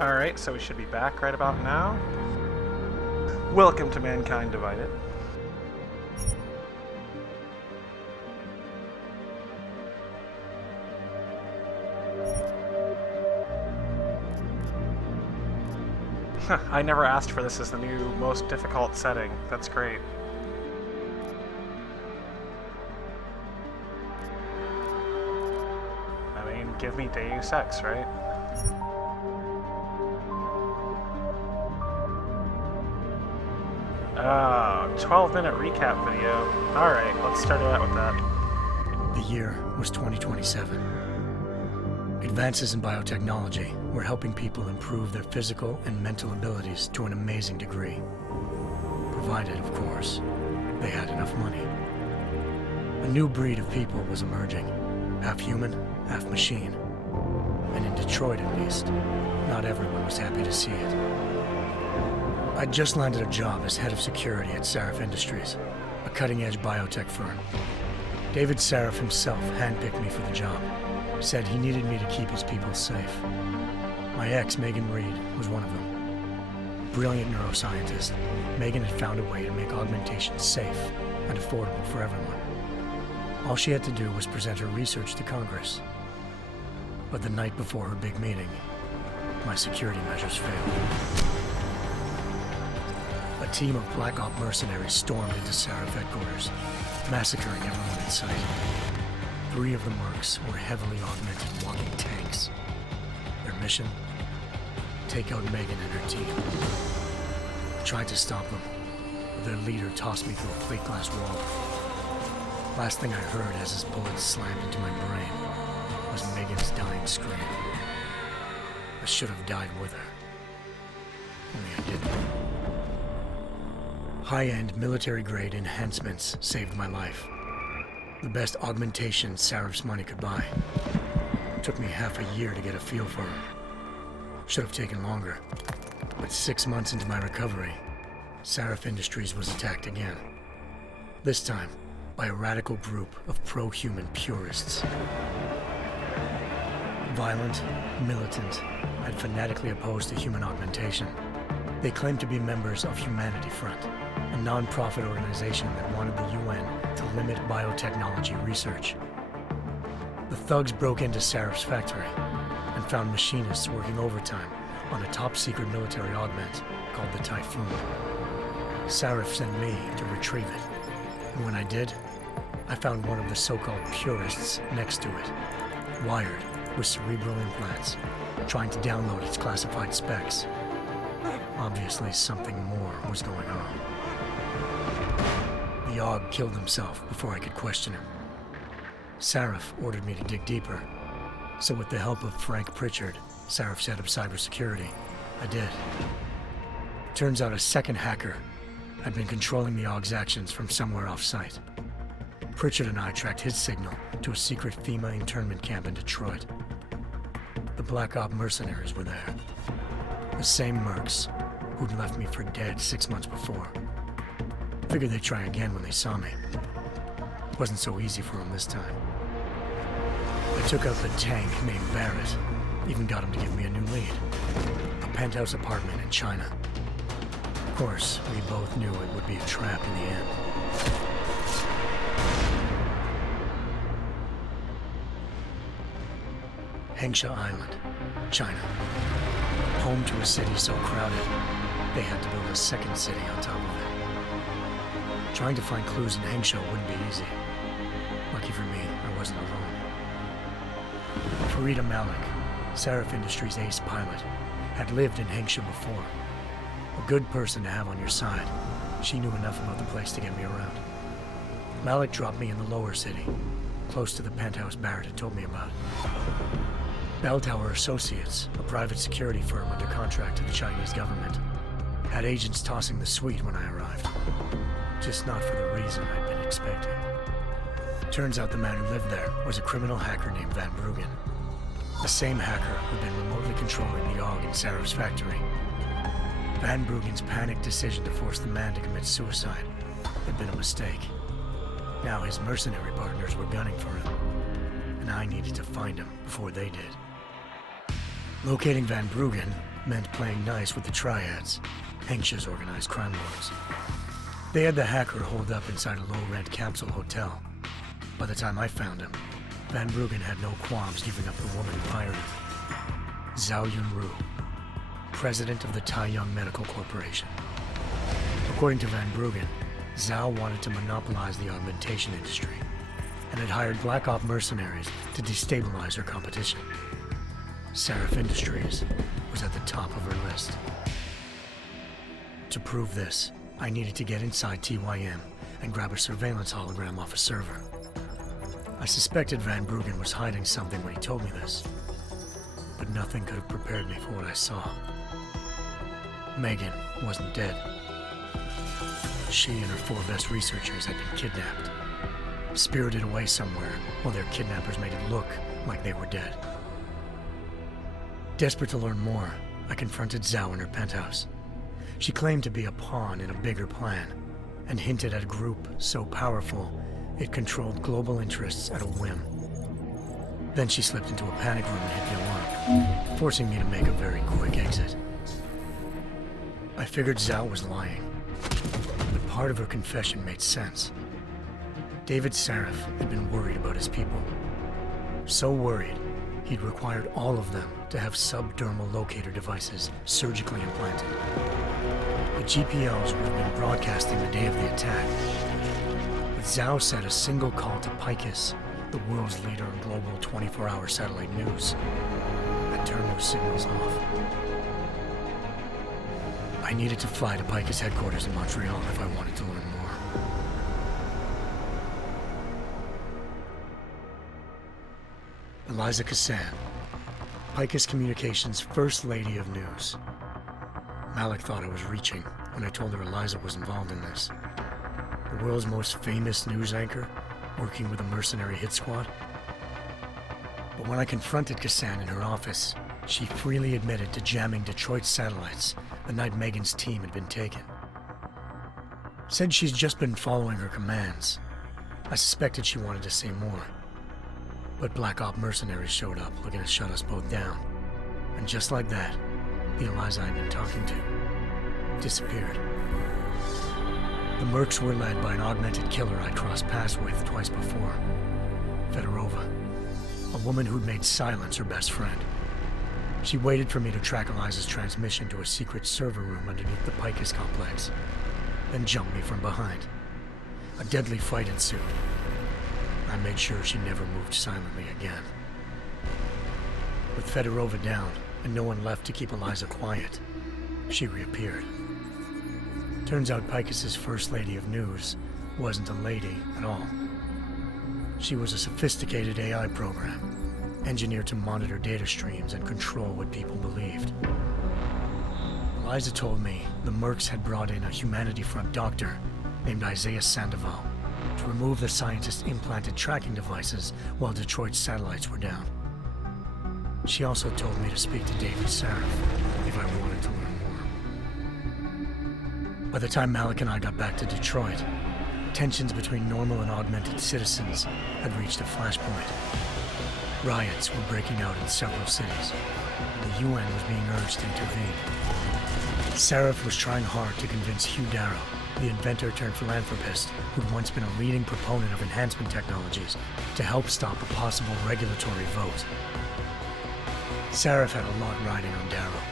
Alright, so we should be back right about now. Welcome to Mankind Divided. I never asked for this as the new most difficult setting. That's great. I mean, give me Deus Ex, right? Oh, 12-minute recap video. Alright, let's start it out with that. The year was 2027. Advances in biotechnology were helping people improve their physical and mental abilities to an amazing degree. Provided, of course, they had enough money. A new breed of people was emerging, half human, half machine. And in Detroit, at least, not everyone was happy to see it. I'd just landed a job as head of security at Sarif Industries, a cutting-edge biotech firm. David Sarif himself handpicked me for the job. Said he needed me to keep his people safe. My ex, Megan Reed, was one of them. Brilliant neuroscientist, Megan had found a way to make augmentation safe and affordable for everyone. All she had to do was present her research to Congress. But the night before her big meeting, my security measures failed. A team of Black Op mercenaries stormed into Sarif headquarters, massacring everyone in sight. 3 of the mercs were heavily augmented walking tanks. Their mission? Take out Megan and her team. I tried to stop them, but their leader tossed me through a plate glass wall. Last thing I heard as his bullets slammed into my brain was Megan's dying scream. I should have died with her. Only I didn't. High-end military-grade enhancements saved my life. The best augmentation Sarif's money could buy. Took me half a year to get a feel for her. Should have taken longer. But 6 months into my recovery, Sarif Industries was attacked again. This time, by a radical group of pro-human purists. Violent, militant, and fanatically opposed to human augmentation. They claimed to be members of Humanity Front, a non-profit organization that wanted the UN to limit biotechnology research. The thugs broke into Sarif's factory and found machinists working overtime on a top-secret military augment called the Typhoon. Sarif sent me to retrieve it, and when I did, I found one of the so-called purists next to it, wired with cerebral implants, trying to download its classified specs. Obviously, something more was going on. The AUG killed himself before I could question him. Sarif ordered me to dig deeper, so with the help of Frank Pritchard, Sarif's head of cybersecurity, I did. Turns out a second hacker had been controlling the AUG's actions from somewhere off-site. Pritchard and I tracked his signal to a secret FEMA internment camp in Detroit. The Black Op mercenaries were there. The same mercs who'd left me for dead 6 months before. Figured they'd try again when they saw me. Wasn't so easy for them this time. I took out the tank named Barrett. Even got him to give me a new lead. A penthouse apartment in China. Of course, we both knew it would be a trap in the end. Hengsha Island, China. Home to a city so crowded, they had to build a second city on top of it. Trying to find clues in Hengsha wouldn't be easy. Lucky for me, I wasn't alone. Farida Malik, Sarif Industries' ace pilot, had lived in Hengsha before. A good person to have on your side. She knew enough about the place to get me around. Malik dropped me in the lower city, close to the penthouse Barrett had told me about. Bell Tower Associates, a private security firm under contract to the Chinese government, had agents tossing the suite when I arrived. Just not for the reason I'd been expecting. Turns out the man who lived there was a criminal hacker named Van Bruggen. The same hacker who'd been remotely controlling the AUG in Sarif's factory. Van Bruggen's panicked decision to force the man to commit suicide had been a mistake. Now his mercenary partners were gunning for him, and I needed to find him before they did. Locating Van Bruggen, meant playing nice with the triads, anxious organized crime lords. They had the hacker holed up inside a low-rent capsule hotel. By the time I found him, Van Bruggen had no qualms giving up the woman who hired him. Zhao Yunru, president of the Taiyang Medical Corporation. According to Van Bruggen, Zhao wanted to monopolize the augmentation industry and had hired Black Op mercenaries to destabilize her competition. Seraph Industries was at the top of her list. To prove this, I needed to get inside TYM and grab a surveillance hologram off a server. I suspected Van Bruggen was hiding something when he told me this, but nothing could have prepared me for what I saw. Megan wasn't dead. She and her 4 best researchers had been kidnapped, spirited away somewhere while their kidnappers made it look like they were dead. Desperate to learn more, I confronted Zhao in her penthouse. She claimed to be a pawn in a bigger plan, and hinted at a group so powerful it controlled global interests at a whim. Then she slipped into a panic room and hit the alarm, forcing me to make a very quick exit. I figured Zhao was lying, but part of her confession made sense. David Seraph had been worried about his people. So worried, he'd required all of them to have subdermal locator devices surgically implanted. The GPLs would have been broadcasting the day of the attack. But Zhao said a single call to Picus, the world's leader in global 24-hour satellite news, had turned those signals off. I needed to fly to Picus headquarters in Montreal if I wanted to learn more. Eliza Cassan, Picus Communications' First Lady of News. Malik thought I was reaching when I told her Eliza was involved in this. The world's most famous news anchor, working with a mercenary hit squad. But when I confronted Cassan in her office, she freely admitted to jamming Detroit's satellites the night Megan's team had been taken. Said she's just been following her commands. I suspected she wanted to say more. But Black Op mercenaries showed up looking to shut us both down. And just like that, the Eliza I'd been talking to disappeared. The mercs were led by an augmented killer I'd crossed paths with twice before, Fedorova, a woman who'd made silence her best friend. She waited for me to track Eliza's transmission to a secret server room underneath the Picus complex, then jumped me from behind. A deadly fight ensued. I made sure she never moved silently again. With Fedorova down and no one left to keep Eliza quiet, she reappeared. Turns out Picus's First Lady of News wasn't a lady at all. She was a sophisticated AI program, engineered to monitor data streams and control what people believed. Eliza told me the mercs had brought in a Humanity Front doctor named Isaiah Sandoval to remove the scientist's implanted tracking devices while Detroit's satellites were down. She also told me to speak to David Seraph if I wanted to learn more. By the time Malik and I got back to Detroit, tensions between normal and augmented citizens had reached a flashpoint. Riots were breaking out in several cities, and the UN was being urged to intervene. Seraph was trying hard to convince Hugh Darrow, the inventor turned philanthropist who'd once been a leading proponent of enhancement technologies, to help stop a possible regulatory vote. Seraph had a lot riding on Darrow.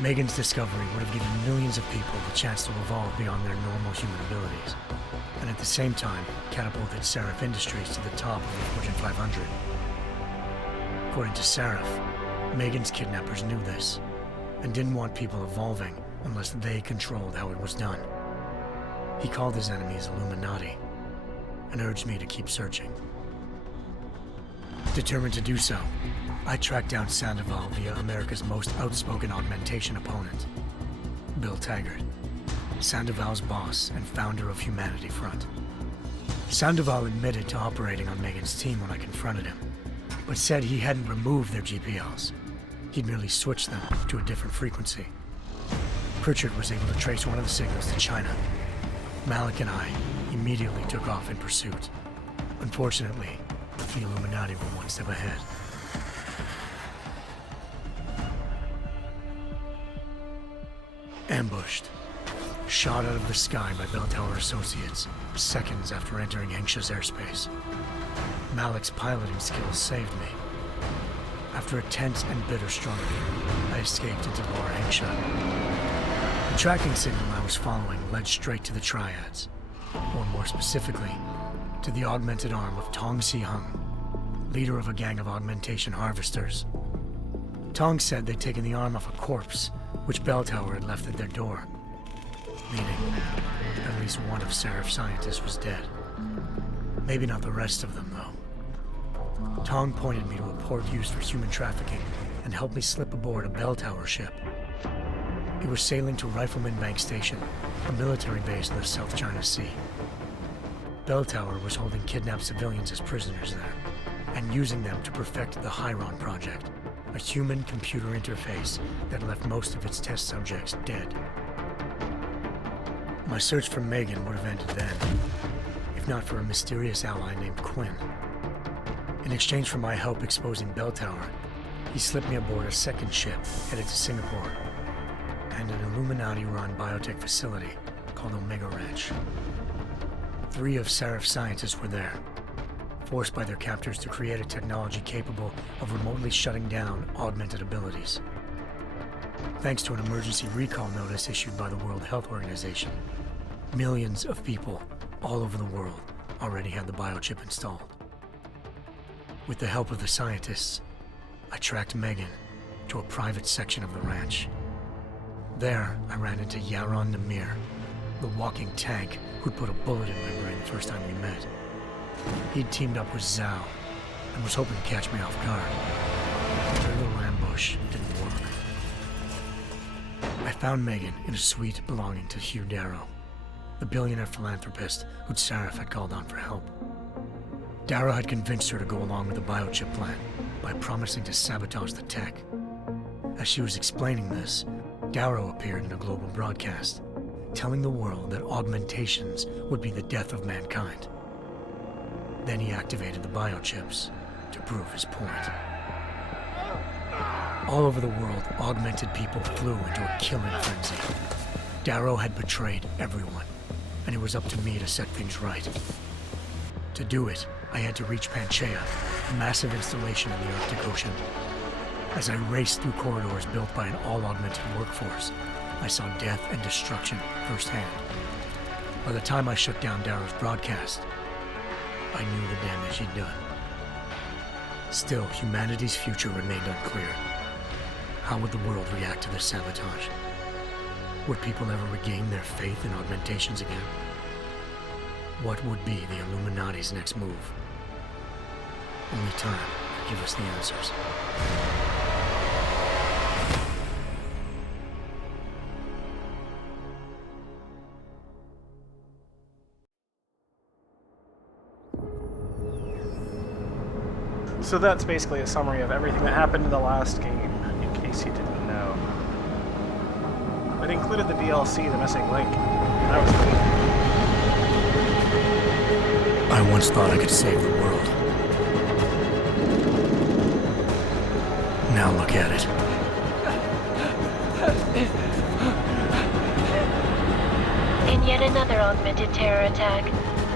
Megan's discovery would have given millions of people the chance to evolve beyond their normal human abilities, and at the same time catapulted Seraph Industries to the top of the Fortune 500. According to Seraph, Megan's kidnappers knew this, and didn't want people evolving unless they controlled how it was done. He called his enemies Illuminati, and urged me to keep searching. Determined to do so, I tracked down Sandoval via America's most outspoken augmentation opponent, Bill Taggart, Sandoval's boss and founder of Humanity Front. Sandoval admitted to operating on Megan's team when I confronted him, but said he hadn't removed their GPLs. He'd merely switched them to a different frequency. Pritchard was able to trace one of the signals to China. Malik and I immediately took off in pursuit. Unfortunately, the Illuminati were one step ahead. Ambushed. Shot out of the sky by Bell Tower associates, seconds after entering Hengsha's airspace. Malik's piloting skills saved me. After a tense and bitter struggle, I escaped into Lower Hengsha. The tracking signal I was following led straight to the Triads, or more specifically, to the augmented arm of Tong Si-hung, leader of a gang of augmentation harvesters. Tong said they'd taken the arm off a corpse, which Bell Tower had left at their door, meaning at least one of Seraph's scientists was dead. Maybe not the rest of them, though. Tong pointed me to a port used for human trafficking and helped me slip aboard a Bell Tower ship. It was sailing to Rifleman Bank Station, a military base in the South China Sea. Bell Tower was holding kidnapped civilians as prisoners there, and using them to perfect the Hyron Project, a human-computer interface that left most of its test subjects dead. My search for Megan would have ended then, if not for a mysterious ally named Quinn. In exchange for my help exposing Bell Tower, he slipped me aboard a second ship headed to Singapore, and an Illuminati-run biotech facility called Omega Ranch. 3 of Seraph's scientists were there, forced by their captors to create a technology capable of remotely shutting down augmented abilities. Thanks to an emergency recall notice issued by the World Health Organization, millions of people all over the world already had the biochip installed. With the help of the scientists, I tracked Megan to a private section of the ranch. There, I ran into Yaron Namir, the walking tank who'd put a bullet in my brain the first time we met. He'd teamed up with Zhao and was hoping to catch me off guard. Their little ambush didn't work. I found Megan in a suite belonging to Hugh Darrow, the billionaire philanthropist who'd Seraph had called on for help. Darrow had convinced her to go along with the biochip plan by promising to sabotage the tech. As she was explaining this, Darrow appeared in a global broadcast, telling the world that augmentations would be the death of mankind. Then he activated the biochips to prove his point. All over the world, augmented people flew into a killing frenzy. Darrow had betrayed everyone, and it was up to me to set things right. To do it, I had to reach Panchaea, a massive installation in the Arctic Ocean. As I raced through corridors built by an all-augmented workforce, I saw death and destruction firsthand. By the time I shut down Darrow's broadcast, I knew the damage he'd done. Still, humanity's future remained unclear. How would the world react to this sabotage? Would people ever regain their faith in augmentations again? What would be the Illuminati's next move? Only time will give us the answers. So that's basically a summary of everything that happened in the last game, in case you didn't know. It included the DLC, The Missing Link. That was cool. I once thought I could save the world. Now look at it. In yet another augmented terror attack,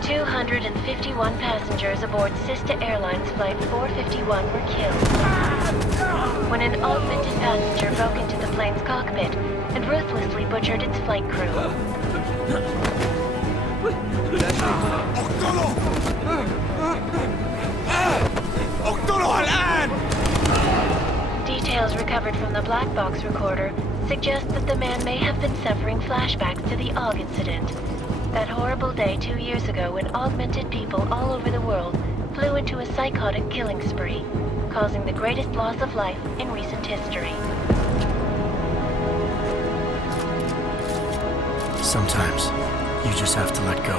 251 passengers aboard Sister Airlines Flight 451 were killed when an augmented passenger broke into the plane's cockpit and ruthlessly butchered its flight crew. Details recovered from the black box recorder suggest that the man may have been suffering flashbacks to the AUG incident. That horrible day 2 years ago when augmented people all over the world flew into a psychotic killing spree, causing the greatest loss of life in recent history. Sometimes, you just have to let go.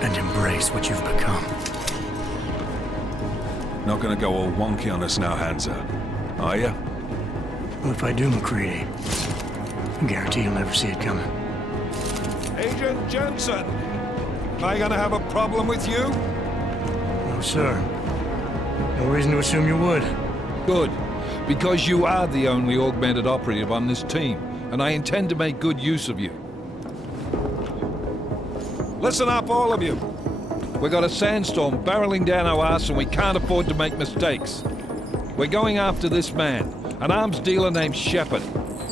And embrace what you've become. Not gonna go all wonky on us now, Hansa, are you? Well, if I do, McCready, I guarantee you'll never see it coming. Agent Jensen, am I gonna have a problem with you? No, sir. No reason to assume you would. Good, because you are the only augmented operative on this team. and I intend to make good use of you. Listen up, all of you. We got a sandstorm barreling down our arse and we can't afford to make mistakes. We're going after this man, an arms dealer named Shepard.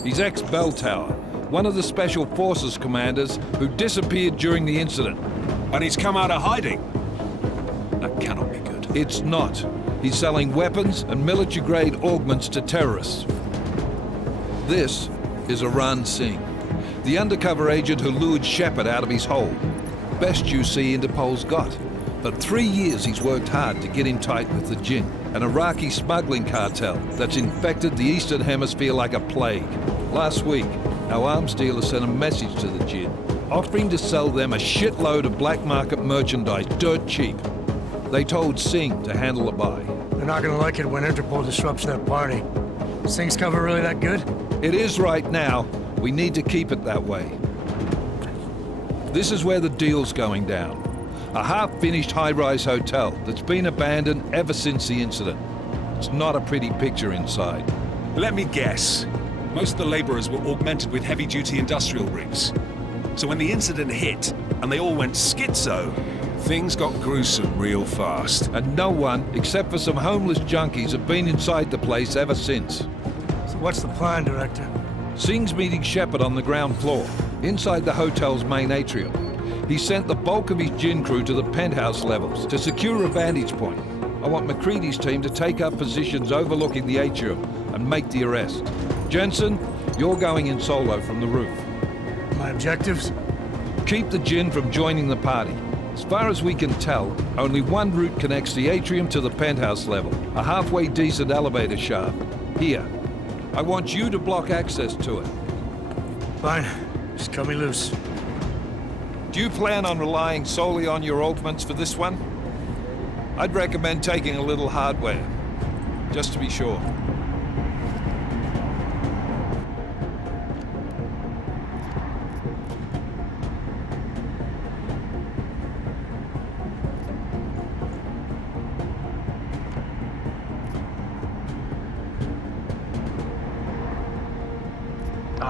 He's ex-Bell Tower, one of the Special Forces commanders who disappeared during the incident. And he's come out of hiding. That cannot be good. It's not. He's selling weapons and military-grade augments to terrorists. This is Aran Singh, the undercover agent who lured Shepard out of his hole. Best you see Interpol's got. For 3 years he's worked hard to get in tight with the Jinn, an Iraqi smuggling cartel that's infected the Eastern Hemisphere like a plague. Last week, our arms dealer sent a message to the Jinn, offering to sell them a shitload of black market merchandise dirt cheap. They told Singh to handle the buy. They're not gonna like it when Interpol disrupts their party. Singh's cover really that good? It is right now. We need to keep it that way. This is where the deal's going down. A half-finished high-rise hotel that's been abandoned ever since the incident. It's not a pretty picture inside. Let me guess. Most of the laborers were augmented with heavy-duty industrial rigs. So when the incident hit, and they all went schizo, things got gruesome real fast. And no one, except for some homeless junkies, have been inside the place ever since. So what's the plan, Director? Singh's meeting Shepard on the ground floor, inside the hotel's main atrium. He sent the bulk of his Jinn crew to the penthouse levels to secure a vantage point. I want McCready's team to take up positions overlooking the atrium and make the arrest. Jensen, you're going in solo from the roof. My objectives? Keep the Jinn from joining the party. As far as we can tell, only one route connects the atrium to the penthouse level, a halfway decent elevator shaft. Here. I want you to block access to it. Fine. Just cut me loose. Do you plan on relying solely on your augments for this one? I'd recommend taking a little hardware, just to be sure.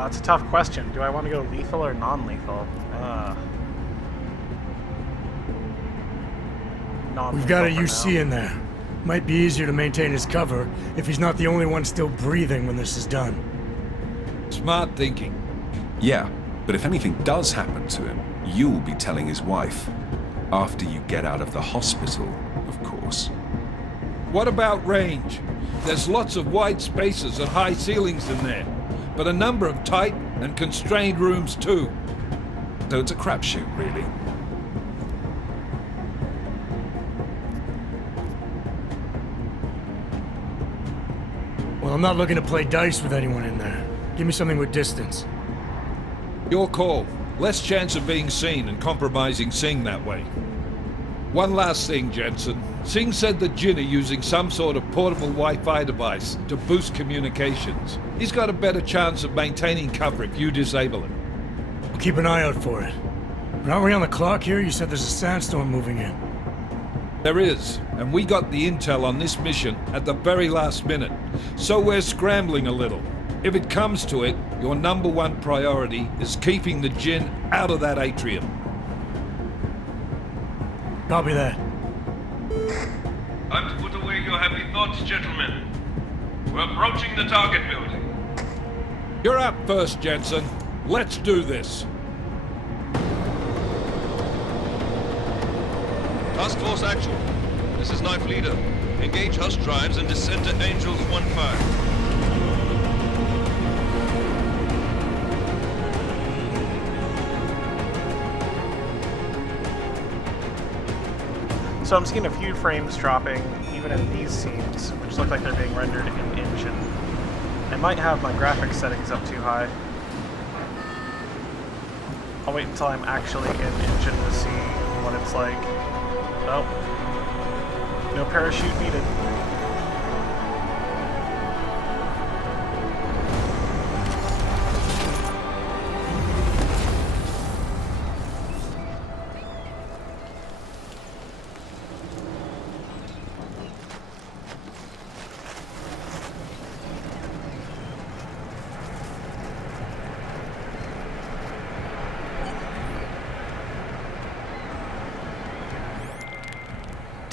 It's a tough question. Do I want to go lethal or non-lethal? We've got a UC in there. Might be easier to maintain his cover if he's not the only one still breathing when this is done. Smart thinking. Yeah, but if anything does happen to him, you'll be telling his wife. After you get out of the hospital, of course. What about range? There's lots of wide spaces and high ceilings in there, but a number of tight and constrained rooms too. So it's a crapshoot, really. Well, I'm not looking to play dice with anyone in there. Give me something with distance. Your call. Less chance of being seen and compromising Singh that way. One last thing, Jensen. Singh said the Jinn are using some sort of portable Wi-Fi device to boost communications. He's got a better chance of maintaining cover if you disable it. We'll keep an eye out for it. But aren't we on the clock here? You said there's a sandstorm moving in. There is, and we got the intel on this mission at the very last minute. So we're scrambling a little. If it comes to it, your #1 priority is keeping the Jinn out of that atrium. Copy that. Time to put away your happy thoughts, gentlemen. We're approaching the target building. You're up first, Jensen. Let's do this. Task Force Actual. This is Knife Leader. Engage Hush drives and descend to Angels 1-5. So I'm seeing a few frames dropping, even in these scenes, which look like they're being rendered in engine. I might have my graphics settings up too high. I'll wait until I'm actually in engine to see what it's like. Oh. No parachute needed.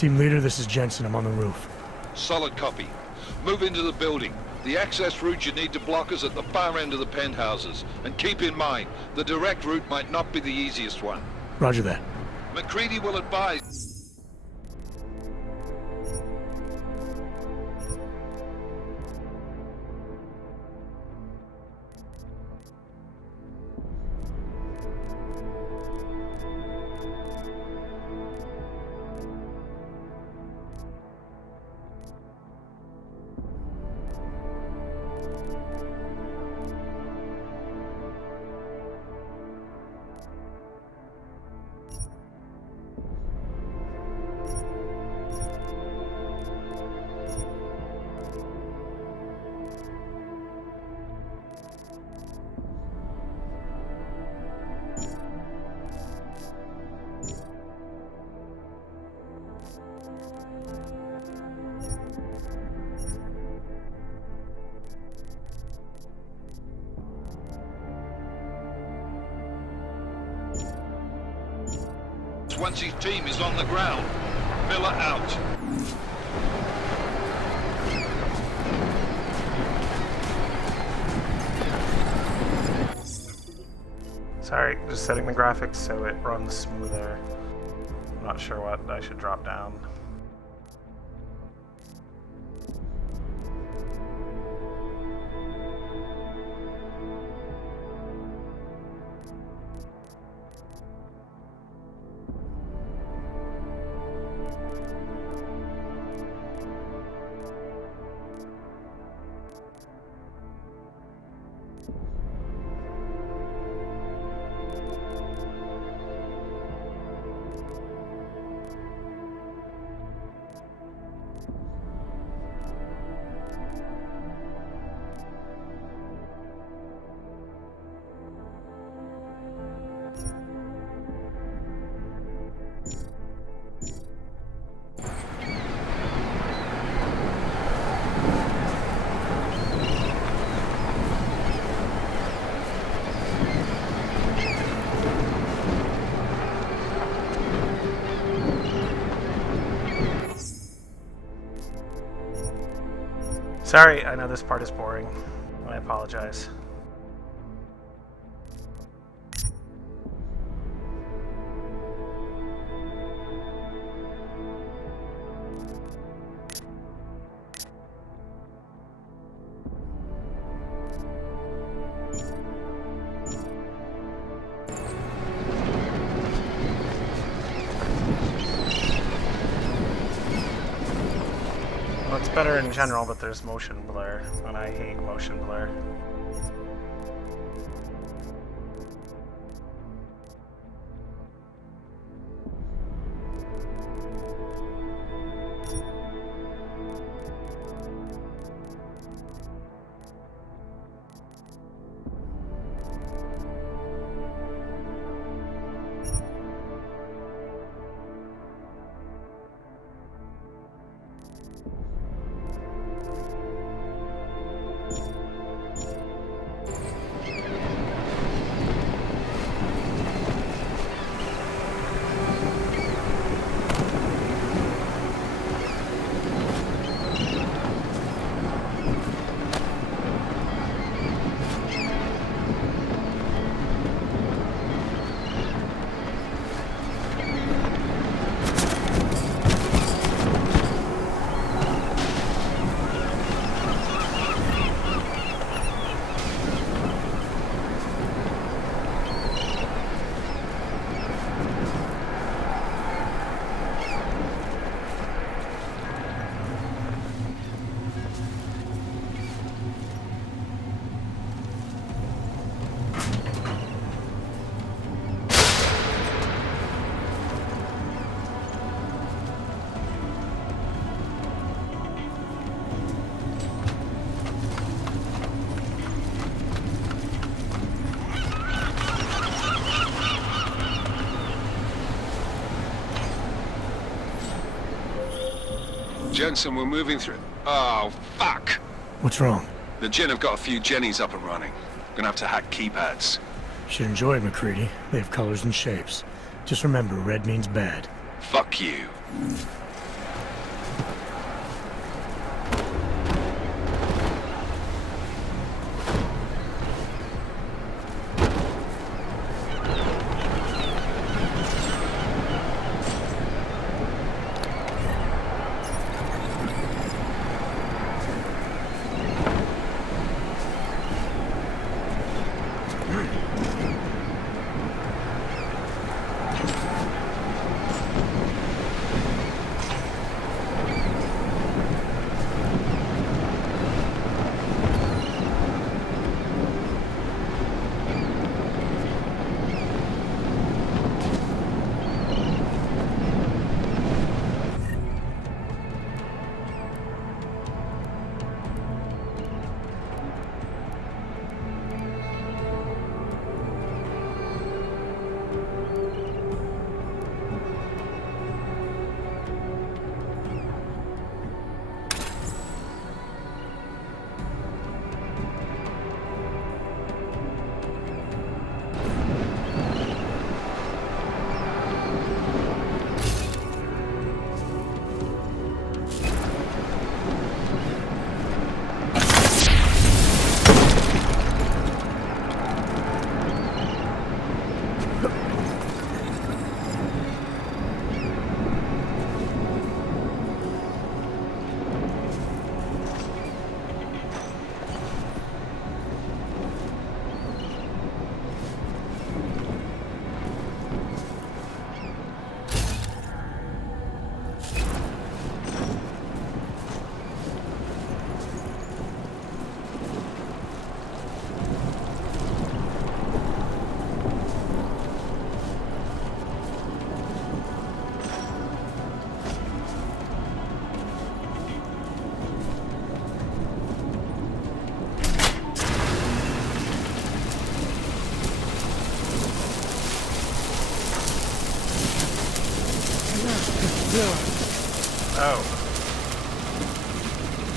Team leader, this is Jensen. I'm on the roof. Solid copy. Move into the building. The access route you need to block is at the far end of the penthouses. And keep in mind, the direct route might not be the easiest one. Roger that. McCready will advise. Once his team is on the ground. Miller out. Sorry, just setting the graphics so it runs smoother. I'm not sure what I should drop down. Sorry, I know this part is boring. I apologize. Well, it's better in general, but there's motion blur, and I hate motion blur. Jensen, we're moving through... Oh, fuck! What's wrong? The Jinn have got a few Jennies up and running. Gonna have to hack keypads. Should enjoy it, McCready. They have colors and shapes. Just remember, red means bad. Fuck you.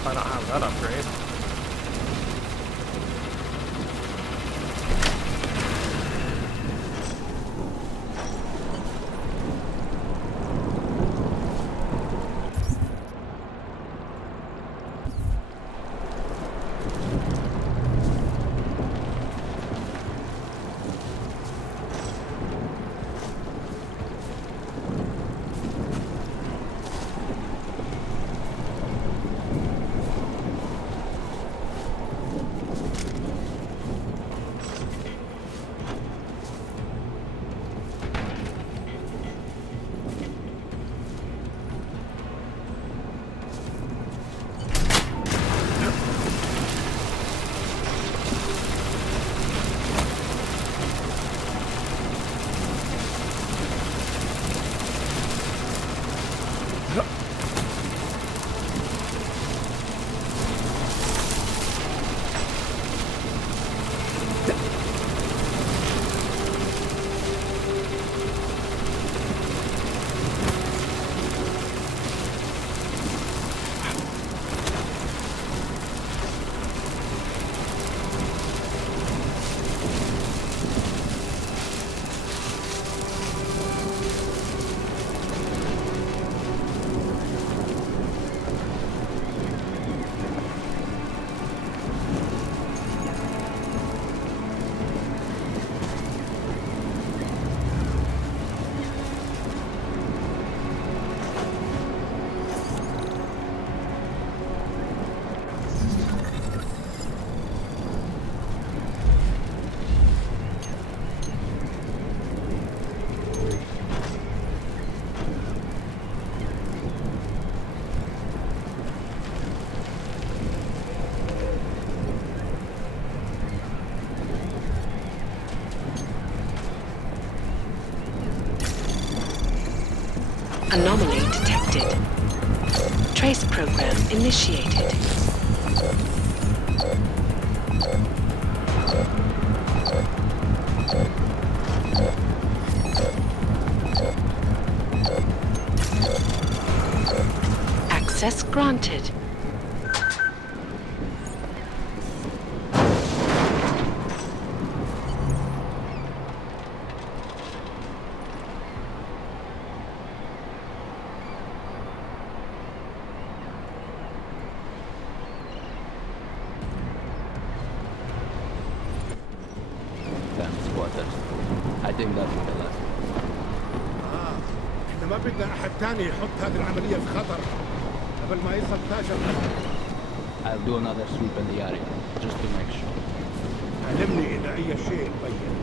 if I don't have that upgrade. Anomaly detected. Trace program initiated. Access granted. ما بدنا أحد تاني يحط هذه العملية في خطر قبل ما يصل تاجر. I'll do another sweep in the area, just to make sure. علمني إذا أي شيء مبين.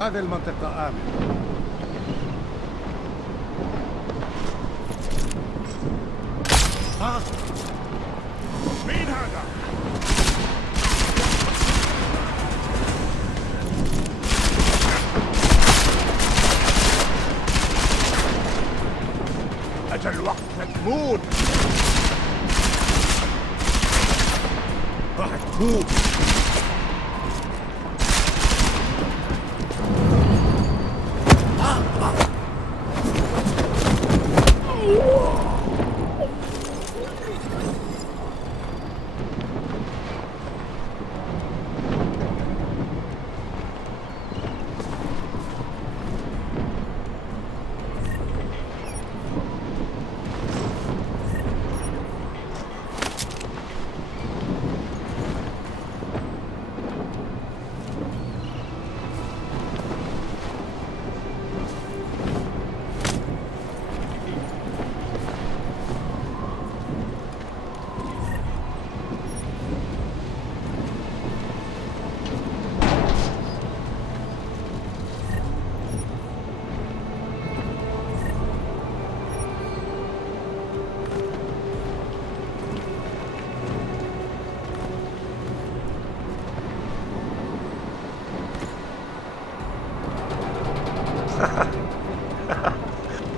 هذه المنطقة آمنة. ها؟ مين هذا؟ Move! Right, move!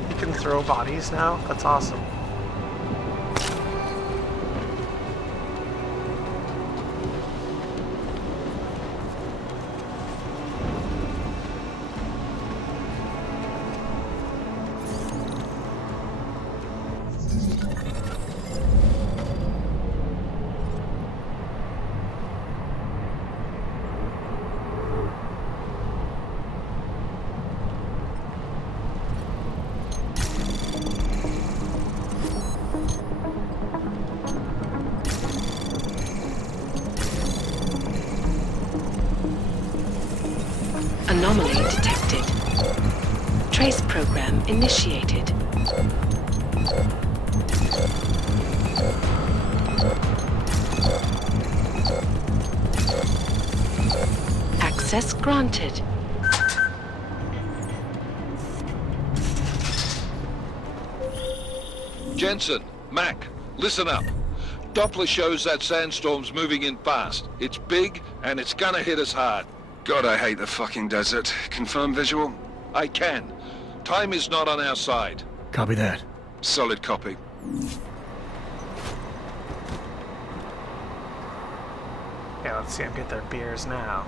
You can throw bodies now? That's awesome. Anomaly detected. Trace program initiated. Access granted. Jensen, Mac, listen up. Doppler shows that sandstorm's moving in fast. It's big, and it's gonna hit us hard. God, I hate the fucking desert. Confirm visual? I can. Time is not on our side. Copy that. Solid copy. Yeah, let's see them get their beers now.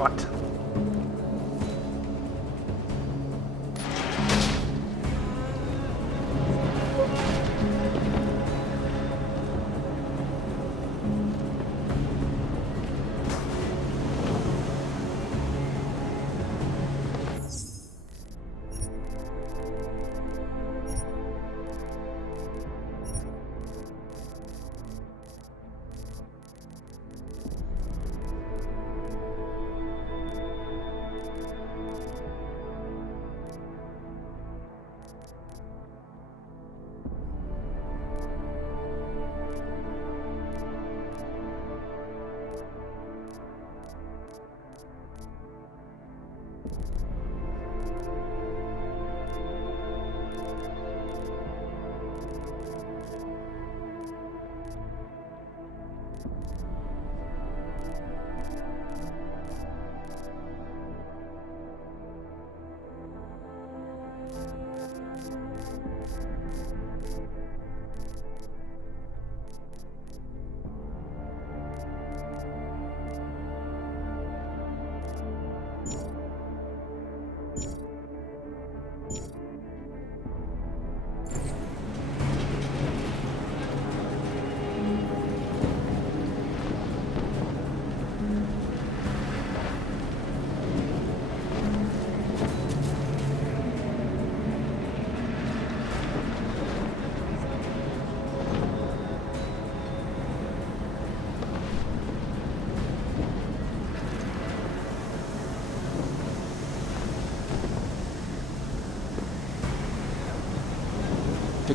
What?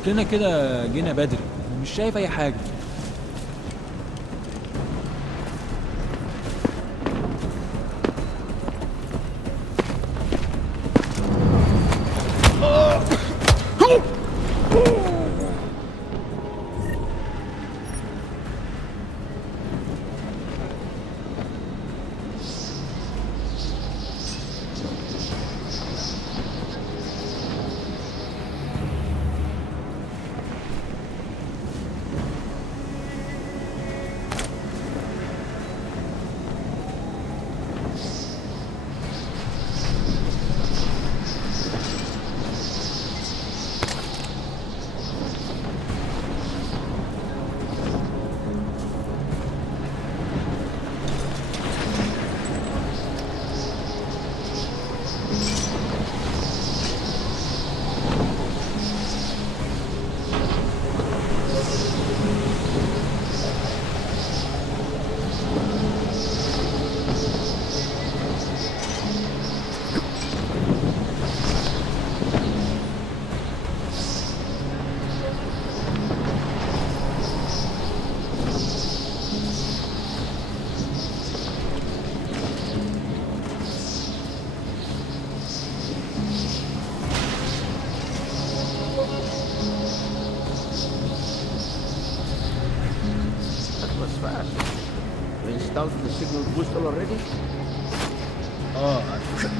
قلت لنا كده جينا بدري، مش شايف اي حاجه. installed the signal booster already? عشان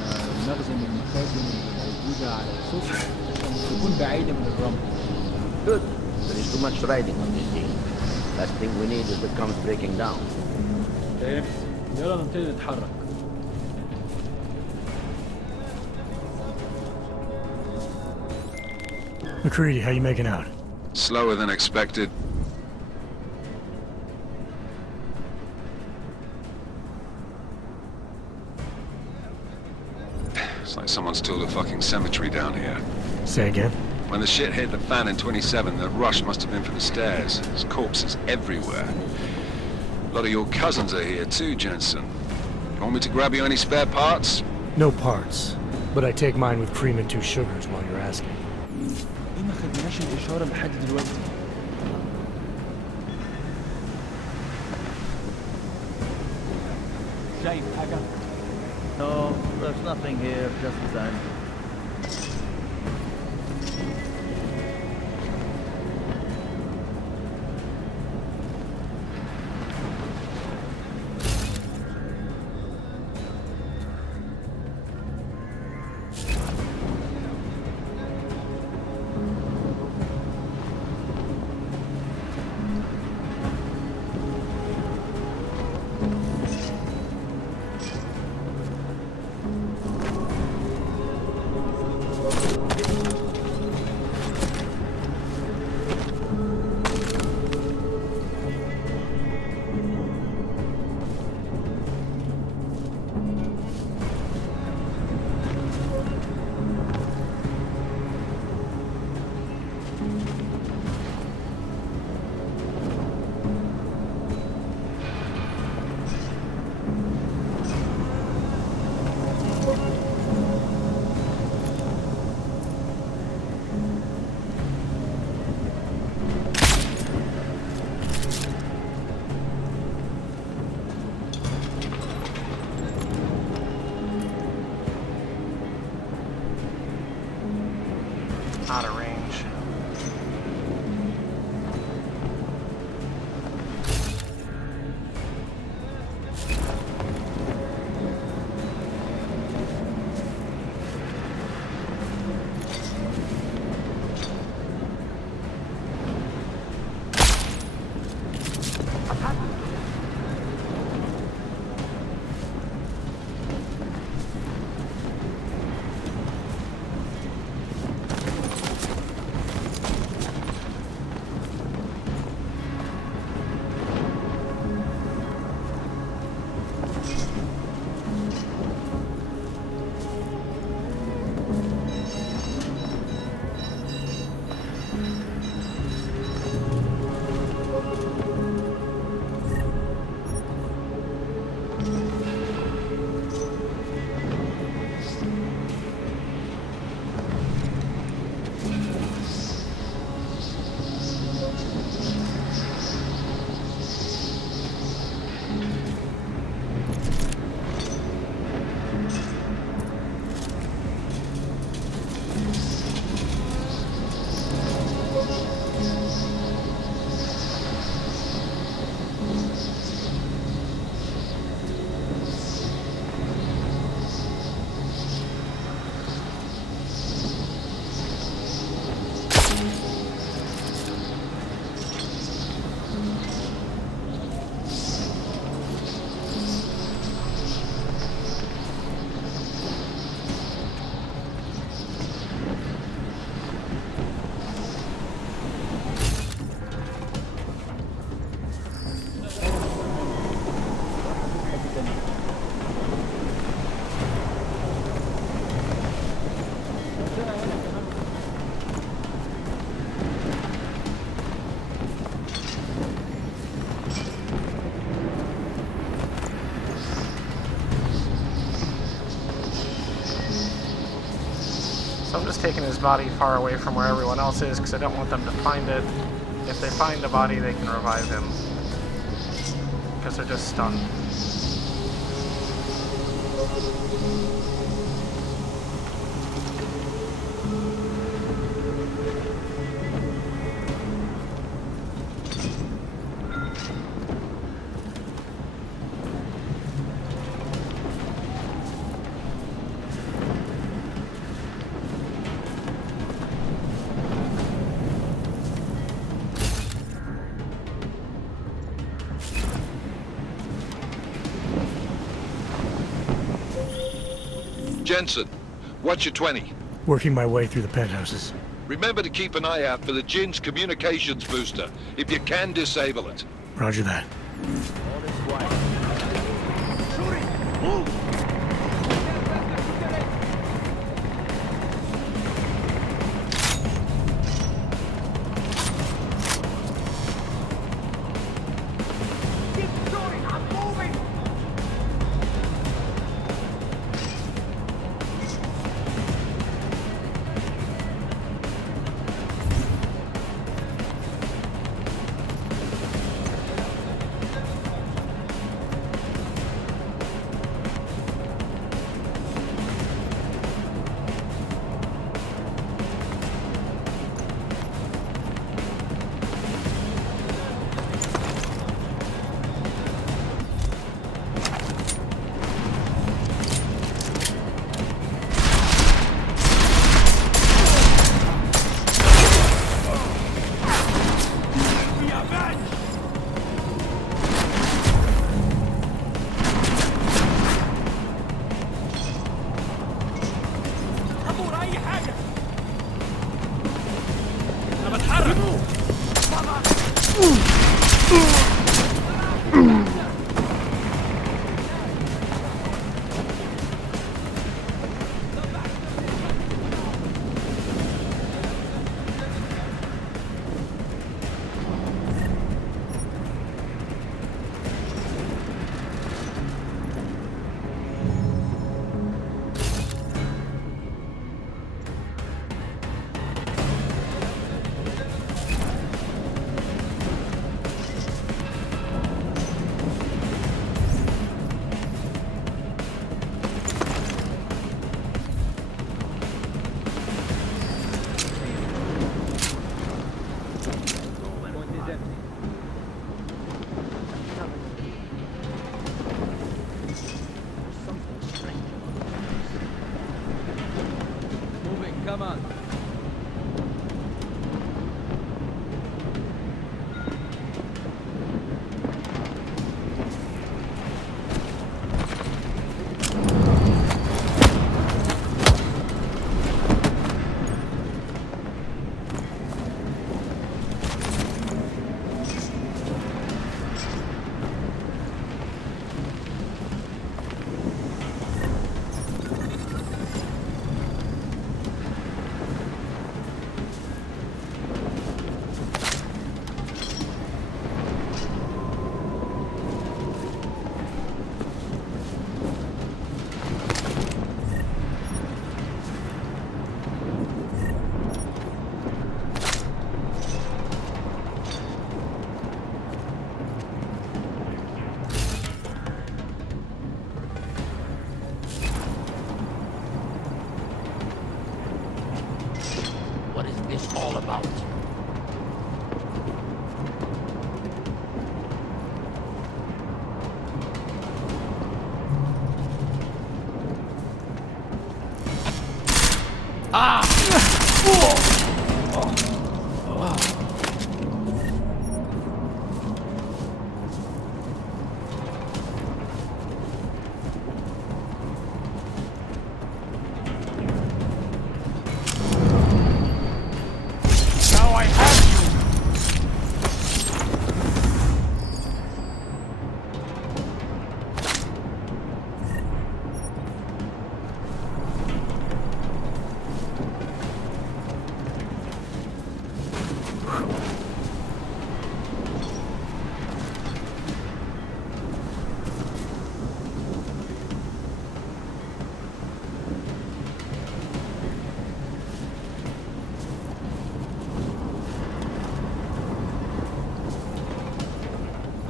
المخزن المخازن الموجودة على السفن عشان تكون بعيدة من الرمل. Good. There is too much riding on this thing. Last thing we need is the comes breaking down. يلا نبتدي نتحرك. McCready, how you making out? Slower than expected. It's like someone's tilled a fucking cemetery down here. Say again? When the shit hit the fan in 27, the rush must have been from the stairs. There's corpses everywhere. A lot of your cousins are here too, Jensen. You want me to grab you any spare parts? No parts, but I take mine with cream and 2 sugars while you're asking. ليه ما خدناش الإشارة لحد دلوقتي؟ شايف حاجة؟ No, there's nothing here, just the same. taken his body far away from where everyone else is because I don't want them to find it. If they find the body, they can revive him. Because they're just stunned. Jensen, what's your 20? Working my way through the penthouses. Remember to keep an eye out for the Jin's communications booster. If you can, disable it. Roger that.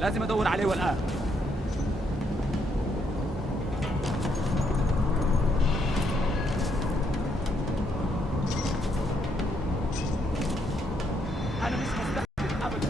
لازم ادور عليه والان. انا مش مستحيل ابدا.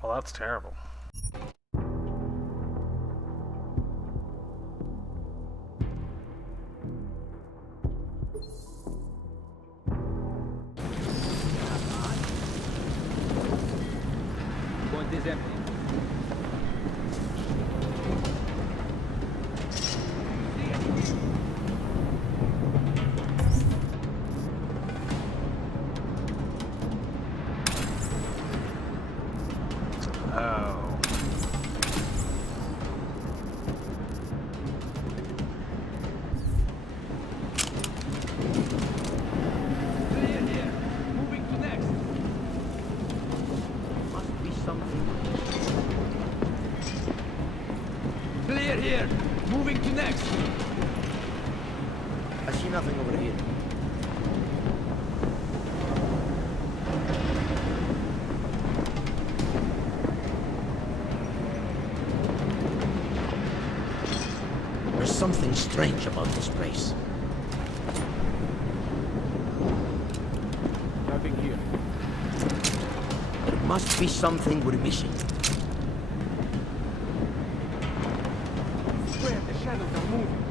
Well, that's terrible. Point is empty. Oh. Clear here. Moving to next. Must be something. Clear here. Moving to next. I see nothing over here. There's something strange about this place. Nothing here. There must be something we're missing. Where the shadows are moving.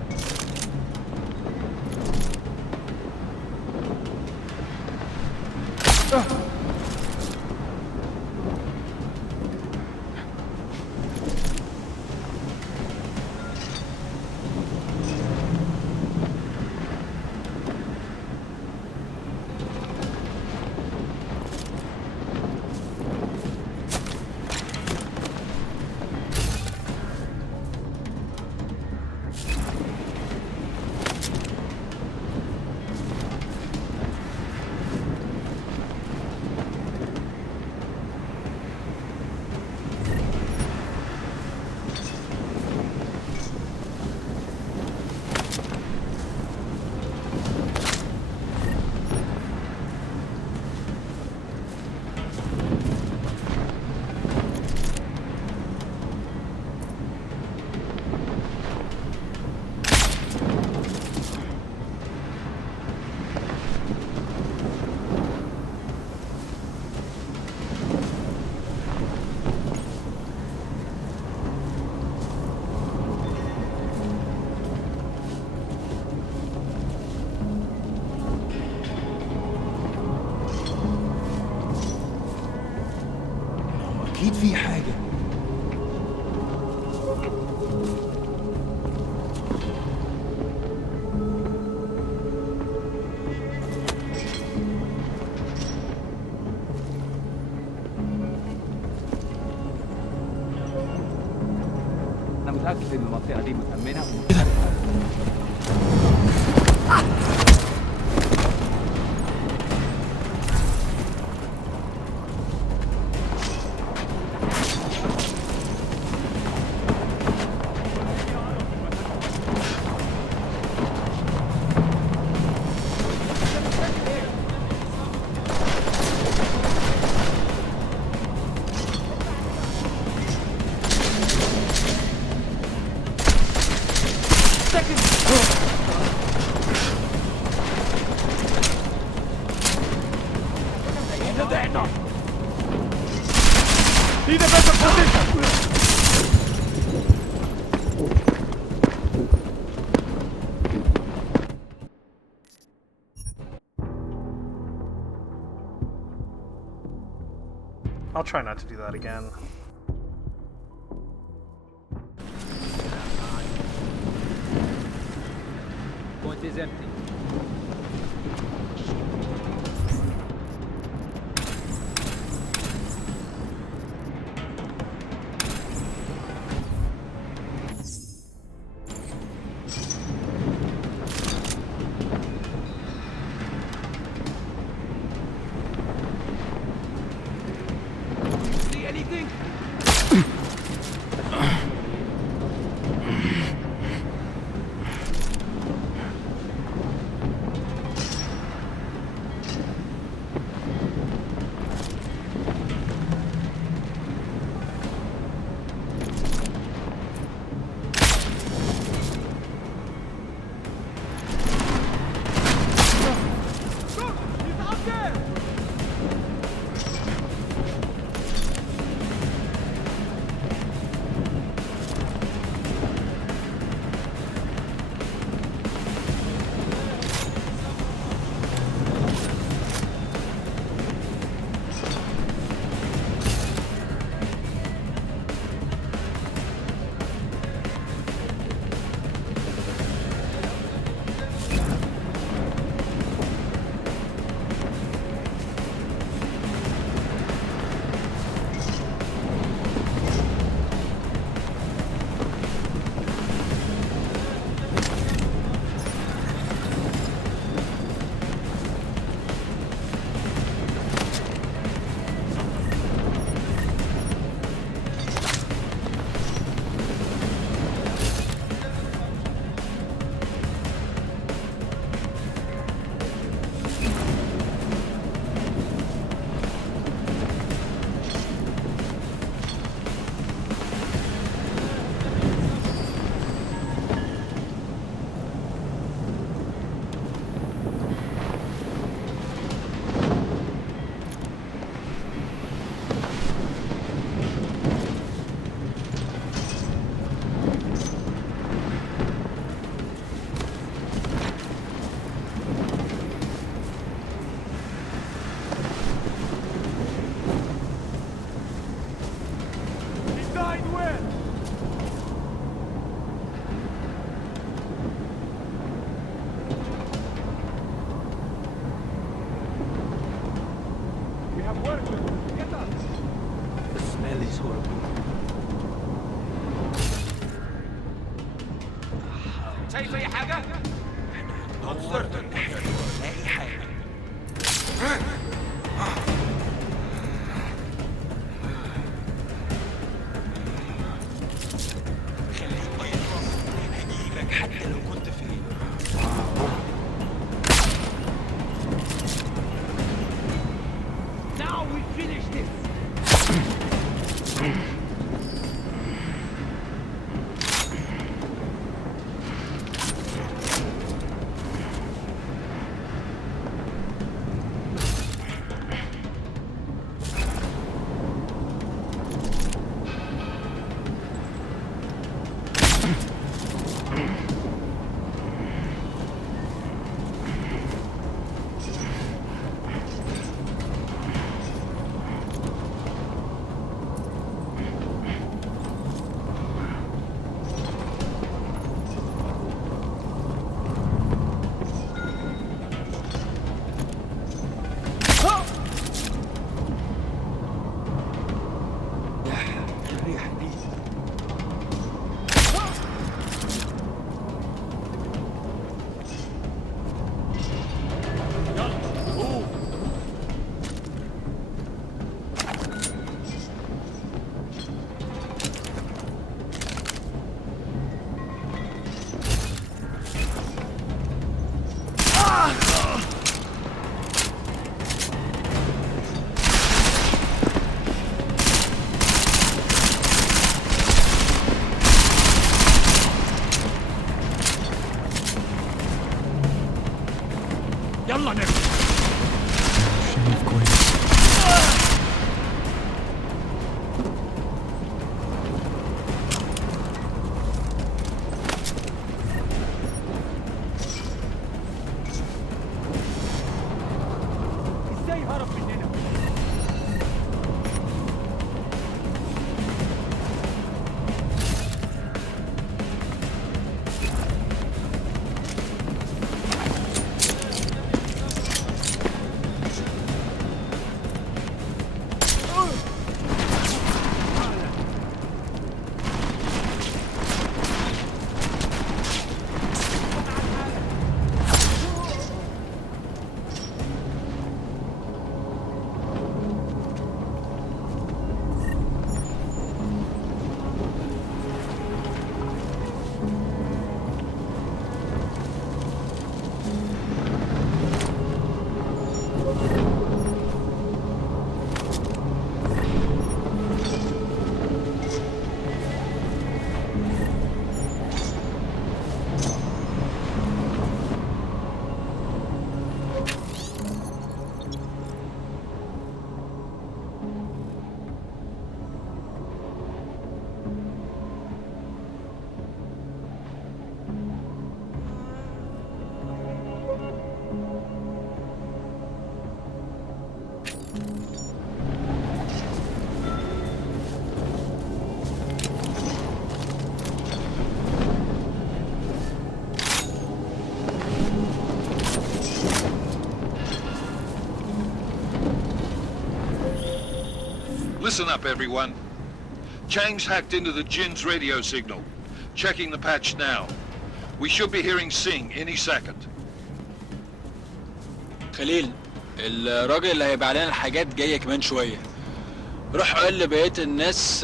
أكيد في حاجة. انا متاكد ان المنطقه دي متامنه. I'll try not to do that again. It is empty. شايف اي حاجة؟ نظرت اي حاجة. خليك طيب هجيبك حتى لو كنت فين. Now we finish this. يلا نرجع. شايف كويس. ازاي هرب مننا؟ Listen up, everyone. Chang's hacked into the Jin's radio signal. Checking the patch now. We should be hearing Sing any second. خليل، الراجل اللي هيبقى علينا الحاجات جاية كمان شوية. روح قول لبقية الناس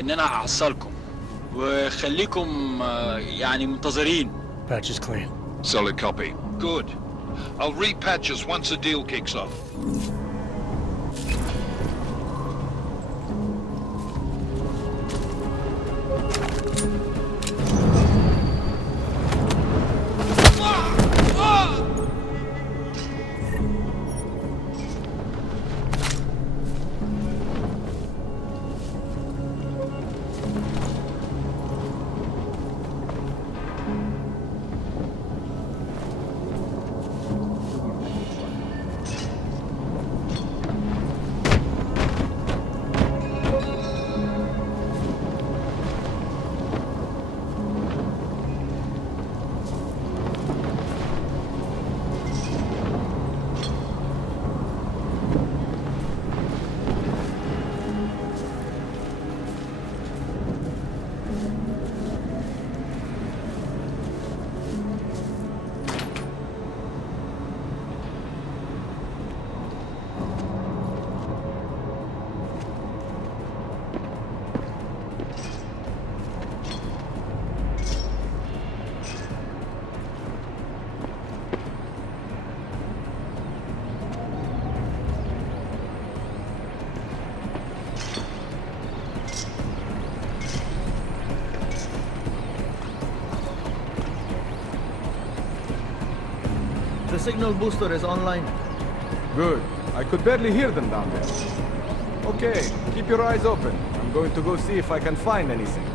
إن أنا هحصلكم، وخليكم يعني منتظرين. Patch is clean. Solid copy. Good. I'll repatch us once the deal kicks off. The signal booster is online. Good. I could barely hear them down there. Okay, keep your eyes open. I'm going to go see if I can find anything.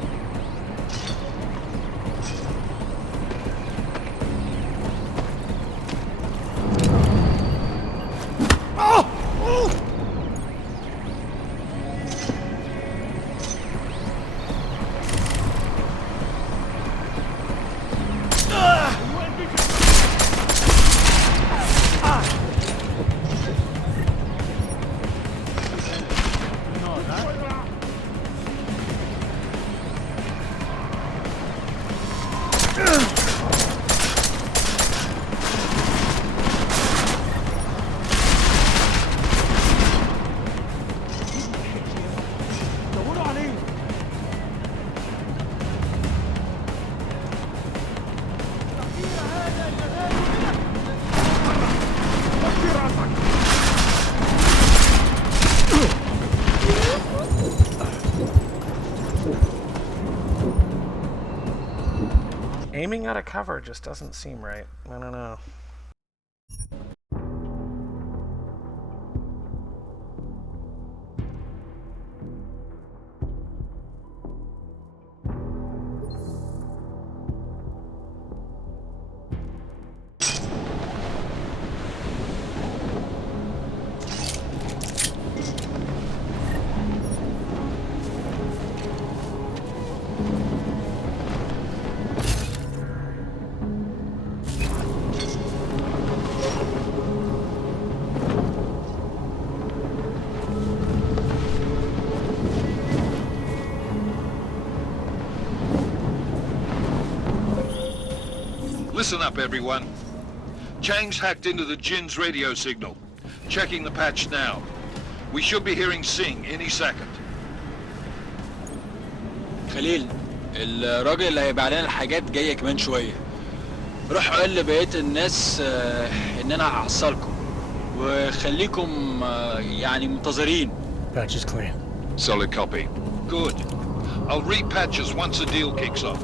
Aiming out of cover just doesn't seem right. I don't know. Listen up, everyone. Chang's hacked into the Jin's radio signal. Checking the patch now. We should be hearing Sing any second. خليل، الراجل اللي هيبقى علينا الحاجات جاية كمان شوية. روح قول لبقية الناس إن أنا هحصلكم، وخليكم يعني منتظرين. Patch is clean. Solid copy. Good. I'll repatch us once the deal kicks off.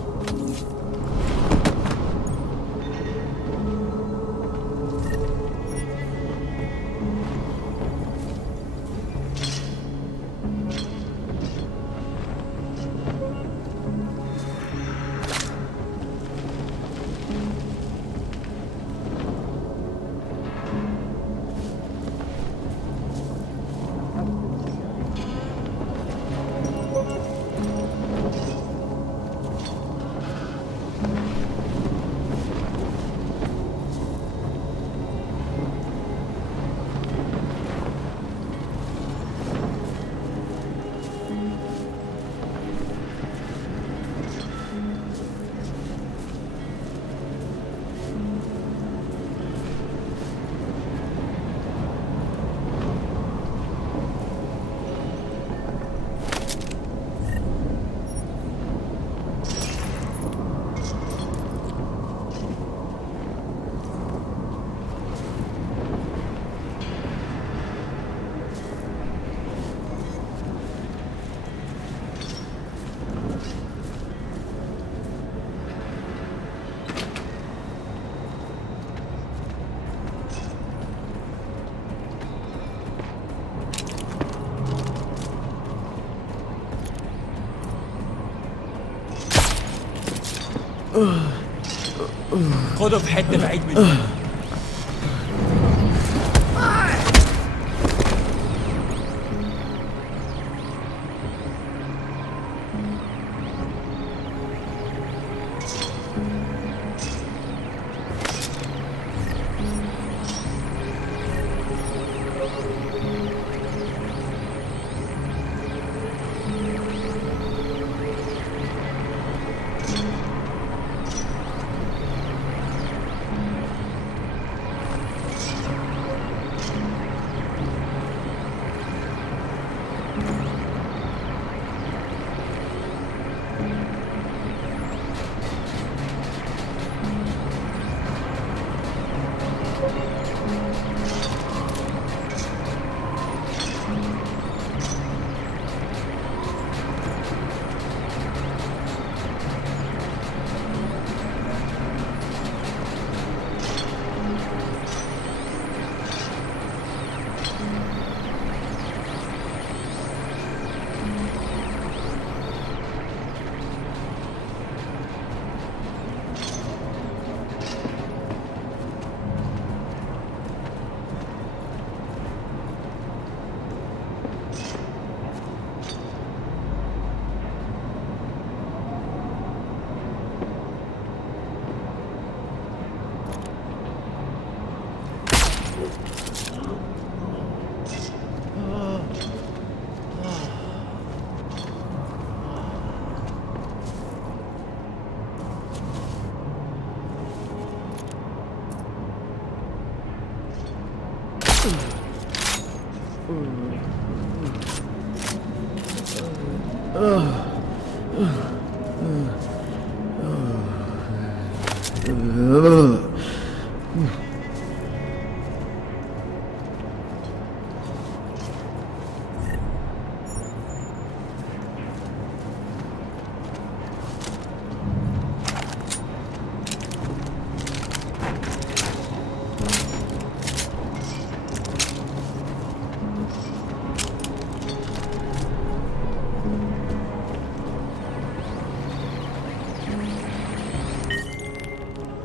خده في حتة بعيد مني.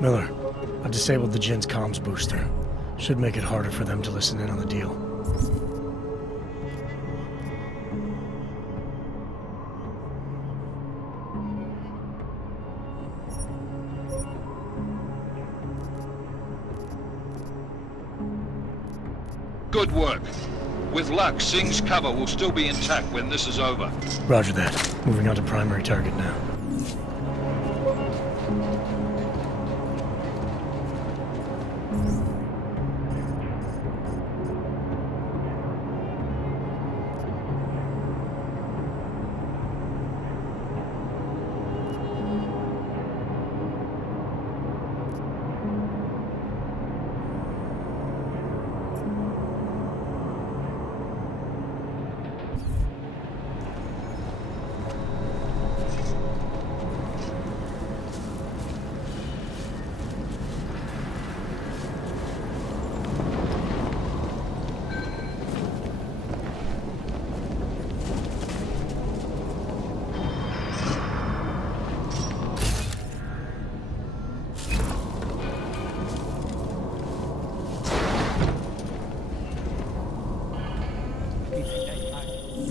Miller, I've disabled the Jin's comms booster. Should make it harder for them to listen in on the deal. Good work. With luck, Singh's cover will still be intact when this is over. Roger that. Moving on to primary target now.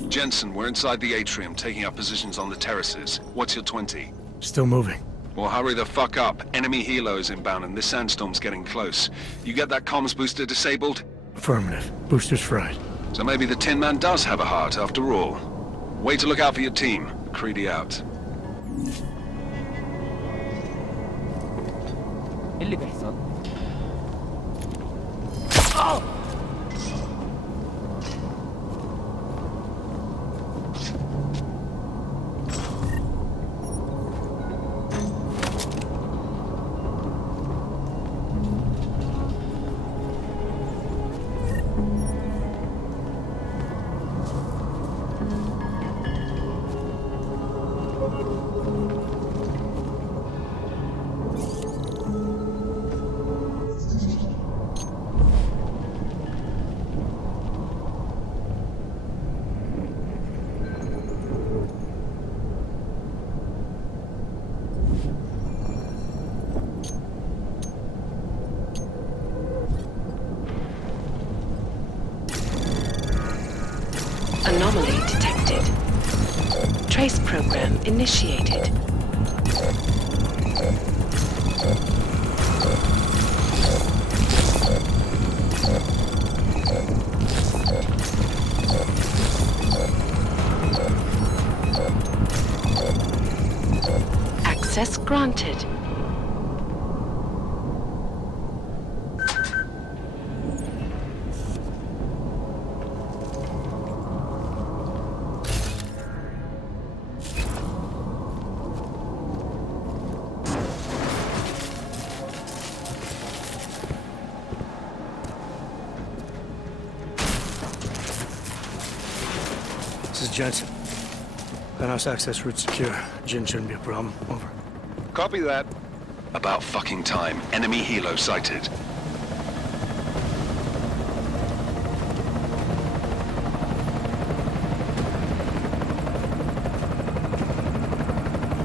Jensen, we're inside the atrium, taking up positions on the terraces. What's your 20? Still moving. Well, hurry the fuck up. Enemy helos inbound and this sandstorm's getting close. You get that comms booster disabled? Affirmative. Booster's fried. So maybe the Tin Man does have a heart after all. Way to look out for your team. Creedy out. ايه اللي بيحصل؟ program initiated. Access granted. This is Jensen. Penthouse access route secure. Jin shouldn't be a problem. Over. Copy that. About fucking time. Enemy helo sighted.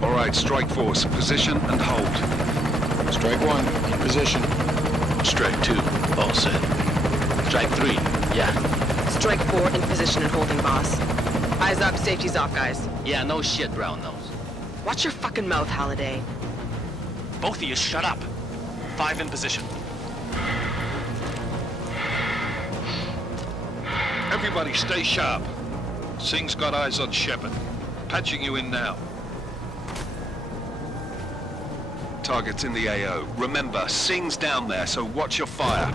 All right, strike force. Position and hold. Strike 1, in position. Strike 2, all set. Strike 3, yeah. Strike 4 in position and holding, boss. Eyes up, safety's off, guys. Yeah, no shit, brown nose. Watch your fucking mouth, Halliday. Both of you shut up. 5 in position. Everybody stay sharp. Singh's got eyes on Shepard. Patching you in now. Target's in the AO. Remember, Singh's down there, so watch your fire.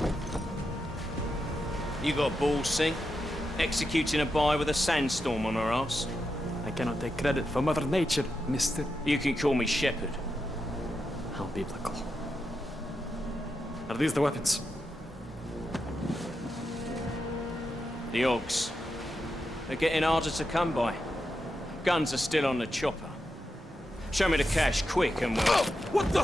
You got balls, Singh? Executing a buy with a sandstorm on our ass? I cannot take credit for Mother Nature, mister. You can call me Shepard. How biblical. Are these the weapons? The Augs. They're getting harder to come by. Guns are still on the chopper. Show me the cash, quick, and we'll... Oh, what the?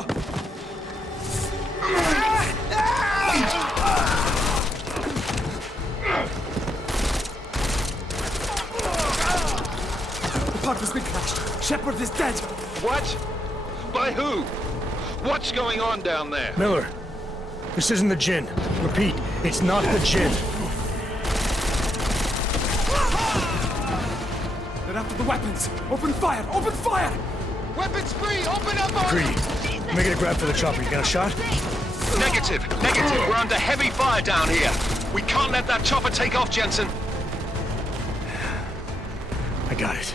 The pod has been crashed. Shepard is dead. What? By who? What's going on down there? Miller, this isn't the Jinn. Repeat, it's not the Jinn. They're after the weapons. Open fire! Open fire! Weapons free! Open up! Greedy. Make it a grab for the chopper. You got a shot? Negative. We're under heavy fire down here. We can't let that chopper take off, Jensen. I got it.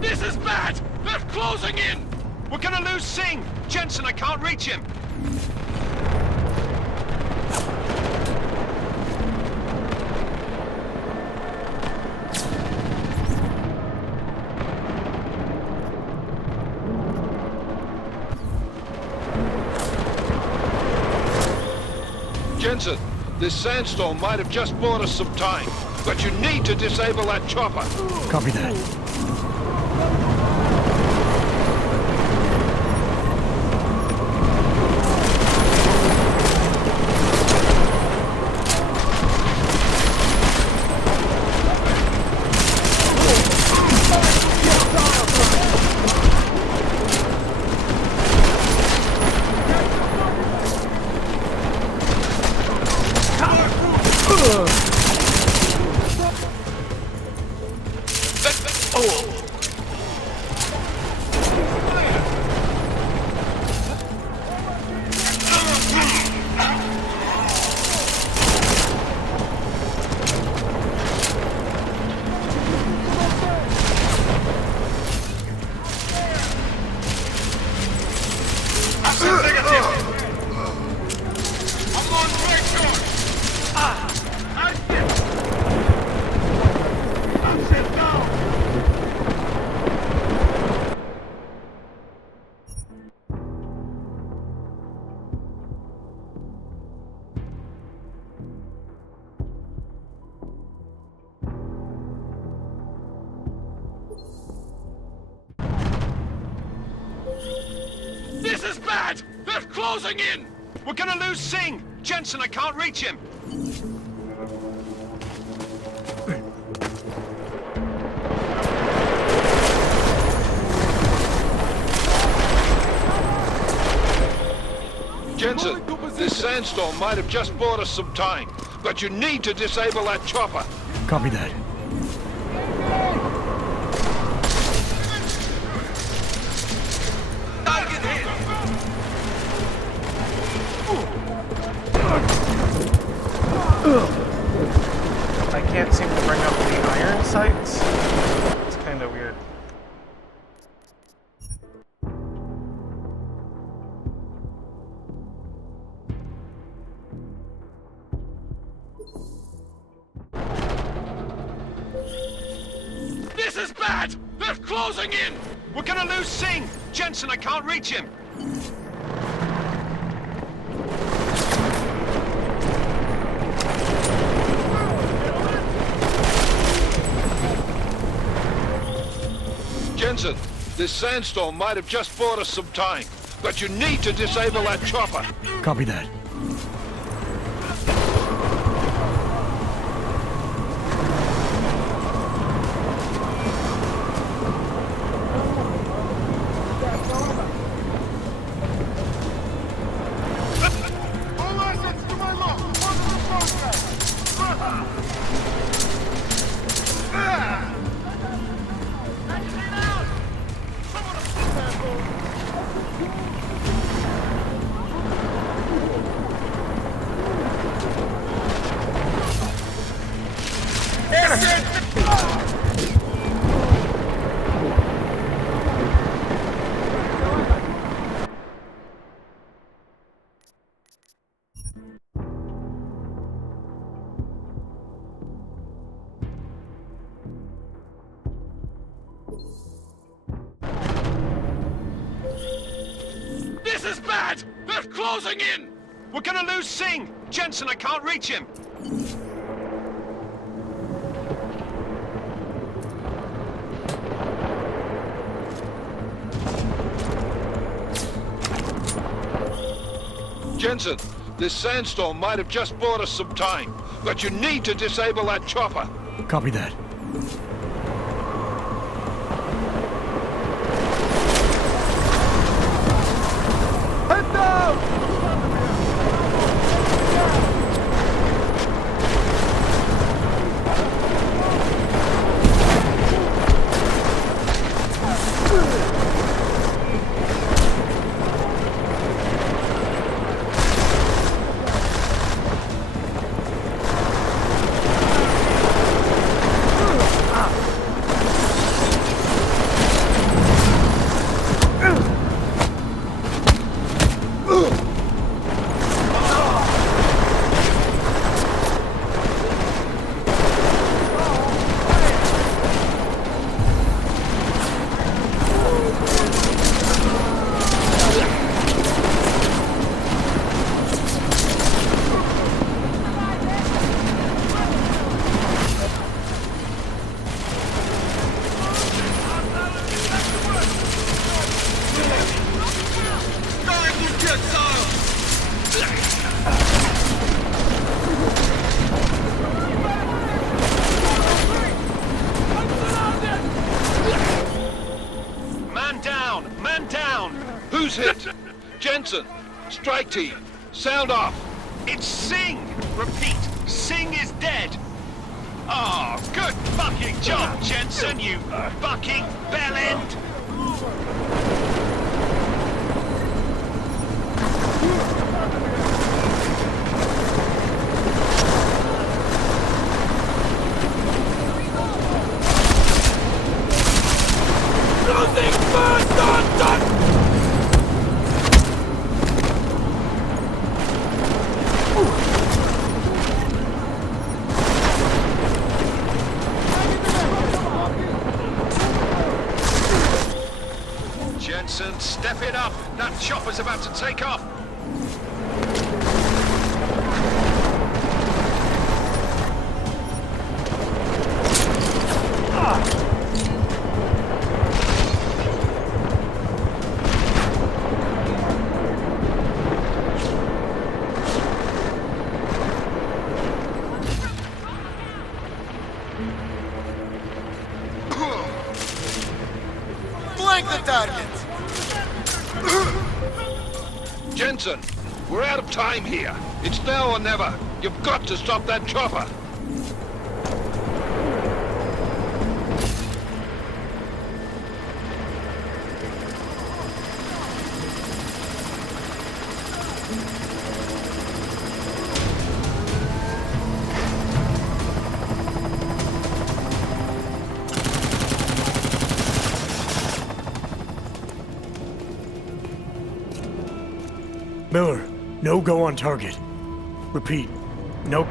This is bad! They're closing in! We're gonna lose Singh! Jensen, I can't reach him! Jensen, this sandstorm might have just bought us some time, but you need to disable that chopper. Copy that. This is bad! They're closing in! We're gonna lose Singh! Jensen, I can't reach him! Jensen, this sandstorm might have just bought us some time, but you need to disable that chopper. Copy that. I can't seem to bring up the iron sights. It's kind of weird. This is bad! They're closing in! We're gonna lose Singh! Jensen, I can't reach him! Jensen, this sandstorm might have just bought us some time, but you need to disable that chopper. Copy that. This is bad! They're closing in! We're gonna lose Singh! Jensen, I can't reach him! Jensen, this sandstorm might have just bought us some time, but you need to disable that chopper. Copy that. Head down! Man down! Who's hit? Jensen, strike team, sound off. It's Singh! Repeat, Singh is dead! Oh, good fucking job, Jensen, you fucking bellend! Losing first on done! Jensen, step it up! That chopper's about to take off! Flank the target! Jensen, we're out of time here. It's now or never. You've got to stop that chopper. Miller, no go on target. Repeat, no...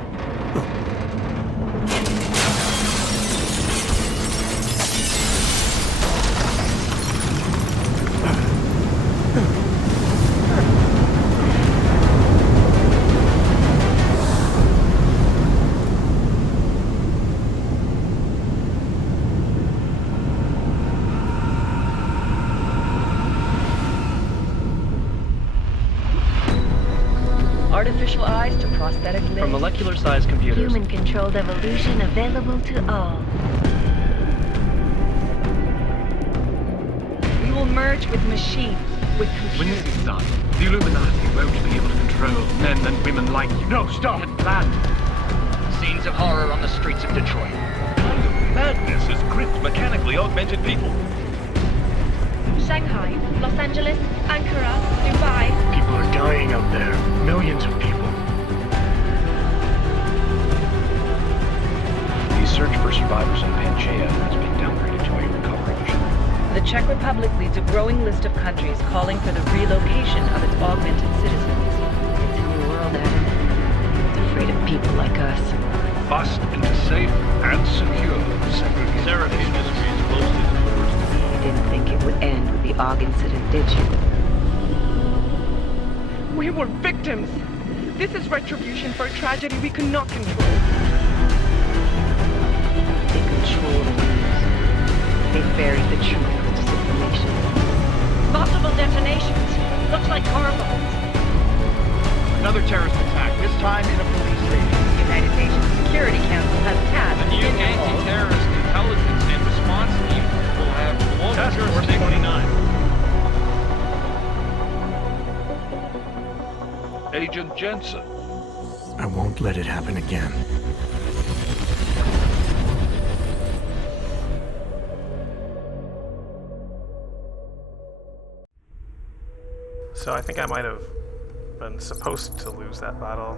Artificial eyes to prosthetic limbs. From molecular-sized computers. Human-controlled evolution available to all. We will merge with machines, with computers. When this is done, the Illuminati won't be able to control men and women like you. No, stop! And planned. Scenes of horror on the streets of Detroit. Madness has gripped mechanically augmented people. Shanghai, Los Angeles, Ankara, Dubai. People are dying out there. Millions of people. The search for survivors in Pangaea has been downgraded to a recovery mission. The Czech Republic leads a growing list of countries calling for the relocation of its augmented citizens. It's a new world, Adam. It's afraid of people like us. Bust into safe and secure segregation. Seraphim Industries closely supports. You didn't think it would end with the AUG incident, did you? We were victims. This is retribution for a tragedy we cannot control. They control the news. They buried the truth with disinformation. Possible detonations. Looks like car bombs. Another terrorist attack, this time in a police station. The United Nations Security Council has tasked The new anti-terrorist intelligence and response team will have global jurisdiction. 29. Agent Jensen. I won't let it happen again. So I think I might have been supposed to lose that battle.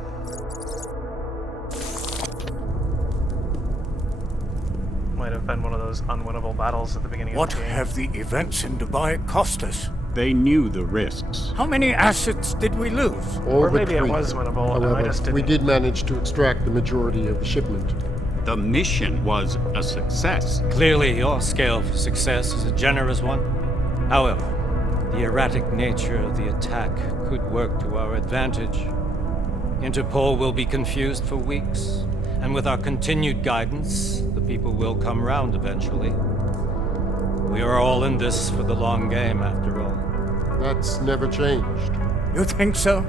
Might have been one of those unwinnable battles at the beginning What of the game. have the events in Dubai cost us? They knew the risks. How many assets did we lose? Or maybe it was winnable, and I just didn't. We did manage to extract the majority of the shipment. The mission was a success. Clearly, your scale of success is a generous one. However, the erratic nature of the attack could work to our advantage. Interpol will be confused for weeks, and with our continued guidance, the people will come round eventually. We are all in this for the long game, after all. That's never changed. You think so?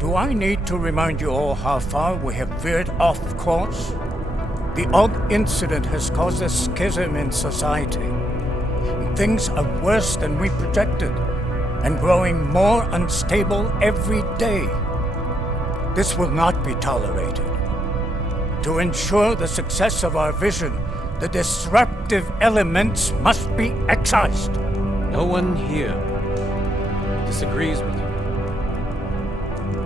Do I need to remind you all how far we have veered off course? The AUG incident has caused a schism in society. Things are worse than we projected, and growing more unstable every day. This will not be tolerated. To ensure the success of our vision, the disruptive elements must be excised. No one here disagrees with you.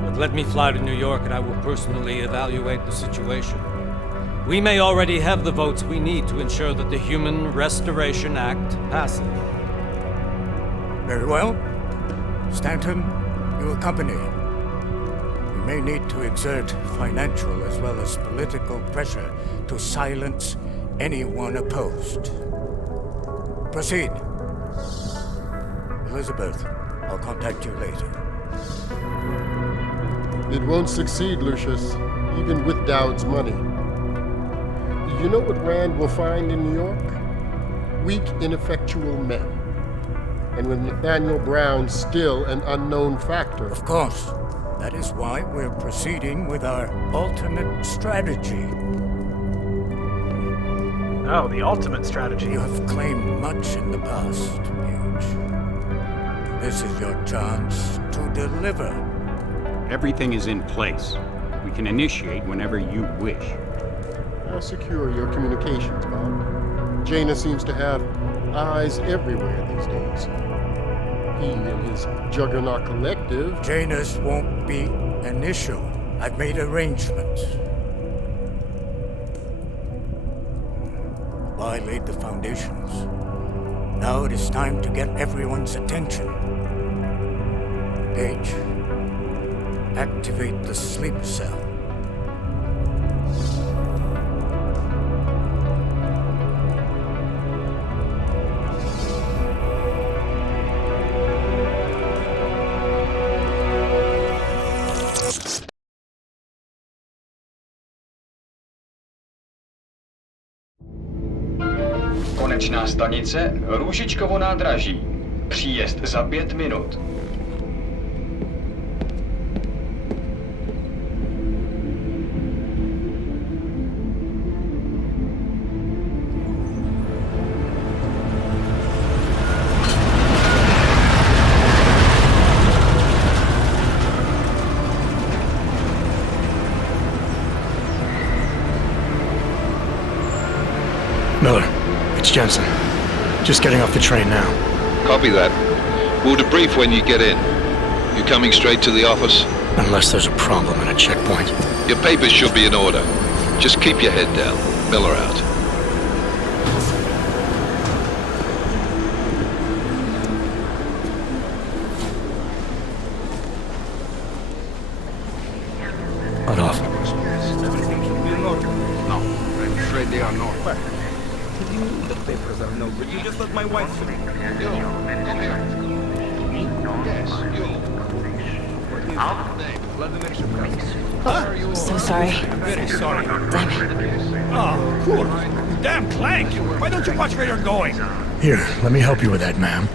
But let me fly to New York and I will personally evaluate the situation. We may already have the votes we need to ensure that the Human Restoration Act passes. Very well. Stanton, you accompany. We may need to exert financial as well as political pressure to silence anyone opposed. Proceed. Elizabeth, I'll contact you later. It won't succeed, Lucius, even with Dowd's money. You know what Rand will find in New York? Weak, ineffectual men. And with Nathaniel Brown still an unknown factor. Of course. That is why we're proceeding with our alternate strategy. Oh, the ultimate strategy. You have claimed much in the past, Paige. This is your chance to deliver. Everything is in place. We can initiate whenever you wish. How secure your communications, Bob? Jaina seems to have eyes everywhere these days. He and his Juggernaut Collective... Janus won't be an issue. I've made arrangements. I laid the foundations. Now it is time to get everyone's attention. H. Activate the sleep cell. Konečná stanice Růžičkovo nádraží. Příjezd za 5 minut. Miller, it's Jensen. Just getting off the train now. Copy that. We'll debrief when you get in. You coming straight to the office? Unless there's a problem at a checkpoint. Your papers should be in order. Just keep your head down. Miller out. Cut off. No, I'm afraid they are not. The papers are no good. You just let my wife finish. Yes, I'm so sorry. Very sorry. Damn it. Oh, cool. Damn Clank! Why don't you watch where you're going? Here, let me help you with that, ma'am.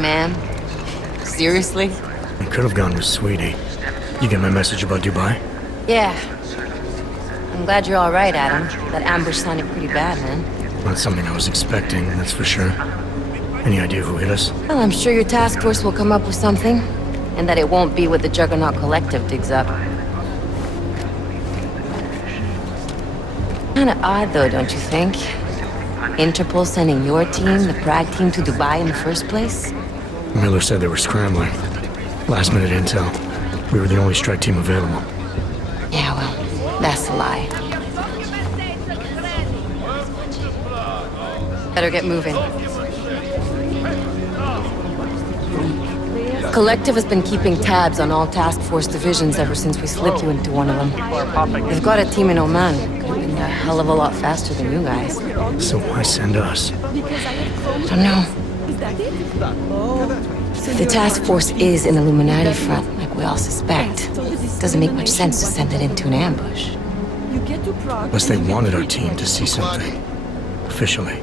Ma'am? Seriously? You could have gone with Sweetie. You get my message about Dubai? Yeah. I'm glad you're alright, Adam. That ambush sounded pretty bad, man. Not something I was expecting, that's for sure. Any idea who hit us? Well, I'm sure your task force will come up with something. And that it won't be what the Juggernaut Collective digs up. Kinda odd, though, don't you think? Interpol sending your team, the Prague team, to Dubai in the first place? Miller said they were scrambling. Last-minute intel. We were the only strike team available. Yeah, well, that's a lie. Better get moving. Collective has been keeping tabs on all task force divisions ever since we slipped you into one of them. They've got a team in Oman. Could have been a hell of a lot faster than you guys. So why send us? I don't know. The task force is an Illuminati front, like we all suspect. Doesn't make much sense to send it into an ambush. Unless they wanted our team to see something. Officially.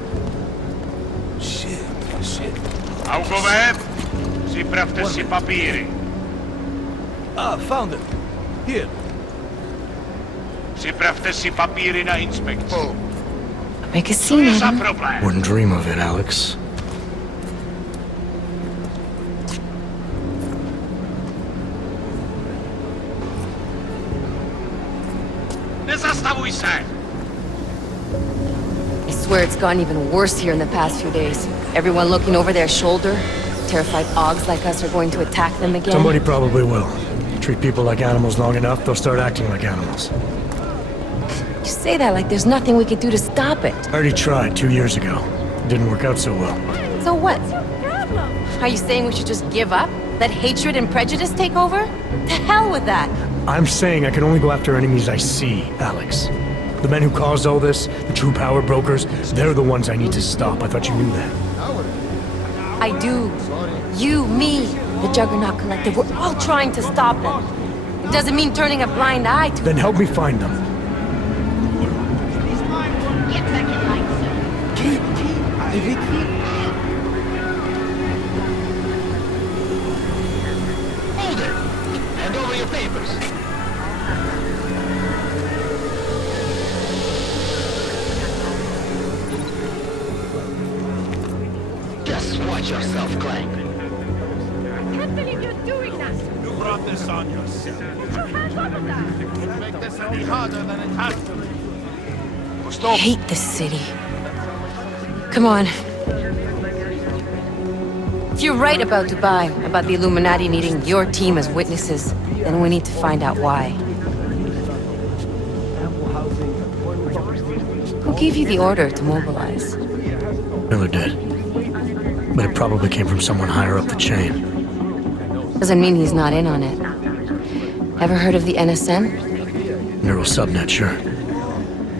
Augové, připravte si papíry. Ah, found it. Here. Připravte si papíry na inspekci. Make a scene, Adam. Wouldn't dream of it, Alex. Nezastavuj se! I swear it's gotten even worse here in the past few days. Everyone looking over their shoulder. Terrified Augs like us are going to attack them again. Somebody probably will. Treat people like animals long enough, they'll start acting like animals. You say that like there's nothing we could do to stop it. I already tried 2 years ago. Didn't work out so well. So what? Are you saying we should just give up? Let hatred and prejudice take over? To hell with that! I'm saying I can only go after enemies I see, Alex. The men who caused all this, the true power brokers, they're the ones I need to stop. I thought you knew that. I do. You, me, the Juggernaut Collective, we're all trying to stop them. It doesn't mean turning a blind eye to Then help me find them. Hold it! Hand over your papers. Just watch yourself, Clank. I can't believe you're doing that! You brought this on yourself. Put your hands off of that! Make this any harder than it has to be. I hate this city. Come on. If you're right about Dubai, about the Illuminati needing your team as witnesses, then we need to find out why. Who gave you the order to mobilize? Miller did. but it probably came from someone higher up the chain. Doesn't mean he's not in on it. Ever heard of the NSM? Neural subnet, sure.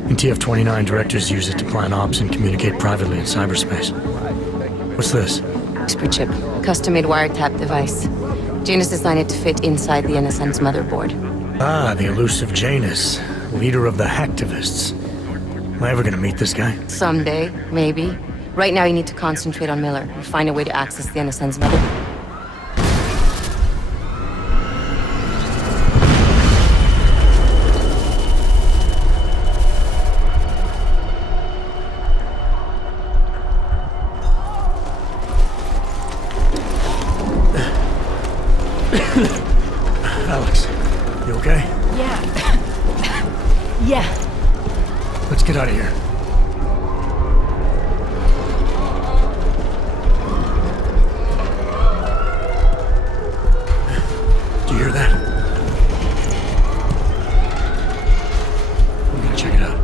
In TF-29, directors use it to plan ops and communicate privately in cyberspace. What's this? Whisper chip. Custom-made wiretap device. Janus designed it to fit inside the NSM's motherboard. Ah, the elusive Janus, leader of the hacktivists. Am I ever gonna meet this guy? Someday, maybe. Right now you need to concentrate on Miller and find a way to access the NSM's motherboard. Alex, you okay? Yeah. Let's get out of here. Do you hear that? I'm gonna check it out.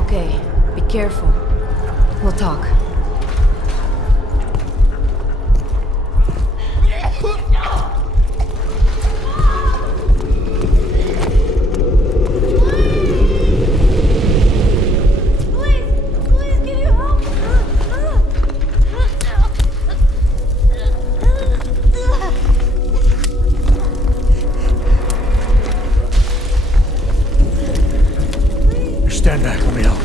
Okay, be careful. We'll talk. Stand back, let me help.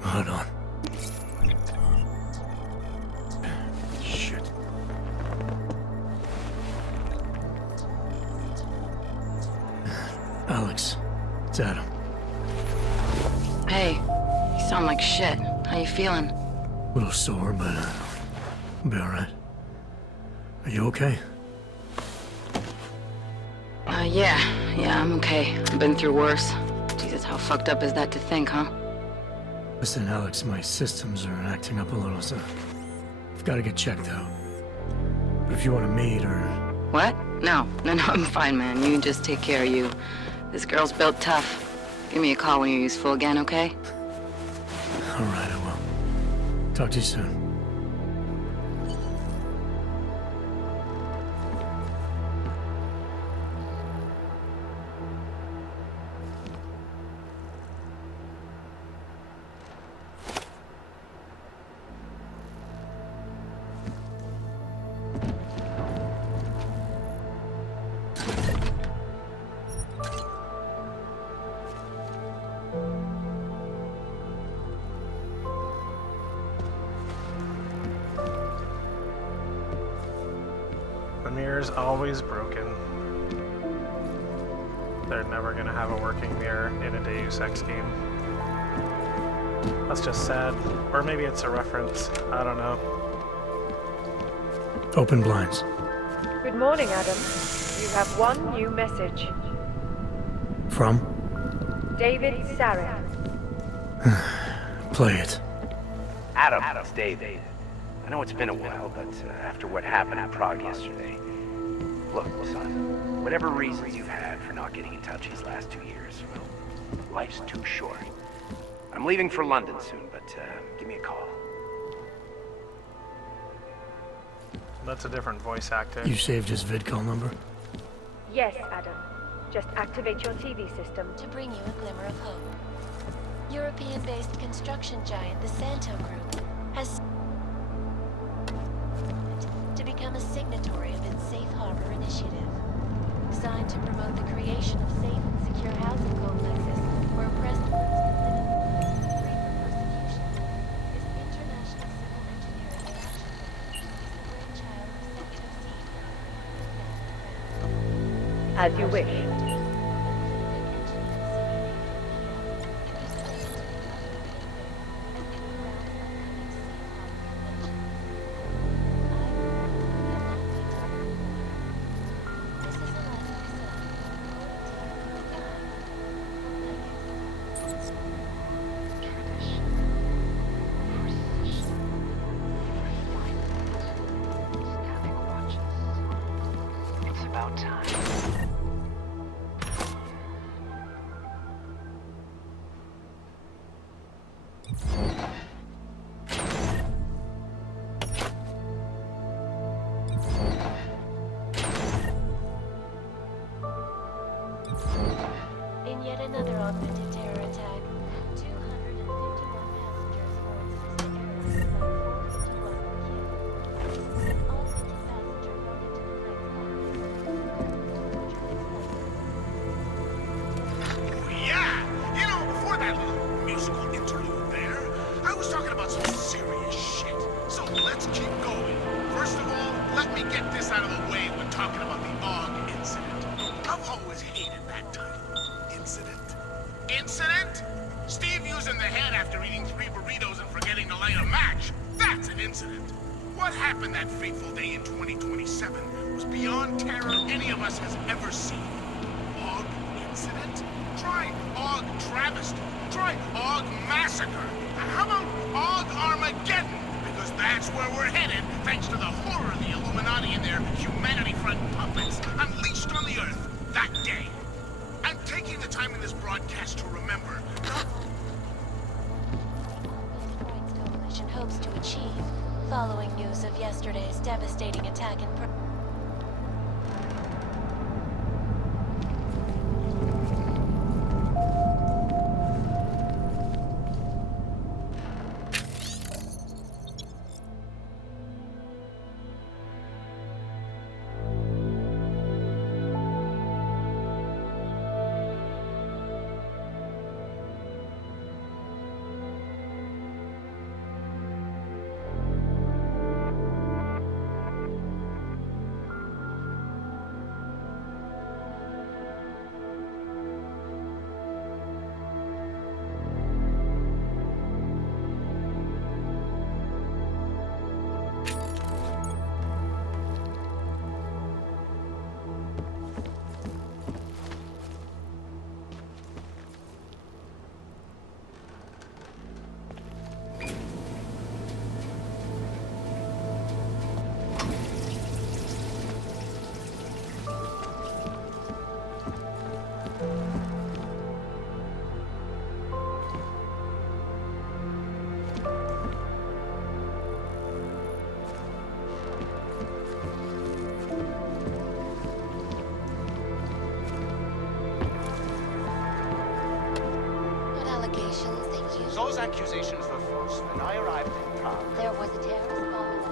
Hold on. Shit. Alex, it's Adam. Hey, you sound like shit. How you feeling? A little sore, but I'll be alright. Are you okay? Yeah, I'm okay. I've been through worse. Jesus, how fucked up is that to think, huh? Listen, Alex, my systems are acting up a little, so I've got to get checked out. But if you want to meet or... What? No, I'm fine, man. You just take care of you. This girl's built tough. Give me a call when you're useful again, okay? Alright, I will. Talk to you soon. The mirror's always broken. They're never gonna have a working mirror in a Deus Ex game. That's just sad. Or maybe it's a reference. I don't know. Open blinds. Good morning, Adam. You have one new message. From? David Sarek. Play it. Adam, it's David. I know it's been a while, but after what happened in Prague yesterday... Look, son, whatever reasons you've had for not getting in touch these last 2 years, well, life's too short. I'm leaving for London soon, but give me a call. That's a different voice actor. You saved his vidcall number? Yes, Adam. Just activate your TV system. To bring you a glimmer of hope. European-based construction giant, the Santo Group, has to become a signatory of its Safe Harbor initiative, designed to promote the creation of safe and secure housing complexes where oppressed groups can live free from persecution. This international civil As you wish. It's about time. In yet another augmented terror attack, 251 passengers were assisted in about 451 were killed. An augmented passenger broke into the Yeah! You know, before that little musical interlude there, I was talking about some serious shit. So let's keep going. First of all, let me get this out of the way when talking about the AUG incident. I've always hated that title. Incident. Incident? Steve using the head after eating 3 burritos and forgetting to light a match. That's an incident. What happened that fateful day in 2027 was beyond terror any of us has ever seen. AUG incident? Try AUG travesty. Try AUG massacre. And how about AUG Armageddon? Because that's where we're headed, thanks to the horror of the Illuminati and their humanity front puppets unleashed on the Earth that day. I'm taking the time in this broadcast to remember. coalition hopes to achieve, following news of yesterday's devastating attack in Those accusations were false. When I arrived in Prague, there was a terrorist bomb in the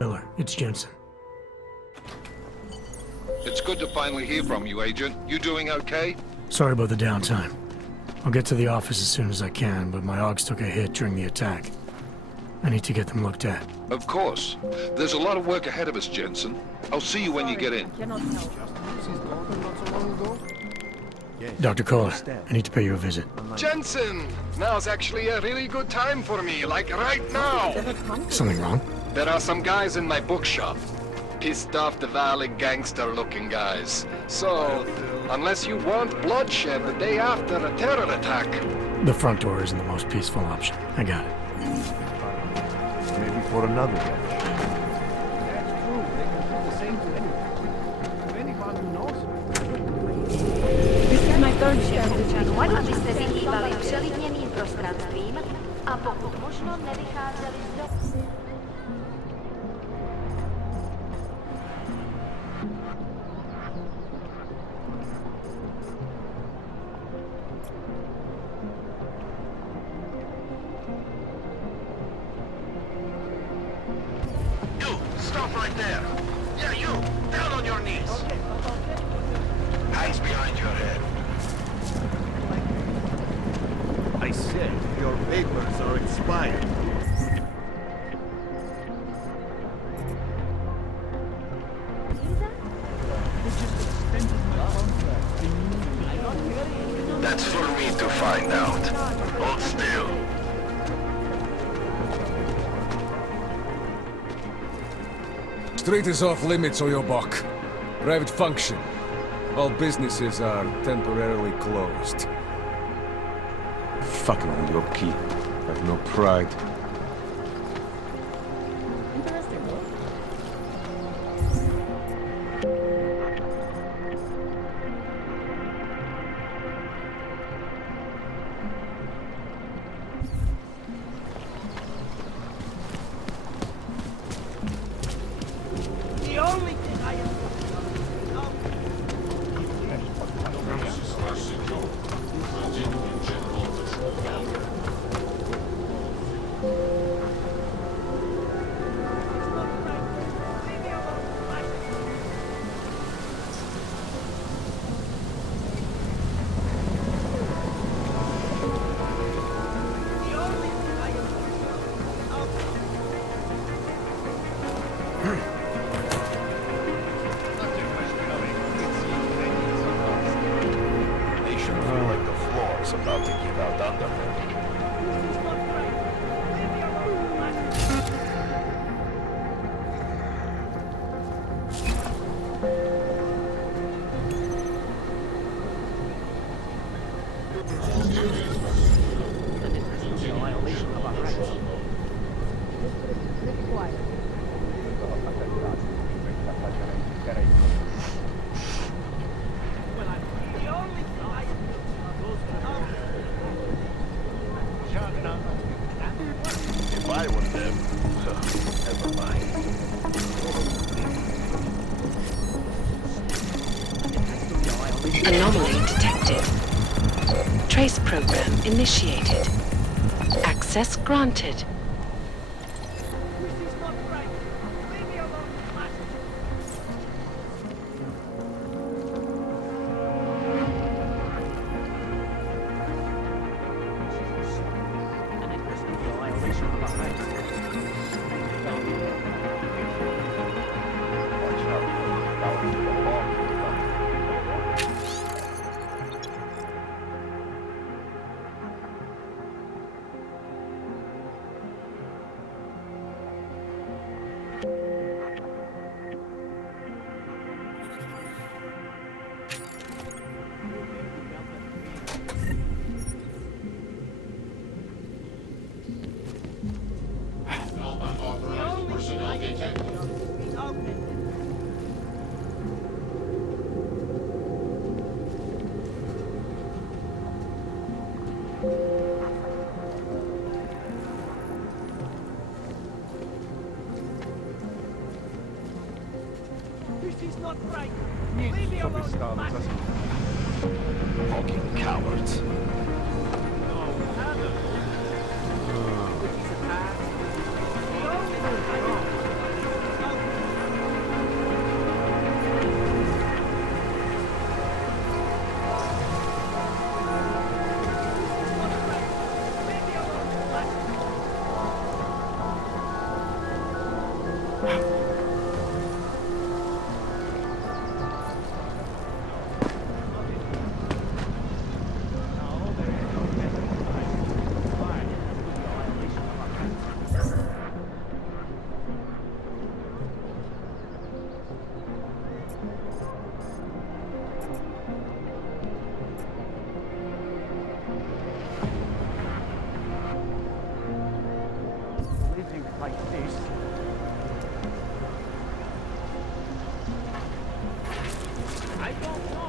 Miller, it's Jensen. It's good to finally hear from you, Agent. You doing okay? Sorry about the downtime. I'll get to the office as soon as I can, but my AUGs took a hit during the attack. I need to get them looked at. Of course. There's a lot of work ahead of us, Jensen. I'll see you when you get in. Dr. Kohler, I need to pay you a visit. Jensen! Now's actually a really good time for me, like right now! Something wrong? There are some guys in my bookshop. Pissed off the Valley gangster-looking guys. So, unless you want bloodshed the day after a terror attack... The front door isn't the most peaceful option. I got it. Maybe for another day. That's true. They can do the same to anyone. To anyone who knows. This is my third shift. Abyste vyhýbali přelidněným prostranstvím a pokud možno nevycházeli z domu. find out. Hold still. Street is off limits, Oyobok. Private function. All businesses are temporarily closed. Fucking Oyoki. Have no pride. The only thing I am They should feel like the floor's about to give out under them. If I were them, never mind. Anomaly detected. Trace program initiated. Access granted. This is not right. Leave me alone. Fucking cowards. Living like this. I don't know.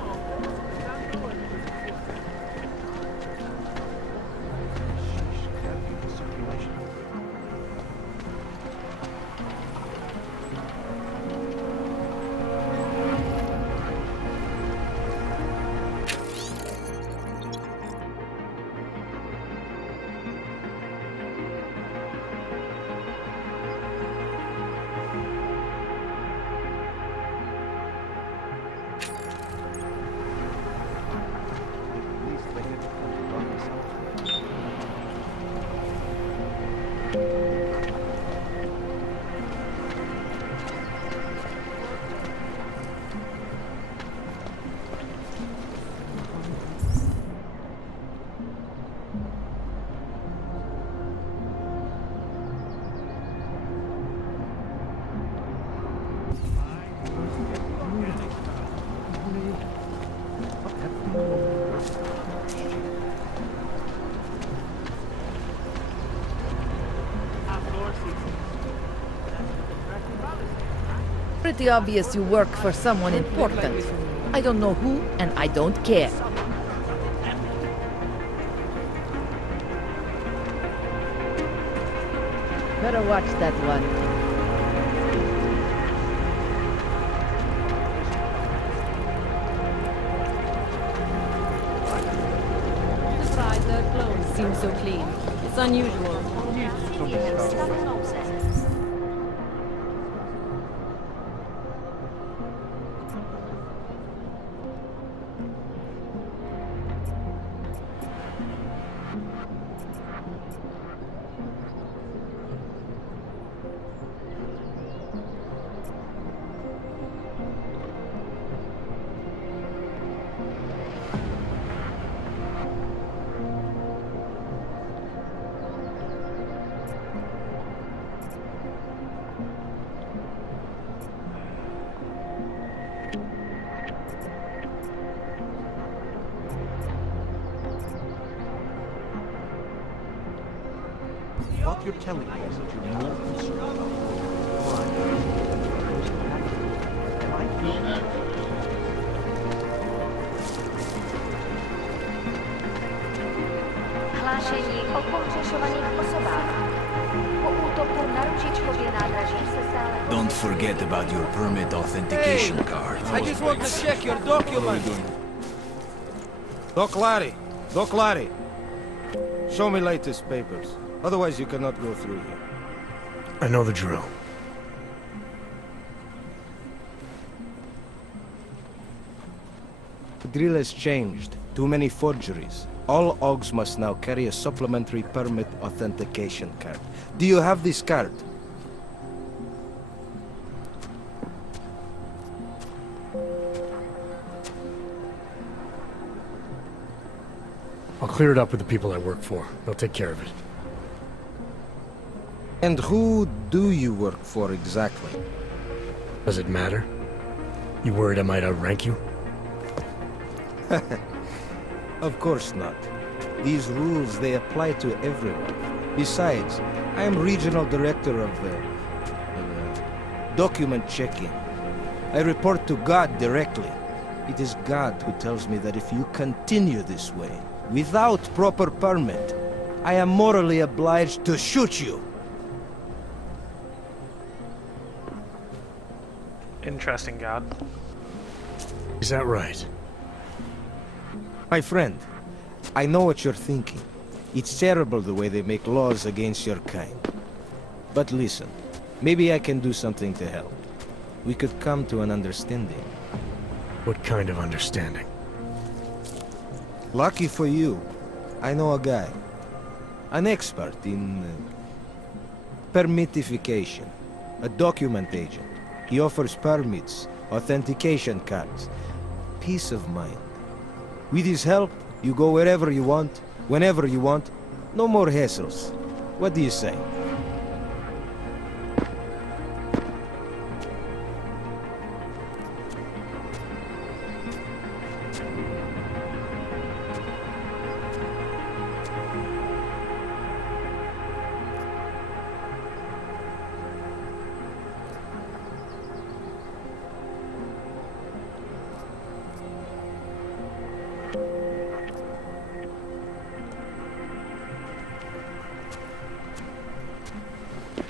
pretty obvious you work for someone important. I don't know who, and I don't care. Better watch that one. Surprised their clothes seem so clean. It's unusual. What you're telling me is that you're more concerned about Hlášení o pohřešovaných osobách. Po útoku na ružičkově nádraží se stále... Don't forget about your permit authentication card. I just want to check your documents. Doc Larry. Show me latest papers. Otherwise you cannot go through here. I know the drill. The drill has changed. Too many forgeries. All OGs must now carry a supplementary permit authentication card. Do you have this card? I'll clear it up with the people I work for. They'll take care of it. And who do you work for exactly? Does it matter? You worried I might outrank you? Of course not. These rules, they apply to everyone. Besides, I am regional director of document checking. I report to God directly. It is God who tells me that if you continue this way, without proper permit, I am morally obliged to shoot you. Interesting, God. Is that right? My friend, I know what you're thinking. It's terrible the way they make laws against your kind. But listen, maybe I can do something to help. We could come to an understanding. What kind of understanding? Lucky for you, I know a guy. An expert in permitification. A document agent. He offers permits, authentication cards. Peace of mind. With his help, you go wherever you want, whenever you want. No more hassles. What do you say?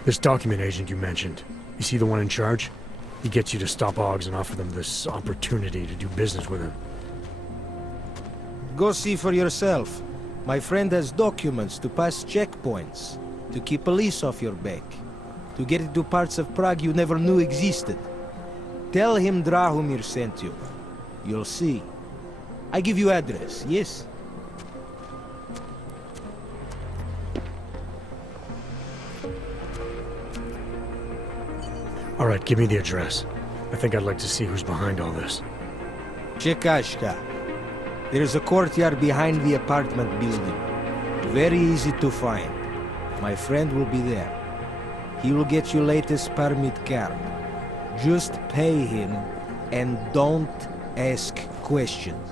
This document agent you mentioned, is he the one in charge? He gets you to stop OGs and offer them this opportunity to do business with him. Go see for yourself. My friend has documents to pass checkpoints, to keep police off your back, to get into parts of Prague you never knew existed. Tell him Drahomir sent you. You'll see. I give you address, yes? All right, give me the address. I think I'd like to see who's behind all this. Chekashka. There's a courtyard behind the apartment building. Very easy to find. My friend will be there. He will get you latest permit card. Just pay him and don't ask questions.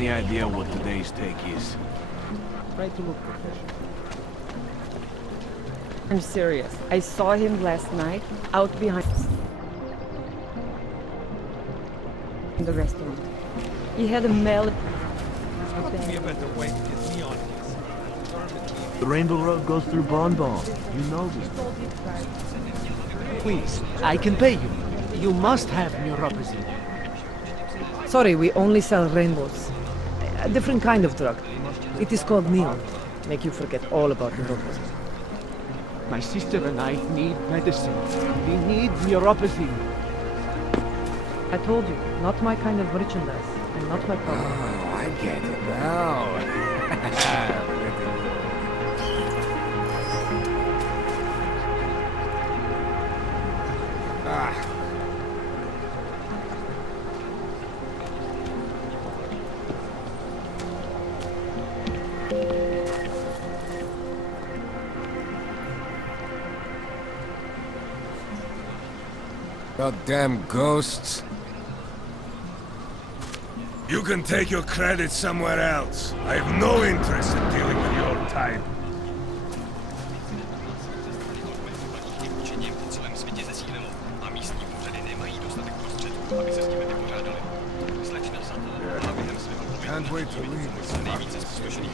any idea what today's take is? Try to look professional. I'm serious. I saw him last night out behind the restaurant. He had a melon. There's got to be a better way to get me on this. The Rainbow Road goes through Bon Bon. You know this. Please, I can pay you. You must have neuropathy. Sorry, we only sell rainbows. A different kind of drug. It is called Neil. Make you forget all about neuropathy. My sister and I need medicine. We need neuropathy. I told you, not my kind of merchandise, and not my problem. Oh, I get it now. Goddamn ghosts. You can take your credit somewhere else. I have no interest in dealing with your type. Can't wait to leave this fucking city.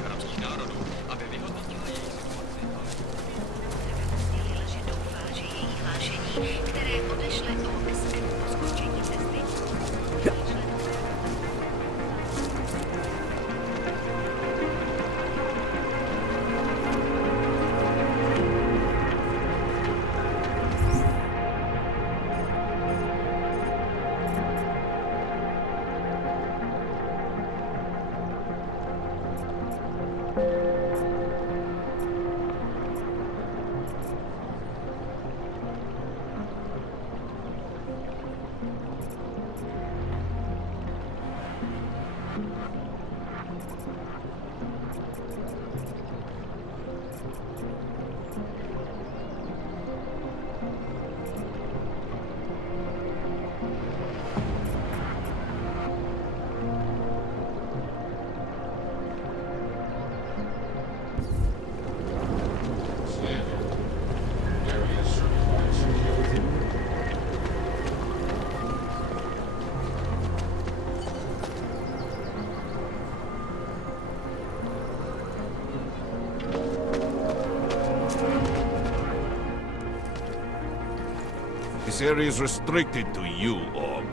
This area is restricted to you, Og.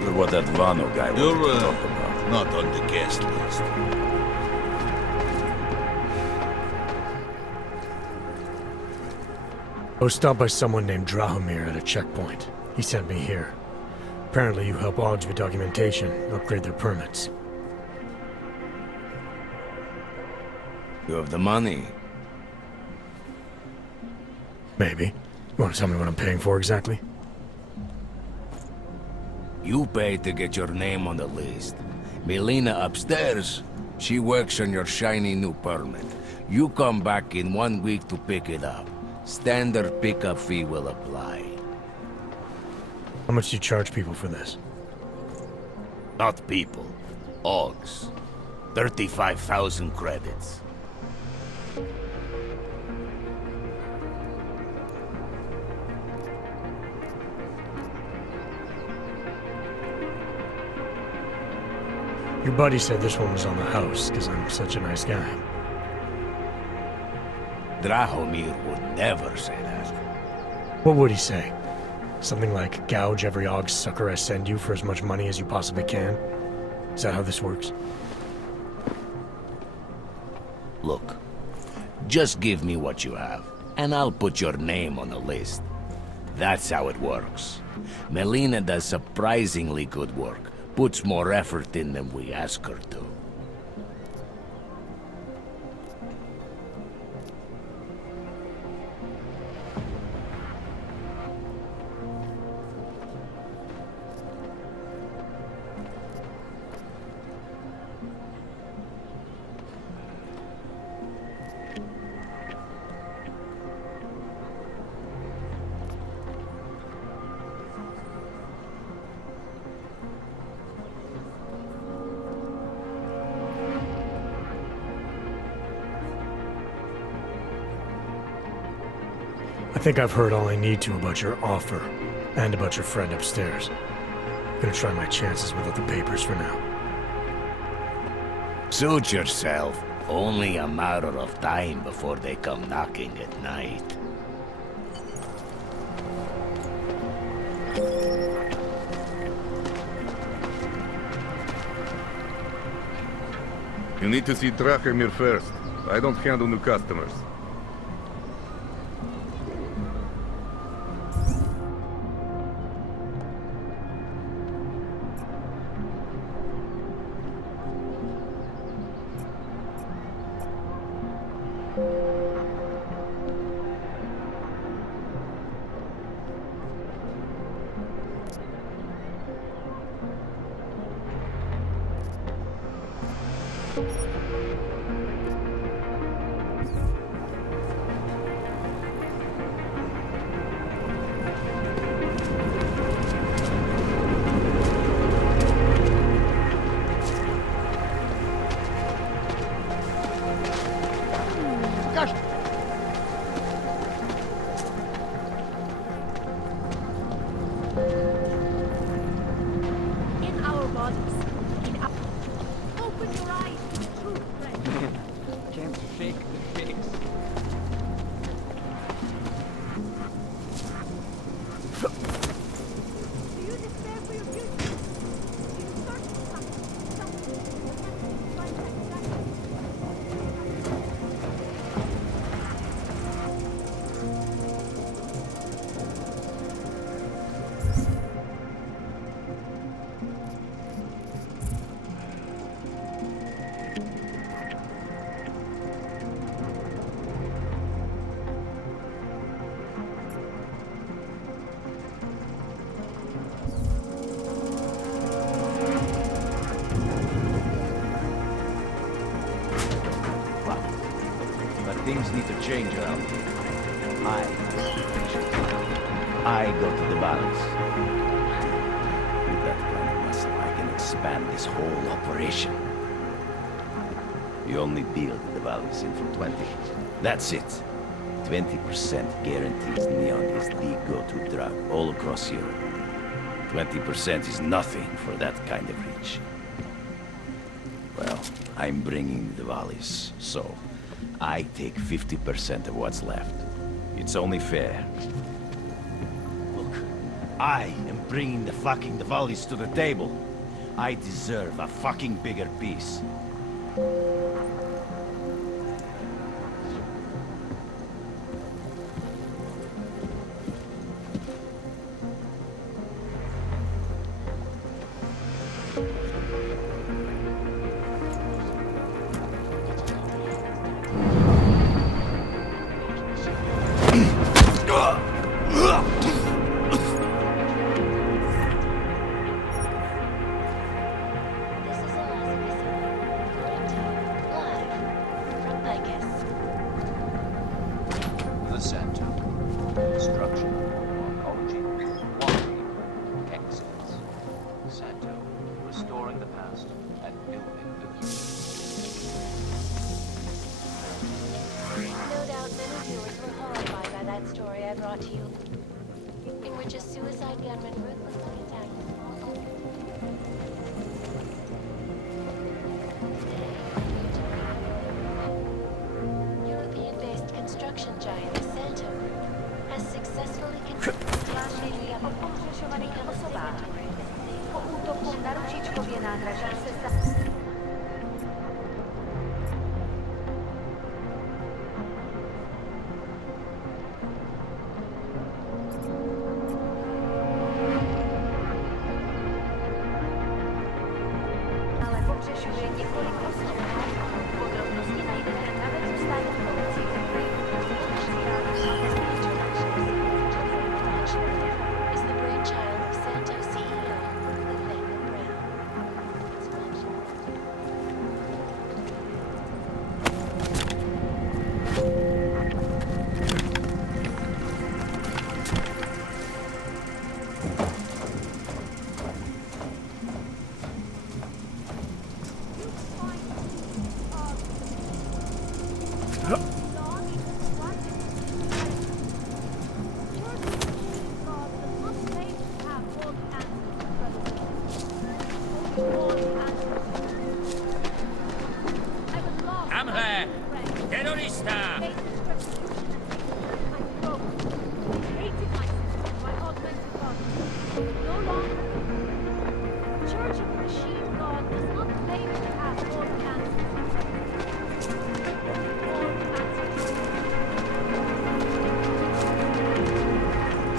You're what that Vano guy wanted You're, to talk about. not on the guest list. I was stopped by someone named Drahomir at a checkpoint. He sent me here. Apparently you help Augs with documentation, upgrade their permits. You have the money. Maybe. You want to tell me what I'm paying for exactly? You pay to get your name on the list. Melina upstairs, she works on your shiny new permit. You come back in 1 week to pick it up. Standard pickup fee will apply. How much do you charge people for this? Not people. Augs. 35,000 credits. Your buddy said this one was on the house, because I'm such a nice guy. Drahomir would never say that. What would he say? Something like, gouge every Augs sucker I send you for as much money as you possibly can? Is that how this works? Look, just give me what you have, and I'll put your name on the list. That's how it works. Melina does surprisingly good work. Puts more effort in than we ask her to. I think I've heard all I need to about your offer, and about your friend upstairs. Gonna try my chances without the papers for now. Suit yourself. Only a matter of time before they come knocking at night. You need to see Drachemir first. I don't handle new customers. In our bodies, in our... Open your eyes to the truth, friend. Can't shake the face. Do you despair for your future? Do you search for something? Find that But things need to change around here. I go to the balance. With that kind of muscle, I can expand this whole operation. You only deal with the values in for 20. That's it. 20% guarantees Neon is the go-to drug all across Europe. 20% is nothing for that kind of reach. Well, I'm bringing the values, so I take 50% of what's left. It's only fair. Look, I am bringing the values to the table. I deserve a fucking bigger piece. The center. Structure. Oncology. Quality. Excellence. Santo. Restoring the past and building the future. No doubt many viewers were horrified by that story I brought to you, in which a suicide gunman ruthlessly attacked a small European-based construction giant Santo has successfully is the brainchild of Santo CEO, Nathaniel Motorista! No longer. The Church of the Machine God does not claim to have all the answers. All the answers.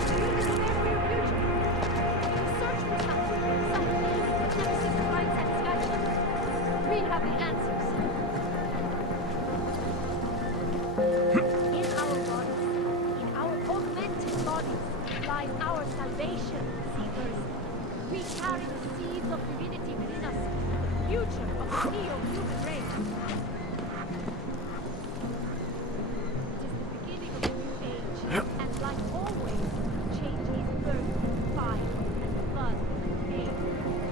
Do you despair for your future? Do you search for something that never sees to find satisfaction? We have the answers. In our bodies, in our augmented bodies, lies our salvation, seekers. We carry the seeds of divinity within us, the future of the neo-human race. It is the beginning of a new age, and like always, change is birth, fire, and blood, air.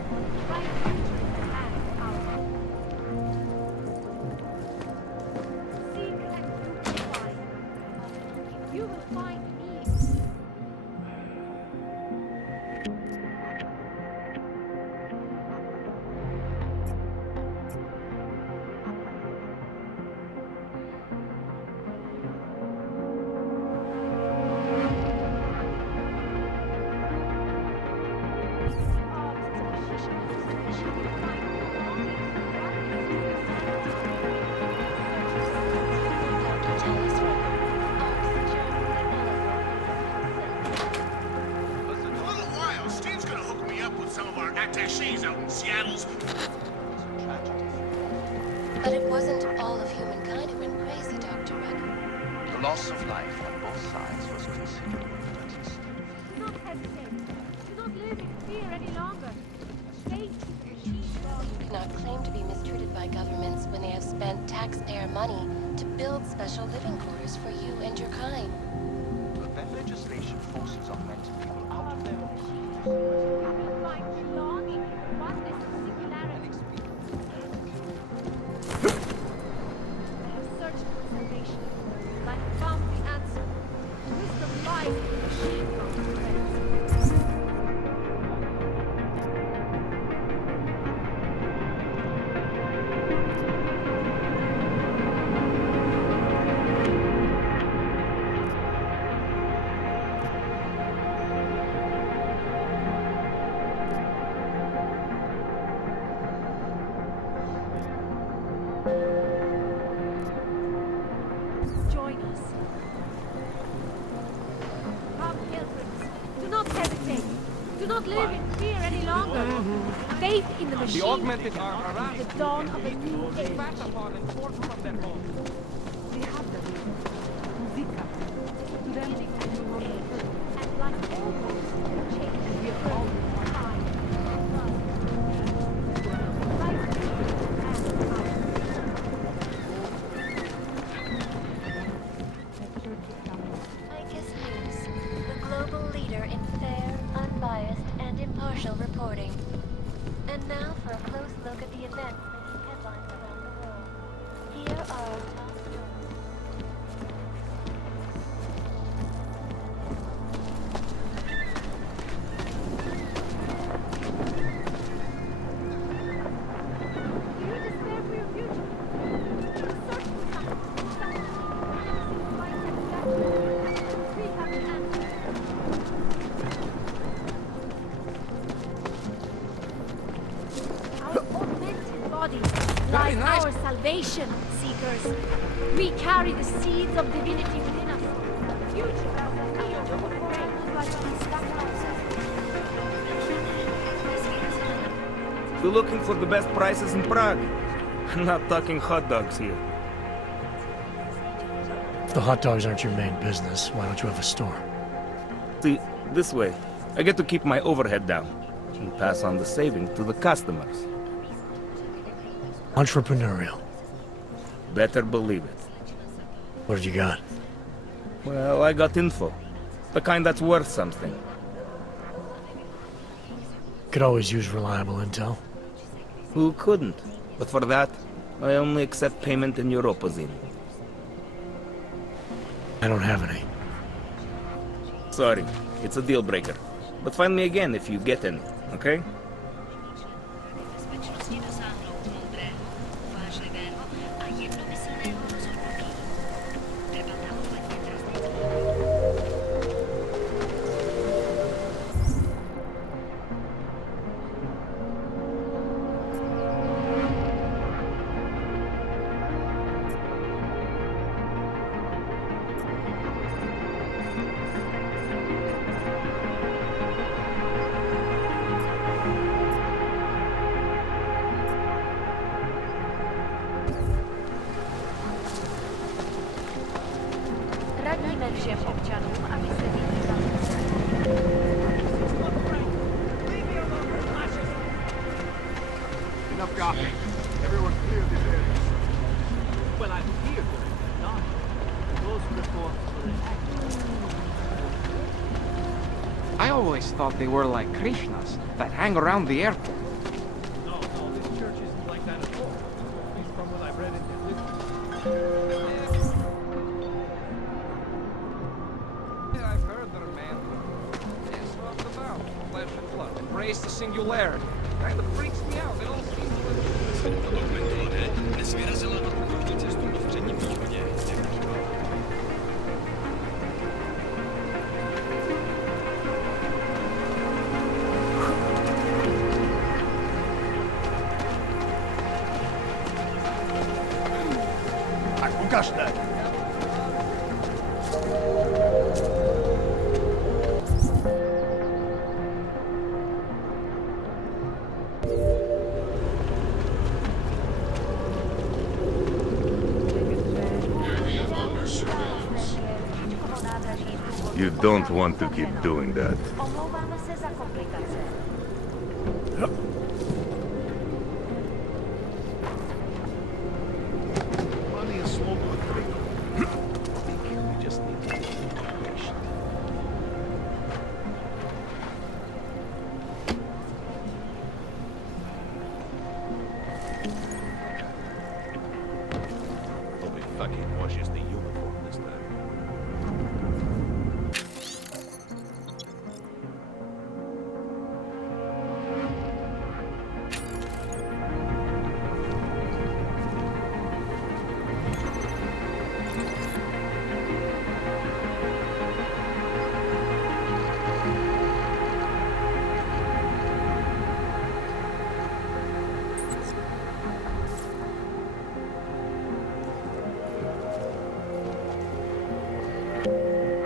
The bright future is at hand, our seek and you will find. You will find me. But it wasn't all of humankind who went crazy, Dr. Rucker. The loss of life on both sides was considerable, but it's Do not hesitate. Do not live in fear any longer. Fate is the machine God. You cannot claim to be mistreated by governments when they have spent taxpayer money to build special living quarters for you and your kind. But then legislation forces augmented people out of their homes. Find belonging in the oneness of singularity. I have searched for salvation, but I have found the answer. Wisdom lies in the machine God's friends. Join us. Come, pilgrims. Do not hesitate. Do not live in fear any longer. Faith in the machine. The augmented are around. The dawn of a new age. They have the Zika. To them, And like always, change we are all time. I guess News, the global leader in fair, unbiased, and impartial reporting. And now for a close look at the events making headlines around the world. Here are our top stories. Do you despair for your future? Do you search for something to find satisfaction? We have the answer. Our augmented bodies lies our salvation, seekers. We carry the seeds of divinity within us. The future of the neo-human We're looking for the best prices in Prague. Not talking hot dogs here. If the hot dogs aren't your main business, why don't you have a store? See, this way, I get to keep my overhead down and pass on the saving to the customers. Entrepreneurial. Better believe it. What have you got? Well, I got info. The kind that's worth something. Could always use reliable intel. Who couldn't? But for that, I only accept payment in Europozine. I don't have any. Sorry, it's a deal breaker. But find me again if you get any, okay? Radíme všem občanům, aby se vyhýbali. Enough gawking. Everyone clear this area. Well, I'm here for it, not. Those reports were inaccurate. I always thought they were like Krishnas that hang around the airport. No, this church isn't like that at all. At least from what I've read in the literature. Yeah, I've heard that a man is off the bow, flesh and blood, embrace the singularity. Kind of freaks me out. It all seems Ukaż tak! You don't want to keep doing that. Omlouváme se za komplikace. Money is slow to agree. We just need to be patient. Nobody fucking washes the uniform this time.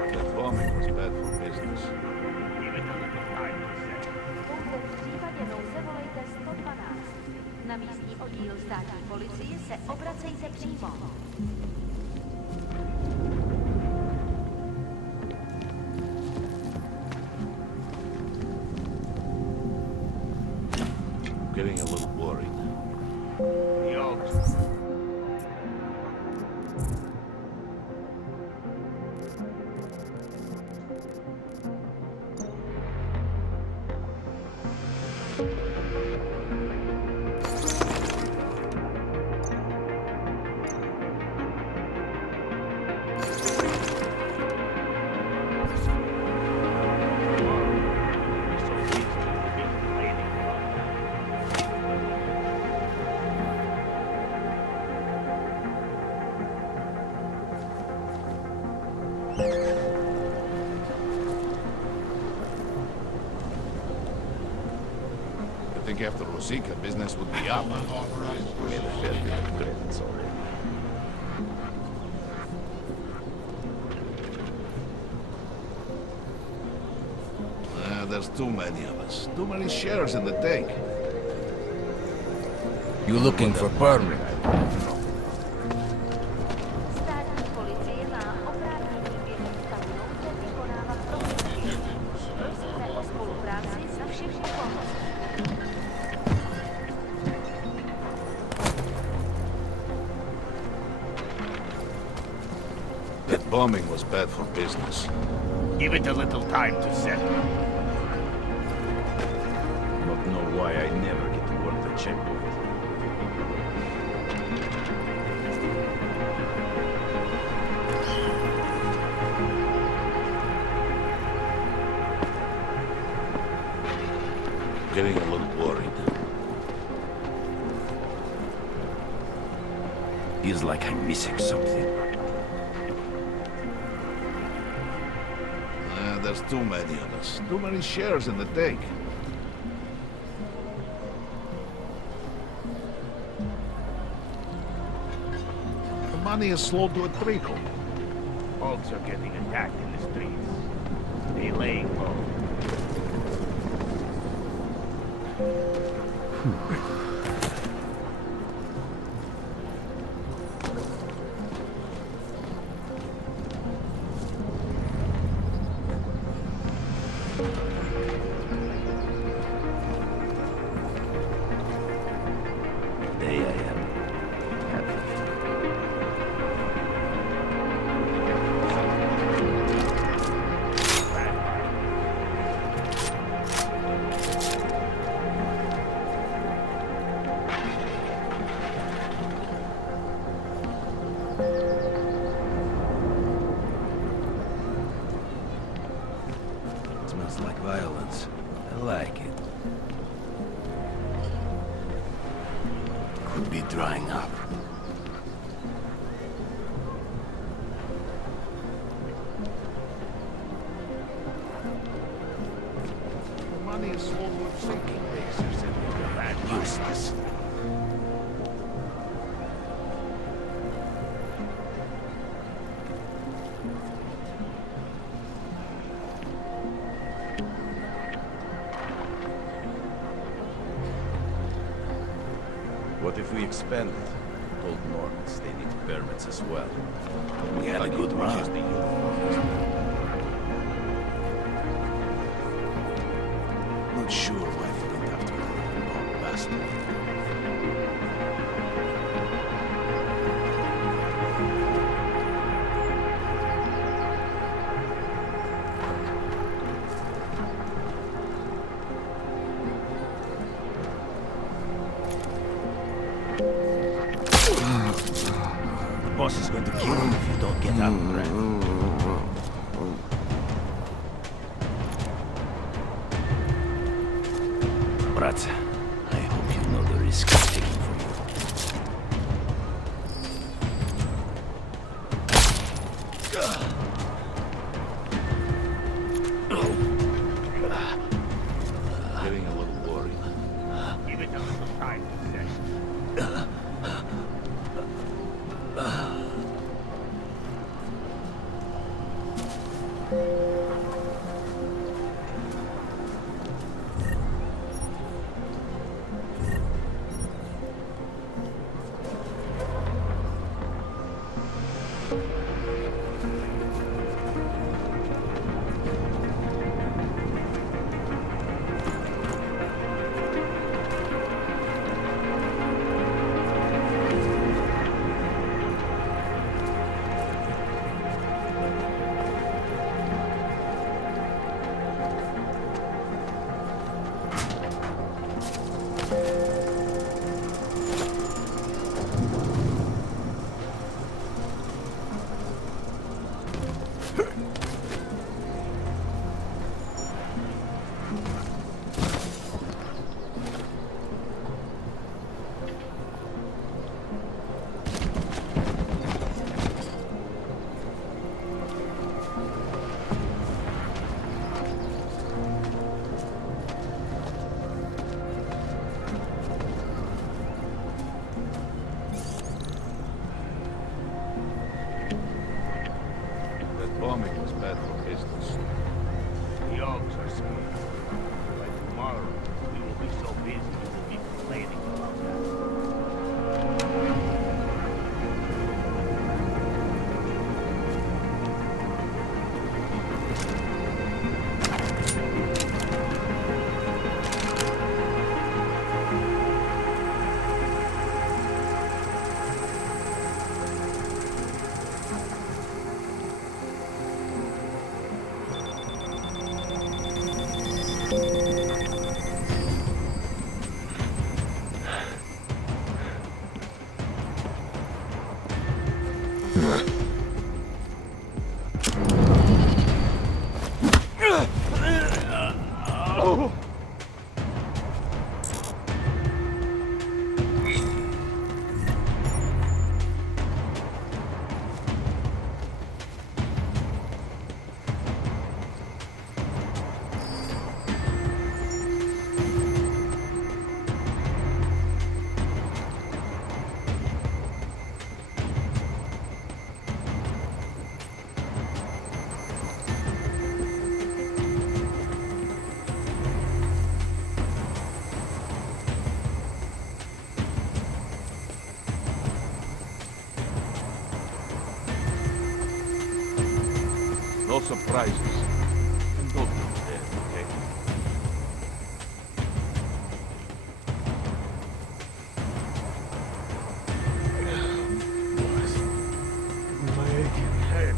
That bombing was bad for business. Pouze v případě nouze volejte 112. Na místní oddíl státní policie se obracejte přímo. I'm getting a little worried. I think after Rosika, business would be up. We made a fair bit of credits already. There's too many of us. Too many shares in the take. You looking for permit? Státní policie má oprávnění během stavu nouze vykonávat prohlídky. Prosíme o spolupráci za všechny pomoci. That bombing was bad for business. Give it a little time to settle. Don't know why I never get to work the checkpoint. Getting a little worried. Feels like I'm missing something. There's too many of us. Too many shares in the take. The money is slow to a trickle. Folks are getting attacked in the streets. They laying low. drying up. Money is swallowed sinking bases in the bad useless. What if we expand it? Told Normans they need permits as well. We had a good run. Not sure why they went after that poor bastard. The boss is going to kill you if you don't get out of the ground. Brat, I hope you know the risk I'm taking for you. Getting a little worried. Give it a little time, Seth. That bombing was bad for business. The Yogs are scared. By tomorrow, we will be so busy we will be complaining about that. No surprises. And don't be dead, okay? My aching head.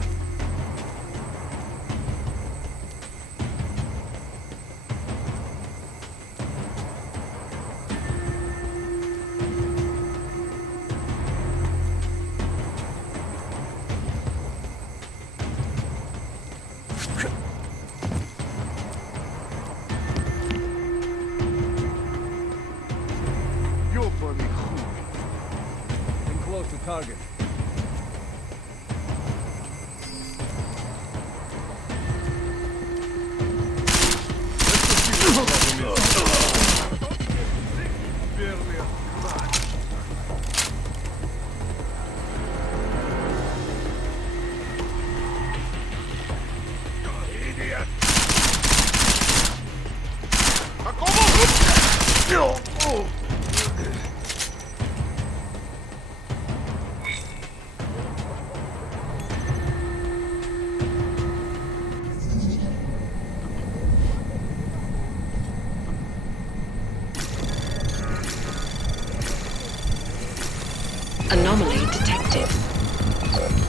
target. Anomaly detected.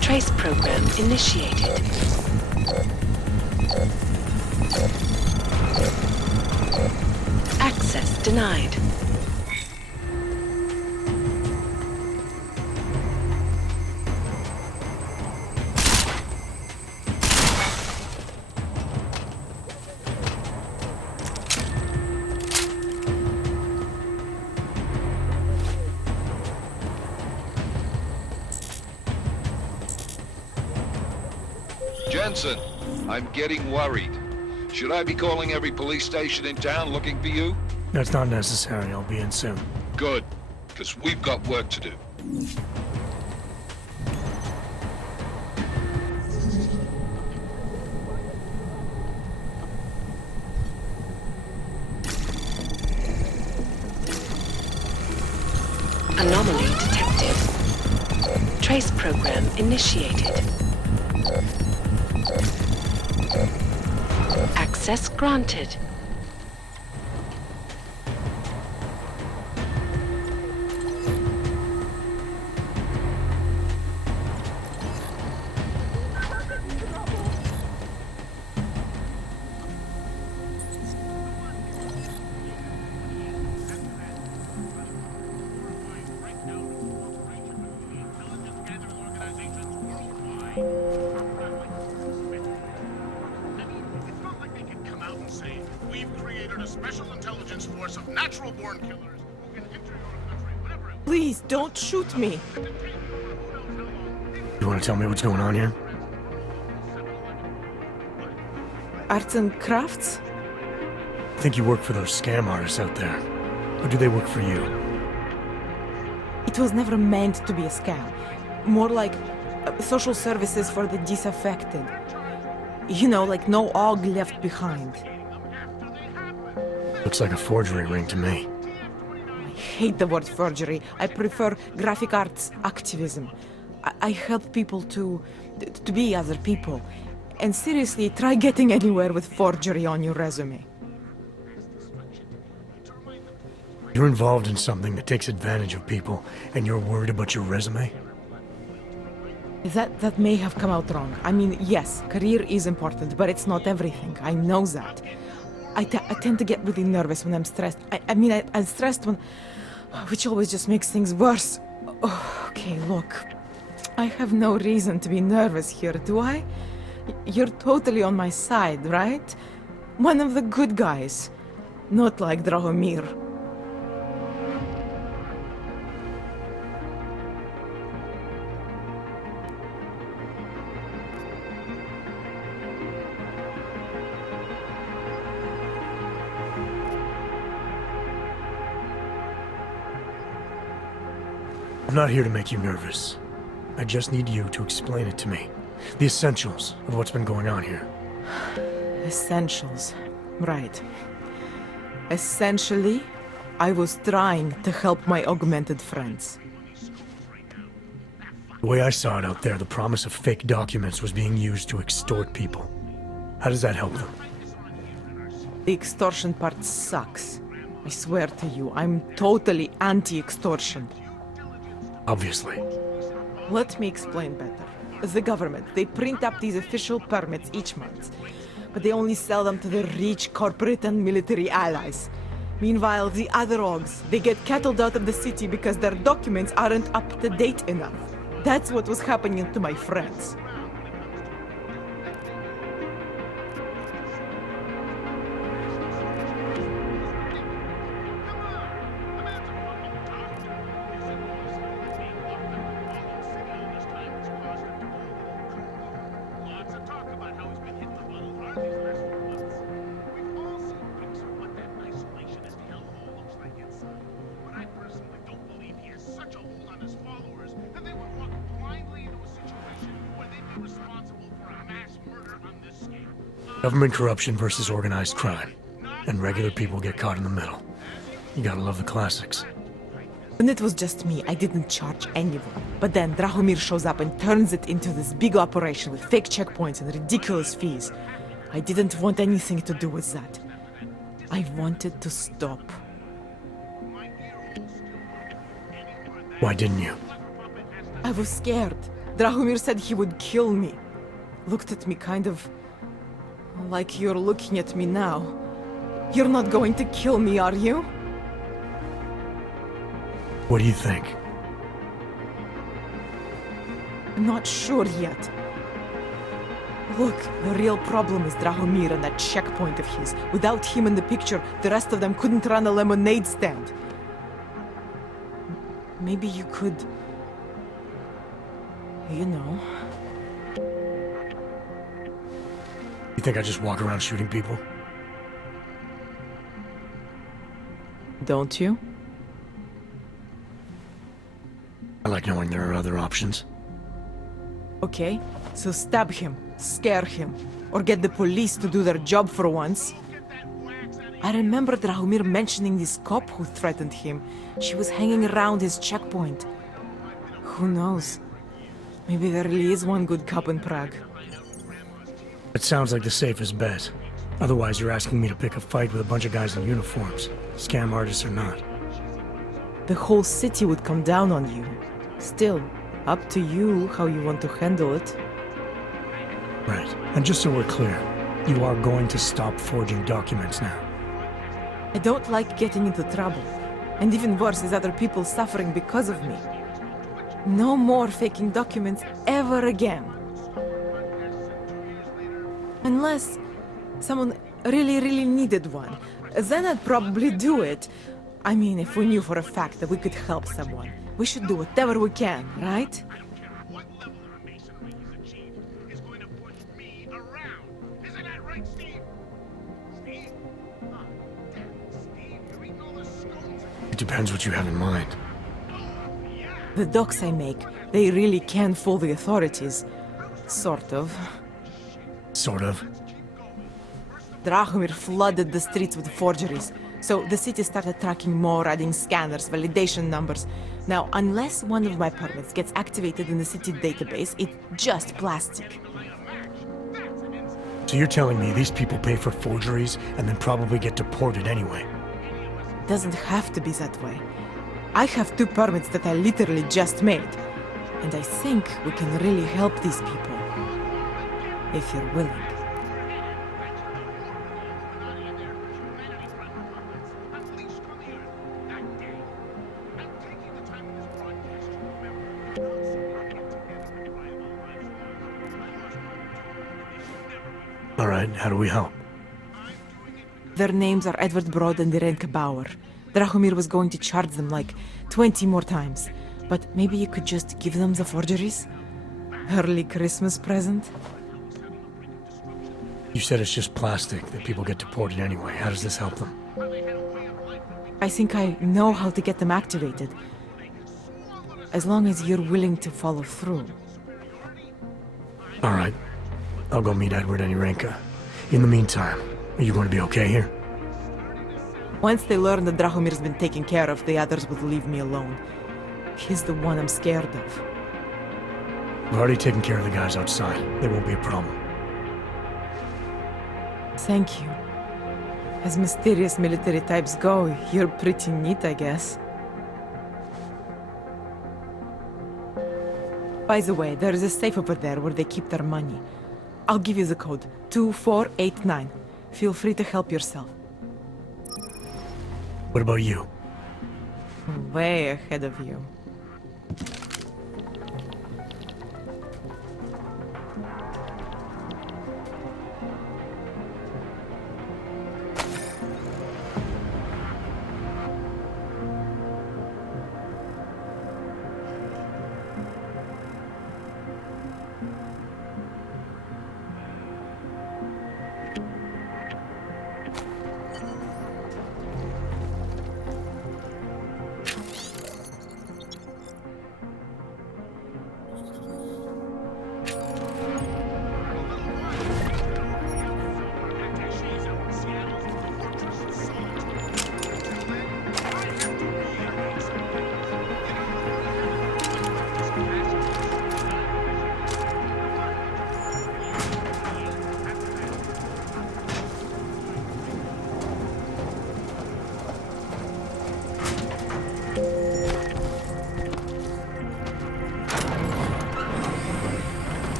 Trace program initiated. Access denied. Jensen, I'm getting worried. Should I be calling every police station in town looking for you? That's not necessary. I'll be in soon. Good, because we've got work to do. Anomaly detected. Trace program initiated. Access granted. We've created a special intelligence force of natural-born killers who can enter your country whenever it Please, don't shoot me. You want to tell me what's going on here? Arts and crafts? I think you work for those scam artists out there. Or do they work for you? It was never meant to be a scam. More like social services for the disaffected. You know, like no OG left behind. Looks like a forgery ring to me. I hate the word forgery. I prefer graphic arts activism. I help people to be other people. And seriously, try getting anywhere with forgery on your resume. You're involved in something that takes advantage of people, and you're worried about your resume? That may have come out wrong. I mean, yes, career is important, but it's not everything. I know that. I tend to get really nervous when I'm stressed. I'm stressed when... which always just makes things worse. Oh, okay, look. I have no reason to be nervous here, do I? You're totally on my side, right? One of the good guys. Not like Drahomir. I'm not here to make you nervous. I just need you to explain it to me. The essentials of what's been going on here. Essentials. Right. Essentially, I was trying to help my augmented friends. The way I saw it out there, the promise of fake documents was being used to extort people. How does that help them? The extortion part sucks. I swear to you, I'm totally anti-extortion. Obviously. Let me explain better. The government, they print up these official permits each month, but they only sell them to the rich corporate and military allies. Meanwhile, the other OGs, they get cattled out of the city because their documents aren't up to date enough. That's what was happening to my friends. Government corruption versus organized crime. And regular people get caught in the middle. You gotta love the classics. When it was just me, I didn't charge anyone. But then Drahomir shows up and turns it into this big operation with fake checkpoints and ridiculous fees. I didn't want anything to do with that. I wanted to stop. Why didn't you? I was scared. Drahomir said he would kill me. Looked at me kind of like you're looking at me now. You're not going to kill me, are you? What do you think? I'm not sure yet. Look, the real problem is Drahomir and that checkpoint of his. Without him in the picture, the rest of them couldn't run a lemonade stand. Maybe you could... you know... You think I just walk around shooting people? Don't you? I like knowing there are other options. Okay, so stab him, scare him, or get the police to do their job for once. I remember Drahomir mentioning this cop who threatened him. She was hanging around his checkpoint. Who knows? Maybe there really is one good cop in Prague. It sounds like the safest bet. Otherwise, you're asking me to pick a fight with a bunch of guys in uniforms, scam artists or not. The whole city would come down on you. Still, up to you how you want to handle it. Right. And just so we're clear, you are going to stop forging documents now. I don't like getting into trouble. And even worse is other people suffering because of me. No more faking documents ever again. Unless someone really needed one. Then I'd probably do it. I mean, if we knew for a fact that we could help someone. We should do whatever we can, right? It depends what you have in mind. The docs I make, they really can fool the authorities. Sort of. Sort of. Drahomir flooded the streets with forgeries. So the city started tracking more, adding scanners, validation numbers. Now, unless one of my permits gets activated in the city database, it's just plastic. So you're telling me these people pay for forgeries and then probably get deported anyway? Doesn't have to be that way. I have 2 permits that I literally just made. And I think we can really help these people. If you're willing. All right, how do we help? Their names are Edward Broad and Irenka Bauer. Drahomir was going to charge them like 20 more times. But maybe you could just give them the forgeries? Early Christmas present? You said it's just plastic, that people get deported anyway. How does this help them? I think I know how to get them activated. As long as you're willing to follow through. All right. I'll go meet Edward and Irenka. In the meantime, are you going to be okay here? Once they learn that Drahomir's been taken care of, the others will leave me alone. He's the one I'm scared of. I've already taken care of the guys outside. They won't be a problem. Thank you. As mysterious military types go, you're pretty neat, I guess. By the way, there is a safe over there where they keep their money. I'll give you the code, 2489. Feel free to help yourself. What about you? Way ahead of you.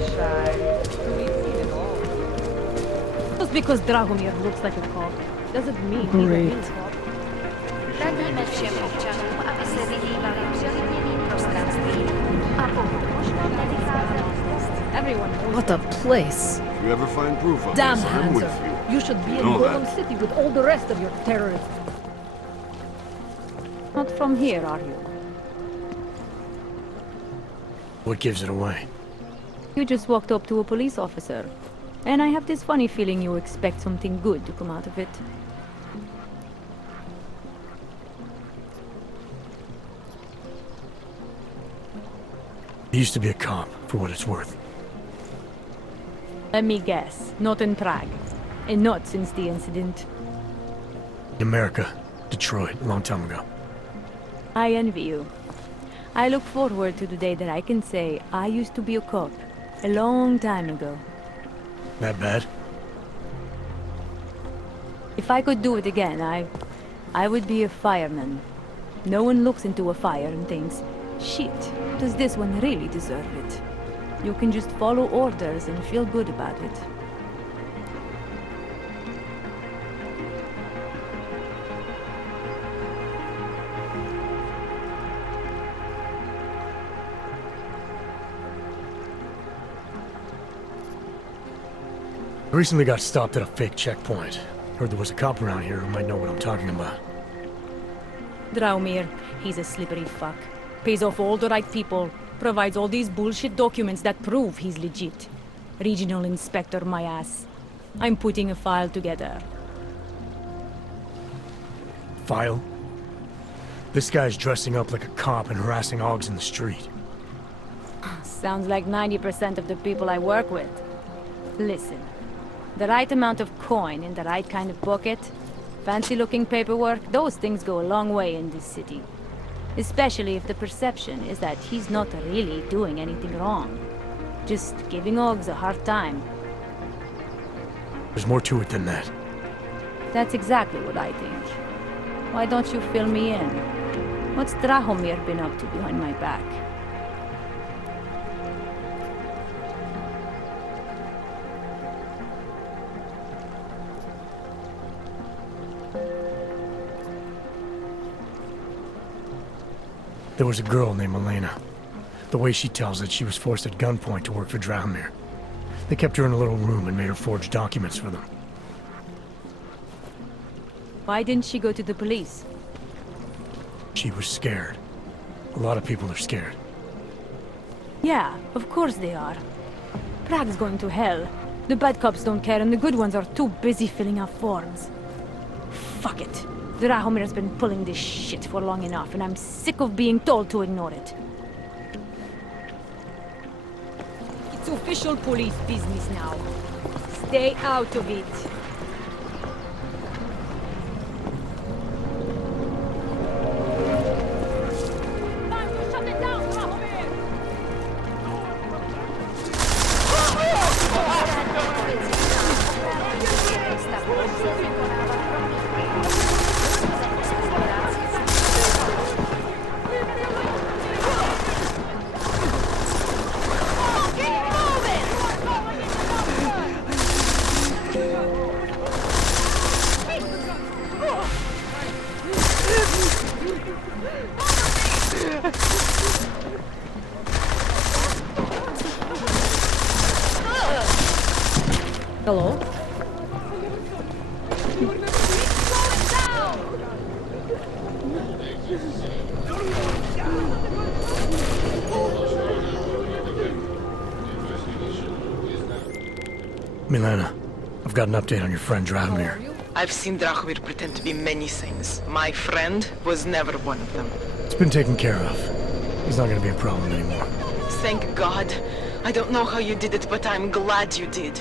shy. We've seen it all. Just because Dragomir looks like a cop doesn't mean he's a real cop. Radíme všem občanům, aby se vyhýbali přelidněným prostvím. A pokud možno nevycházeli z cesty. Everyone knows What a place. If you ever find proof of Damn, this, I'm with Hanser. you. You should be You in know Golem that. City with all the rest of your terrorists. Not from here, are you? What gives it away? You just walked up to a police officer. And I have this funny feeling you expect something good to come out of it. He used to be a cop, for what it's worth. Let me guess, not in Prague. And not since the incident. In America, Detroit, a long time ago. I envy you. I look forward to the day that I can say I used to be a cop a long time ago. That bad? If I could do it again, I would be a fireman. No one looks into a fire and thinks, shit, does this one really deserve it? You can just follow orders and feel good about it. I recently got stopped at a fake checkpoint. Heard there was a cop around here who might know what I'm talking about. Draumir, he's a slippery fuck. Pays off all the right people. Provides all these bullshit documents that prove he's legit. Regional inspector, my ass. I'm putting a file together. File? This guy's dressing up like a cop and harassing hogs in the street. Sounds like 90% of the people I work with. Listen. The right amount of coin in the right kind of pocket, fancy-looking paperwork, those things go a long way in this city. Especially if the perception is that he's not really doing anything wrong. Just giving Ogs a hard time. There's more to it than that. That's exactly what I think. Why don't you fill me in? What's Drahomir been up to behind my back? There was a girl named Elena. The way she tells it, she was forced at gunpoint to work for Drahomir. They kept her in a little room and made her forge documents for them. Why didn't she go to the police? She was scared. A lot of people are scared. Yeah, of course they are. Prague's going to hell. The bad cops don't care and the good ones are too busy filling out forms. Fuck it. Drahomir's been pulling this shit for long enough, and I'm sick of being told to ignore it. It's official police business now. Stay out of it. Time to shut it down, Drahomir! Hello? Milena, I've got an update on your friend Drahomir. I've seen Drahomir pretend to be many things. My friend was never one of them. It's been taken care of. He's not gonna be a problem anymore. Thank God. I don't know how you did it, but I'm glad you did.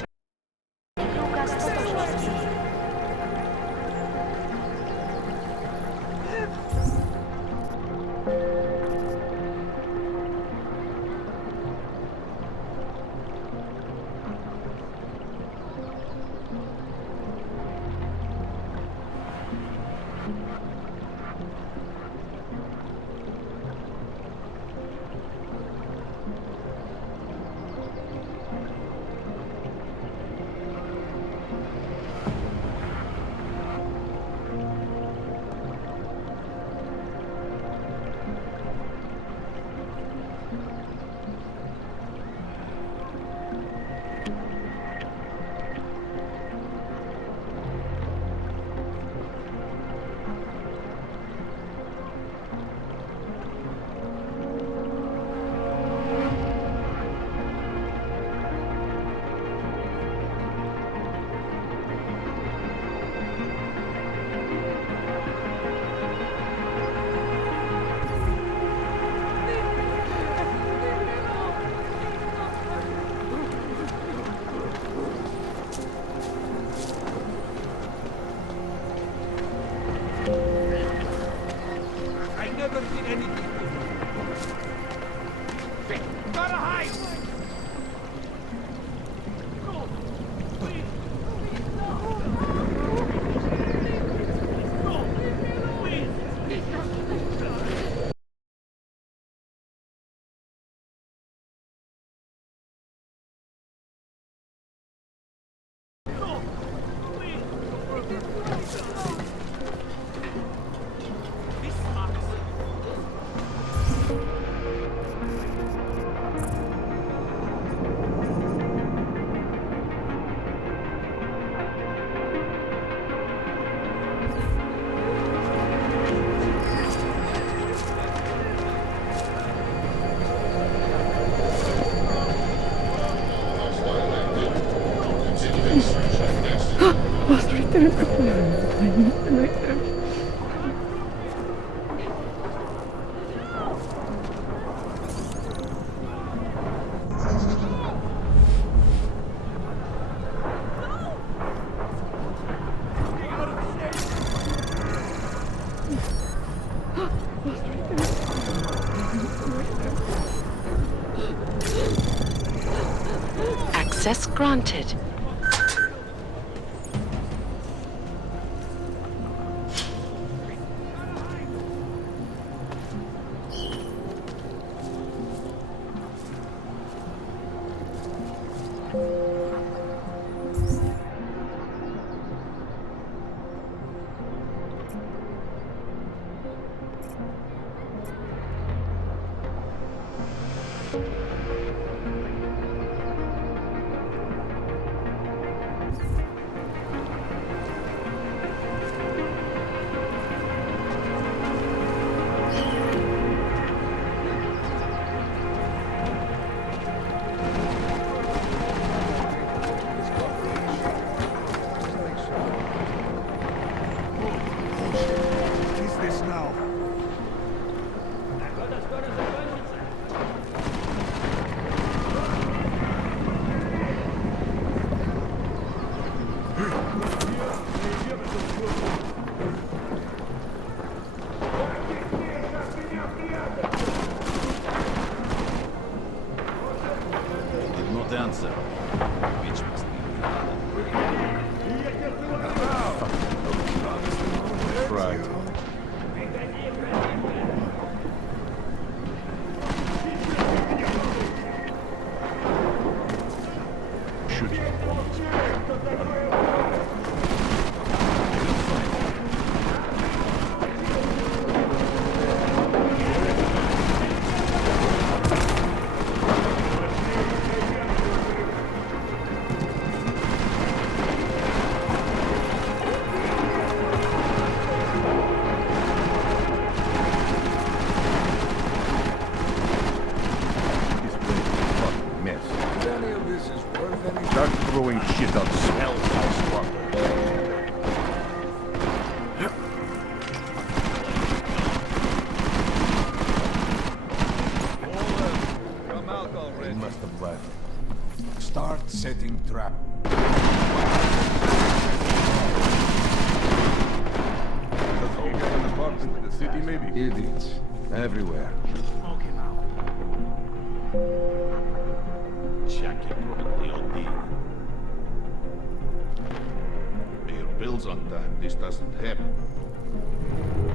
Access granted. Answer. Which must be right. Shooty. Start throwing shit up. Smells house Come out already. They must have left. Start setting trap. You got an apartment in the city, maybe? Idiots. Everywhere. Pay your bills on time. This doesn't happen.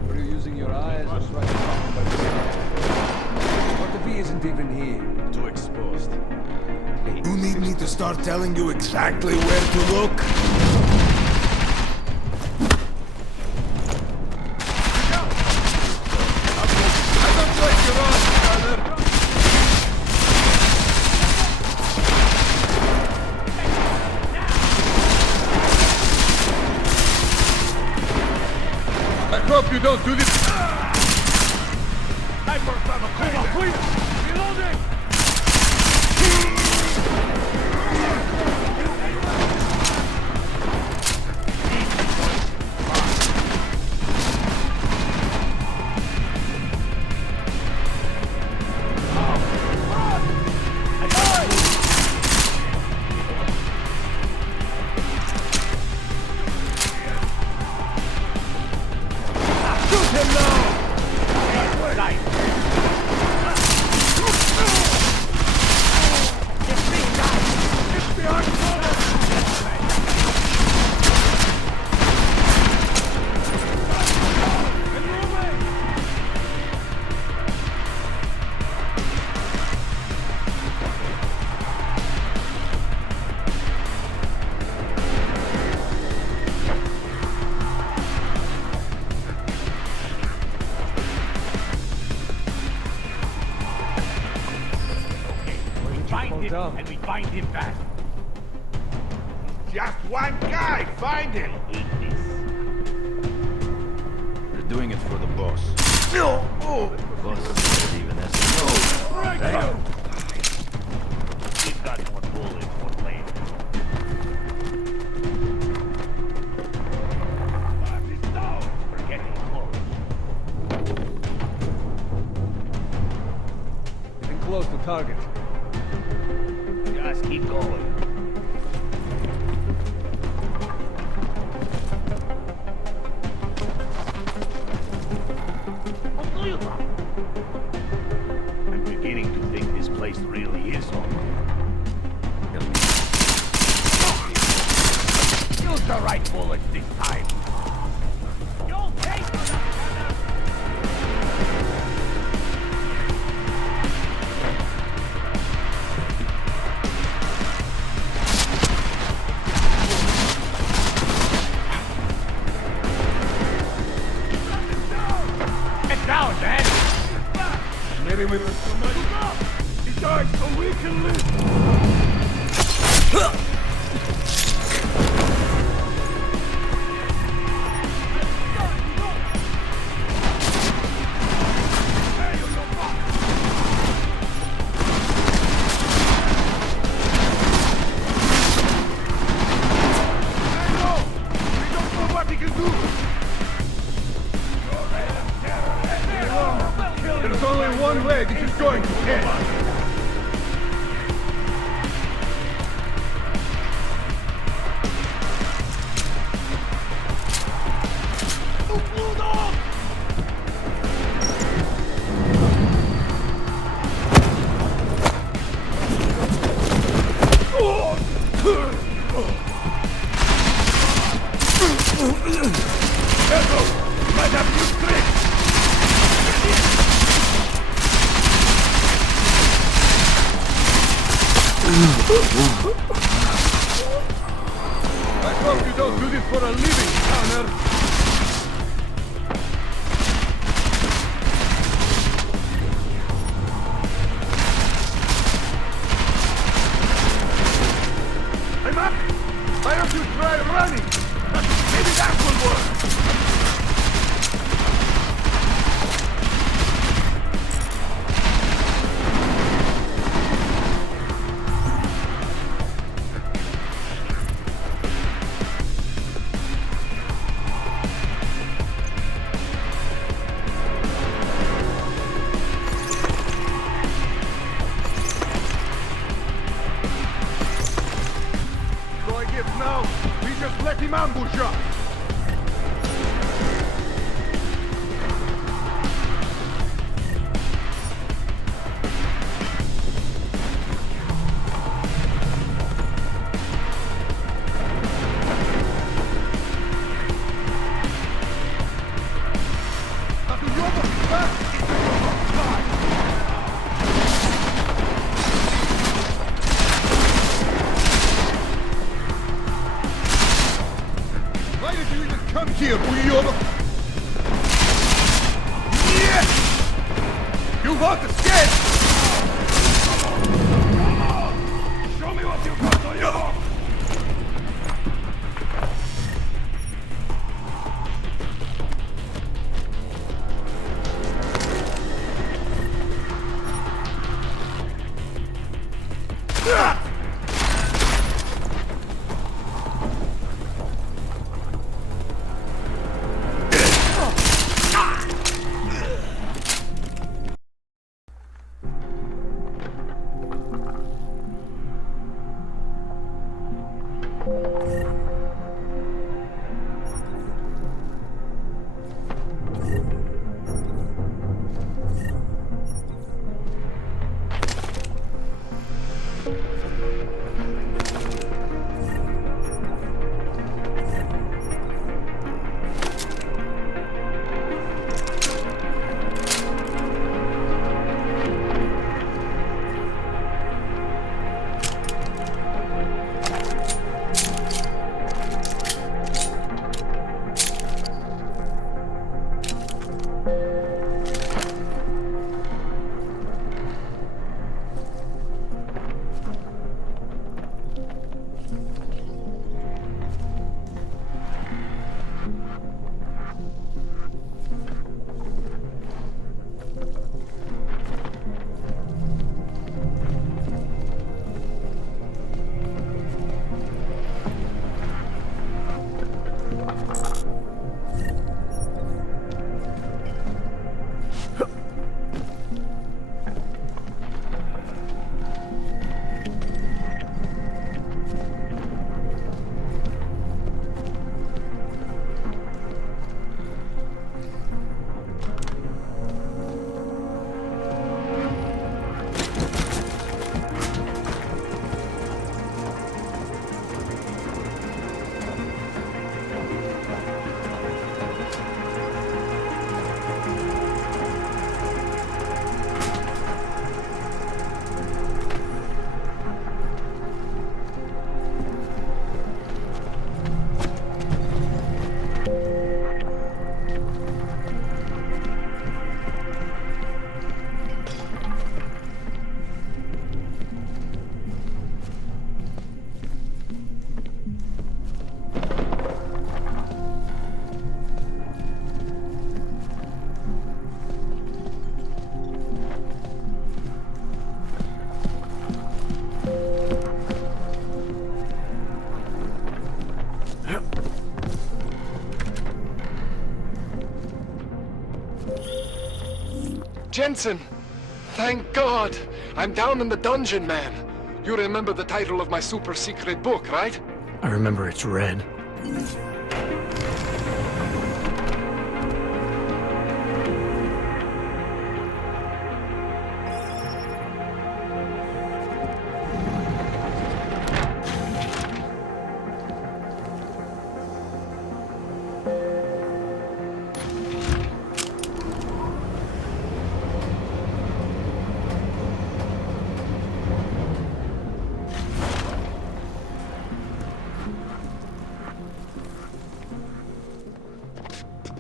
Are you using your eyes or trying to talk about yourself? What if he isn't even here? Too exposed. You need me to start telling you exactly where to look? I hope you don't do this. Sniper from a coma, please! Reloading! And we find him back. Just one guy! Find him! You're doing it for the boss. No! Oh! Boss is even as no. Damn. He's got more bullets, more Keep going. I'm beginning to think this place really is over. Use the right bullets this time. You'll take Get down, Dad! Maybe we must so much. He died so we can live. There's only one way this is going to end. Careful! You might have to use tricks! I hope you don't do this for a living, Connor. Hey, Mac! Why don't you try running? Maybe that will work! So I guess now, we just let him ambush us! Why did you even come here, Buyoba? Yes! You won't escape! Show me what you got, Buyoba! Jensen! Thank God! I'm down in the dungeon, man. You remember the title of my super secret book, right? I remember it's red.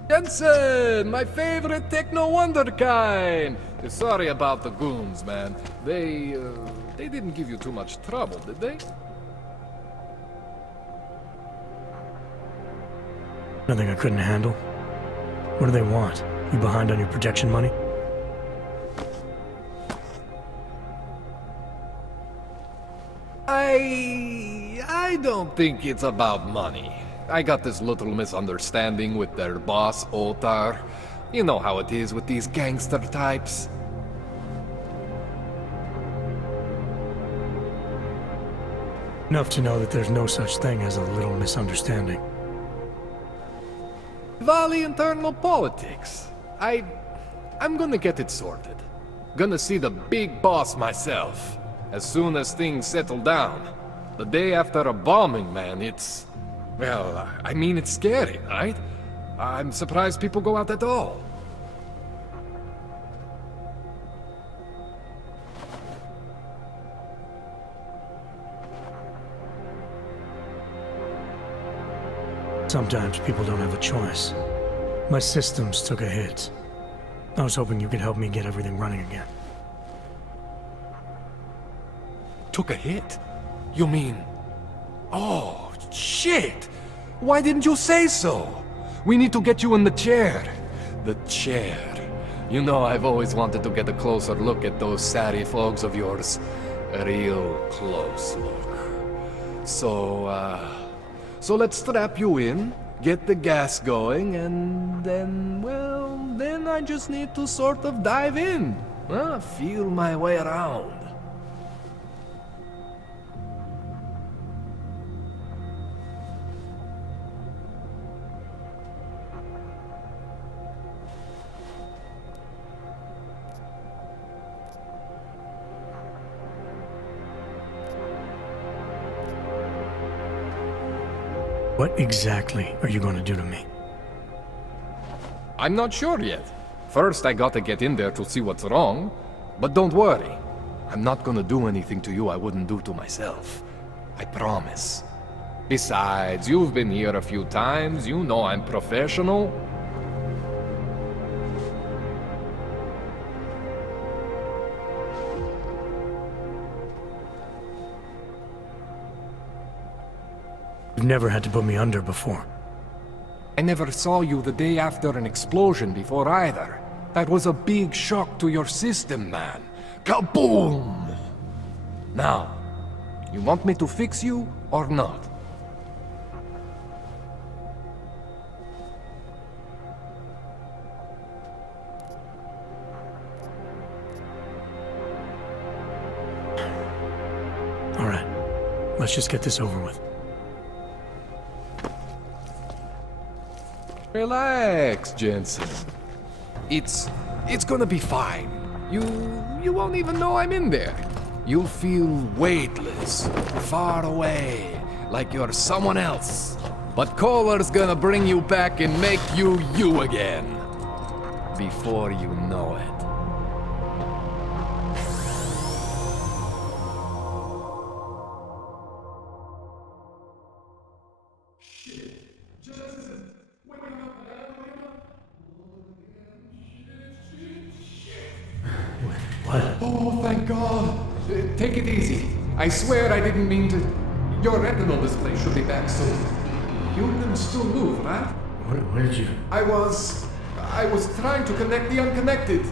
Jensen, my favorite techno wonderkind. Sorry about the goons, man. They didn't give you too much trouble, did they? Nothing I couldn't handle. What do they want? You behind on your protection money? I don't think it's about money. I got this little misunderstanding with their boss, Otar. You know how it is with these gangster types. Enough to know that there's no such thing as a little misunderstanding. Valley internal politics. I'm gonna get it sorted. Gonna see the big boss myself. As soon as things settle down. The day after a bombing, man, it's... Well, I mean, it's scary, right? I'm surprised people go out at all. Sometimes people don't have a choice. My systems took a hit. I was hoping you could help me get everything running again. Took a hit? You mean... Oh, shit! Why didn't you say so? We need to get you in the chair. The chair. You know I've always wanted to get a closer look at those satty folks of yours. A real close look. So let's strap you in, get the gas going, and then, well, then I just need to sort of dive in. Feel my way around. What exactly are you going to do to me? I'm not sure yet. First, I gotta get in there to see what's wrong. But don't worry. I'm not gonna do anything to you I wouldn't do to myself. I promise. Besides, you've been here a few times. You know I'm professional. You've never had to put me under before. I never saw you the day after an explosion before either. That was a big shock to your system, man. Kaboom! Now, you want me to fix you or not? All right, let's just get this over with. Relax, Jensen. It's gonna be fine. You won't even know I'm in there. You'll feel weightless, far away, like you're someone else. But Kohler's gonna bring you back and make you you again. Before you know it. What? Oh, thank God. Take it easy. I swear I didn't mean to... Your retinal display should be back soon. You can still move, right? Where did you... I was trying to connect the unconnected.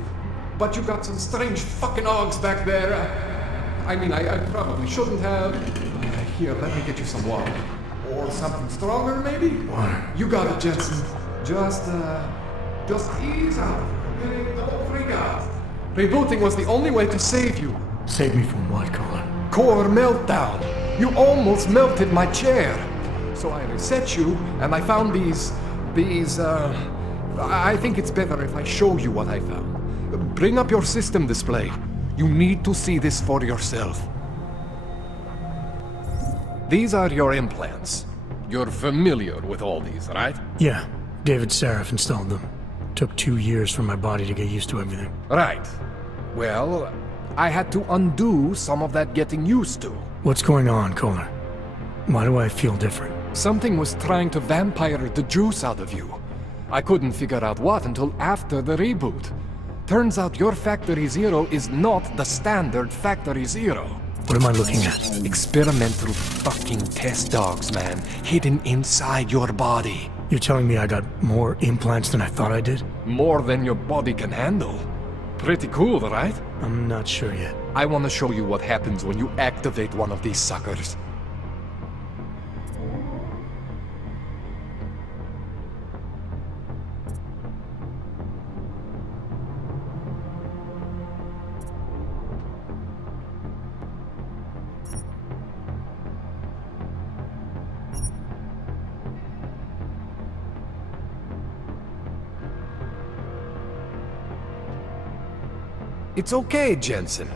But you got some strange fucking ogs back there. I mean, I probably shouldn't have... Here, let me get you some water. Or something stronger, maybe? Water. You got it, Jensen. Just ease out. Okay? Don't freak out. Rebooting was the only way to save you. Save me from what, Kohler? Core meltdown. You almost melted my chair. So I reset you, and I found these... I think it's better if I show you what I found. Bring up your system display. You need to see this for yourself. These are your implants. You're familiar with all these, right? Yeah, David Seraph installed them. Took 2 years for my body to get used to everything. Right. Well, I had to undo some of that getting used to. What's going on, Kohler? Why do I feel different? Something was trying to vampire the juice out of you. I couldn't figure out what until after the reboot. Turns out your Factory Zero is not the standard Factory Zero. What am I looking at? Experimental fucking test dogs, man. Hidden inside your body. You're telling me I got more implants than I thought I did? More than your body can handle. Pretty cool, right? I'm not sure yet. I want to show you what happens when you activate one of these suckers. It's okay, Jensen.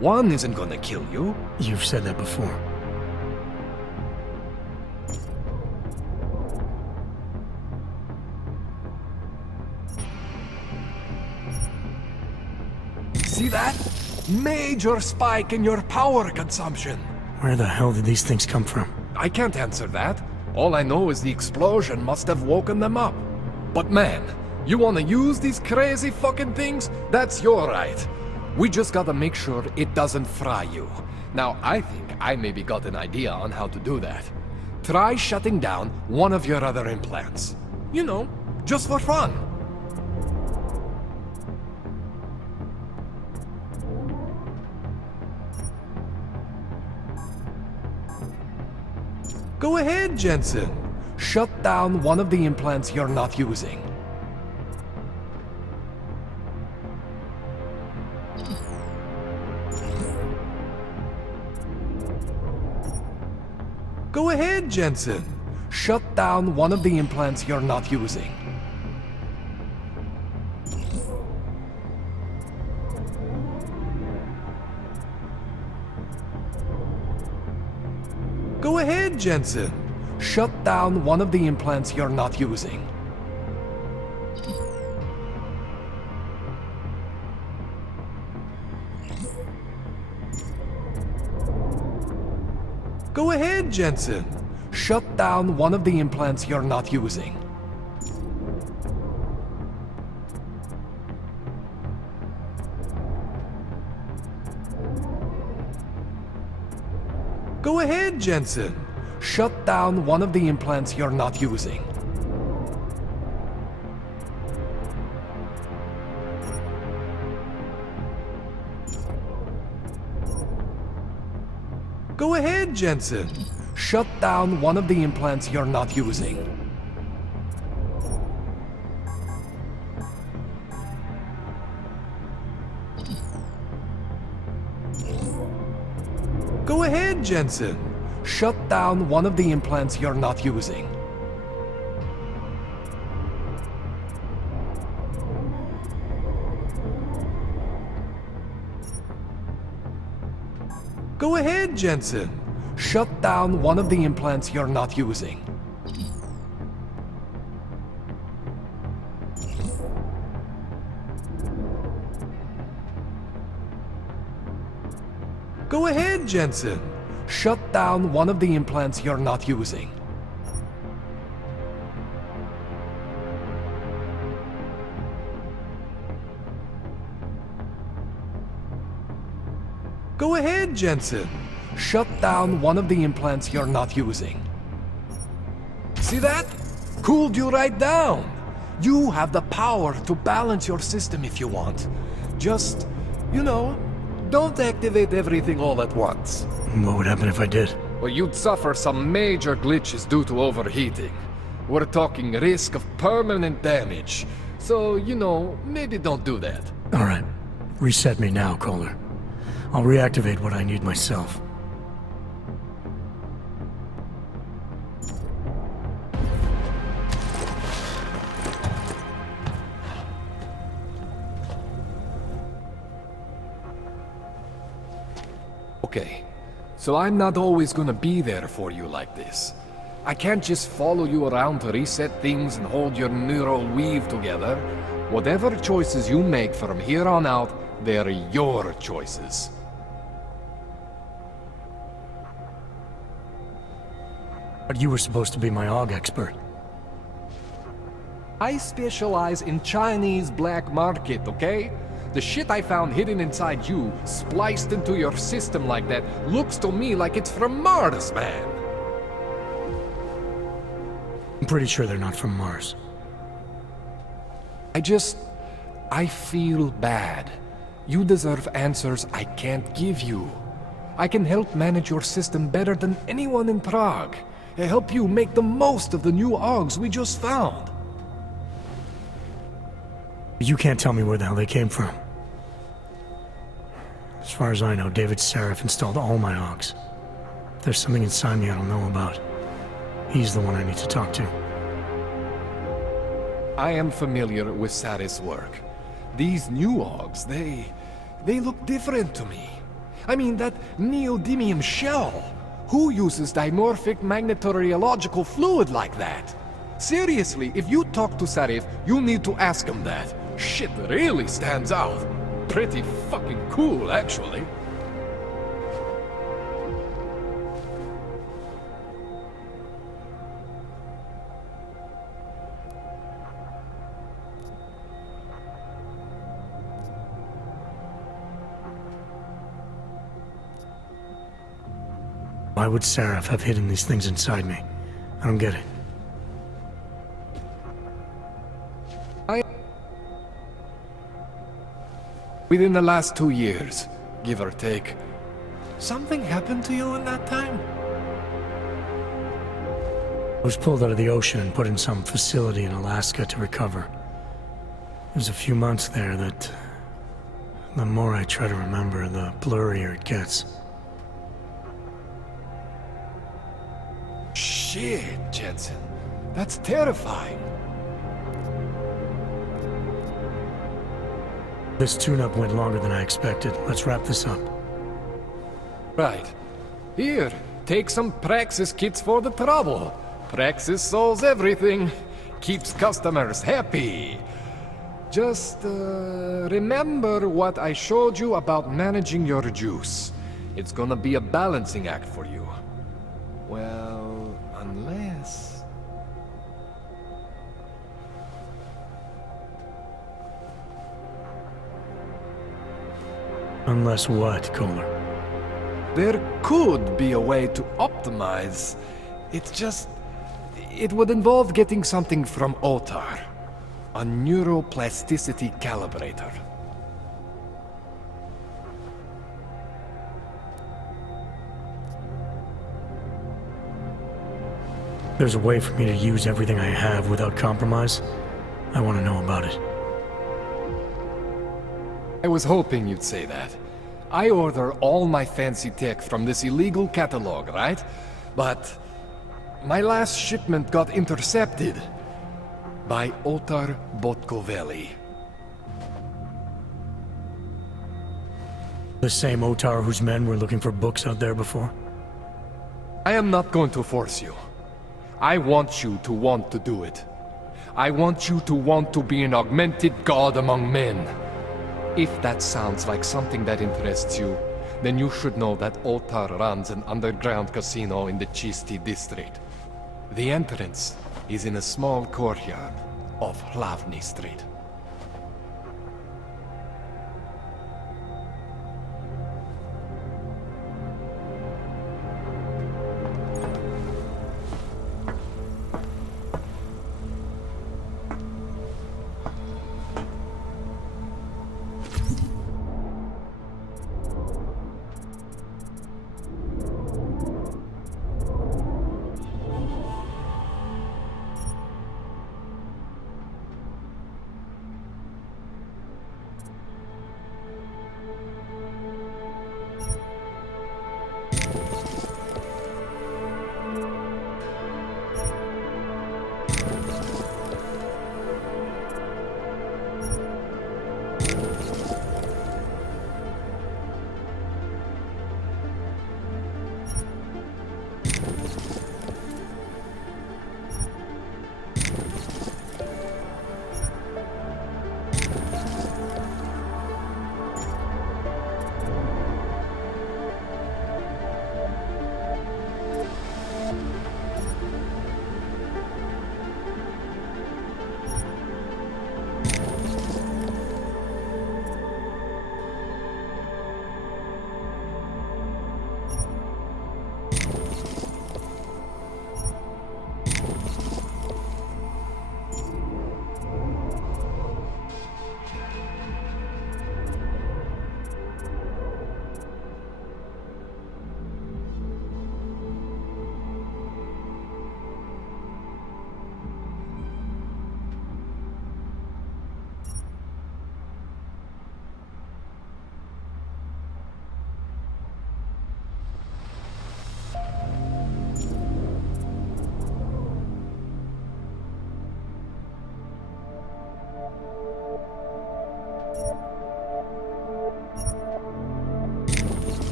One isn't gonna kill you. You've said that before. See that? Major spike in your power consumption. Where the hell did these things come from? I can't answer that. All I know is the explosion must have woken them up. But man, you wanna use these crazy fucking things? That's your right. We just gotta make sure it doesn't fry you. Now, I think I maybe got an idea on how to do that. Try shutting down one of your other implants. You know, just for fun. Go ahead, Jensen. Shut down one of the implants you're not using. Go ahead, Jensen. Shut down one of the implants you're not using. Go ahead, Jensen. Shut down one of the implants you're not using. Go ahead, Jensen. Shut down one of the implants you're not using. Go ahead, Jensen. Shut down one of the implants you're not using. Go ahead, Jensen. Shut down one of the implants you're not using. Go ahead, Jensen. Shut down one of the implants you're not using. Go ahead, Jensen. Shut down one of the implants you're not using. Go ahead, Jensen. Shut down one of the implants you're not using. Go ahead, Jensen. Shut down one of the implants you're not using. See that? Cooled you right down. You have the power to balance your system if you want. Just, you know, don't activate everything all at once. What would happen if I did? Well, you'd suffer some major glitches due to overheating. We're talking risk of permanent damage. So, you know, maybe don't do that. All right. Reset me now, Kohler. I'll reactivate what I need myself. Okay, so I'm not always gonna be there for you like this. I can't just follow you around to reset things and hold your neural weave together. Whatever choices you make from here on out, they're your choices. But you were supposed to be my AUG expert. I specialize in Chinese black market, okay? The shit I found hidden inside you, spliced into your system like that, looks to me like it's from Mars, man. I'm pretty sure they're not from Mars. I feel bad. You deserve answers I can't give you. I can help manage your system better than anyone in Prague. I help you make the most of the new AUGs we just found. You can't tell me where the hell they came from. As far as I know, David Seraph installed all my AUGs. If there's something inside me I don't know about, he's the one I need to talk to. I am familiar with Sarah's work. These new AUGs, they look different to me. I mean, that neodymium shell. Who uses dimorphic magnetorheological fluid like that? Seriously, if you talk to Sarif, you need to ask him that. Shit really stands out. Pretty fucking cool, actually. Why would Seraph have hidden these things inside me? I don't get it. Within the last 2 years, give or take. Something happened to you in that time? I was pulled out of the ocean and put in some facility in Alaska to recover. It was a few months there that... the more I try to remember, the blurrier it gets. Shit, Jensen. That's terrifying. This tune-up went longer than I expected. Let's wrap this up. Right. Here, take some Praxis kits for the trouble. Praxis solves everything. Keeps customers happy. Just, remember what I showed you about managing your juice. It's gonna be a balancing act for you. Well, unless... Unless what, Kohler? There could be a way to optimize. It's just... it would involve getting something from Otar. A neuroplasticity calibrator. There's a way for me to use everything I have without compromise? I want to know about it. I was hoping you'd say that. I order all my fancy tech from this illegal catalog, right? But my last shipment got intercepted by Otar Botkoveli. The same Otar whose men were looking for books out there before? I am not going to force you. I want you to want to do it. I want you to want to be an augmented god among men. If that sounds like something that interests you, then you should know that Otar runs an underground casino in the Chisti district. The entrance is in a small courtyard off Hlavny Street.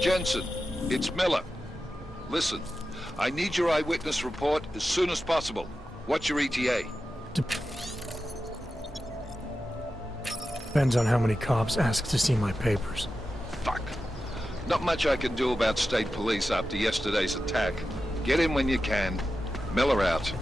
Jensen, it's Miller. Listen, I need your eyewitness report as soon as possible. What's your ETA? Depends on how many cops ask to see my papers. Fuck. Not much I can do about state police after yesterday's attack. Get in when you can. Miller out.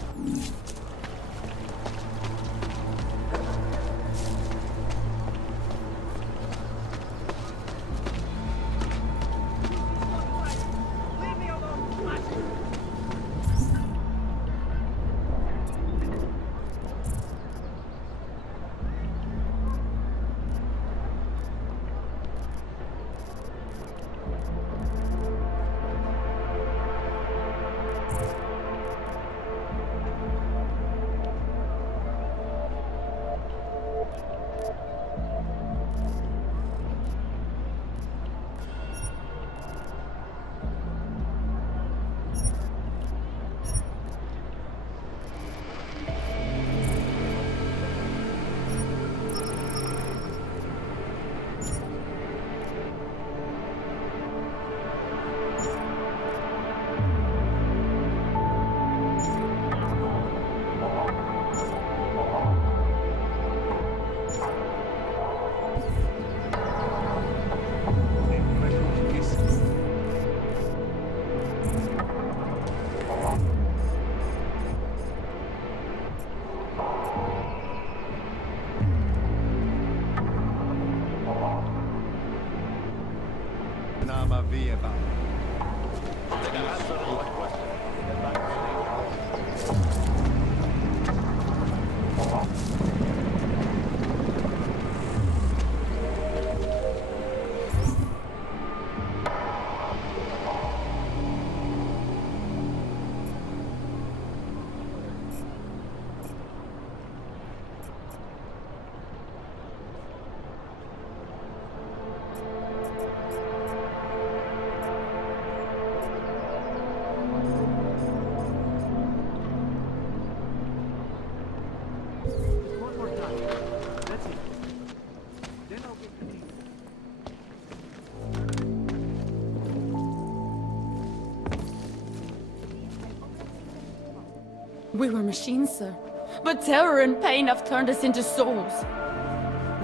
We were machines, sir. But terror and pain have turned us into souls.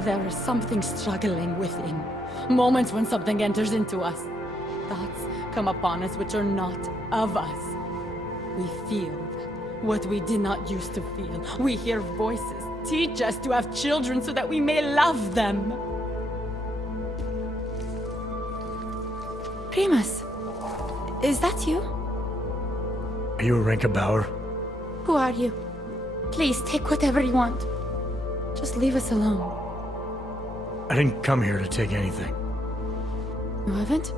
There is something struggling within. Moments when something enters into us. Thoughts come upon us which are not of us. We feel what we did not used to feel. We hear voices. Teach us to have children so that we may love them. Primus, is that you? Are you Arinka Bauer? Who are you? Please, take whatever you want. Just leave us alone. I didn't come here to take anything. You haven't?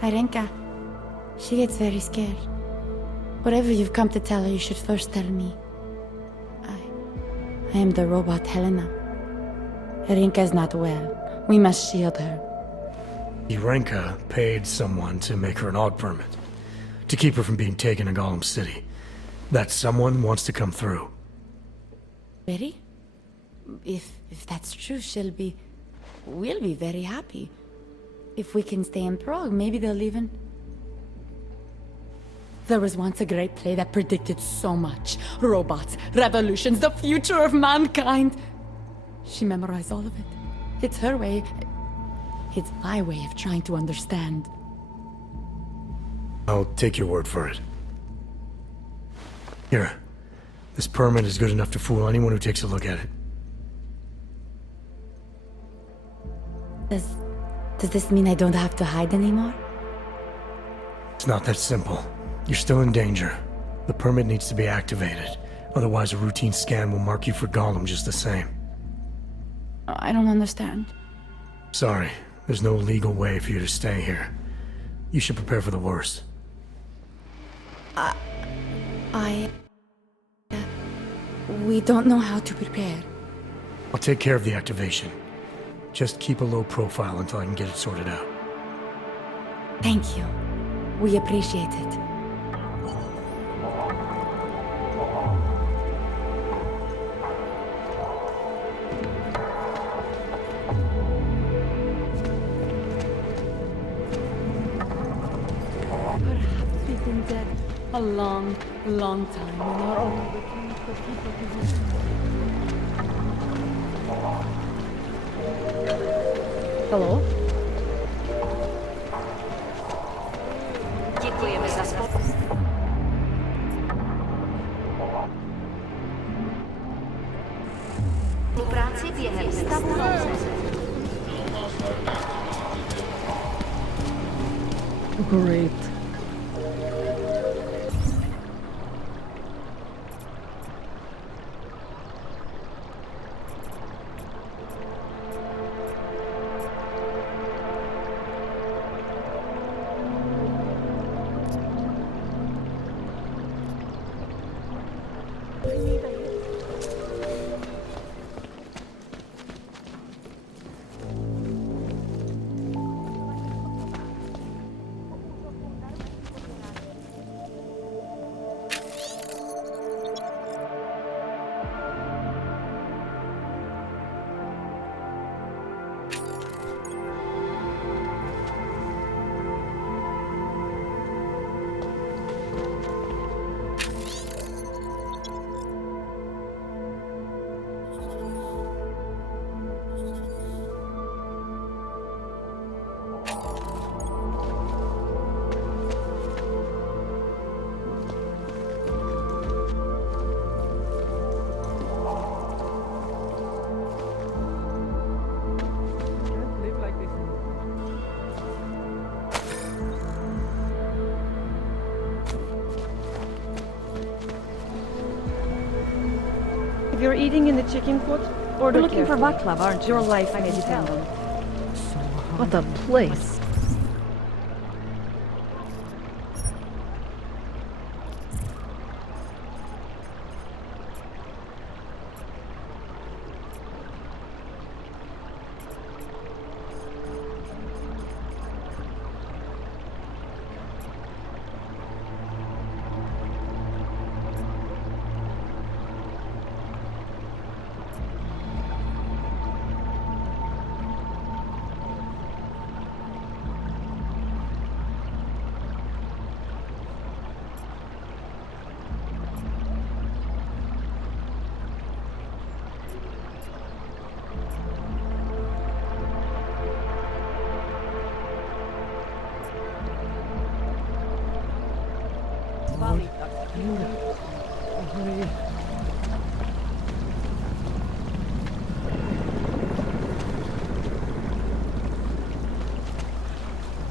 Arinka, she gets very scared. Whatever you've come to tell her, you should first tell me. I am the robot Helena. Arinka is not well. We must shield her. Arinka paid someone to make her an AUG permit. To keep her from being taken to Gollum City. That someone wants to come through. Really? If that's true, we'll be very happy. If we can stay in Prague, maybe they'll even... There was once a great play that predicted so much. Robots, revolutions, the future of mankind. She memorized all of it. It's her way. It's my way of trying to understand. I'll take your word for it. Here. This permit is good enough to fool anyone who takes a look at it. Does this mean I don't have to hide anymore? It's not that simple. You're still in danger. The permit needs to be activated. Otherwise, a routine scan will mark you for Gollum just the same. I don't understand. Sorry. There's no legal way for you to stay here. You should prepare for the worst. We don't know how to prepare. I'll take care of the activation. Just keep a low profile until I can get it sorted out. Thank you. We appreciate it. A long, long time when our only return for people to visit. Hello? Děkujeme za spolupráci během stavu nouze. Great. If you're eating in the chicken court, order looking for Vaclav, aren't you? Your life may depend on it. What a place. I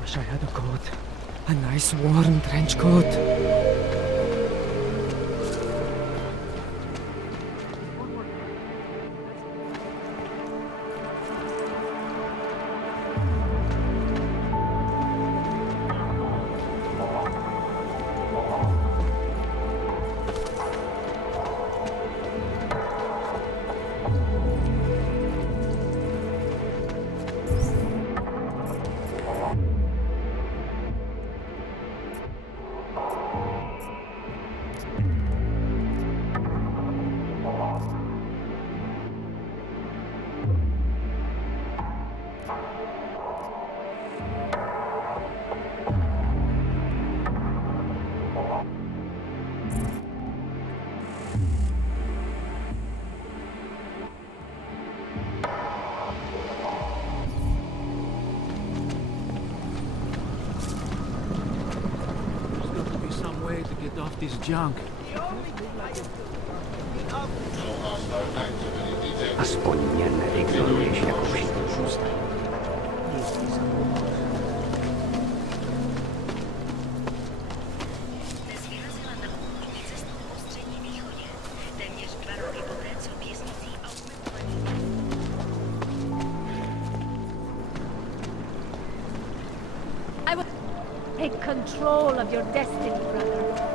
wish I had a coat. A nice warm trench coat. Off this junk. Aspoň mě neignoruješ jako příležitost. I will take control of your destiny, brother.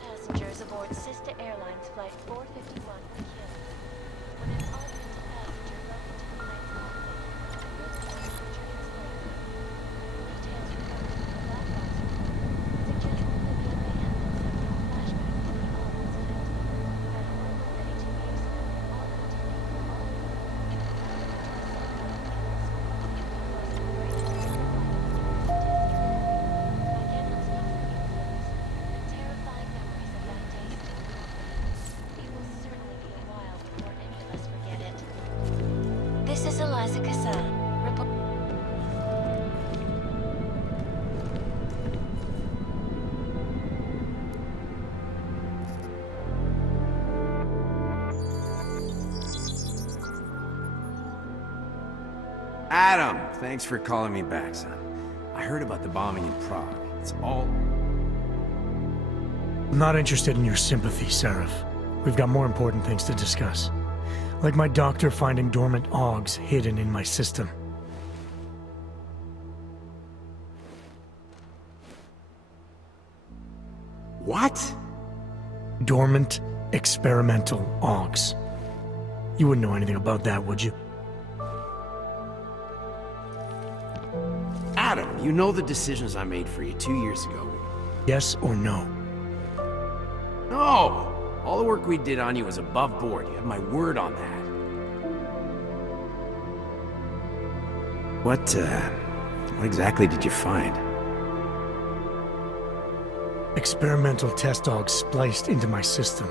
Passengers aboard Sister Airlines Flight 451 killed when an alternate path Adam, thanks for calling me back, son. I heard about the bombing in Prague. It's all... I'm not interested in your sympathy, Seraph. We've got more important things to discuss. Like my doctor finding dormant augs hidden in my system. What? Dormant experimental augs. You wouldn't know anything about that, would you? Adam, you know the decisions I made for you 2 years ago. Yes or no? No! All the work we did on you was above board. You have my word on that. What exactly did you find? Experimental test augs spliced into my system.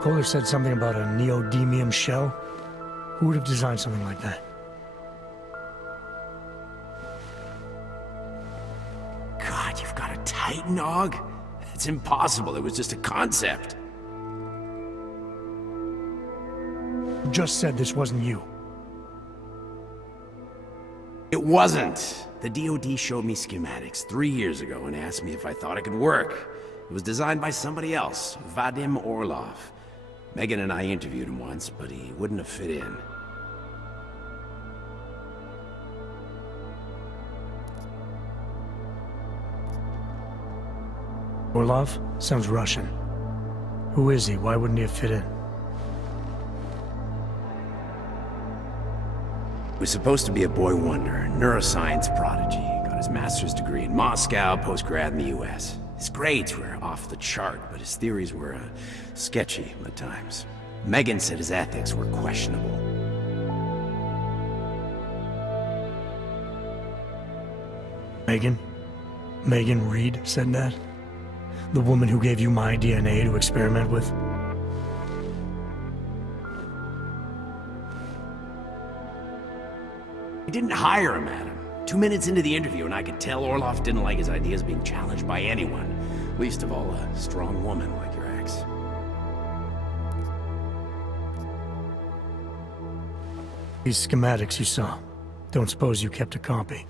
Kohler said something about a neodymium shell. Who would have designed something like that? God, you've got a Titan aug? It's impossible. It was just a concept. You just said this wasn't you. It wasn't. The DoD showed me schematics 3 years ago and asked me if I thought it could work. It was designed by somebody else, Vadim Orlov. Megan and I interviewed him once, but he wouldn't have fit in. Orlov? Sounds Russian. Who is he? Why wouldn't he have fit in? He was supposed to be a boy wonder, a neuroscience prodigy. Got his master's degree in Moscow, post-grad in the US. His grades were off the chart, but his theories were sketchy at times. Megan said his ethics were questionable. Megan? Megan Reed said that? The woman who gave you my DNA to experiment with? He didn't hire him, Adam. 2 minutes into the interview, and I could tell Orlov didn't like his ideas being challenged by anyone. Least of all, a strong woman like your ex. These schematics you saw. Don't suppose you kept a copy?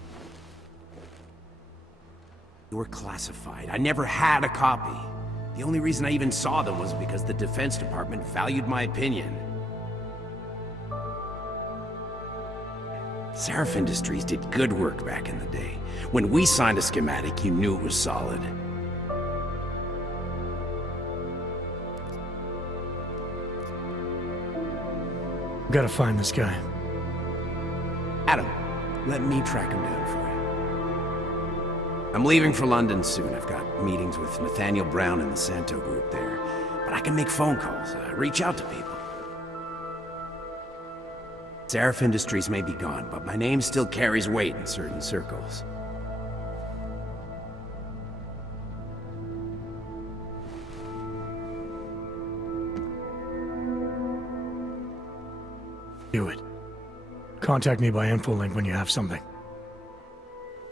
They were classified. I never had a copy. The only reason I even saw them was because the Defense Department valued my opinion. Seraph Industries did good work back in the day. When we signed a schematic, you knew it was solid. Gotta find this guy. Adam, let me track him down for you. I'm leaving for London soon. I've got meetings with Nathaniel Brown and the Santo group there. But I can make phone calls, reach out to people. Seraph Industries may be gone, but my name still carries weight in certain circles. Do it. Contact me by infolink when you have something.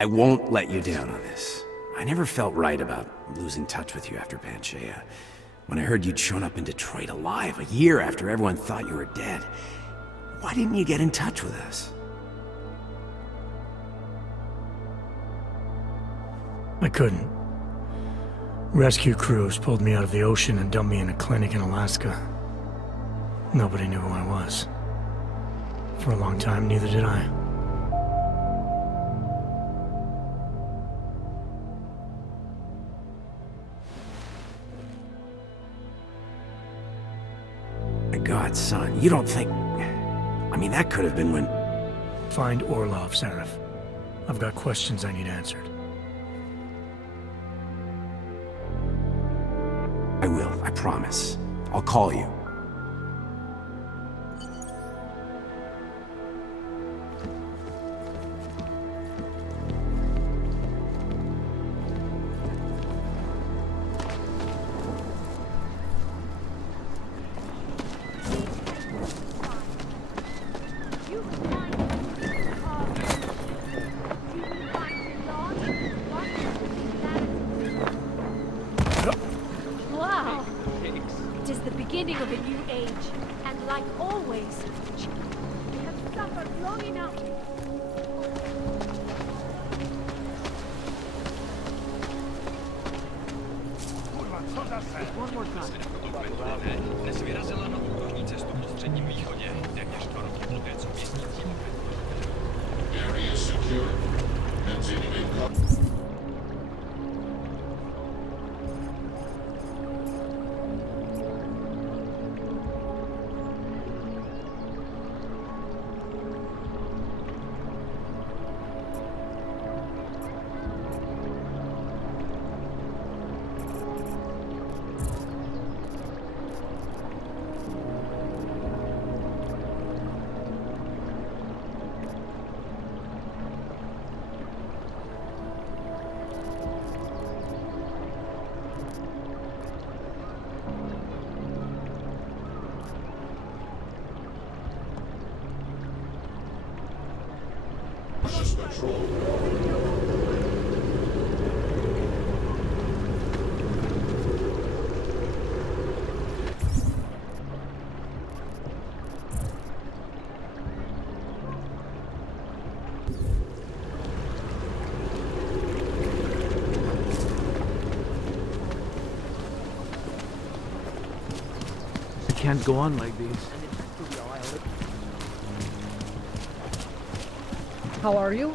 I won't let you down on this. I never felt right about losing touch with you after Panchaea. When I heard you'd shown up in Detroit alive, a year after everyone thought you were dead. Why didn't you get in touch with us? I couldn't. Rescue crews pulled me out of the ocean and dumped me in a clinic in Alaska. Nobody knew who I was. For a long time, neither did I. My God, son, you don't think... I mean, that could have been when... Find Orlov, Seraph. I've got questions I need answered. I will, I promise. I'll call you. Wow! It is the beginning of a new age, and like always, we have suffered long enough. One more time. Dnes vyrazila na útoční cestu po středním východě, téměř 2 roky poté, co měsíc Area secure. Continuing contact. It can't go on like this. How are you?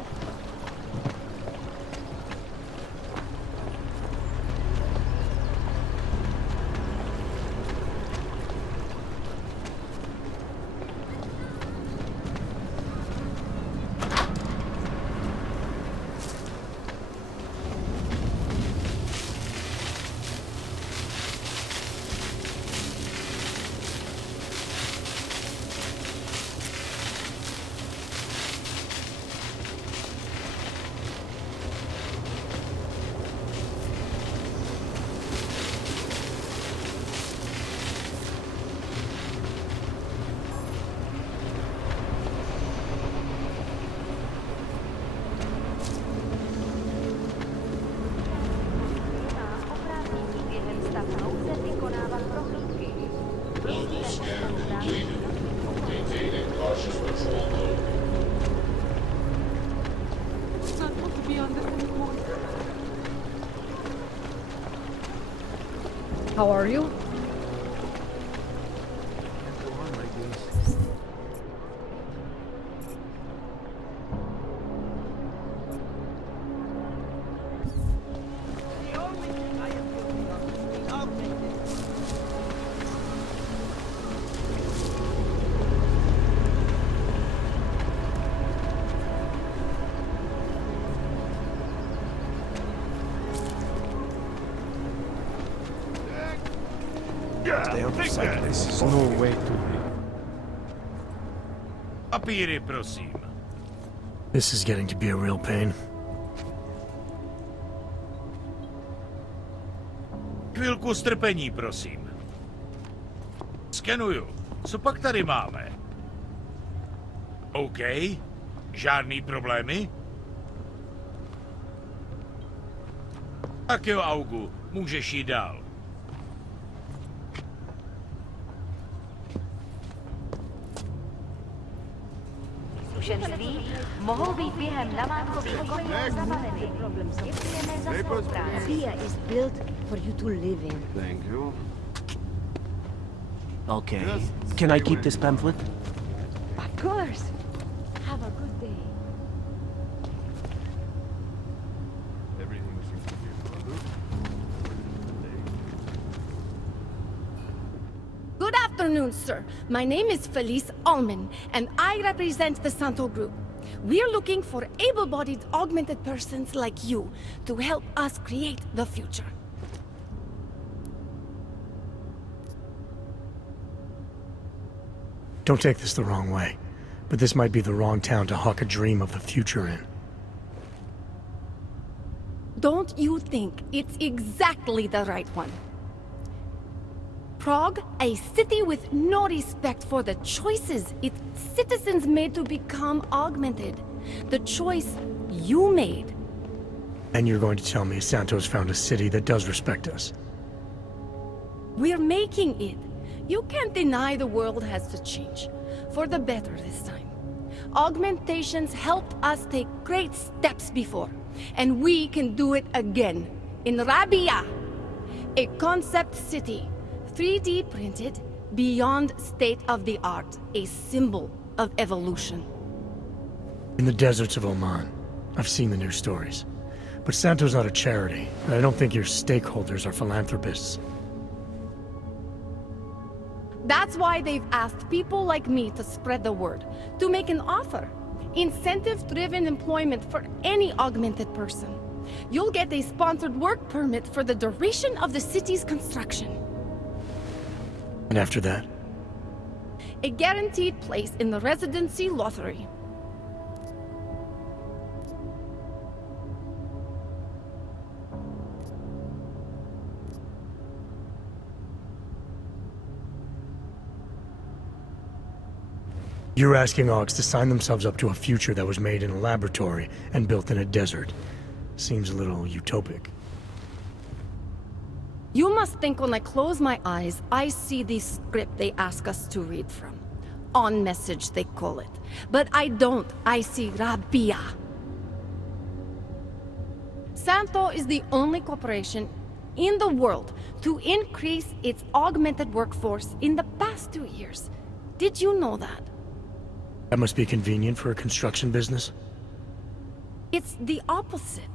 How are you? Stay out of sight. This is no way to live. Papíry, prosím. This is getting to be a real pain. Chvilku strpení, prosím. Skenuju. Co pak tady máme? OK. Žádný problémy? Tak jo, Augu, můžeš jít dál. Zkušenství mohou být během namátkových kontrol zabaveny. Děkujeme za spolupráci. Via is built for you to live in. Thank you. Okay. Can I keep this pamphlet? Of course. Have a good day. Good afternoon, sir. My name is Felice Allman, and I represent the Santo Group. We're looking for able-bodied, augmented persons like you to help us create the future. Don't take this the wrong way, but this might be the wrong town to hawk a dream of the future in. Don't you think it's exactly the right one? Prague, a city with no respect for the choices its citizens made to become augmented. The choice you made. And you're going to tell me Santos found a city that does respect us? We're making it. You can't deny the world has to change. For the better this time. Augmentations helped us take great steps before. And we can do it again. In Rabia. A concept city, 3D printed, beyond state of the art, a symbol of evolution. In the deserts of Oman. I've seen the news stories. But Santo's not a charity, and I don't think your stakeholders are philanthropists. That's why they've asked people like me to spread the word, to make an offer. Incentive-driven employment for any augmented person. You'll get a sponsored work permit for the duration of the city's construction. And after that? A guaranteed place in the residency lottery. You're asking Augs to sign themselves up to a future that was made in a laboratory and built in a desert. Seems a little utopic. You must think when I close my eyes, I see the script they ask us to read from. On message, they call it. But I don't. I see Rabia. Santo is the only corporation in the world to increase its augmented workforce in the past 2 years. Did you know that? That must be convenient for a construction business. It's the opposite.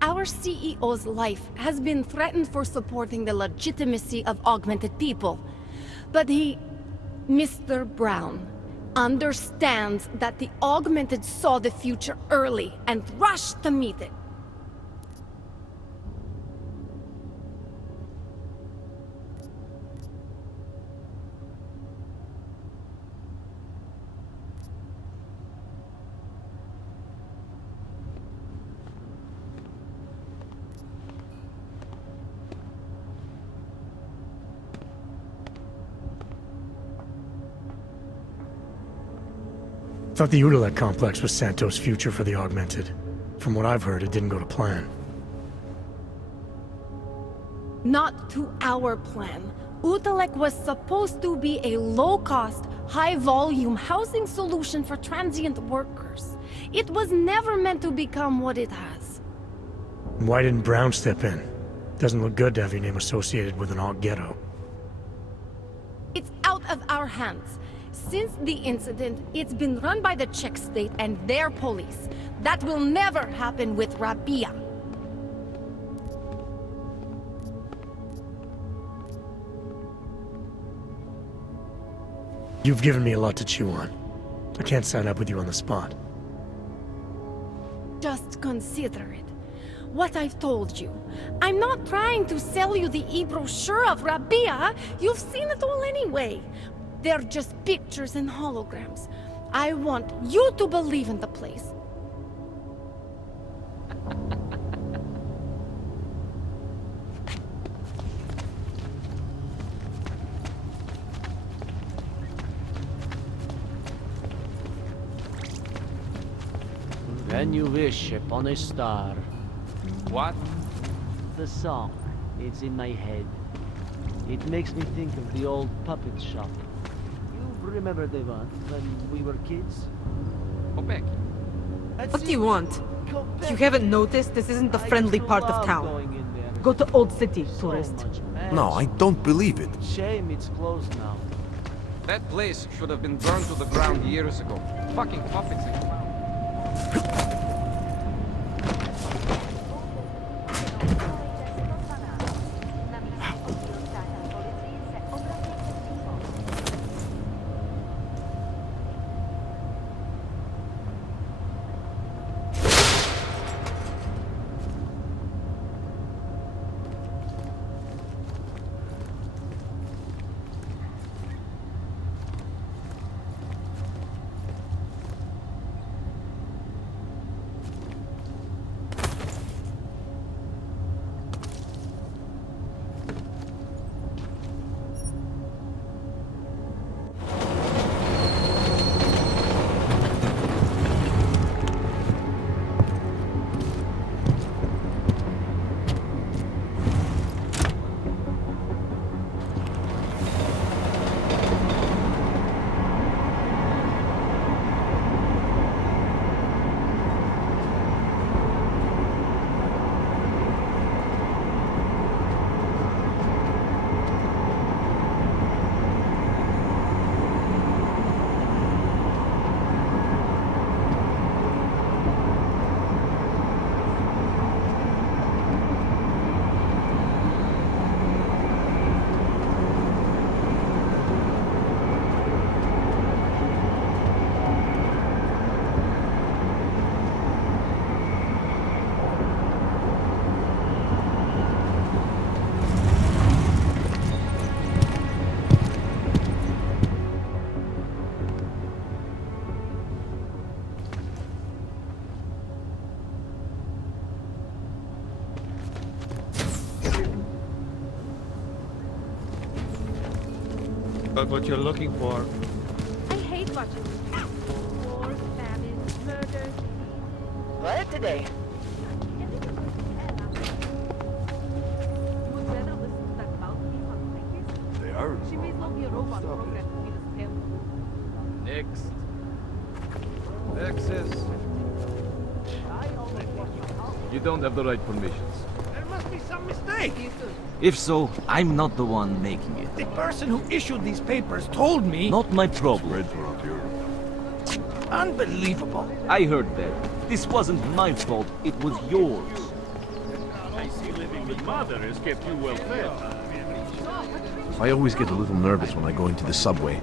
Our CEO's life has been threatened for supporting the legitimacy of augmented people. But he, Mr. Brown, understands that the augmented saw the future early and rushed to meet it. I thought the Udalek complex was Santo's future for the Augmented. From what I've heard, it didn't go to plan. Not to our plan. Utalek was supposed to be a low-cost, high-volume housing solution for transient workers. It was never meant to become what it has. Why didn't Brown step in? Doesn't look good to have your name associated with an Aug ghetto. It's out of our hands. Since the incident, it's been run by the Czech state and their police. That will never happen with Rabia. You've given me a lot to chew on. I can't sign up with you on the spot. Just consider it. What I've told you. I'm not trying to sell you the e-brochure of Rabia. You've seen it all anyway. They're just pictures and holograms. I want you to believe in the place. When you wish upon a star. What? The song. It's in my head. It makes me think of the old puppet shop. You remember the one when we were kids? Go back. What do you want? You haven't noticed this isn't the friendly part of town. Go to Old City, tourist. No, I don't believe it. Shame it's closed now. That place should have been burned to the ground years ago. Fucking puppets and clowns. But what you're looking for... I hate watching this. Wars, famines, murders. What today? They are. She may not be a robot programmed to be the stealthy. Next. Access. You don't have the right permissions. There must be some mistake. If so, I'm not the one making it. The person who issued these papers told me. Not my problem. Unbelievable. I heard that. This wasn't my fault, it was yours. I see living with mother has kept you well fed. I always get a little nervous when I go into the subway.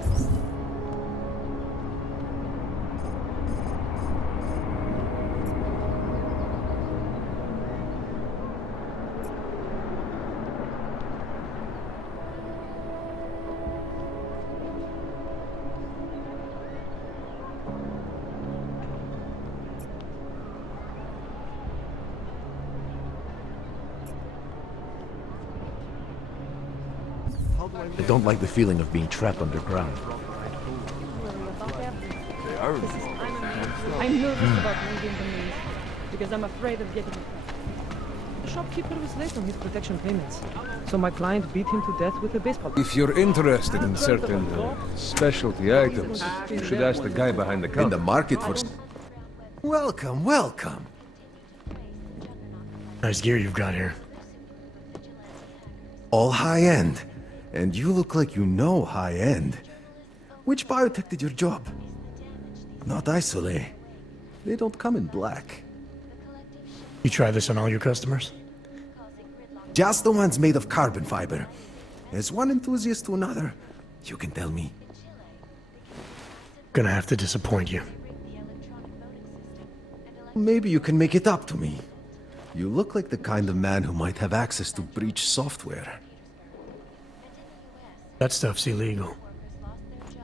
I don't like the feeling of being trapped underground. They are. I'm nervous about leaving the maze because I'm afraid of getting caught. The shopkeeper was late on his protection payments, so my client beat him to death with a baseball bat. If you're interested in certain specialty items, you should ask the guy behind the counter. In the market for... Welcome, welcome. Nice gear you've got here. All high-end. And you look like you know high-end. Which biotech did your job? Not Isolate. They don't come in black. You try this on all your customers? Just the ones made of carbon fiber. As one enthusiast to another, you can tell me. Gonna have to disappoint you. Maybe you can make it up to me. You look like the kind of man who might have access to breach software. That stuff's illegal.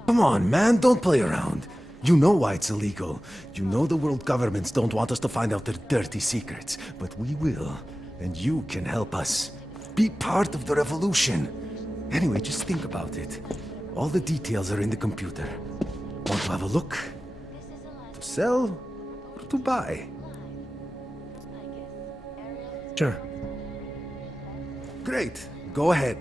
Come on, man, don't play around. You know why it's illegal. You know the world governments don't want us to find out their dirty secrets. But we will, and you can help us. Be part of the revolution. Anyway, just think about it. All the details are in the computer. Want to have a look? To sell or to buy? Sure. Great. Go ahead.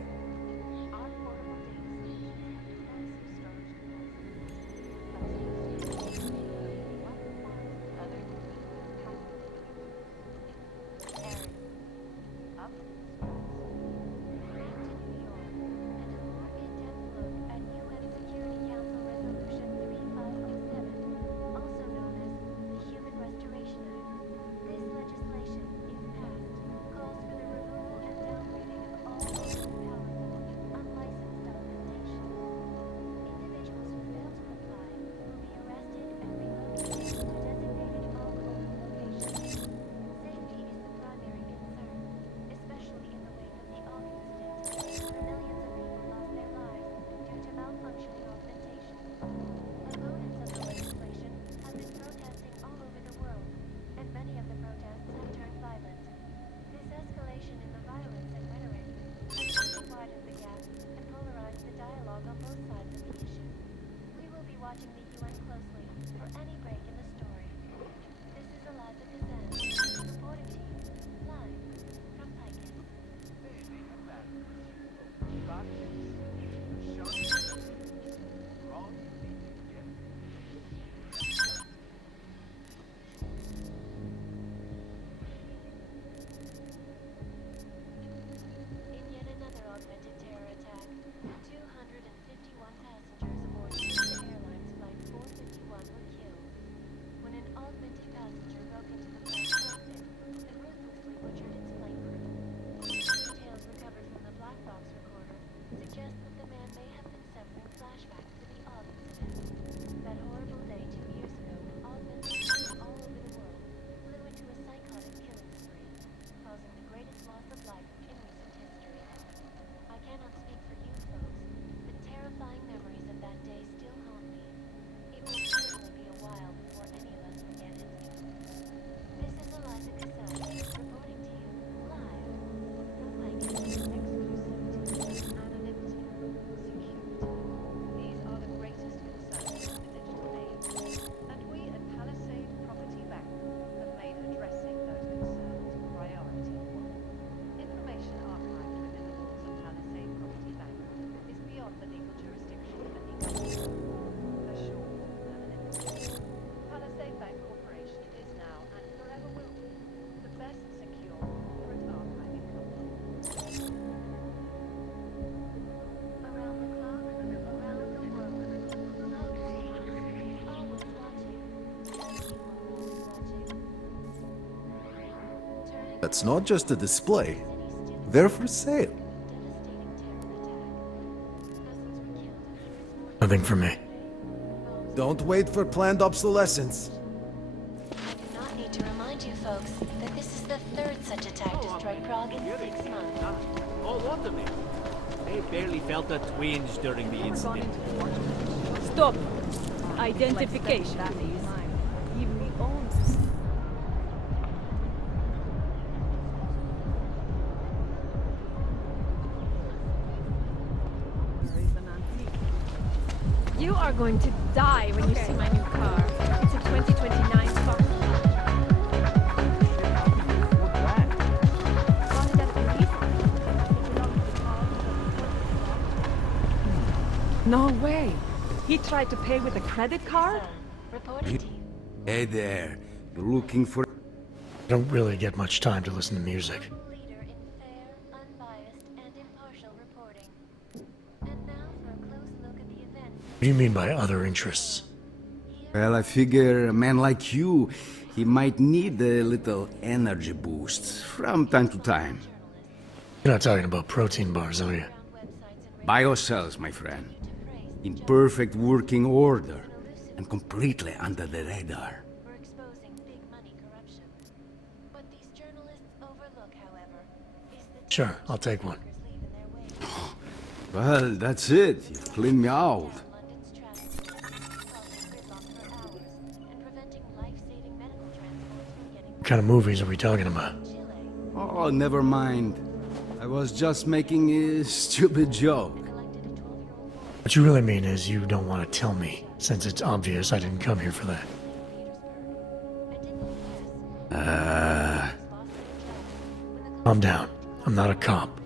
That's not just a display. They're for sale. Nothing for me. Don't wait for planned obsolescence. I do not need to remind you folks that this is the third such attack to strike Prague in 6 months. Oh, what of it? They barely felt a twinge during the incident. Stop. Identification, please. You are going to die when you see my new car. It's a 2029 Spark. No way. He tried to pay with a credit card? Hey there. You're looking for... I don't really get much time to listen to music. What do you mean by other interests? Well, I figure a man like you, he might need a little energy boost from time to time. You're not talking about protein bars, are you? Biocells, my friend. In perfect working order and completely under the radar. Sure, I'll take one. Well, that's it. You've cleaned me out. What kind of movies are we talking about? Oh, never mind. I was just making a stupid joke. What you really mean is you don't want to tell me, since it's obvious I didn't come here for that. Calm down. I'm not a cop.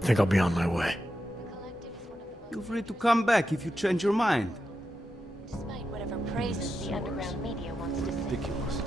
I think I'll be on my way. Feel free to come back if you change your mind. Despite whatever praises the underground media wants to say. Ridiculous.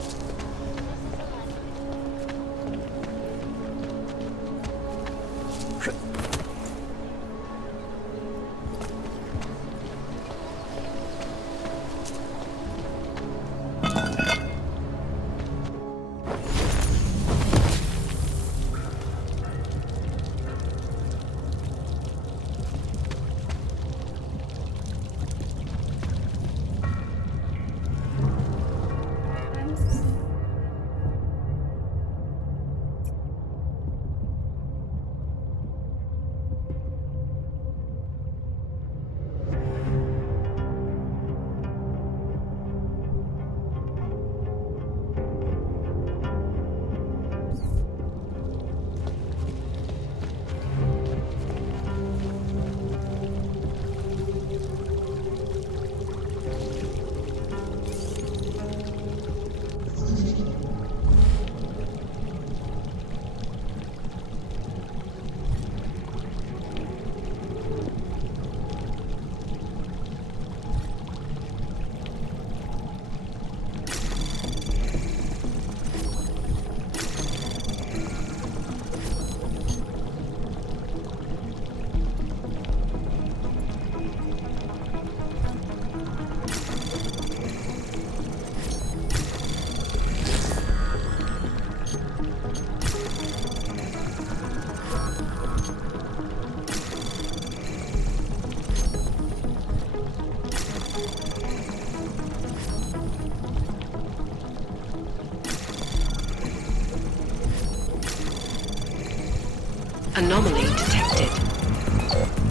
Anomaly detected.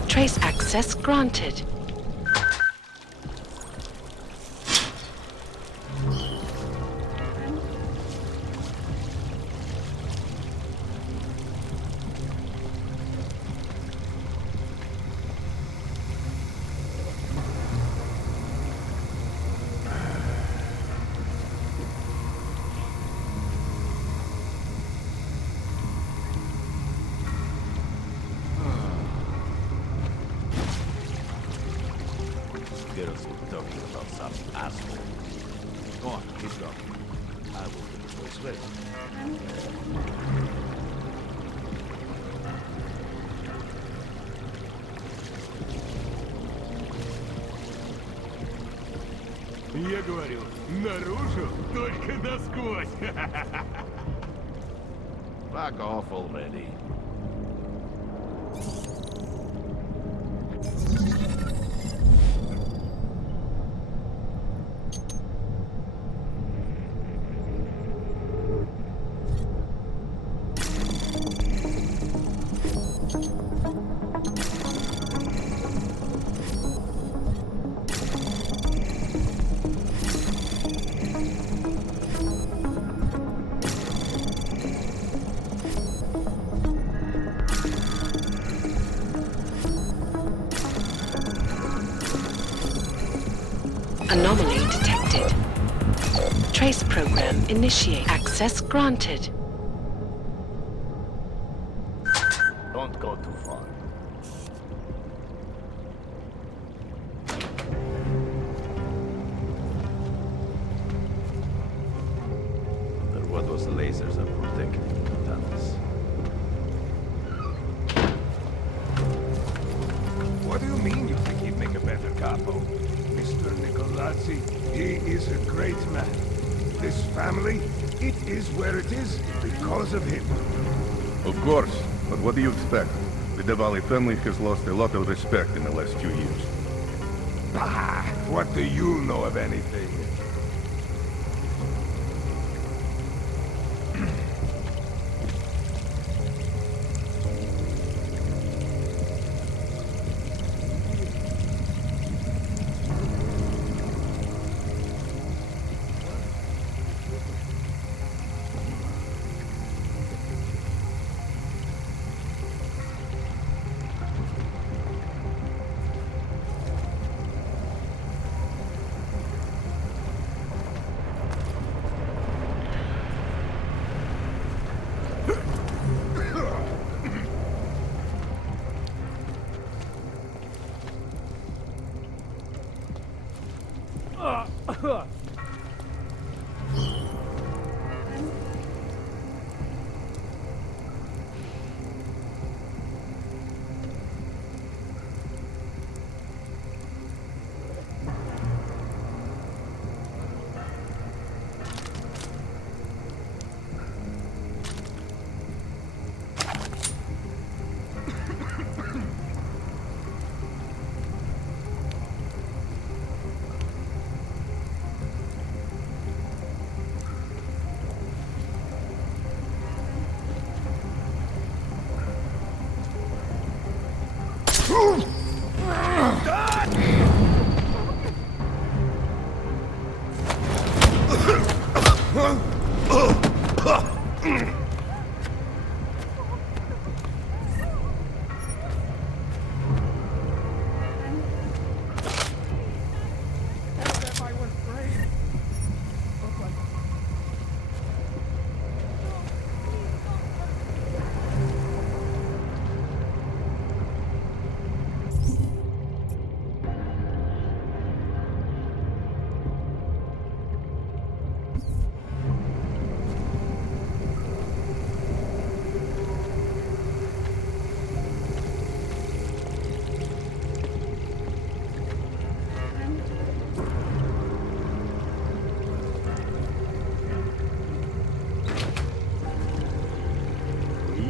Trace access granted. Get us talking about some asshole. Go on, keep going. I will get the place ready. я говорю, наружу, только насквозь. Fuck off already. Anomaly detected. Trace program initiate. Access granted. Don't go too far. But what those lasers are protecting the tunnels. What do you mean you think he'd make a better capo? Mr. Nicolazzi, he is a great man. This family, it is where it is because of him. Of course, but what do you expect? The Devali family has lost a lot of respect in the last 2 years. Bah! What do you know of anything?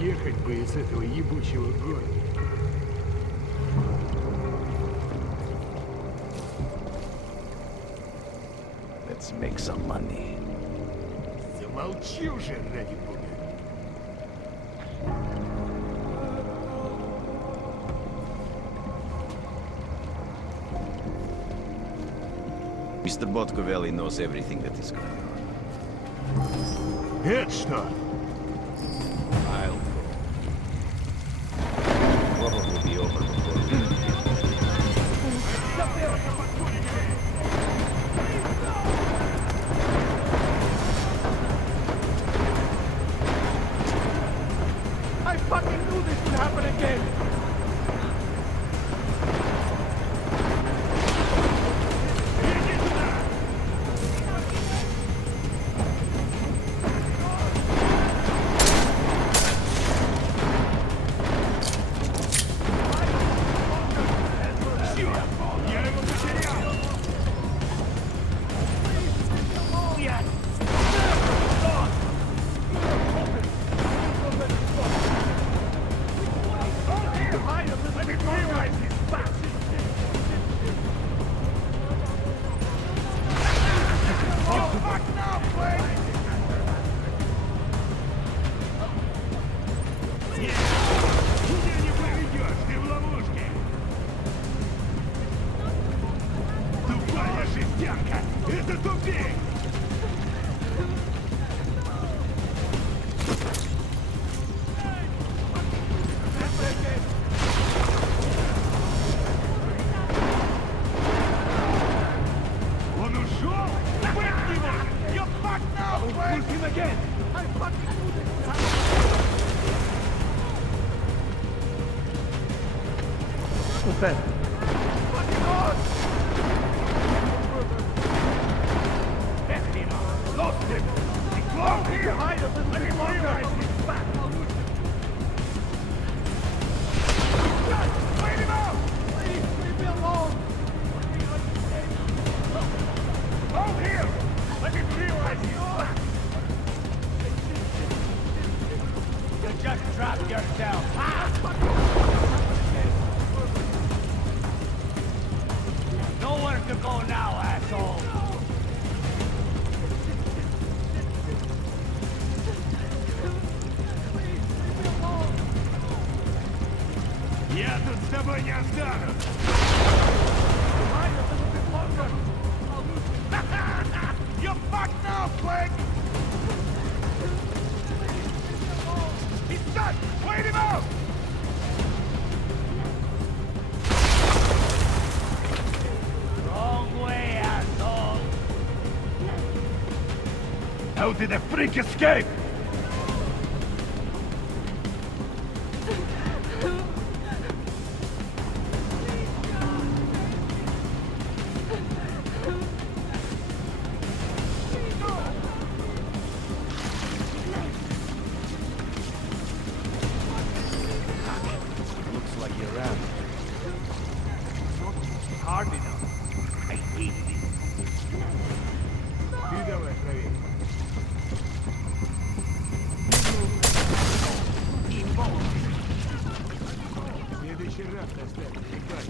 Ехать бы из этого ебучего города. Let's make some money. Замолчи уже, ради бога. Mr. Botkovelli knows everything that is going on. Это что? I'll go. Probably be over before we I fucking knew this would happen again! Okay. Lost him! He's close here! I didn't realize he's back! Wait him out! Please, leave me alone! Hold here! Let him realize he's back! You just trapped yourself! Nowhere to go now, asshole! Я тут с тобой не останусь! You fucked now, Blake! He's stuck! Wait him out! Wrong way, asshole! How did the freak escape? Looks like you're out. Hard enough. I hate this. Видала, проверь. В следующий раз доставь приказ.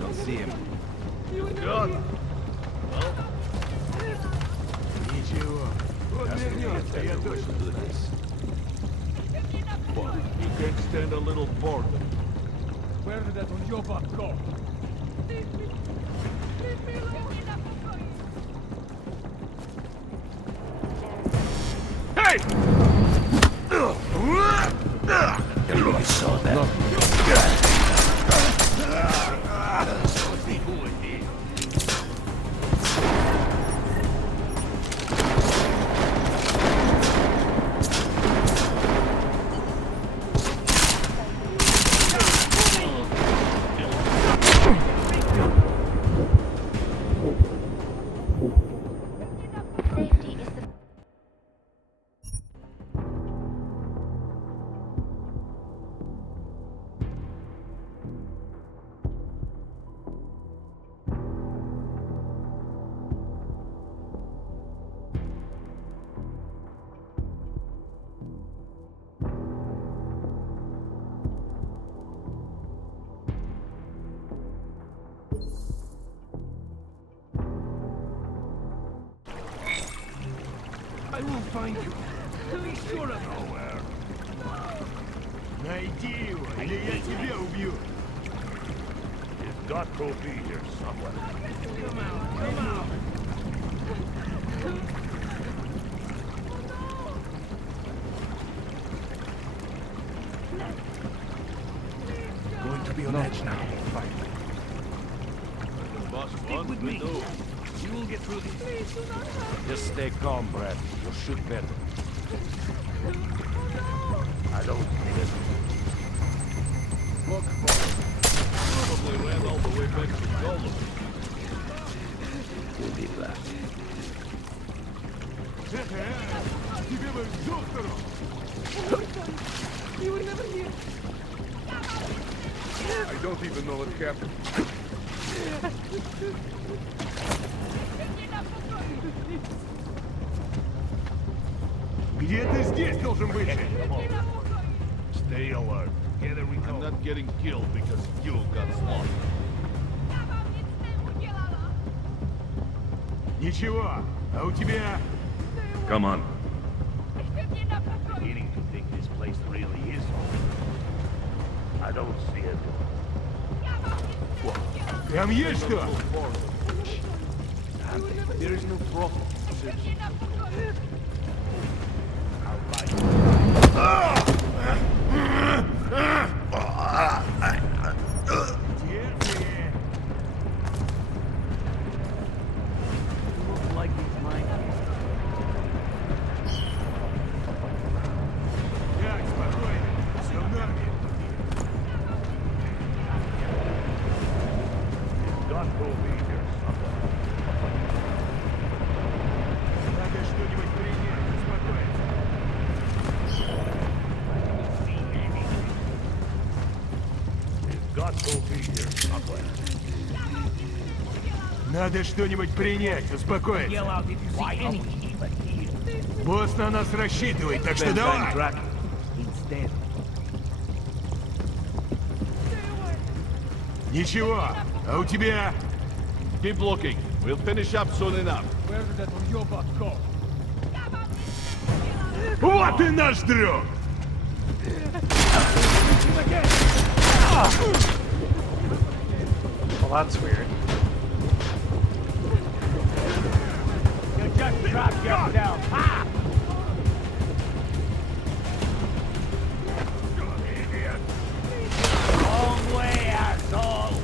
Don't see him. Good. Ничего. Вот вернется, я точно знаю. But you can't stand a little boredom. Where did that ujoba go? Hey! You really saw that. I will find you. Be sure of nowhere. Найди его, или я тебя убью. He's got to be here somewhere. Come out, come out. Going to be on edge now. Fight. Boss Stick with me. You will get through this. Just stay calm, Brad. You'll shoot better. I don't need it. Look, probably ran all the way back to Gollum. We'll be left. Тебе бы к доктору! You were never here. I don't even know what happened. Где ты здесь должен быть? Stay alert. I'm not getting killed because you got slaughtered. Ничего, а у тебя... Come on. Beginning to think this place really is home. I don't see it. Там есть что? There is no profit. Like these mine. Так, спокойно. Все в норме. Надо что-нибудь принять, успокоиться. Надо что-нибудь принять, успокоиться. Босс на нас рассчитывает, так что давай. Ничего, а у тебя? Keep looking. We'll finish up soon enough. Where did that uёбок go? Вот и наш друг! Well, that's weird. You just dropped yourself. Ha! Long way, asshole.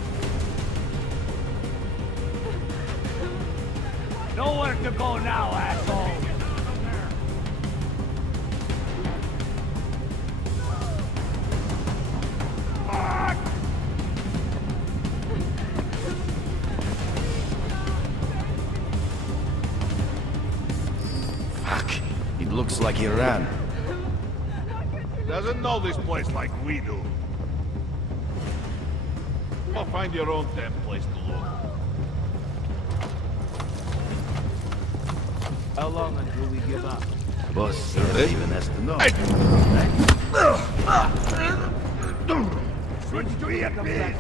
Nowhere to go now, asshole. Fuck. It looks like he ran. Doesn't know this place like we do. Well, find your own damn place to look. How long until we give up? Boss even has to know. Switch to EFP.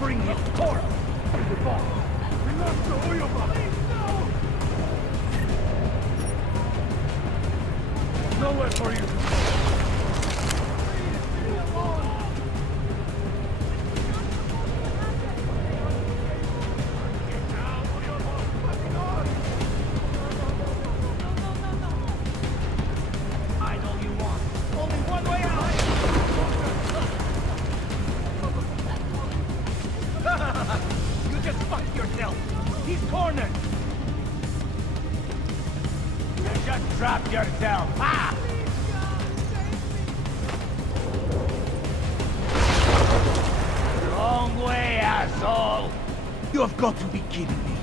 Bring his corpse to the ball. We lost the oil bomb. Nowhere for you to go. I know you want. Only one way out. You just fucked yourself. He's cornered. You just trapped yourself. Ha! Wrong way, asshole. You have got to be kidding me.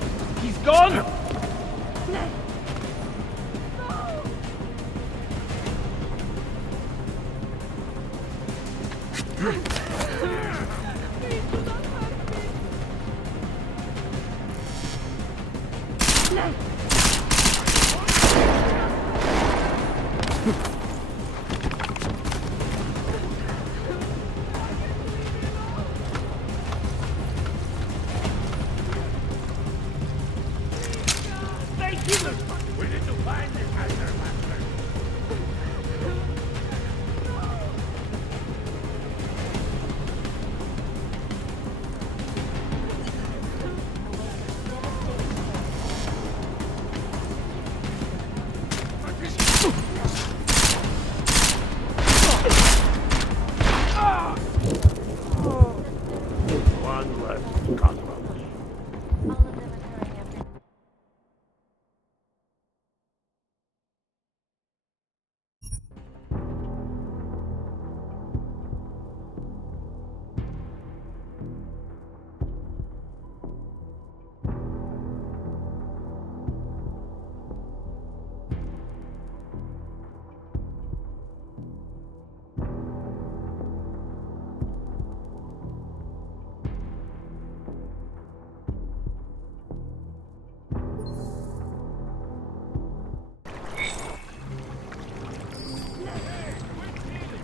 He's gone? We need to find this hazard master. One less cockroach.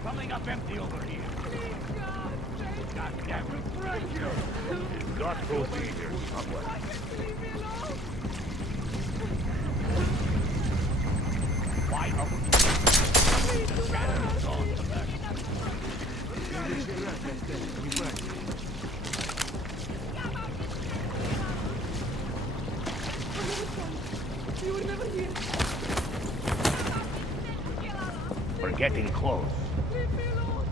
Coming up empty over here. God damn it. It's got to be here somewhere. You were never here. We're getting close. Leave me alone.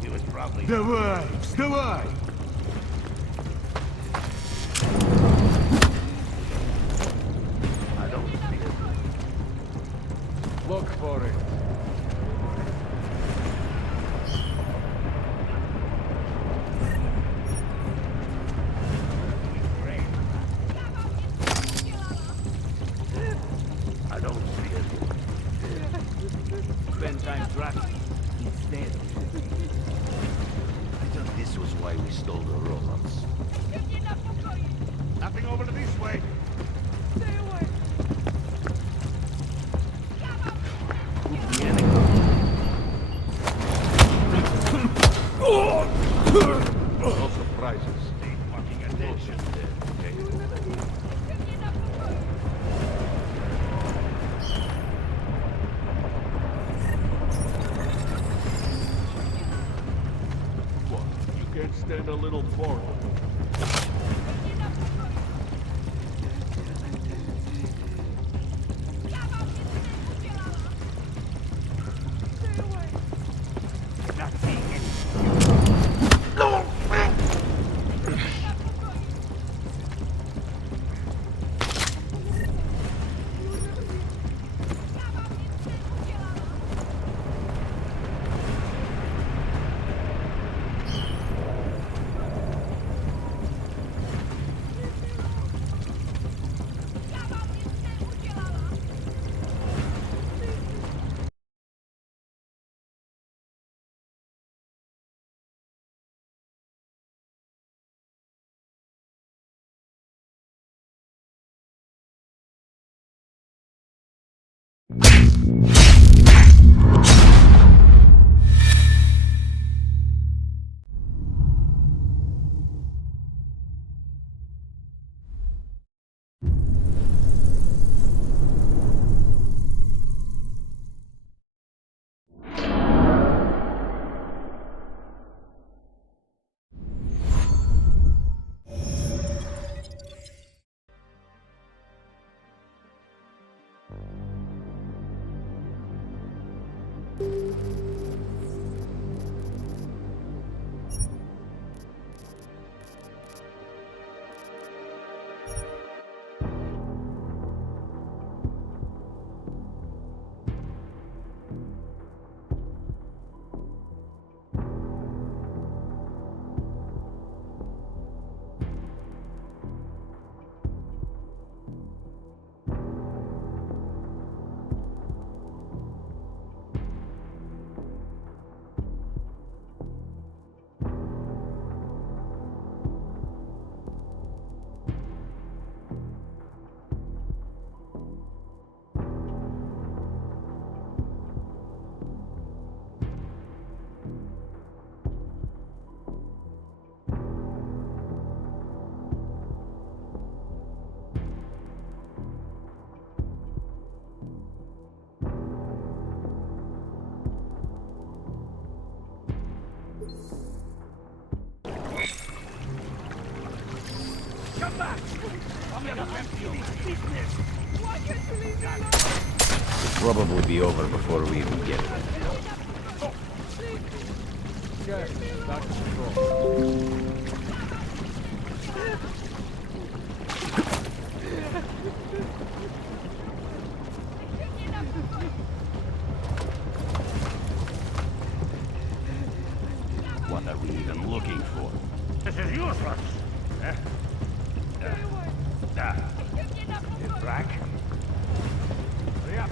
He was probably... Давай, вставай! I don't see it. Look for it. I don't see it. Spend time tracking. It's dead. I thought this was why we stole the robots. Nothing over to this way. Stay away. No surprises. Stay fucking attention. What? You can't stand a little portal. Not seeing it. Come back! I'm gonna empty your business! Why can't you leave me alone? It'll probably be over before we even get there. Okay, back to control. What are we even looking for? This is useless! Back. Hurry up.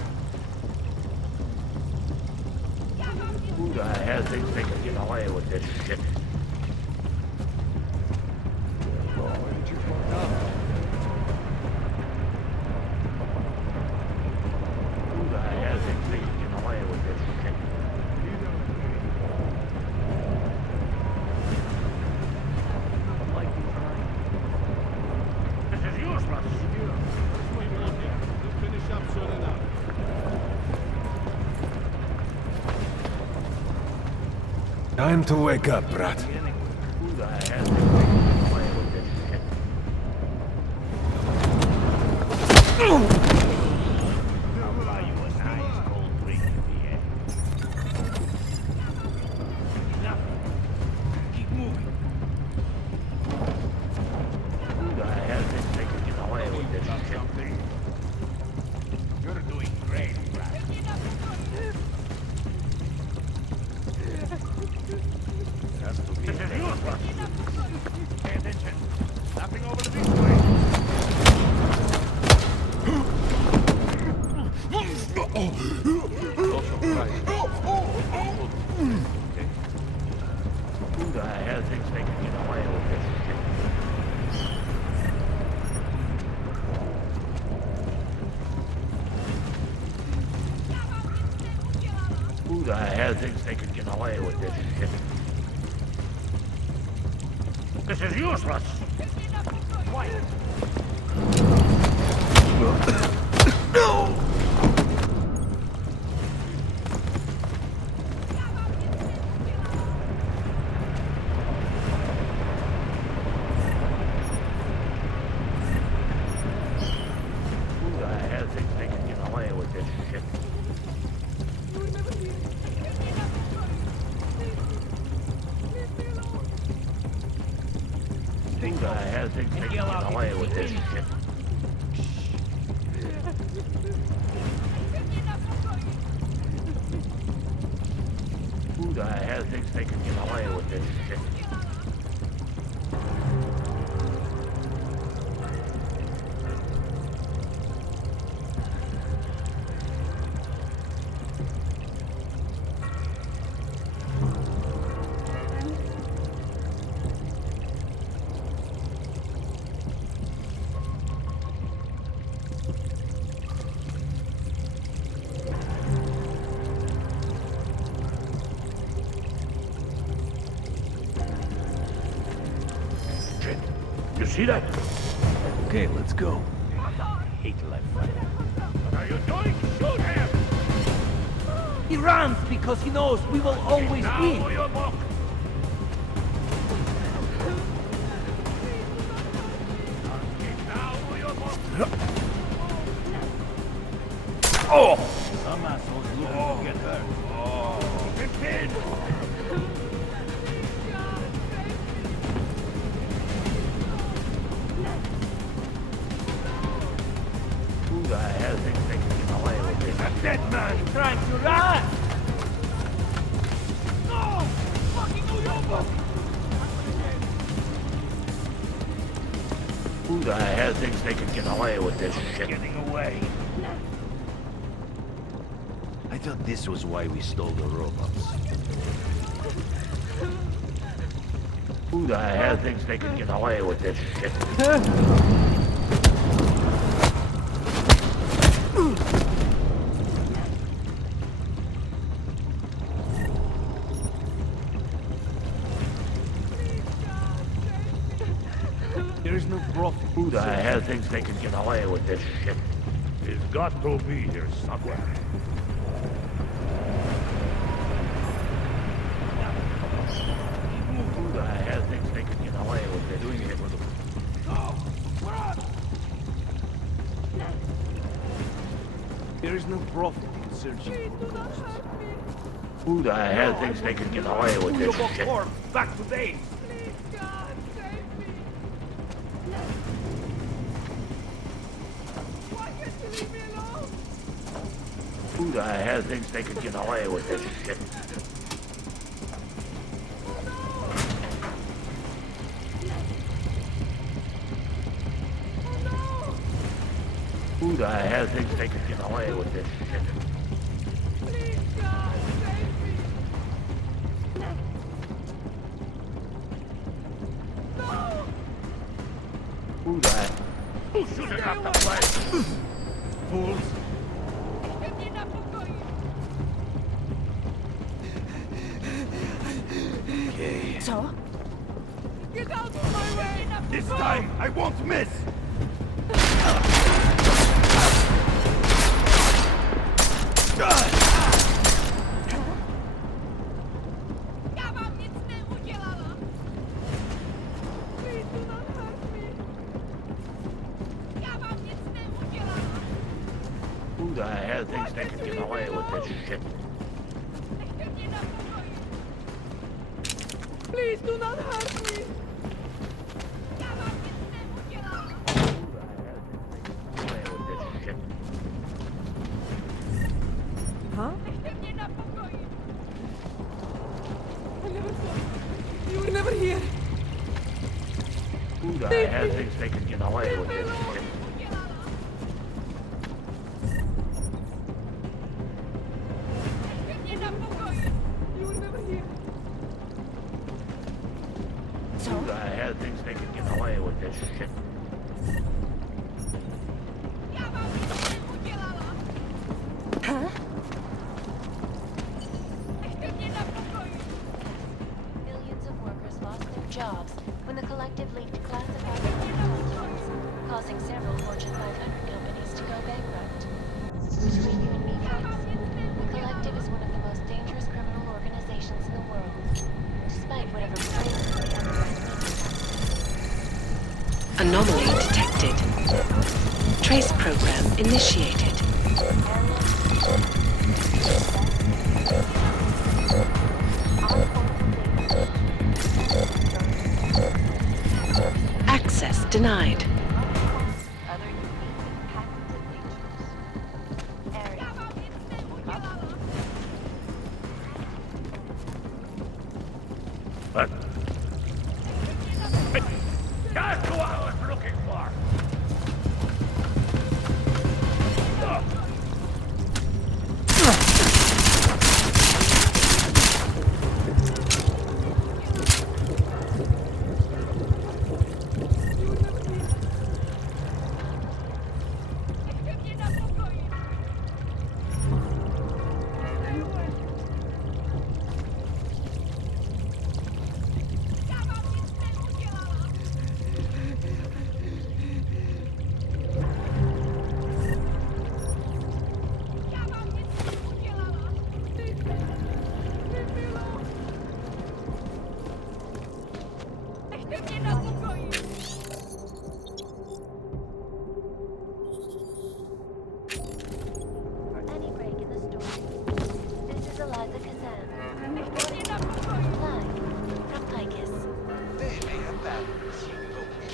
Who the hell thinks they can get away with this shit? Where did you fuck up? Who the hell thinks they can get away with this shit? This is useless. We'll finish up soon enough. Time to wake up, brat. Who the hell is making away with this shit? I'll buy you a nice cold drink in the end. Enough. Keep moving. Who the hell thinks they can get away with this shit? You're doing great, Brad. Has to be. This is useless. Pay attention. Nothing over the big way. Okay. Who the hell thinks they can get away with this shit? Who the hell thinks they can get away with this shit? This is useless! Quiet! No! Who the hell thinks they can get away with this shit? Who the hell thinks they can get away with this shit? Who the hell thinks they can get away with this shit? You see that? Okay, let's go. I hate life. What are you doing? Shoot him! He runs because he knows we will always Now win. for your book! Now for your book! Oh! Some assholes looking to get hurt. Oh! Get in! Who the hell thinks they can get away with this? A dead man trying to run! No! Fucking New York! Who the hell thinks they can get away with this shit? Getting away. I thought this was why we stole the robots. Who the hell thinks they can get away with this shit? There is no profit. Who the hell thinks they can get away with this shit? It's got to be here somewhere. Who the hell thinks they can get away with this? Doing it for the... No! Run! There is no profit in searching for ghosts. Who the hell thinks they can get away with this shit? Back to base. Who the hell thinks they can get away with this shit? Who the hell thinks they can get away with this shit? Who the hell? Who should have got the place? Fools! Okay. So? Get out of my way! This time, I won't miss! the hell thinks they can get away with this shit? Please do not hurt me! Huh? I never saw you. You were never here. Who the hell thinks they can get away with this shit? You were never here. Who the hell thinks they can get away with this shit? Huh? Millions of workers lost their jobs when the collective leaked classified documents, causing several Fortune 500 companies to go bankrupt. Between you and me, folks, the collective is one of the most dangerous criminal organizations in the world, despite whatever praise the underground media. Anomaly detected. Trace program initiated. Access denied. What? Hey, that's who I was looking for!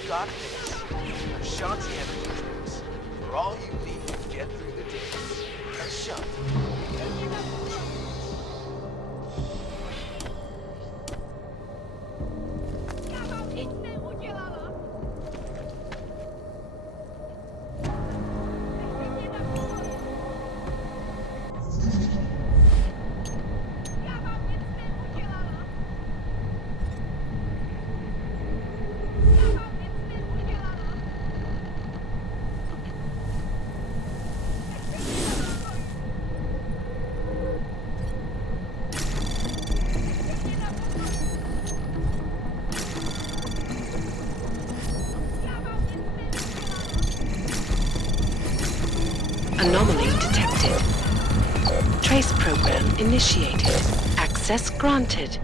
got this. A shotty energy drinks. For all you need to get through the day. A shot. Anomaly detected. Trace program initiated. Access granted.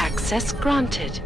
Access granted.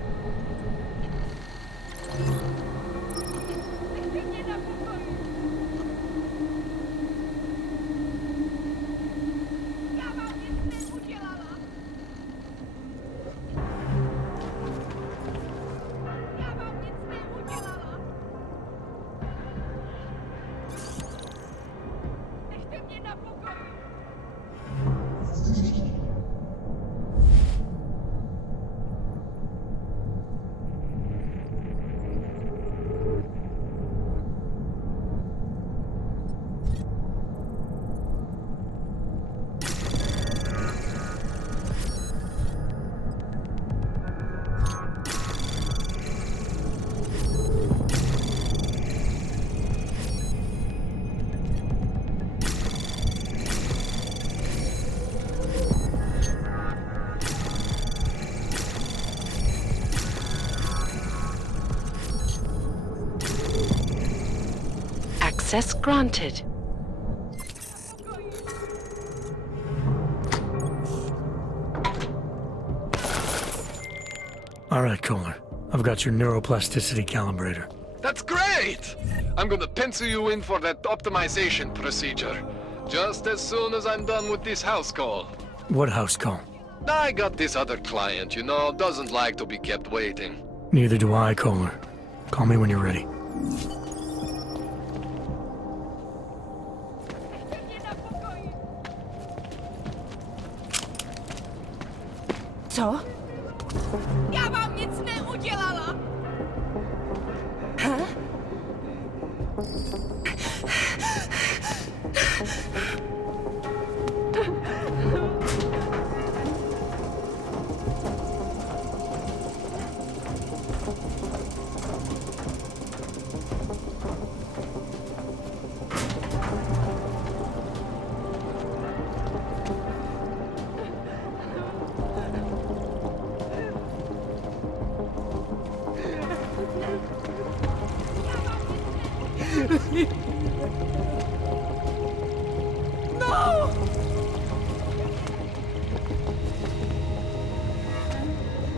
Access granted. All right, Kohler. I've got your neuroplasticity calibrator. That's great! I'm gonna pencil you in for that optimization procedure. Just as soon as I'm done with this house call. What house call? I got this other client, you know, doesn't like to be kept waiting. Neither do I, Kohler. Call me when you're ready. Co? Ja wam nic nie udzielala! Huh? No!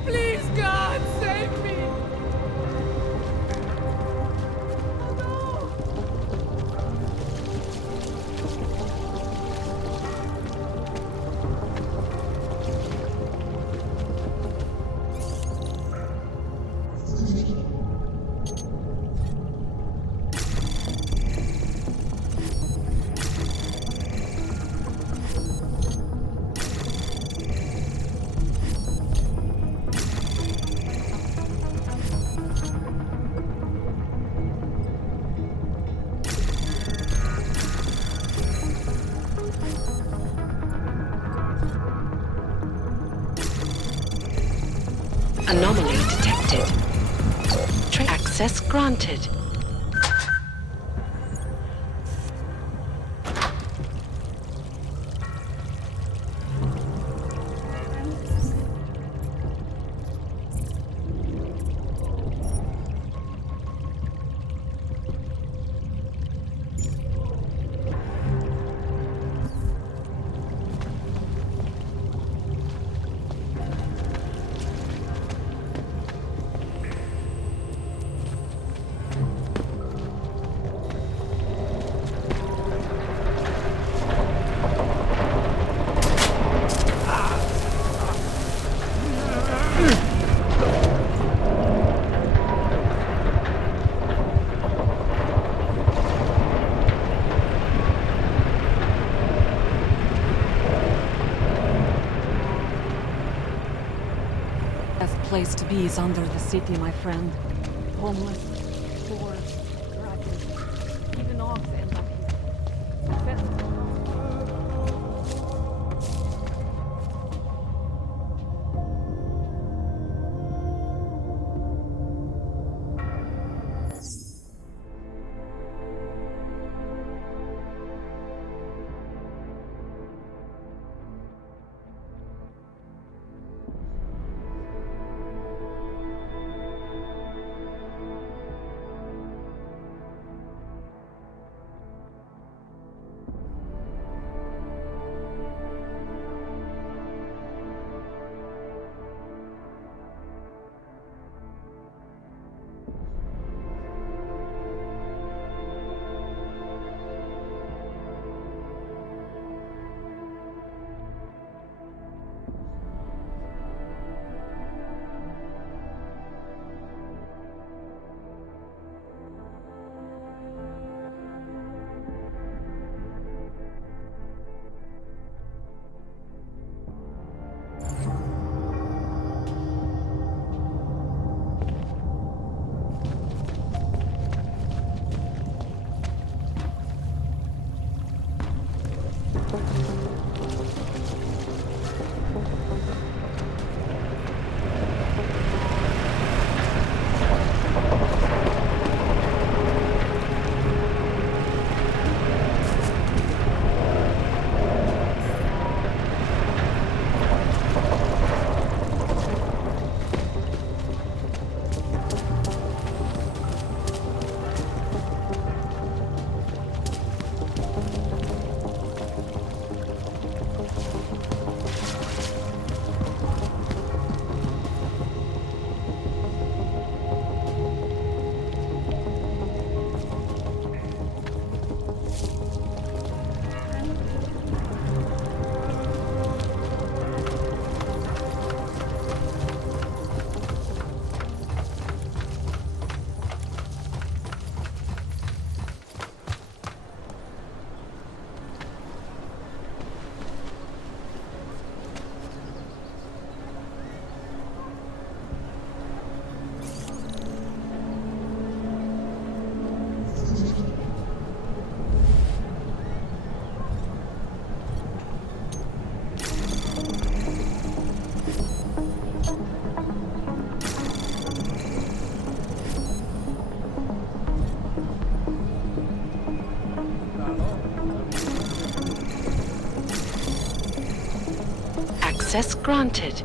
Please, God, save me! Anomaly detected. Access granted. Best place to be is under the city, my friend. Homeless, poor, dragons. Even dogs end up here. Best Access granted.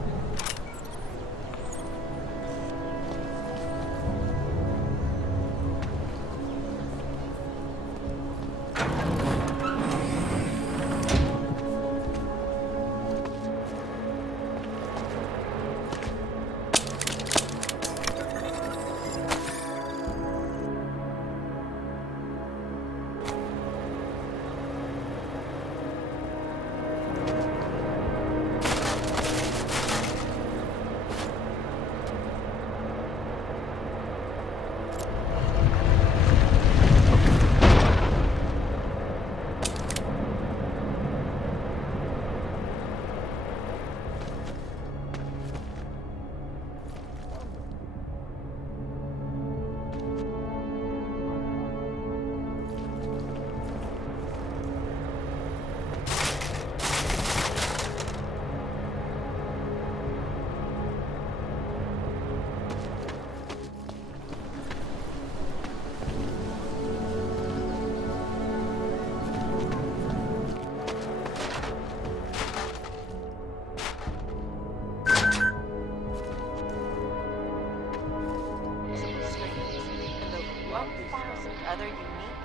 Other unique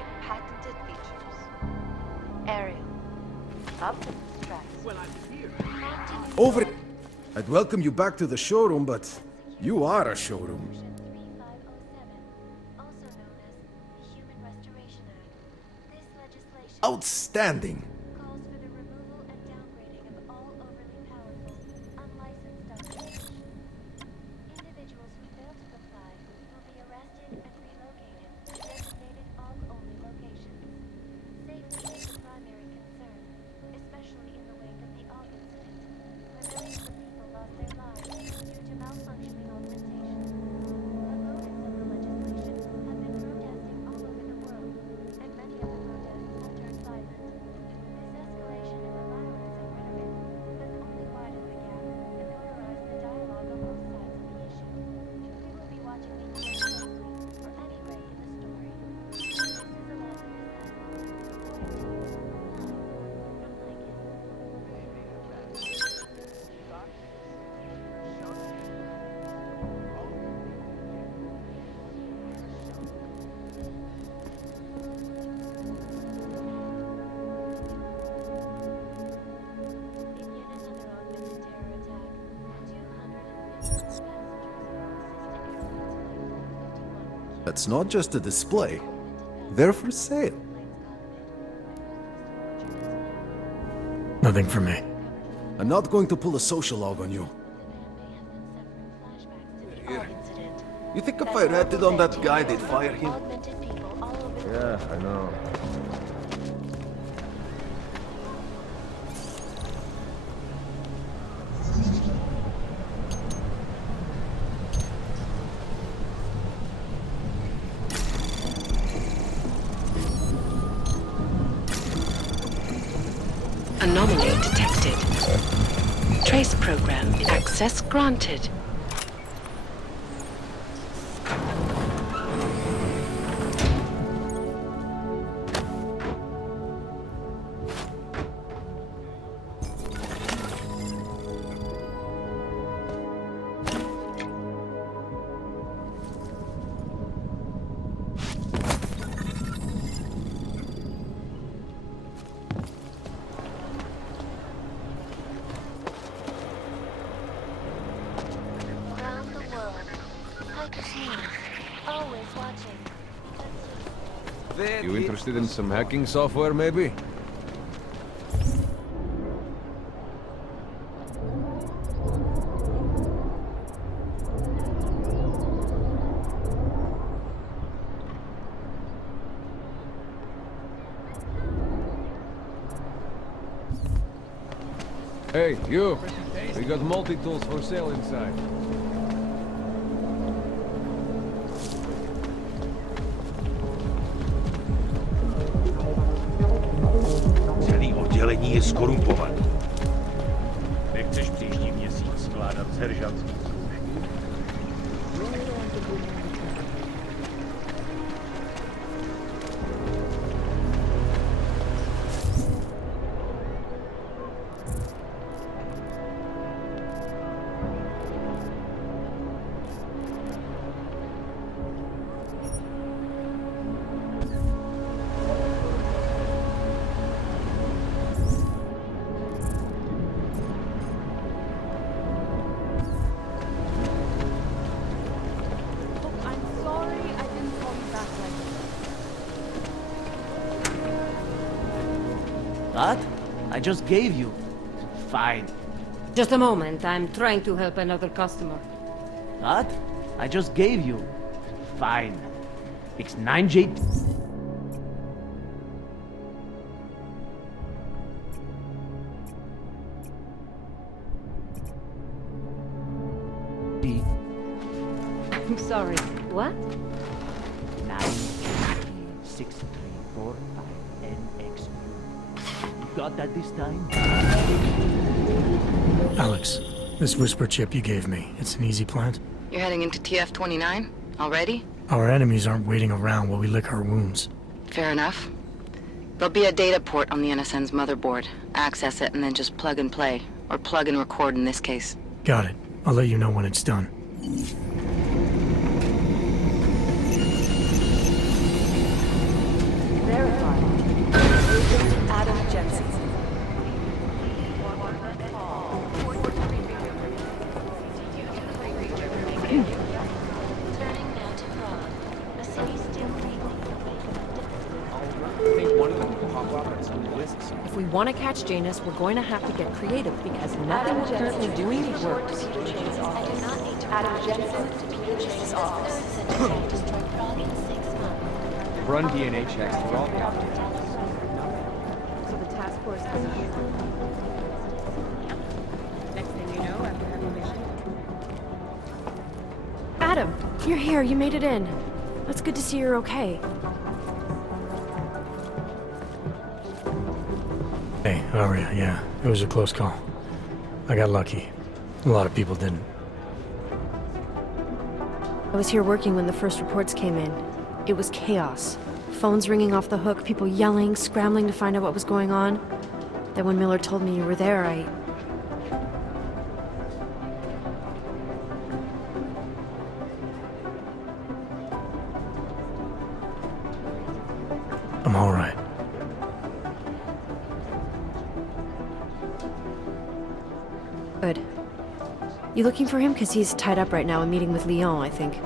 and patented features. Ariel, Optimus tracks. Well, I'm here. Over. I'd welcome you back to the showroom, but you are a showroom. Outstanding. That's not just a display. They're for sale. Nothing for me. I'm not going to pull a social log on you. You think if I ratted on that guy, they'd fire him? Yeah, I know. Anomaly detected. Trace program access granted. You interested in some hacking software, maybe? Hey, you! We got multi-tools for sale inside. Celý oddělení je skorumpovaný. Nechceš příští měsíc skládat seržantský zkoušky? What? I just gave you. Fine. Just a moment, I'm trying to help another customer. What? I just gave you. Fine. It's 9J. I'm sorry. What? 96345NX. You got that this time? Alex, this whisper chip you gave me, it's an easy plant? You're heading into TF-29? Already? Our enemies aren't waiting around while we lick our wounds. Fair enough. There'll be a data port on the NSN's motherboard. Access it and then just plug and play. Or plug and record in this case. Got it. I'll let you know when it's done. Adam Jensen. If we want to catch Janus, we're going to have to get creative because nothing we're currently doing works. Adam Jensen to Peter Chang's office. Run DNA checks through all the outfits. So the task force has a Next thing you know, after having mission. Adam, you're here. You made it in. It's good to see you're okay. Hey, how are you? Yeah, it was a close call. I got lucky. A lot of people didn't. I was here working when the first reports came in. It was chaos. Phones ringing off the hook, people yelling, scrambling to find out what was going on. Then when Miller told me you were there, I'm all right. Good. You looking for him? Because he's tied up right now, a meeting with Lyon, I think.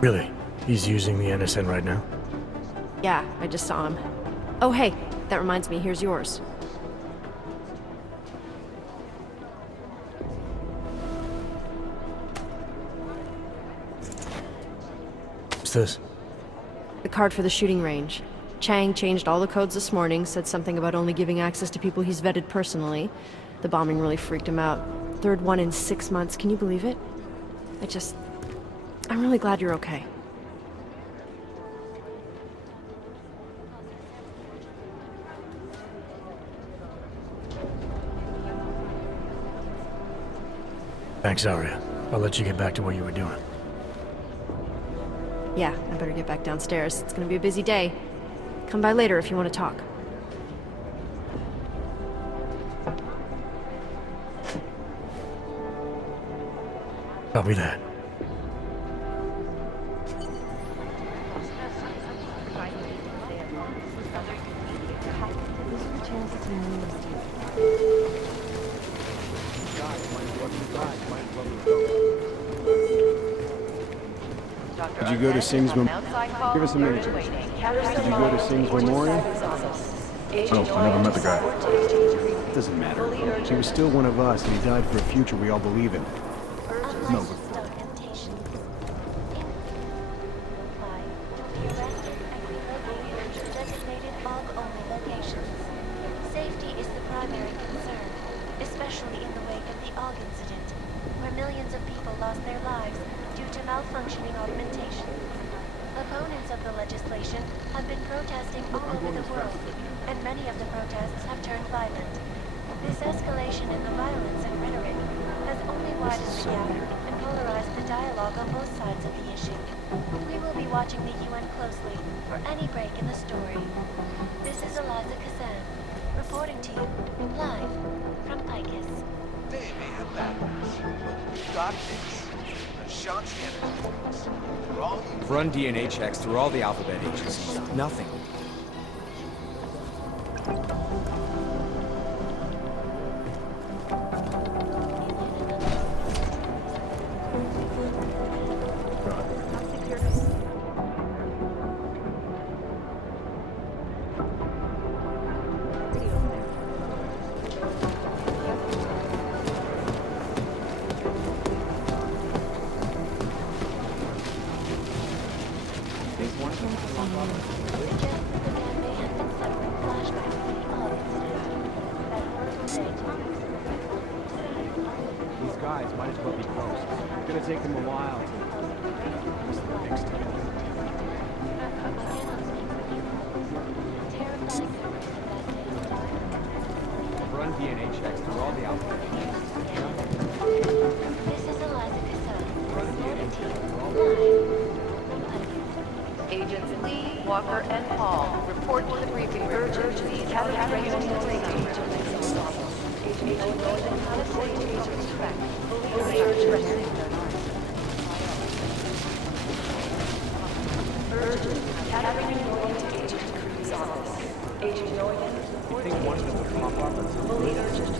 Really? He's using the NSN right now? Yeah, I just saw him. Oh, hey, that reminds me, here's yours. What's this? The card for the shooting range. Chang changed all the codes this morning, said something about only giving access to people he's vetted personally. The bombing really freaked him out. Third one in 6 months, can you believe it? I'm really glad you're okay. Thanks, Arya. I'll let you get back to what you were doing. Yeah, I better get back downstairs. It's gonna be a busy day. Come by later if you want to talk. Copy that. Did you go to Singh's Memorial? Give us a minute. Did you go to Singh's Memorial? No, I never met the guy. It doesn't matter. He was still one of us, and he died for a future we all believe in. No, but... Safety is the primary concern, especially in the wake of the AUG incident, where millions of people lost their lives due to malfunctioning augmentation. Opponents of the legislation have been protesting all over the world, and many of the protests have turned violent. This escalation in the violence and rhetoric has only widened the gap and polarized the dialogue on both sides of the issue. We will be watching the UN closely for any break in the story. This is Eliza Kazan, reporting to you, live from Icus. They may have batteries, but we've got this. The shooty enemies. For all you Run DNA checks through all the alphabet agencies. Nothing. These guys might as well be ghosts. It's gonna take them a while to piece their mix together. Run DNA checks through all the outlets. This is Eliza Run DNA checks through all the Agents Lee, Walker, and Paul report to the briefing room. Urgency, Academy You think one of them would pop up and say,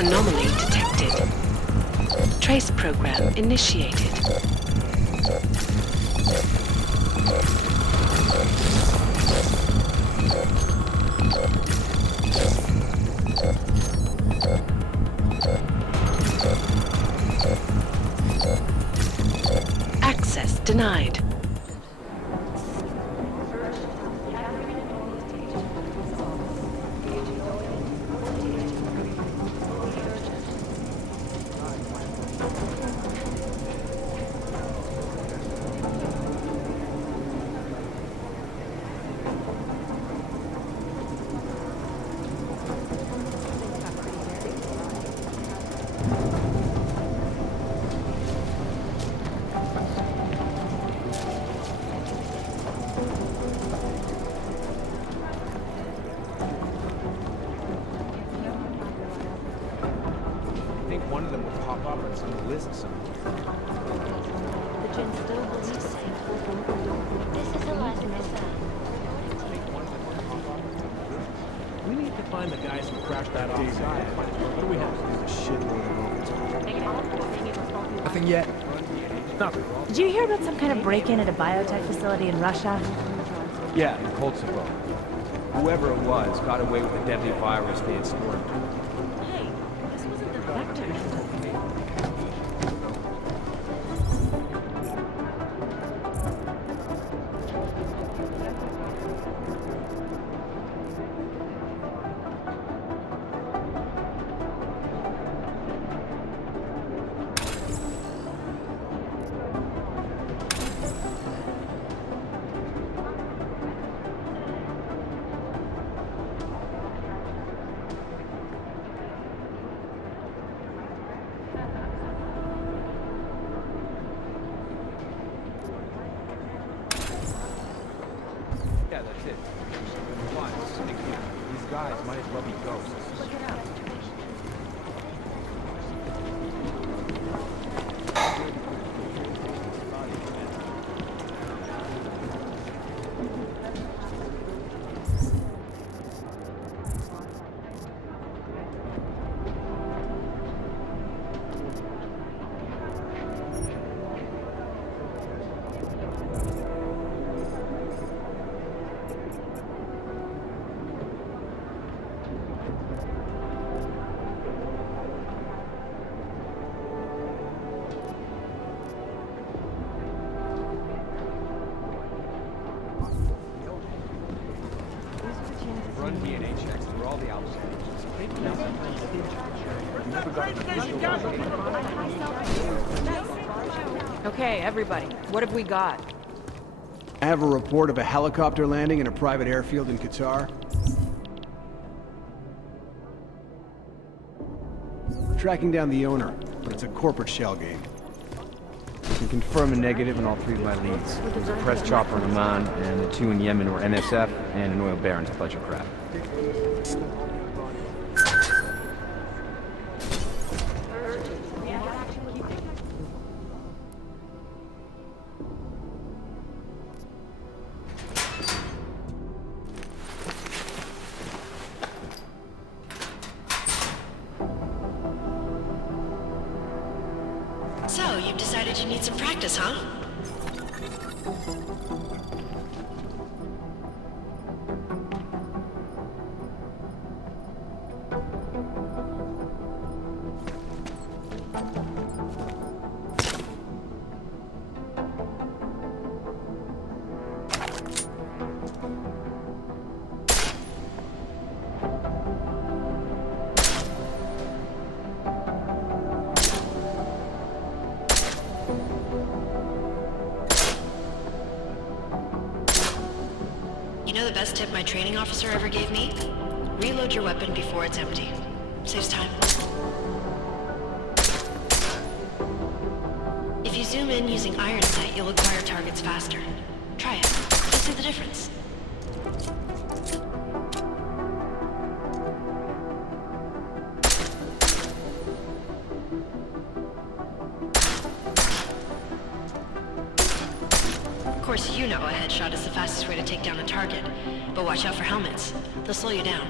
Anomaly detected. Trace program initiated. Access denied. I think one of them would pop up on some list somewhere. The Jinn still believes so. This is Eliza We need to find the guys who crashed that offside. What do we have to do? A shitload of overtime. Nothing yet. Nothing. Did you hear about some kind of break-in at a biotech facility in Russia? Yeah, in Kosovo. Whoever it was got away with a deadly virus they had stored. Hey, this wasn't the vector. Yeah, that's it. Fine, stick here. These guys might as well be ghosts. Look it up. Okay, everybody, what have we got? I have a report of a helicopter landing in a private airfield in Qatar. Tracking down the owner, but it's a corporate shell game. I can confirm a negative on all three of my leads. There's a press chopper in Oman, and the two in Yemen were NSF, and an oil baron's pleasure craft. So, you've decided you need some practice, huh? You know the best tip my training officer ever gave me? Reload your weapon before it's empty. Saves time. If you zoom in using iron sight, you'll acquire targets faster. Try it. You'll see the difference. Of course, you know a headshot is the fastest way to take down a target, but watch out for helmets. They'll slow you down.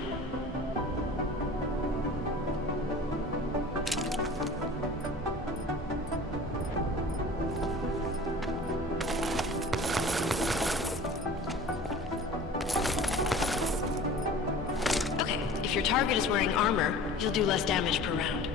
Okay, if your target is wearing armor, you'll do less damage per round.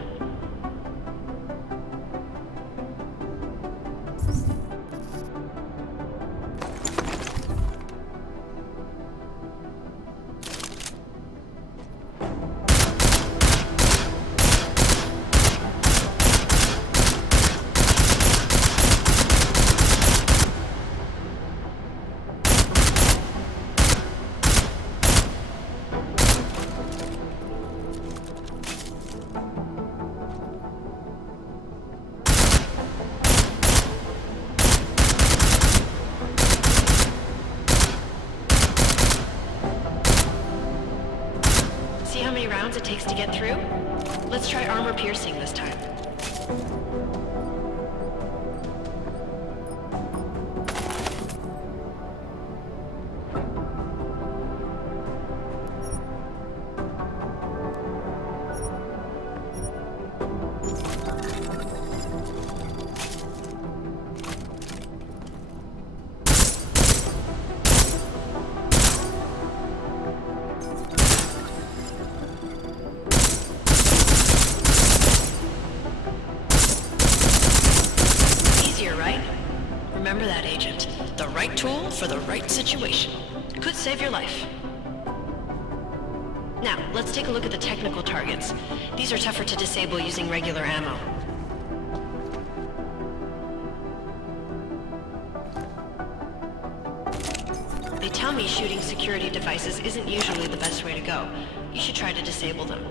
See how many rounds it takes to get through? Let's try armor piercing this time. Remember that, Agent. The right tool for the right situation. Could save your life. Now, let's take a look at the technical targets. These are tougher to disable using regular ammo. They tell me shooting security devices isn't usually the best way to go. You should try to disable them.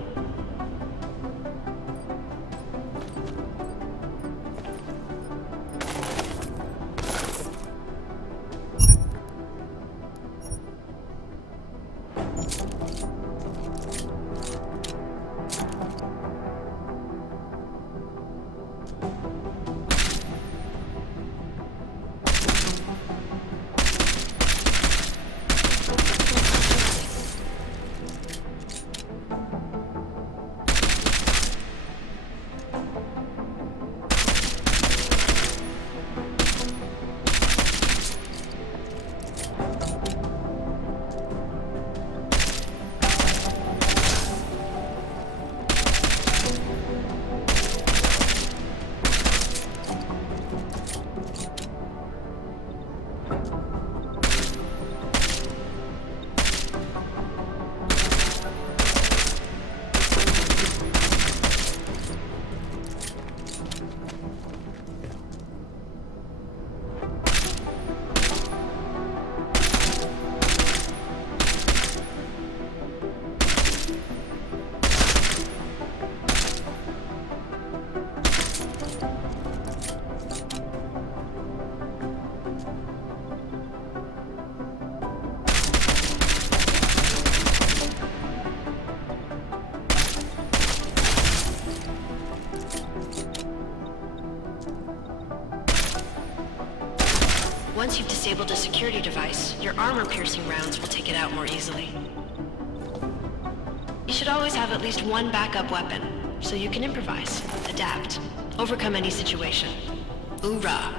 once you've disabled a security device, your armor-piercing rounds will take it out more easily. You should always have at least one backup weapon, so you can improvise, adapt, overcome any situation. Hoorah!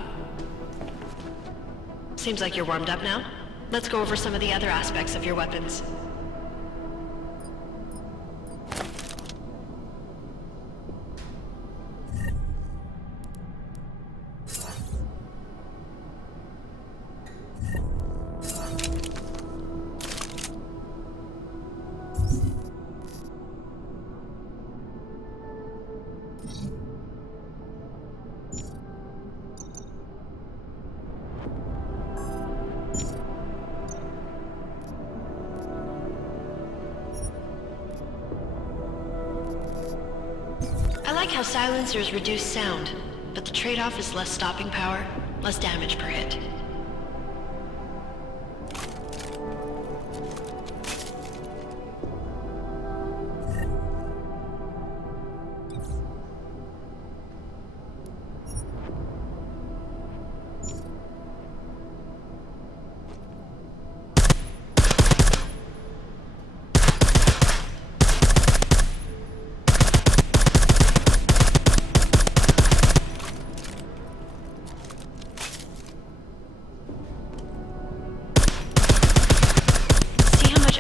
Seems like you're warmed up now. Let's go over some of the other aspects of your weapons. I like how silencers reduce sound, but the trade-off is less stopping power, less damage per hit.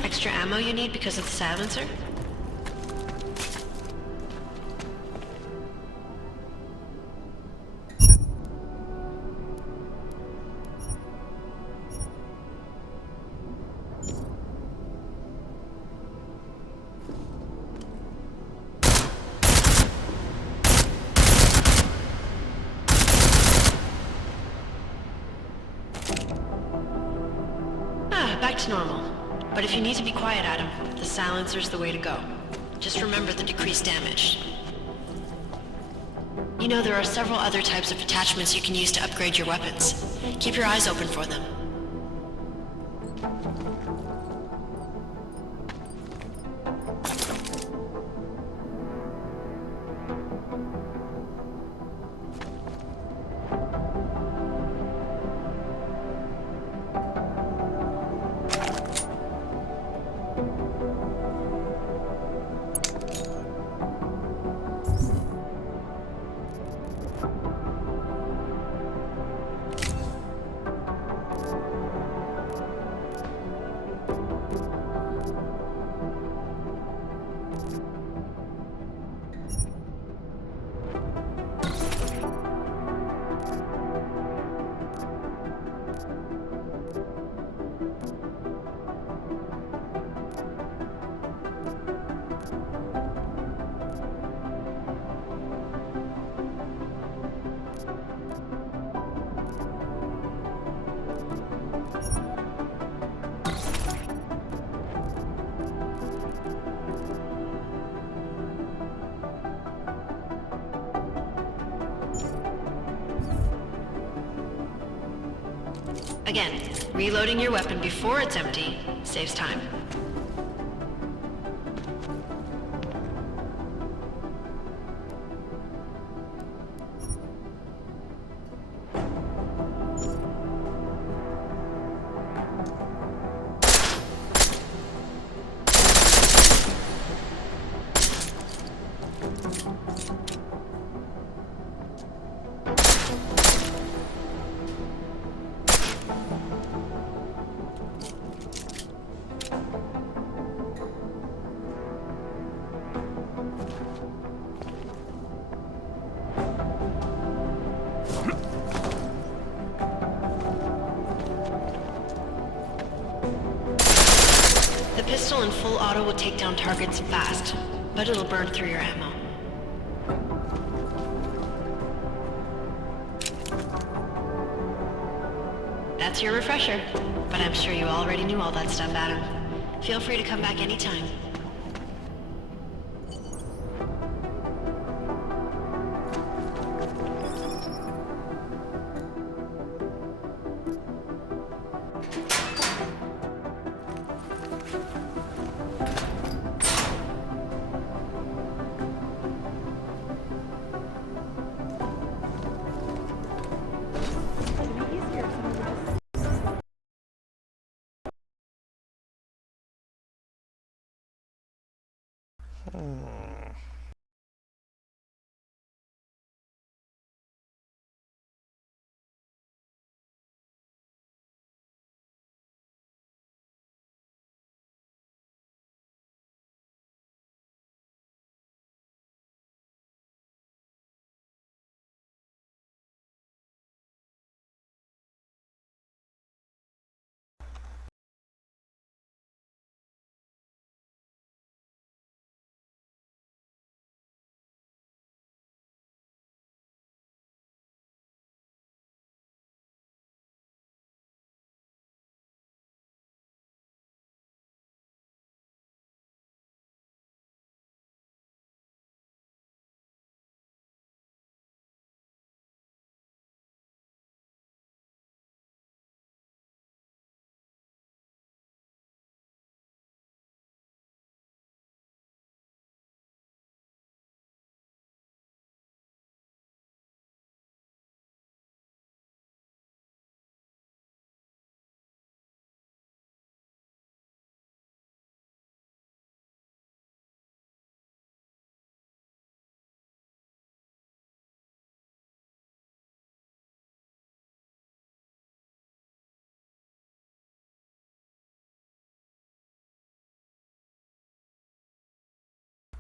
Extra ammo you need because of the silencer? Back to normal. But if you need to be quiet, Adam, the silencer's the way to go. Just remember the decreased damage. You know, there are several other types of attachments you can use to upgrade your weapons. Keep your eyes open for them. Again, reloading your weapon before it's empty saves time. The pistol in full auto will take down targets fast, but it'll burn through your ammo. That's your refresher, but I'm sure you already knew all that stuff, Adam. Feel free to come back anytime.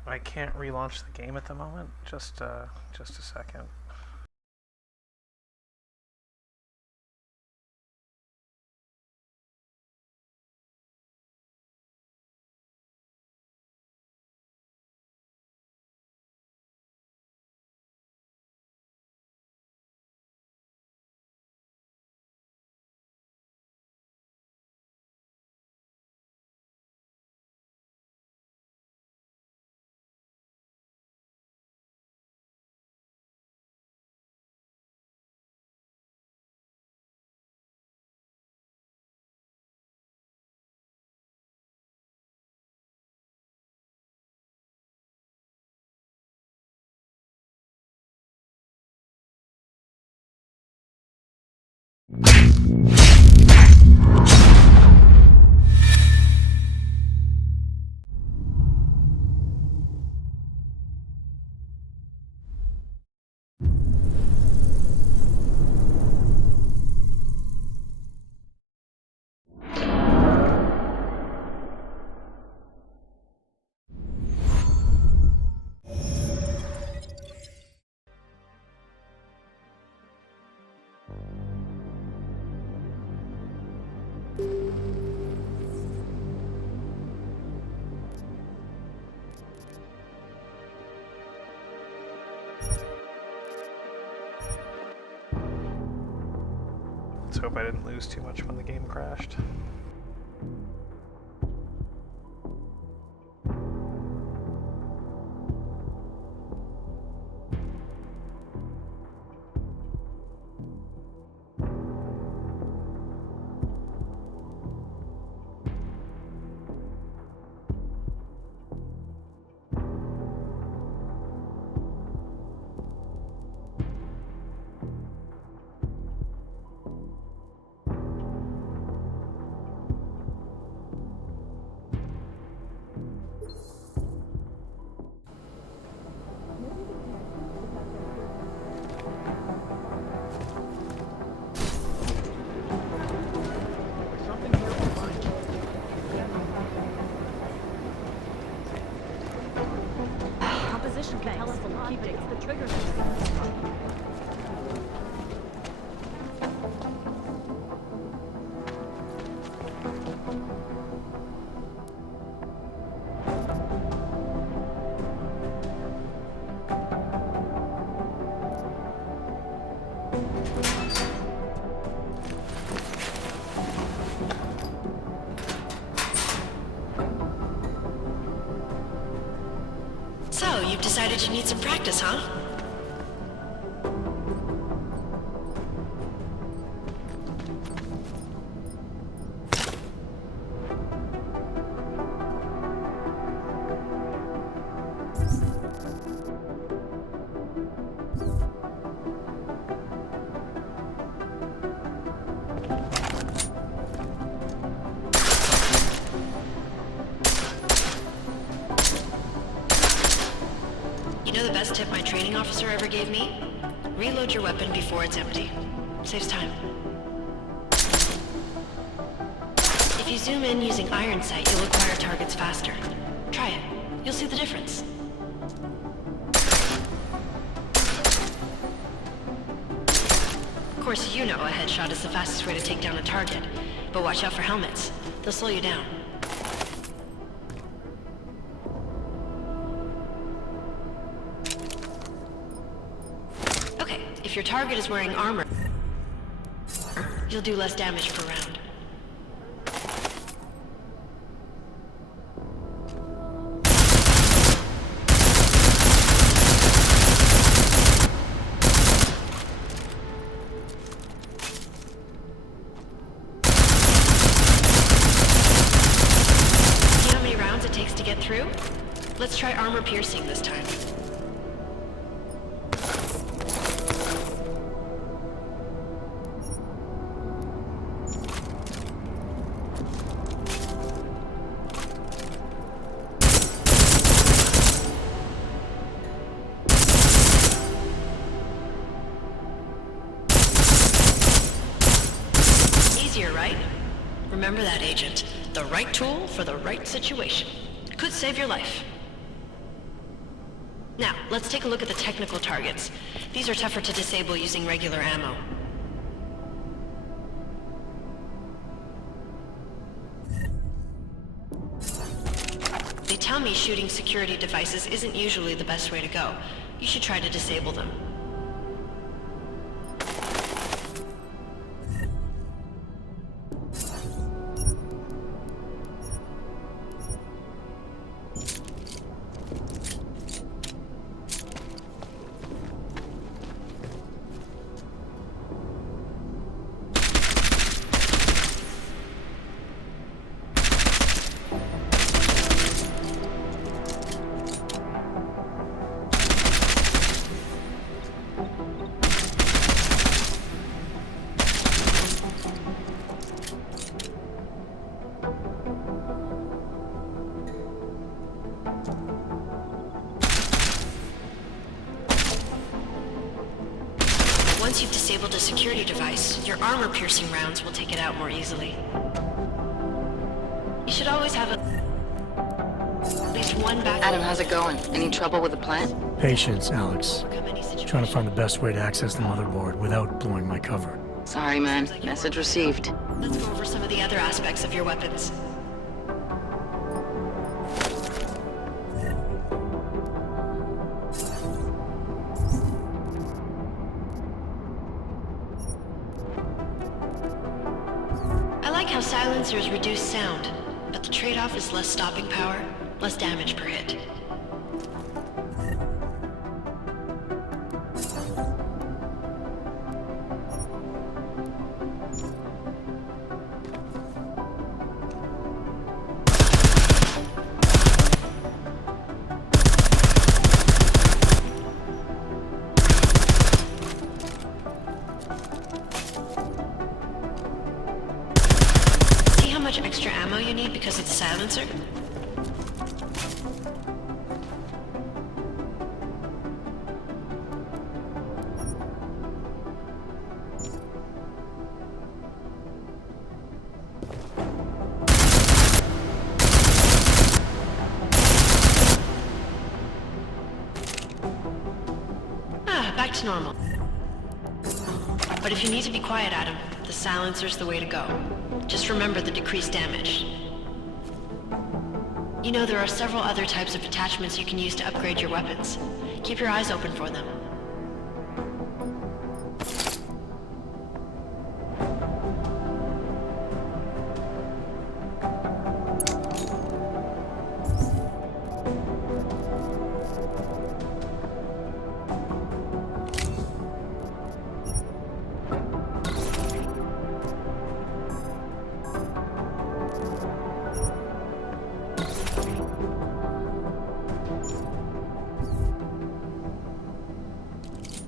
I can't relaunch the game at the moment. Just a second. Let's hope I didn't lose too much when the game crashed. Composition can tell us a lot, but it's the triggers. So, you've decided you need some practice, huh? know the best tip my training officer ever gave me? Reload your weapon before it's empty. Saves time. If you zoom in using iron sight, you'll acquire targets faster. Try it. You'll see the difference. Of course, you know a headshot is the fastest way to take down a target, but watch out for helmets. They'll slow you down. Okay, if your target is wearing armor, you'll do less damage per round. Through? Let's try armor piercing this time. Easier, right? Remember that, Agent. The right tool for the right situation. Could save your life. Now, let's take a look at the technical targets. These are tougher to disable using regular ammo. They tell me shooting security devices isn't usually the best way to go. You should try to disable them. Once you've disabled a security device, your armor-piercing rounds will take it out more easily. You should always have at least one backup. Adam, how's it going? Any trouble with the plant? Patience, Alex. Trying to find the best way to access the motherboard without blowing my cover. Sorry, man. Message received. Let's go over some of the other aspects of your weapons. I like how silencers reduce sound, but the trade-off is less stopping power, less damage per hit. How much extra ammo you need because it's a silencer? Back to normal. But if you need to be quiet, Adam, the silencer's the way to go. Just remember the decreased damage. You know there are several other types of attachments you can use to upgrade your weapons. Keep your eyes open for them.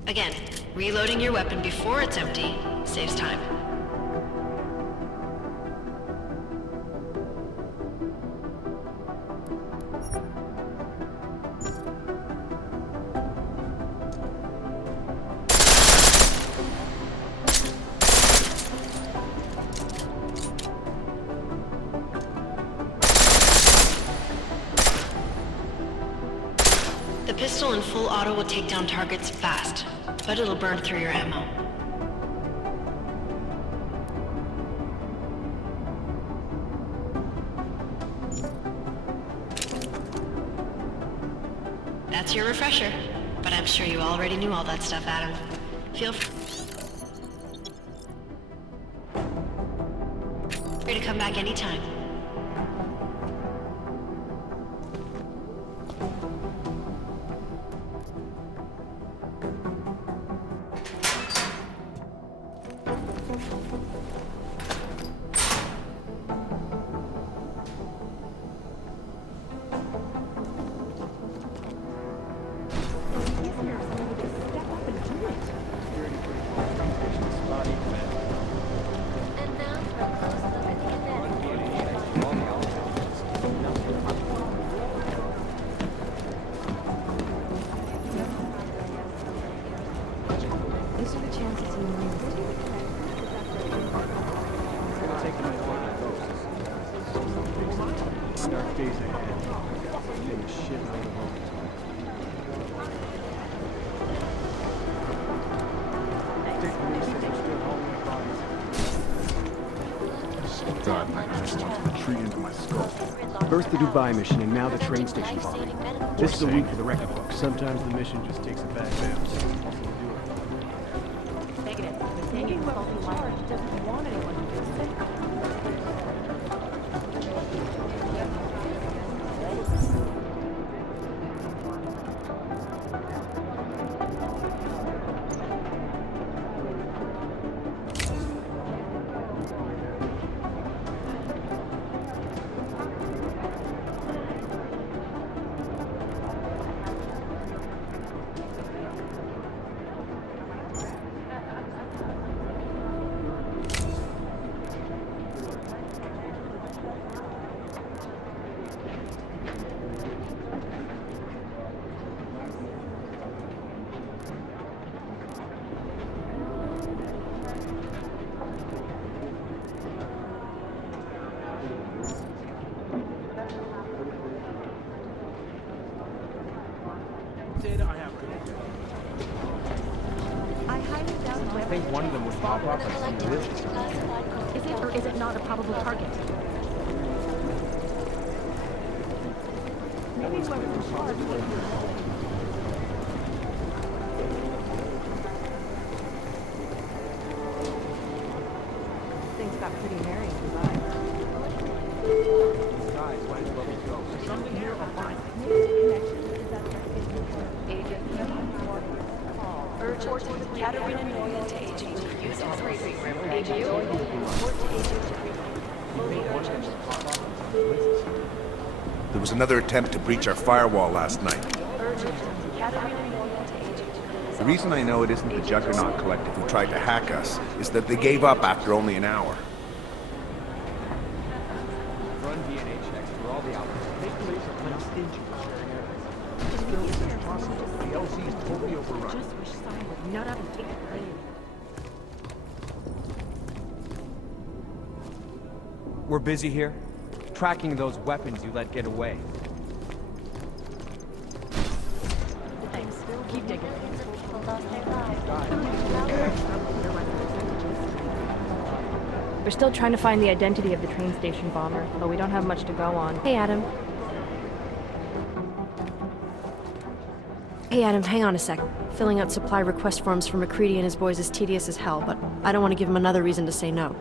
Again, reloading your weapon before it's empty saves time. pistol in full auto will take down targets fast, but it'll burn through your ammo. That's your refresher, but I'm sure you already knew all that stuff, Adam. Feel free to come back anytime. Dark days ahead. Getting a shitload of God, I just want to retreat into my skull. First the Dubai mission, and now the train station bombing. This is a week for the record book. Sometimes the mission just takes a bad bounce. Negative. The thing in charge doesn't want anyone to feel sick. I think one of them would pop up as some delicious. Is it or is it not a probable target? Maybe whoever's in charge would. Things got pretty merry in Dubai. Guys, why did Bubbles go? Something here or fine? Urgent. Katerina Noya to agent. Use briefing room. Agent. Report to agent. Fully urgent. There was another attempt to breach our firewall last night. Urgent. Katerina Noya to agent. The reason I know it isn't the Juggernaut Collective who tried to hack us is that they gave up after only an hour. Run DNA checks through all the outlets. Make police are kind of stingy with sharing evidence. Just kill as much as possible. The LC is totally overrun. Just wish someone would nut up and take the blame. We're busy here, tracking those weapons you let get away. Thanks. Keep digging. Millions of people lost their lives. We're still trying to find the identity of the train station bomber, but we don't have much to go on. Hey, Adam. Hey, Adam, hang on a sec. Filling out supply request forms for McCready and his boys is tedious as hell, but I don't want to give him another reason to say no.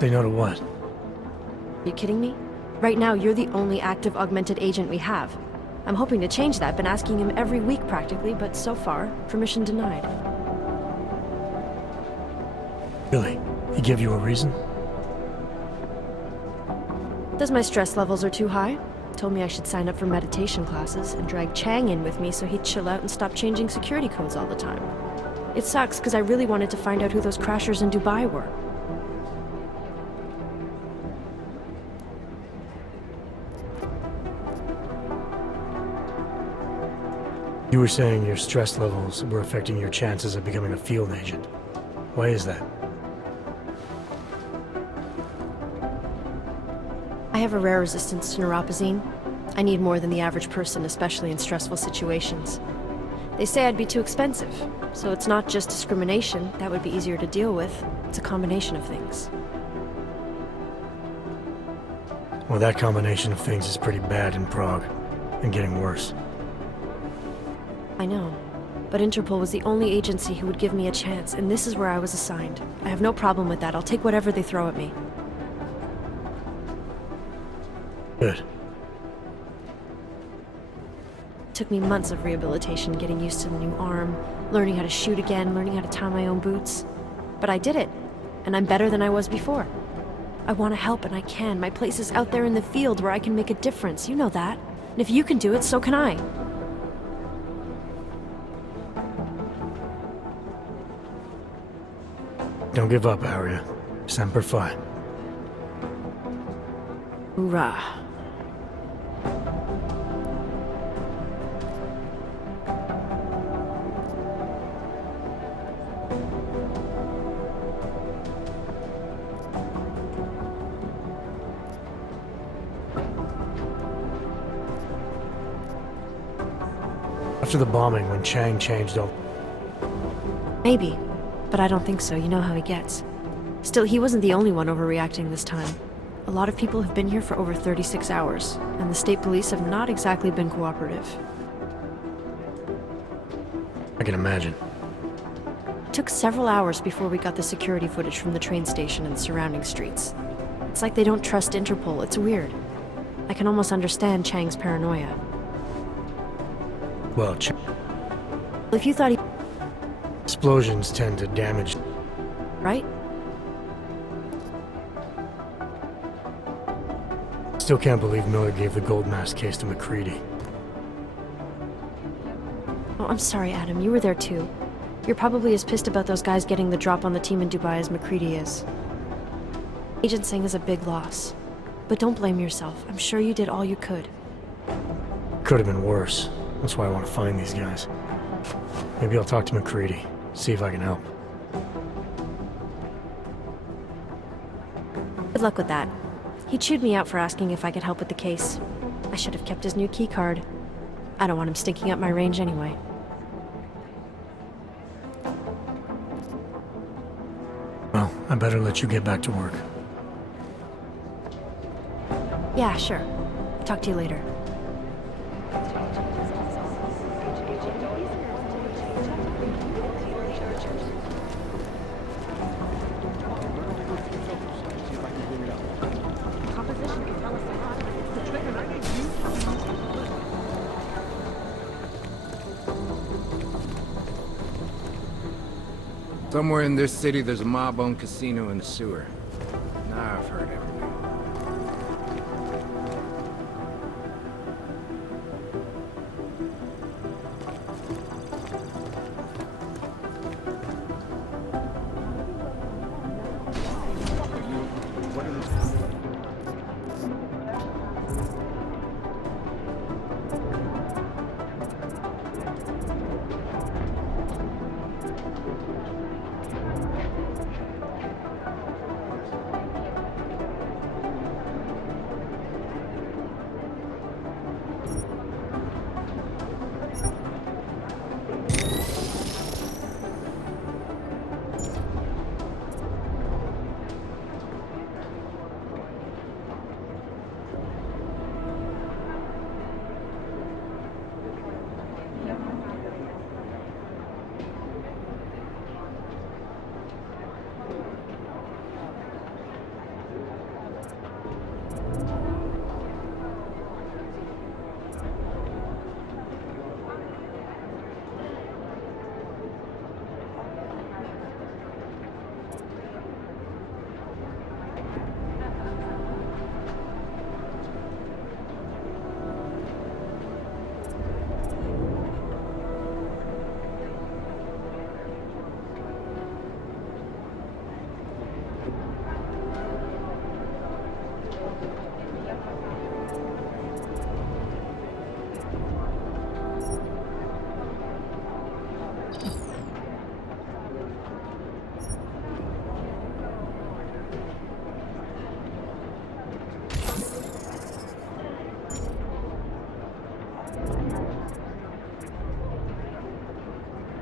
They know to what? Are you kidding me? Right now, you're the only active augmented agent we have. I'm hoping to change that, been asking him every week practically, but so far, permission denied. Really? He gave you a reason? Does my stress levels are too high? Told me I should sign up for meditation classes and drag Chang in with me so he'd chill out and stop changing security codes all the time. It sucks because I really wanted to find out who those crashers in Dubai were. You were saying your stress levels were affecting your chances of becoming a field agent. Why is that? I have a rare resistance to neuropazine. I need more than the average person, especially in stressful situations. They say I'd be too expensive, so it's not just discrimination. That would be easier to deal with. It's a combination of things. Well, that combination of things is pretty bad in Prague, and getting worse. I know, but Interpol was the only agency who would give me a chance, and this is where I was assigned. I have no problem with that. I'll take whatever they throw at me. Good. It took me months of rehabilitation, getting used to the new arm, learning how to shoot again, learning how to tie my own boots. But I did it, and I'm better than I was before. I want to help, and I can. My place is out there in the field where I can make a difference. You know that. And if you can do it, so can I. Don't give up, Aria. Semper Fi. Hoorah. After the bombing, when Chang changed all... Maybe, but I don't think so. You know how he gets. Still, he wasn't the only one overreacting this time. A lot of people have been here for over 36 hours, and the state police have not exactly been cooperative. I can imagine. It took several hours before we got the security footage from the train station and surrounding streets. It's like they don't trust Interpol. It's weird. I can almost understand Chang's paranoia. Well, If you thought he... explosions tend to damage... Right? Still can't believe Miller gave the gold mask case to McCready. Oh, I'm sorry, Adam. You were there too. You're probably as pissed about those guys getting the drop on the team in Dubai as McCready is. Agent Singh is a big loss. But don't blame yourself. I'm sure you did all you could. Could have been worse. That's why I want to find these guys. Maybe I'll talk to McCready, see if I can help. Good luck with that. He chewed me out for asking if I could help with the case. I should have kept his new key card. I don't want him stinking up my range anyway. Well, I better let you get back to work. Yeah, sure. Talk to you later. Somewhere in this city, there's a mob-owned casino in the sewer. Now I've heard everything.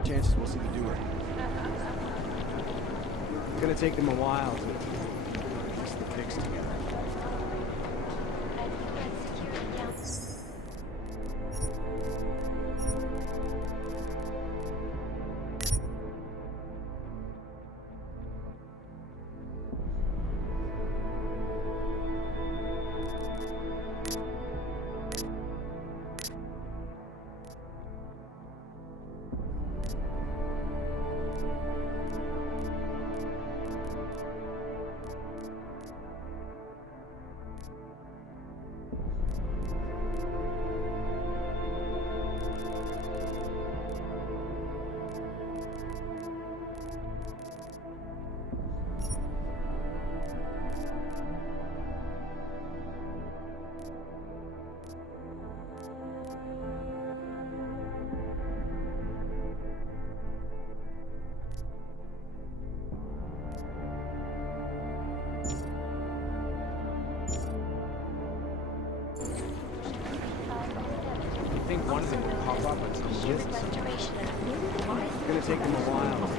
chances we'll see the doer. It's gonna take them a while to piece the fix together. I think one of them will pop up at some distance. It's gonna take them a while.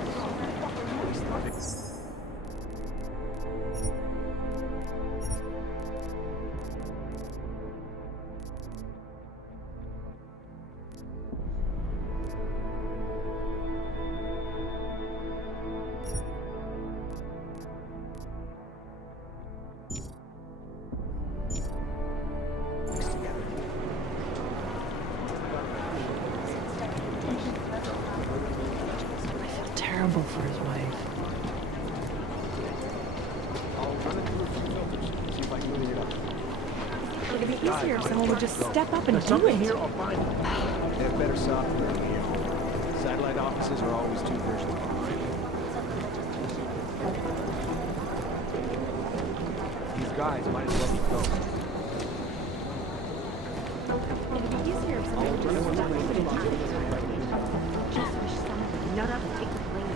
Terrible for his wife. It'd be easier if someone would just step up and do it. Here, I'll find it. They have better software than here. Satellite offices are always 2 versions behind. These guys might as well be ghosts. It'd be easier if someone would just step up and do it. Just wish someone would nut up and take the blame.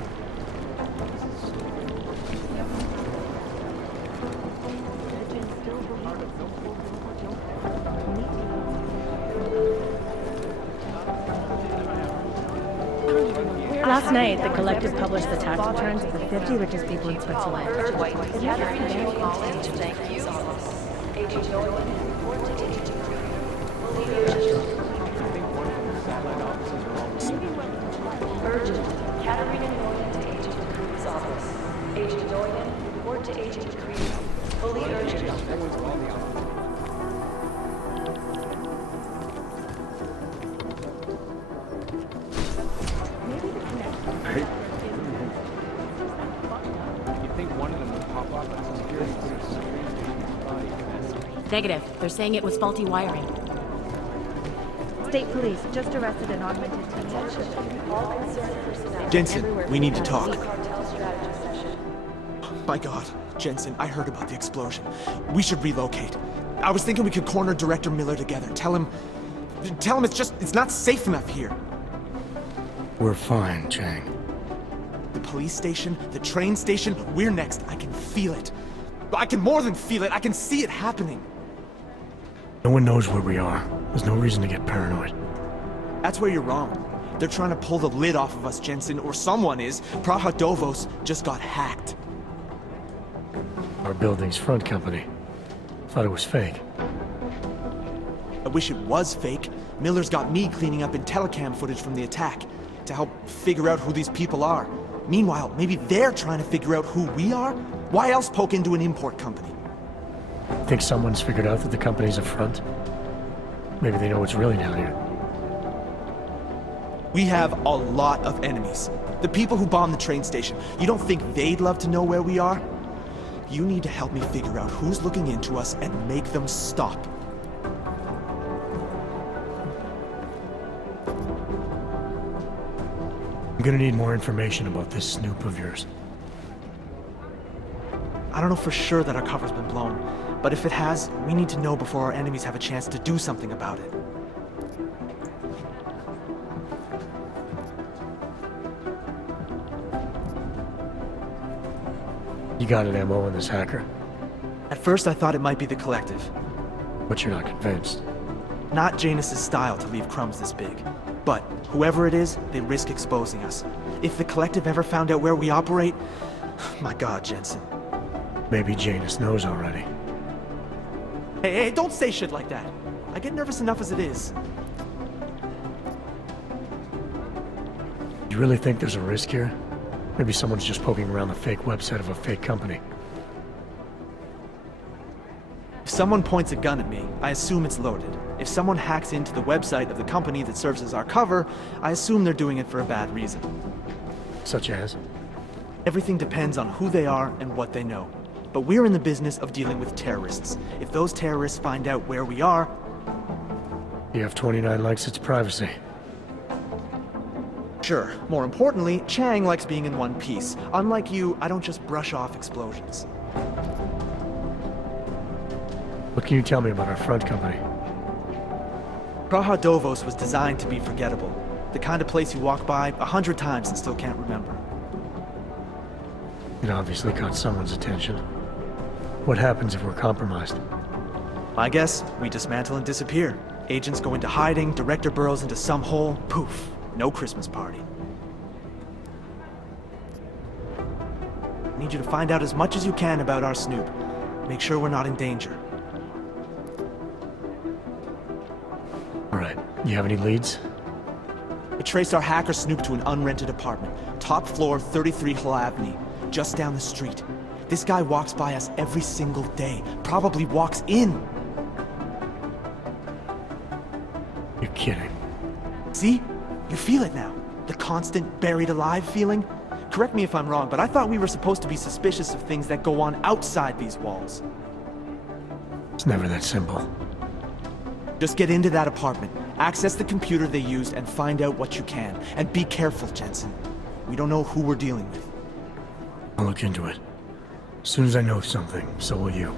Last night, the Collective published the tax returns of the 50 richest people in Switzerland. Urgent. Katerina Noyan to Agent Crew's office. Agent Noyan, report to Agent Crew. Fully urgent. You think one of them will pop up at some security footage? Negative. They're saying it was faulty wiring. State police just arrested an augmented attention. All concerned personnel. Jensen, we need to talk. Cartel strategy session. My God, Jensen, I heard about the explosion. We should relocate. I was thinking we could corner Director Miller together. Tell him it's not safe enough here. We're fine, Chang. The police station, the train station, we're next. I can feel it. I can more than feel it. I can see it happening. No one knows where we are. There's no reason to get paranoid. That's where you're wrong. They're trying to pull the lid off of us, Jensen, or someone is. Praha Dovos just got hacked. Our building's front company. Thought it was fake. I wish it was fake. Miller's got me cleaning up telecam footage from the attack to help figure out who these people are. Meanwhile, maybe they're trying to figure out who we are? Why else poke into an import company? Think someone's figured out that the company's a front? Maybe they know what's really down here. We have a lot of enemies. The people who bombed the train station. You don't think they'd love to know where we are? You need to help me figure out who's looking into us and make them stop. I'm gonna need more information about this snoop of yours. I don't know for sure that our cover's been blown, but if it has, we need to know before our enemies have a chance to do something about it. You got an MO on this hacker? At first I thought it might be the Collective. But you're not convinced. Not Janus's style to leave crumbs this big. But Whoever it is, they risk exposing us. If the Collective ever found out where we operate... My God, Jensen. Maybe Janus knows already. Hey, don't say shit like that. I get nervous enough as it is. You really think there's a risk here? Maybe someone's just poking around the fake website of a fake company. If someone points a gun at me, I assume it's loaded. If someone hacks into the website of the company that serves as our cover, I assume they're doing it for a bad reason. Such as? Everything depends on who they are and what they know. But we're in the business of dealing with terrorists. If those terrorists find out where we are... The F-29 likes its privacy. Sure. More importantly, Chang likes being in one piece. Unlike you, I don't just brush off explosions. What can you tell me about our front company? Praha Dovos was designed to be forgettable. The kind of place you walk by 100 times and still can't remember. It obviously caught someone's attention. What happens if we're compromised? I guess we dismantle and disappear. Agents go into hiding, director burrows into some hole, poof. No Christmas party. I need you to find out as much as you can about our Snoop. Make sure we're not in danger. All right. You have any leads? I traced our hacker Snoop to an unrented apartment. Top floor, 33 Hill Avenue. Just down the street. This guy walks by us every single day. Probably walks in. You're kidding. See? You feel it now. The constant buried alive feeling. Correct me if I'm wrong, but I thought we were supposed to be suspicious of things that go on outside these walls. It's never that simple. Just get into that apartment, access the computer they used, and find out what you can. And be careful, Jensen. We don't know who we're dealing with. I'll look into it. As soon as I know something, so will you.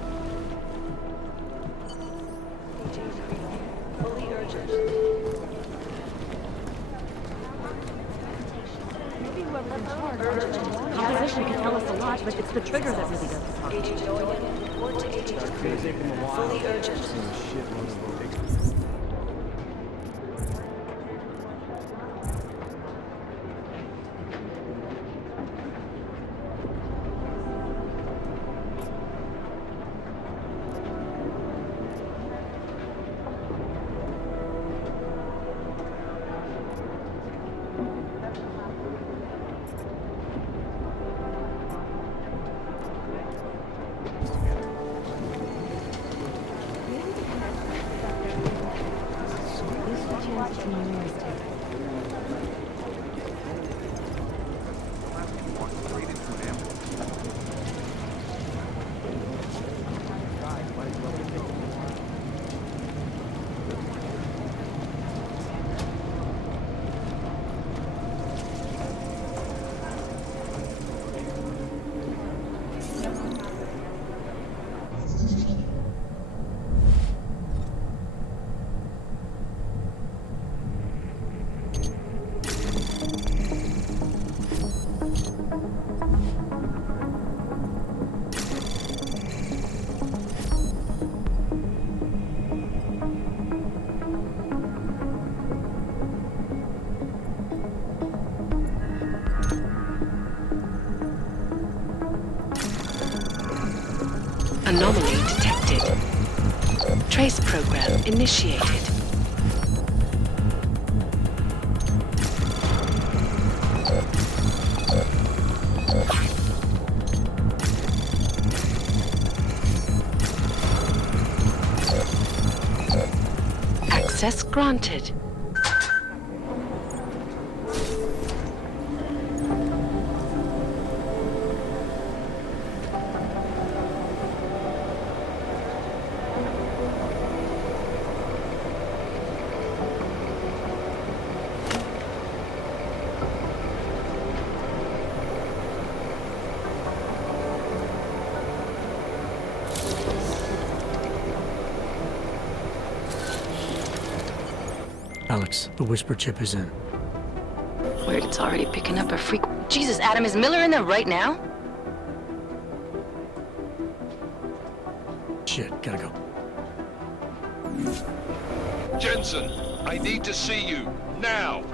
Composition can tell us a lot, but it's the trigger that really does the talking. Agent Noyan, report to Agent Prequel. Fully urgent. Anomaly detected. Trace program initiated. Access granted. Alex, the whisper chip is in. Weird, it's already picking up a freak. Jesus, Adam, is Miller in there right now? Shit, gotta go. Jensen, I need to see you, now!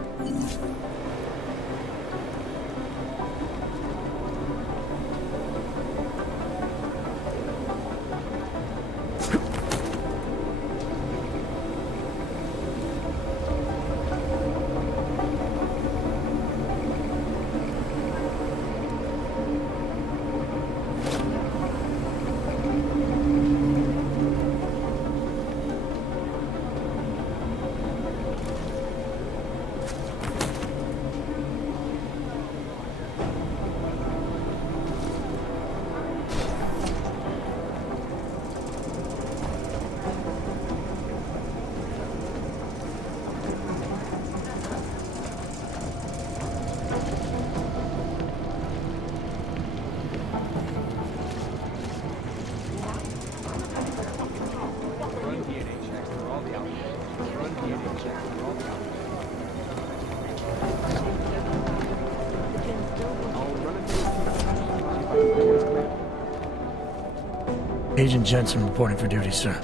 Agent Jensen reporting for duty, sir.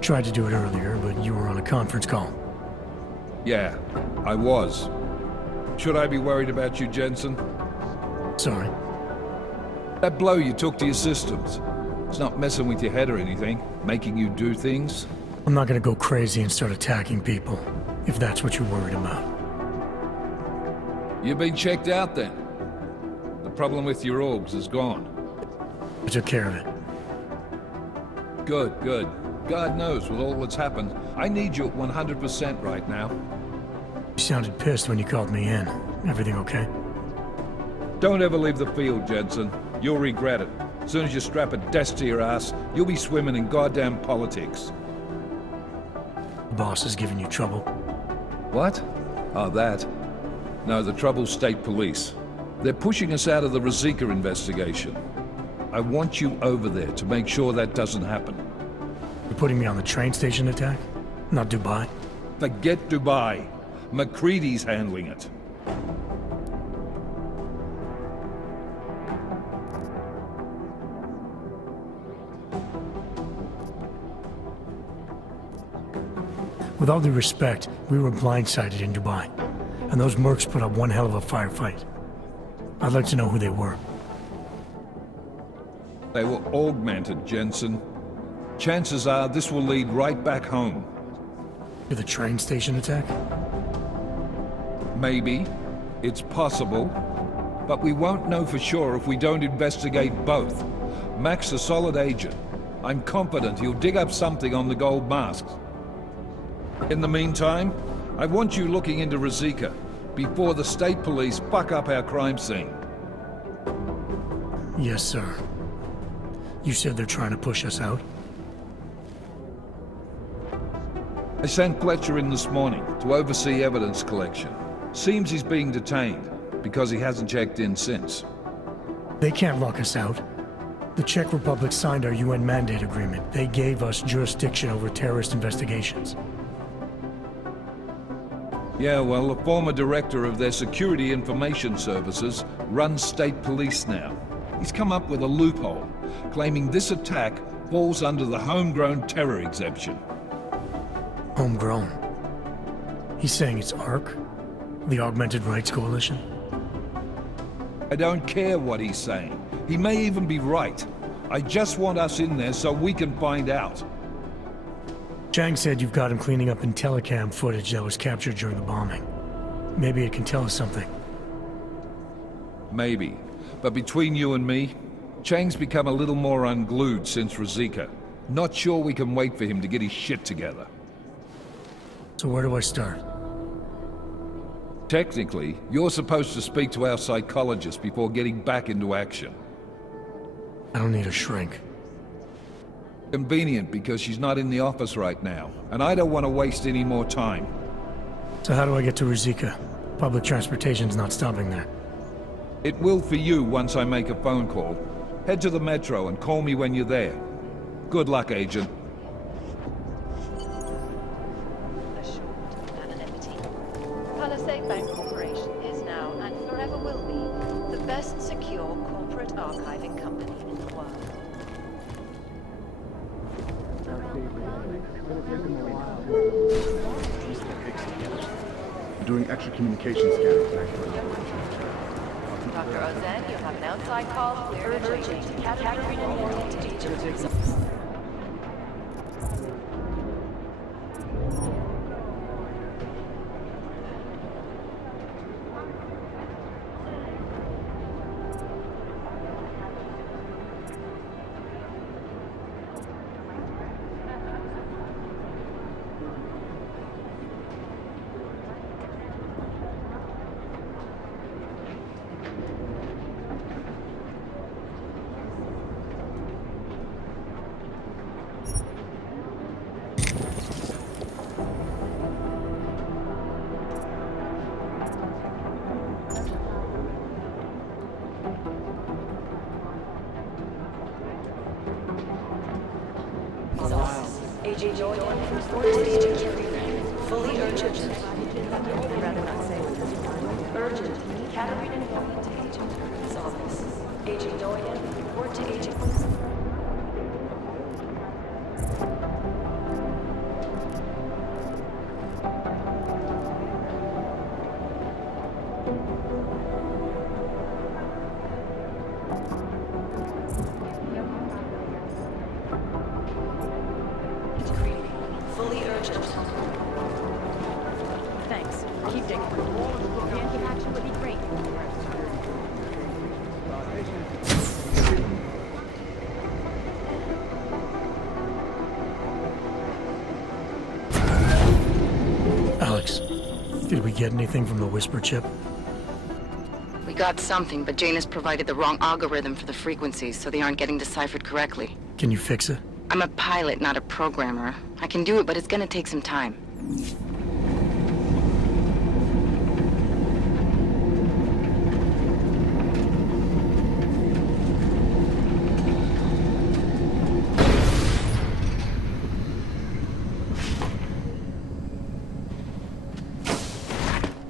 Tried to do it earlier, but you were on a conference call. Yeah, I was. Should I be worried about you, Jensen? Sorry. That blow you took to your systems. It's not messing with your head or anything, making you do things? I'm not gonna go crazy and start attacking people, if that's what you're worried about. You've been checked out then. The problem with your orgs is gone. I took care of it. Good, good. God knows with all that's happened, I need you at 100% right now. You sounded pissed when you called me in. Everything okay? Don't ever leave the field, Jensen. You'll regret it. As soon as you strap a desk to your ass, you'll be swimming in goddamn politics. The boss is giving you trouble. What? Oh, that. No, the trouble's state police. They're pushing us out of the Rosika investigation. I want you over there to make sure that doesn't happen. You're putting me on the train station attack? Not Dubai? Forget Dubai. McCready's handling it. With all due respect, we were blindsided in Dubai, and those mercs put up one hell of a firefight. I'd like to know who they were. They were augmented, Jensen. Chances are this will lead right back home. To the train station attack? Maybe. It's possible. But we won't know for sure if we don't investigate both. Mac's a solid agent. I'm confident he'll dig up something on the gold masks. In the meantime, I want you looking into Rosika before the state police fuck up our crime scene. Yes, sir. You said they're trying to push us out? I sent Fletcher in this morning to oversee evidence collection. Seems he's being detained because he hasn't checked in since. They can't lock us out. The Czech Republic signed our UN mandate agreement. They gave us jurisdiction over terrorist investigations. Yeah, well, the former director of their security information services runs state police now. He's come up with a loophole, claiming this attack falls under the homegrown terror exemption. Homegrown? He's saying it's ARC? The Augmented Rights Coalition? I don't care what he's saying. He may even be right. I just want us in there so we can find out. Chang said you've got him cleaning up telecam footage that was captured during the bombing. Maybe it can tell us something. Maybe. But between you and me, Chang's become a little more unglued since Rosika. Not sure we can wait for him to get his shit together. So where do I start? Technically, you're supposed to speak to our psychologist before getting back into action. I don't need a shrink. Convenient because she's not in the office right now, and I don't want to waste any more time. So how do I get to Rosika? Public transportation's not stopping there. It will for you once I make a phone call. Head to the metro and call me when you're there. Good luck, Agent. Palisade Bank Corporation is now and forever will be the best secure corporate archiving company in the world. doing extra communication scanning tonight. Dr. Ozen, you have an outside call cleared urgent. Caterina orientation. Agent Jordan, report to Agent Curie. Fully urgent. I'd rather not say what this is. Urgent. Katerina Norman to Agent Curie's office. Agent Doyen, report to Agent... Fully urgent. Thanks. Keep digging. Preemptive action would be great. Alex, did we get anything from the Whisper chip? We got something, but Jane has provided the wrong algorithm for the frequencies, so they aren't getting deciphered correctly. Can you fix it? I'm a pilot, not a programmer. I can do it, but it's gonna take some time.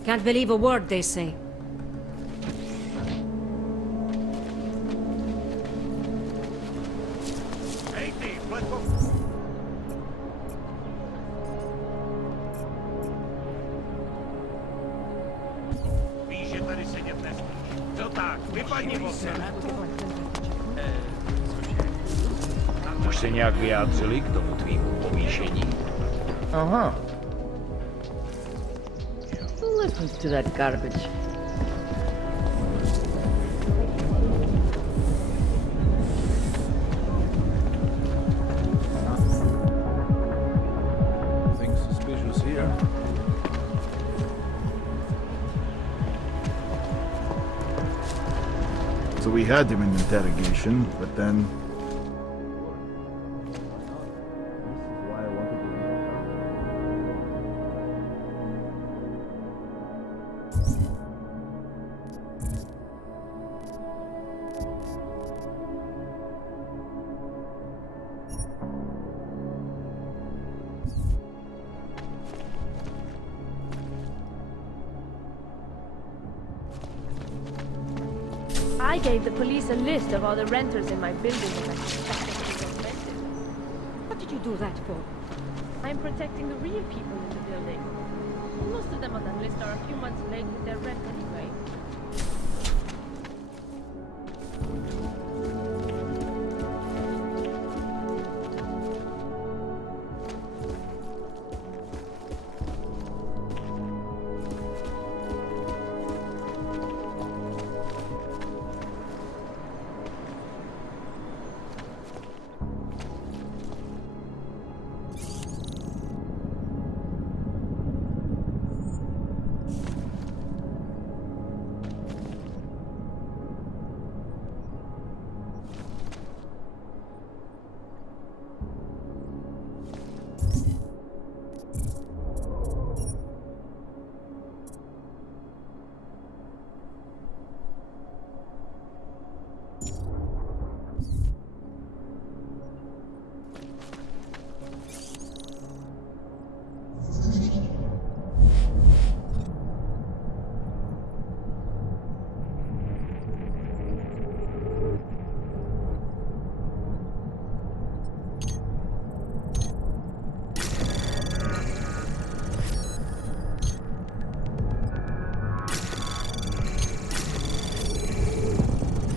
Can't believe a word they say. Už se nějak vyjádřili k tomu tvýmu povýšení? Aha. Listen to that garbage. Nothing suspicious here. So we had him in interrogation, but then... I gave the police a list of all the renters in my building and I suspected they were rented. What did you do that for? I'm protecting the real people in the building. Most of them on that list are a few months late with their rent anyway.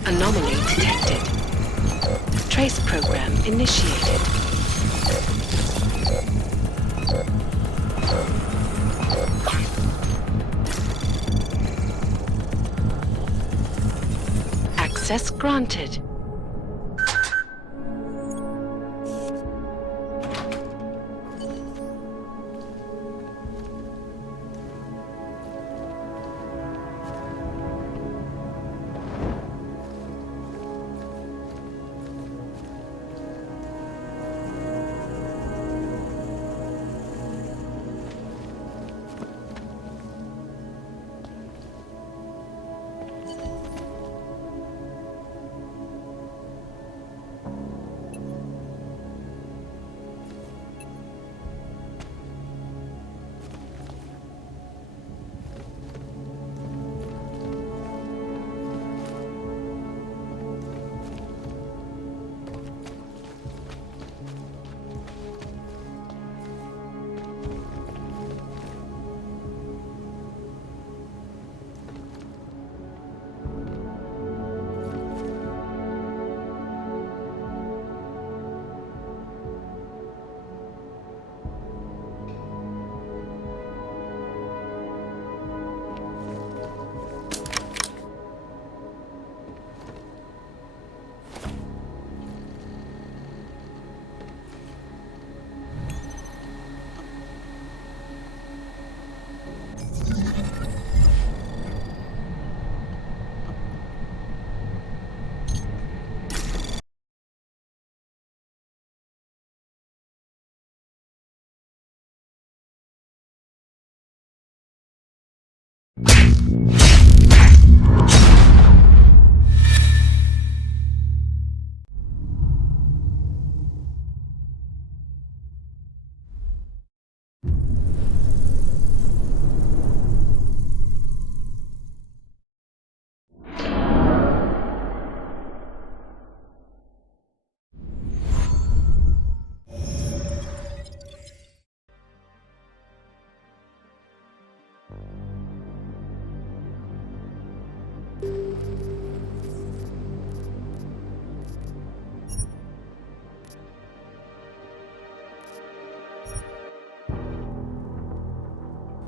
Anomaly detected. Trace program initiated. Access granted.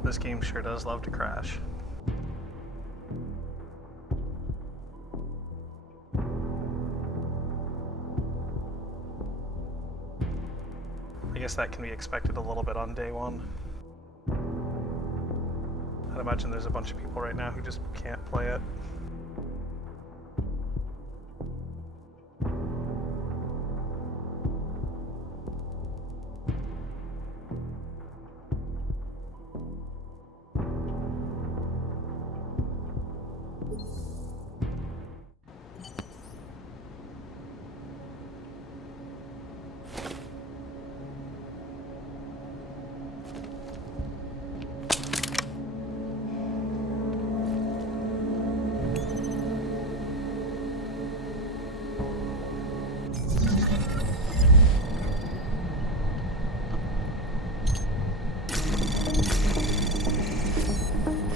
This game sure does love to crash. I guess that can be expected a little bit on day one. I'd imagine there's a bunch of people right now who just can't play it.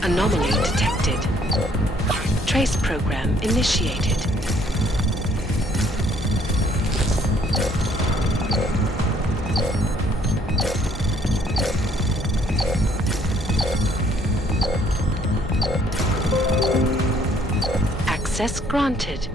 Anomaly detected. Trace program initiated. Access granted.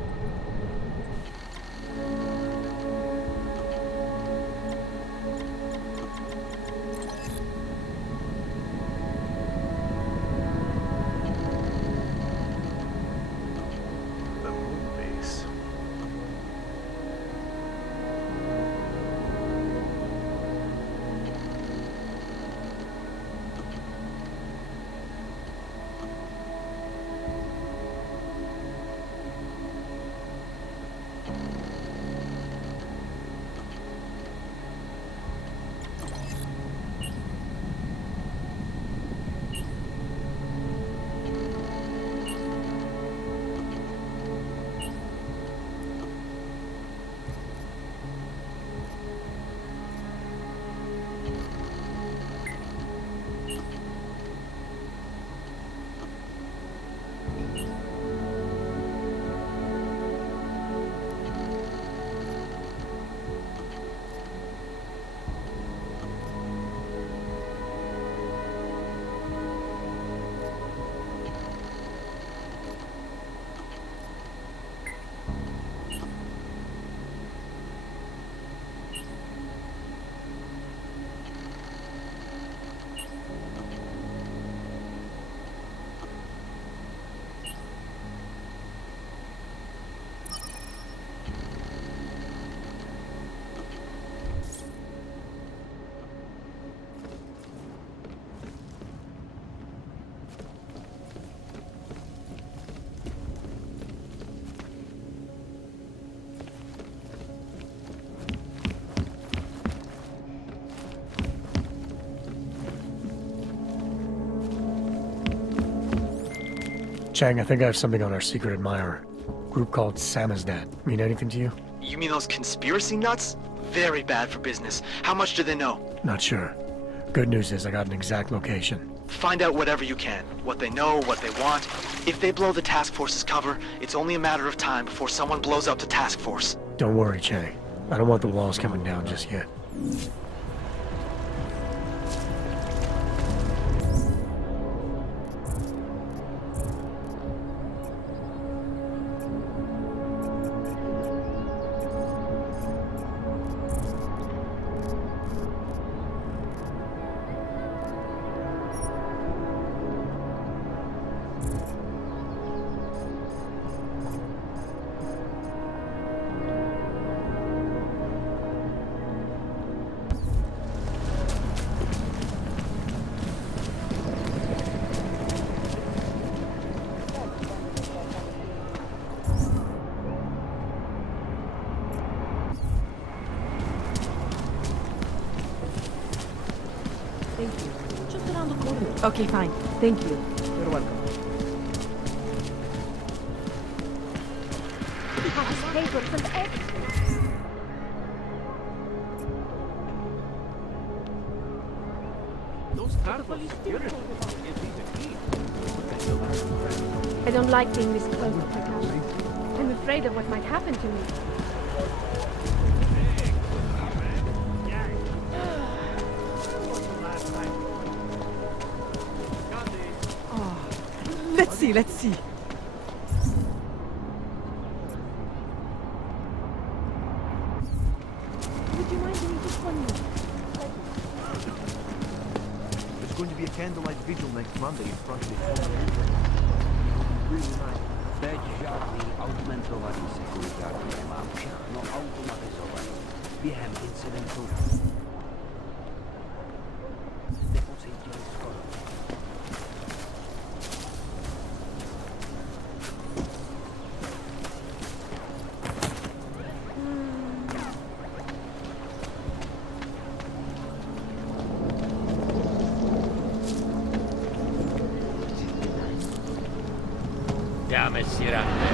Chang, I think I have something on our secret admirer. Group called Samizdat. Mean anything to you? You mean those conspiracy nuts? Very bad for business. How much do they know? Not sure. Good news is I got an exact location. Find out whatever you can. What they know, what they want. If they blow the task force's cover, it's only a matter of time before someone blows up the task force. Don't worry, Chang. I don't want the walls coming down just yet. Thank you. Just around the corner. Okay, fine. Thank you. You're welcome. Papers and everything. Those carpets, I don't like being this close to my house. I'm afraid of what might happen to me. Let's see. Would you mind doing just one more? There's going to be a candlelight vigil next Monday in front of the really nice. Bežáky aumentovaný sekuritáky nemám všechno automatizované. Během incidentu nepocítili skoro. Dáme si rande.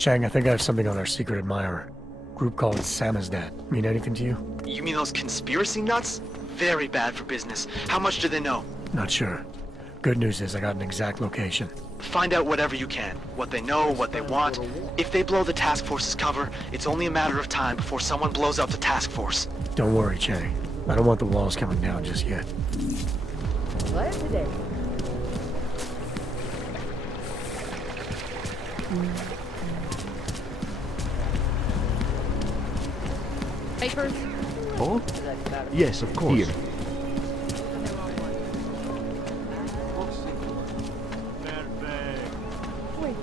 Chang, I think I have something on our secret admirer. Group called Samizdat. Mean anything to you? You mean those conspiracy nuts? Very bad for business. How much do they know? Not sure. Good news is I got an exact location. Find out whatever you can. What they know, what they want. If they blow the task force's cover, it's only a matter of time before someone blows up the task force. Don't worry, Chang. I don't want the walls coming down just yet. What today? Papers? Oh? Yes, of course. Here. Wait,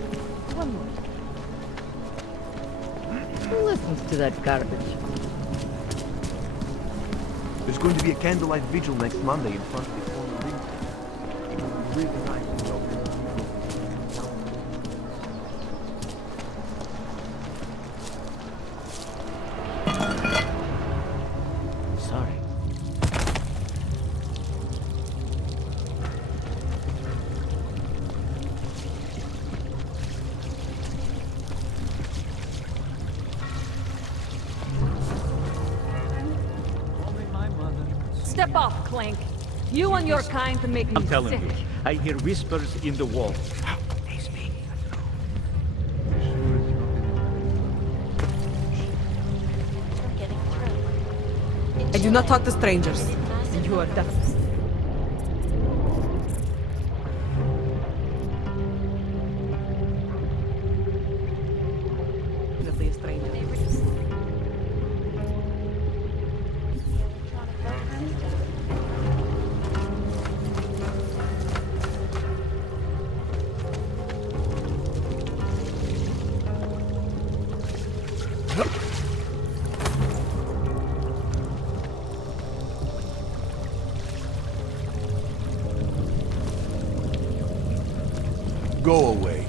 listens to that garbage? There's going to be a candlelight vigil next Monday in front of the former ring. It will be really nice to know. Sorry. Step off, Clank. You and your kind make me I'm telling sick. you, I hear whispers in the wall. I do not talk to strangers. And you are definitely... a stranger. Go away.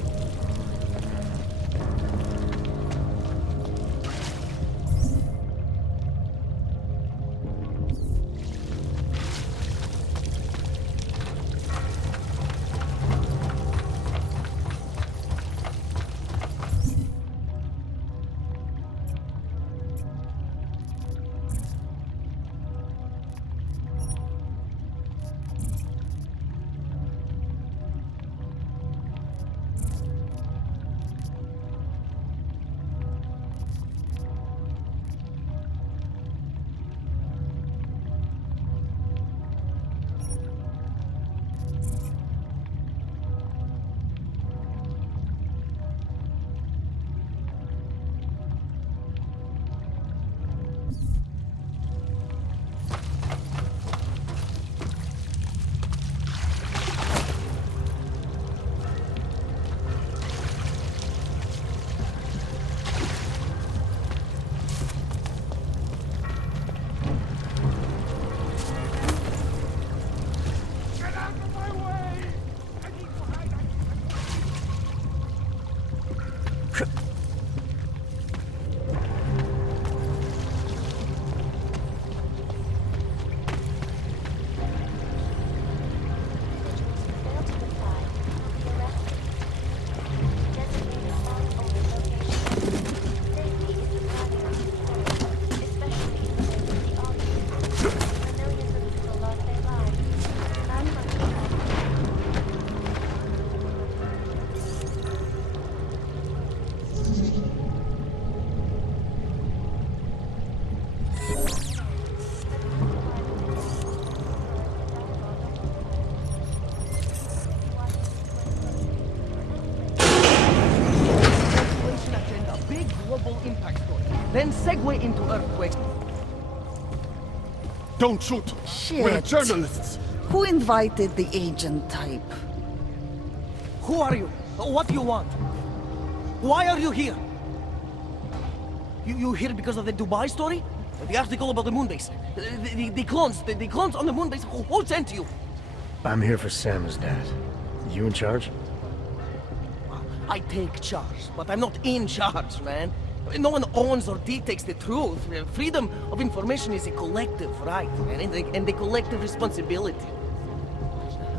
Then segue into earthquakes. Don't shoot! Shit. We're journalists! Who invited the agent type? Who are you? What do you want? Why are you here? You here because of the Dubai story? The article about the moonbase? The clones on the moonbase? Who sent you? I'm here for Sam's dad. You in charge? I take charge, but I'm not in charge, man. No one owns or dictates the truth. Freedom of information is a collective right, man, and a collective responsibility.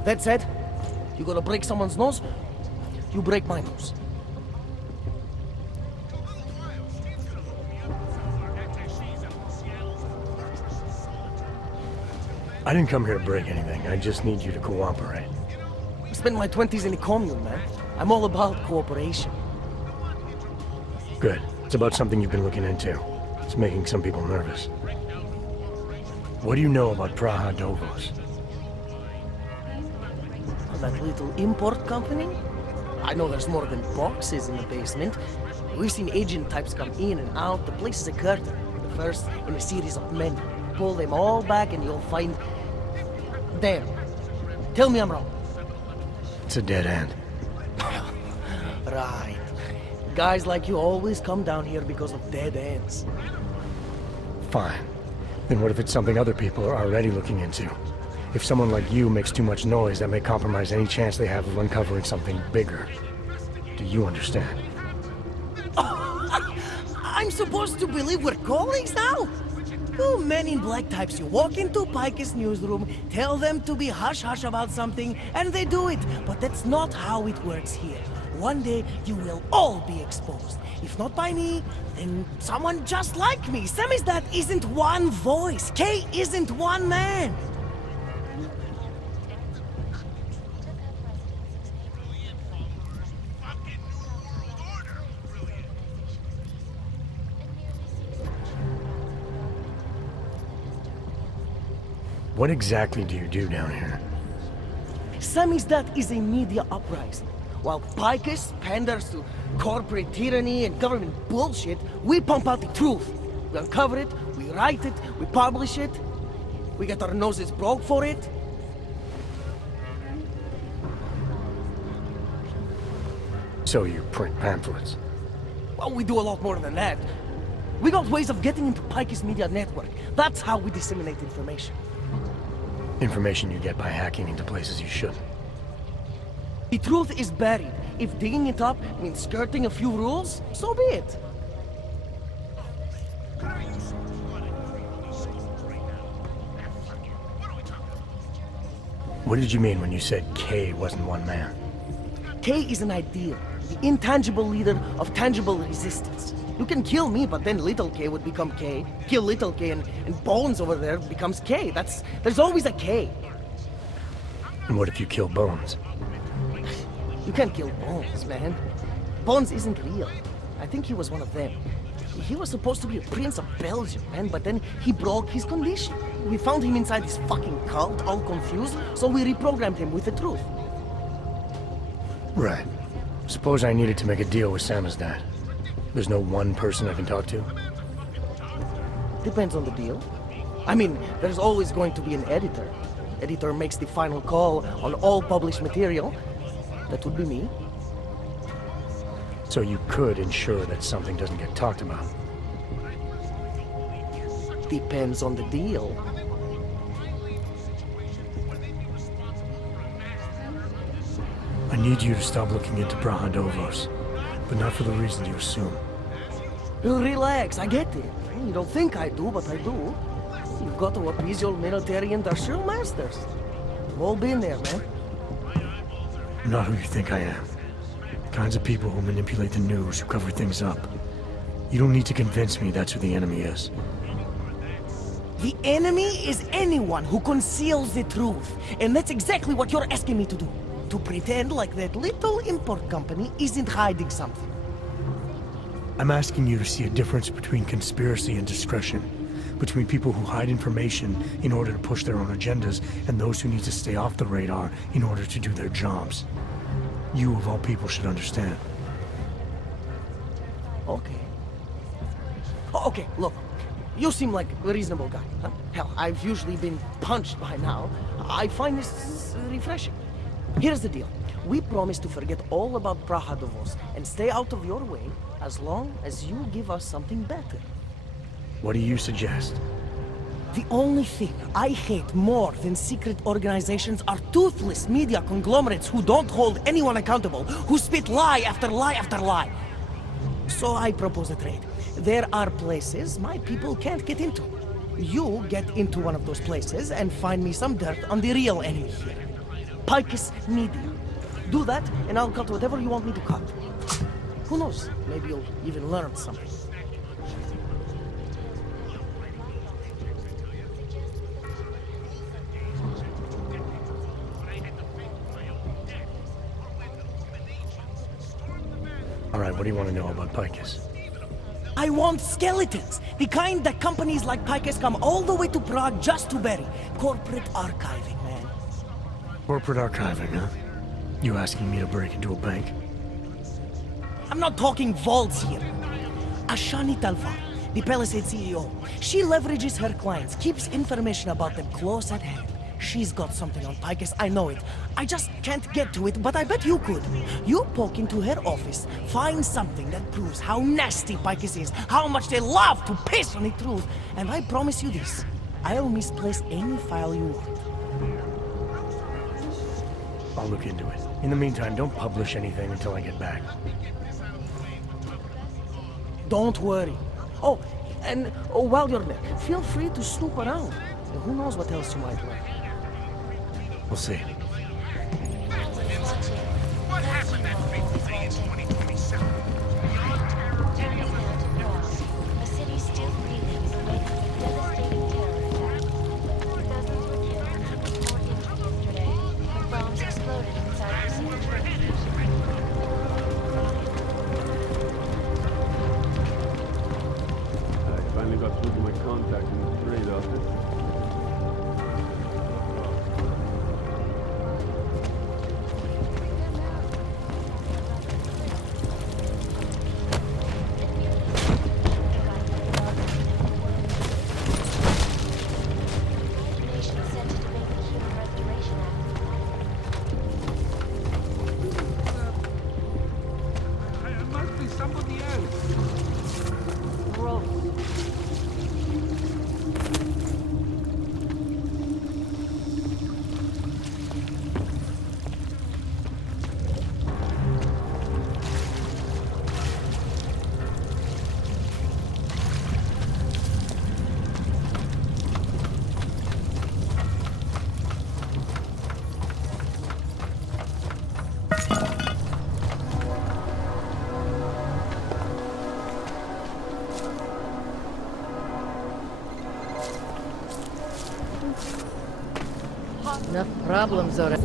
That said, you gonna break someone's nose? You break my nose. I didn't come here to break anything. I just need you to cooperate. I spent my 20s in a commune, man. I'm all about cooperation. Good. It's about something you've been looking into. It's making some people nervous. What do you know about Praha Dovos? That little import company? I know there's more than boxes in the basement. We've seen agent types come in and out. The place is a curtain. The first in a series of men. Pull them all back and you'll find... them. Tell me I'm wrong. It's a dead end. Right. guys like you always come down here because of dead ends. Fine. Then what if it's something other people are already looking into? If someone like you makes too much noise, that may compromise any chance they have of uncovering something bigger. Do you understand? I'm supposed to believe we're colleagues now? You men in black types, you walk into Pike's newsroom, tell them to be hush-hush about something, and they do it. But that's not how it works here. One day, you will all be exposed. If not by me, then someone just like me. Samizdat isn't one voice. K isn't one man. What exactly do you do down here? Samizdat is a media uprising. While Picus panders to corporate tyranny and government bullshit, we pump out the truth. We uncover it, we write it, we publish it. We get our noses broke for it. So you print pamphlets? Well, we do a lot more than that. We got ways of getting into Picus media network. That's how we disseminate information. Information you get by hacking into places you shouldn't. The truth is buried. If digging it up means skirting a few rules, so be it. What did you mean when you said K wasn't one man? K is an ideal, the intangible leader of tangible resistance. You can kill me, but then little K would become K. Kill little K and Bones over there becomes K. There's always a K. And what if you kill Bones? You can't kill Bones, man. Bones isn't real. I think he was one of them. He was supposed to be a prince of Belgium, man, but then he broke his condition. We found him inside this fucking cult, all confused, so we reprogrammed him with the truth. Right. Suppose I needed to make a deal with Samizdat. There's no one person I can talk to? Depends on the deal. I mean, there's always going to be an editor. Editor makes the final call on all published material. That would be me. So you could ensure that something doesn't get talked about? Depends on the deal. I need you to stop looking into Brahadovos, but not for the reasons you assume. Relax, I get it. You don't think I do, but I do. You've got to appease your military industrial masters. We've all been there, man. I'm not who you think I am. The kinds of people who manipulate the news, who cover things up. You don't need to convince me that's who the enemy is. The enemy is anyone who conceals the truth. And that's exactly what you're asking me to do. To pretend like that little import company isn't hiding something. I'm asking you to see a difference between conspiracy and discretion. Between people who hide information in order to push their own agendas and those who need to stay off the radar in order to do their jobs. You, of all people, should understand. Okay. Okay, look. You seem like a reasonable guy. Huh? Hell, I've usually been punched by now. I find this refreshing. Here's the deal. We promise to forget all about Brahadovos and stay out of your way as long as you give us something better. What do you suggest? The only thing I hate more than secret organizations are toothless media conglomerates who don't hold anyone accountable, who spit lie after lie after lie. So I propose a trade. There are places my people can't get into. You get into one of those places and find me some dirt on the real enemy here. Picus Media. Do that, and I'll cut whatever you want me to cut. Who knows? Maybe you'll even learn something. All right, what do you want to know about Picus? I want skeletons! The kind that companies like Picus come all the way to Prague just to bury. Corporate archiving, man. Corporate archiving, huh? You asking me to break into a bank? I'm not talking vaults here. Ashani Talva, the Palisade CEO, she leverages her clients, keeps information about them close at hand. She's got something on Picus, I know it. I just can't get to it, but I bet you could. You poke into her office, find something that proves how nasty Picus is, how much they love to piss on the truth, and I promise you this. I'll misplace any file you want. I'll look into it. In the meantime, don't publish anything until I get back. Don't worry. Oh, and while you're there, feel free to snoop around. Who knows what else you might learn. We'll see. What happened that big day in 2027? A city still reeling in the wake of a devastating terror attack. Dozens were killed and more injured yesterday when bombs exploded inside the city train station. I finally got through to my contact in the trade office. Enough problems already.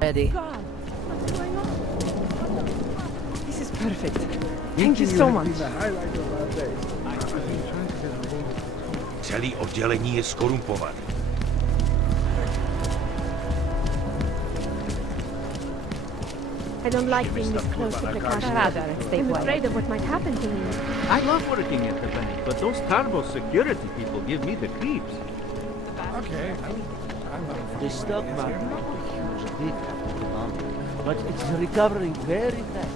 Ready. God, what's going on? This is perfect. Thank you so much. Celý oddělení je skorumpované. I don't like being this close to precaution. I'm afraid of what might happen to me. I love working at the bank, but those Tarbo security people give me the creeps. Okay. The stock market took a huge hit after the bombing, but it's recovering very fast.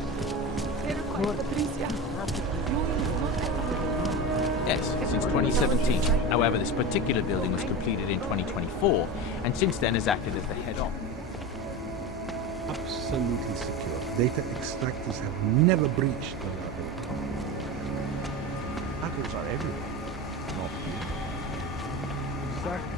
Yes, since 2017. However, this particular building was completed in 2024, and since then has acted as the head office. Absolutely secure. Data extractors have never breached the level. Hackers are everywhere. Not here. Exactly.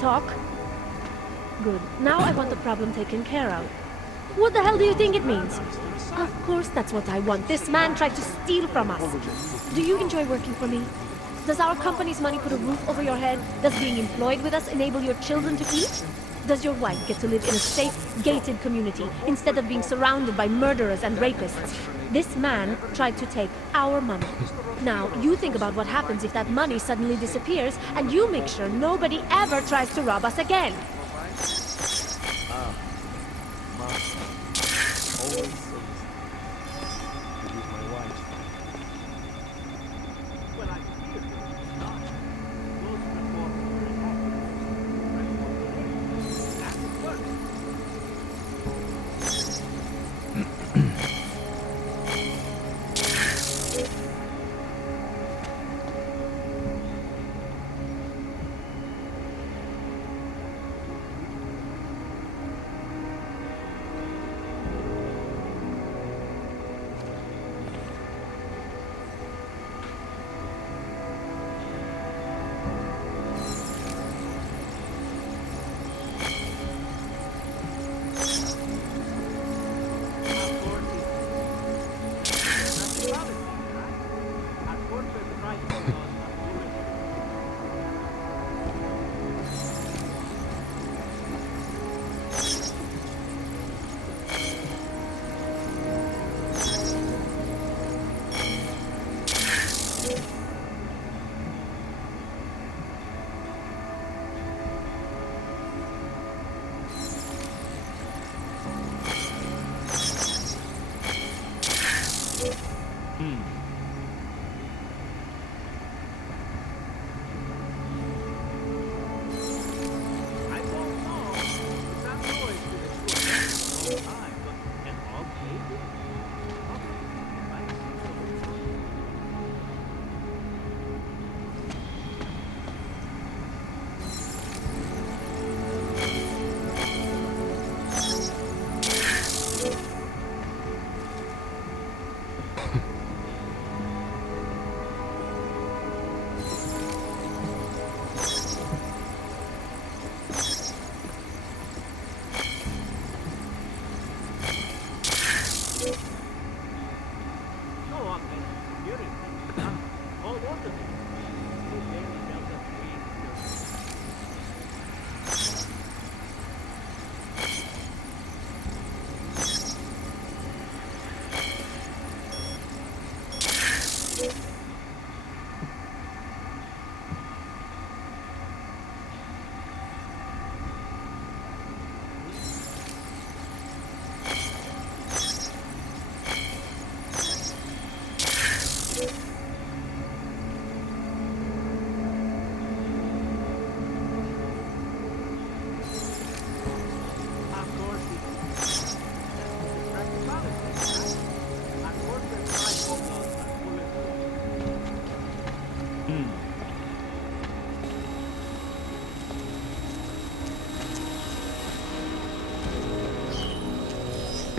Talk? Good. Now I want the problem taken care of. What the hell do you think it means? Of course that's what I want. This man tried to steal from us. Do you enjoy working for me? Does our company's money put a roof over your head? Does being employed with us enable your children to eat? Does your wife get to live in a safe, gated community instead of being surrounded by murderers and rapists? This man tried to take our money. Now, you think about what happens if that money suddenly disappears, and you make sure nobody ever tries to rob us again.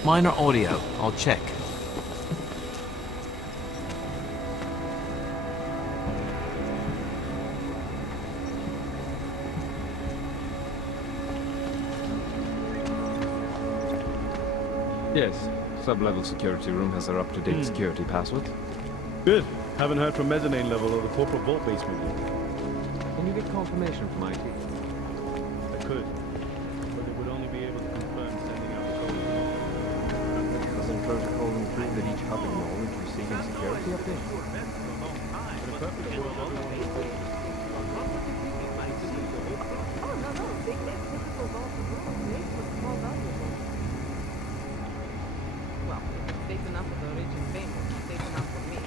Minor audio. I'll check. Yes. Sub-level security room has their up-to-date security password. Good. Haven't heard from mezzanine level or the corporate vault basement yet. Can you get confirmation from IT? I could, but they would only be able to confirm sending out the code. Doesn't protocol include that each hub acknowledge receiving security updates? In a perfect world, everyone would be. Well, safe enough for the rich and famous, safe enough for me.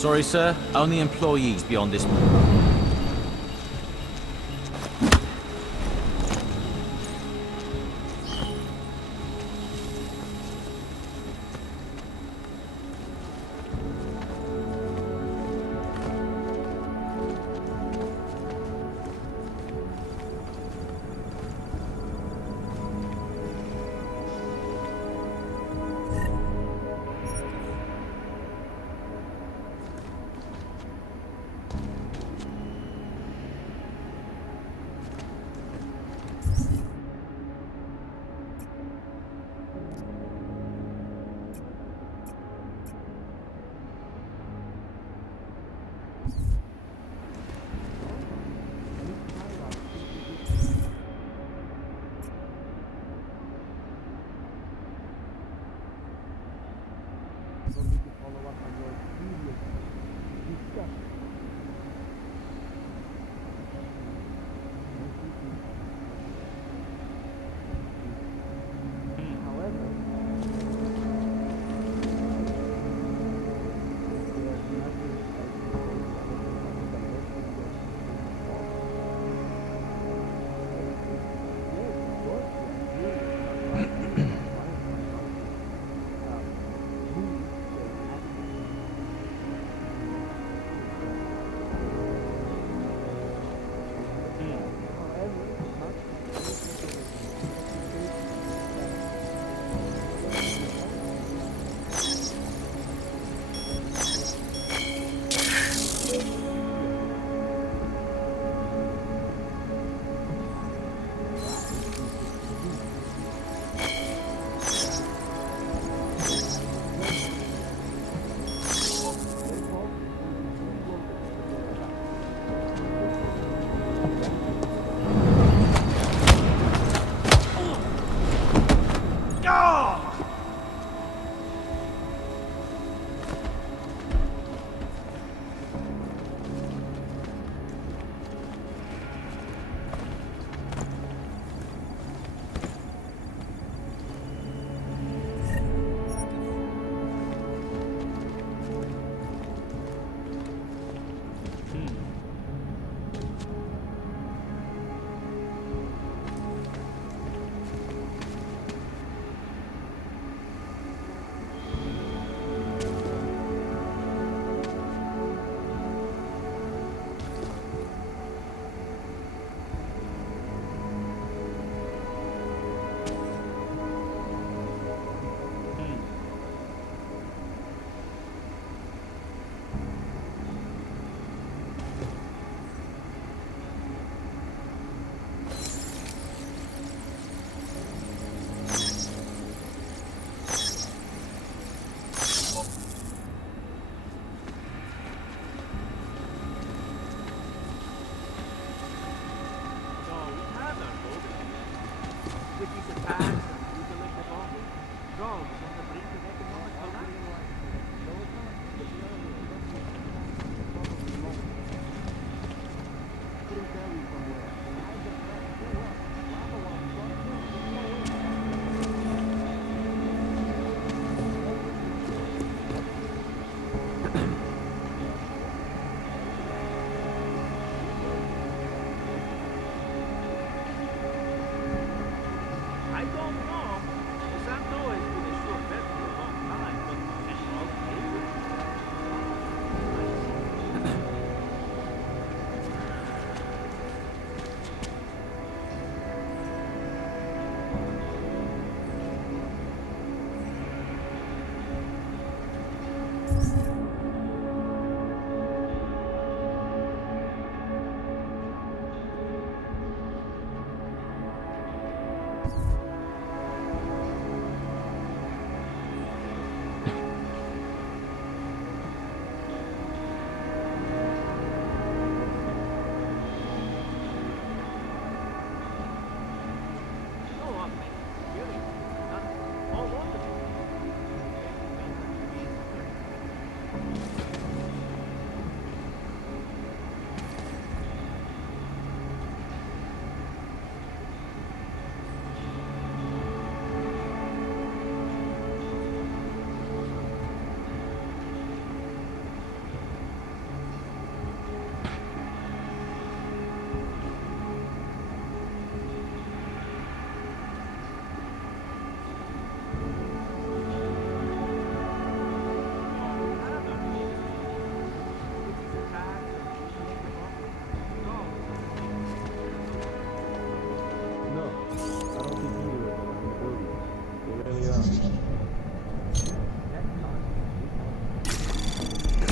Sorry, sir. Only employees beyond this.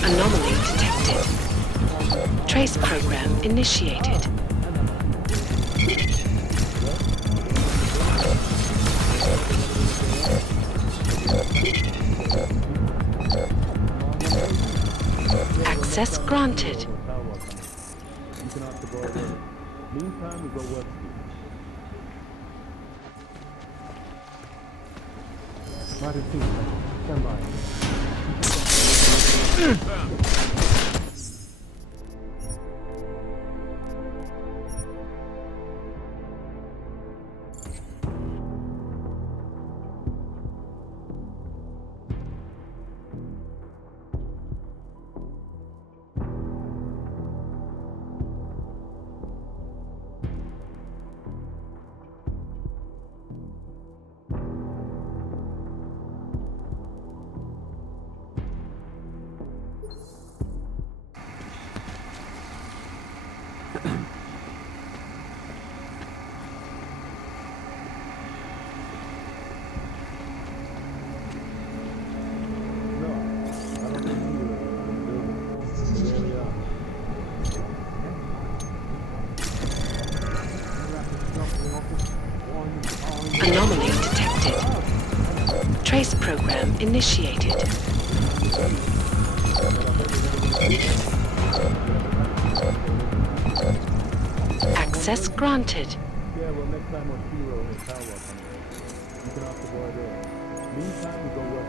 Anomaly detected. Trace program initiated. Access granted. Meantime, we go work. Martin, stand by. Anomaly detected. Trace program initiated. Access granted. Yeah, well, next time on Hero and Power comes, you can off the board there. Meantime, we go work.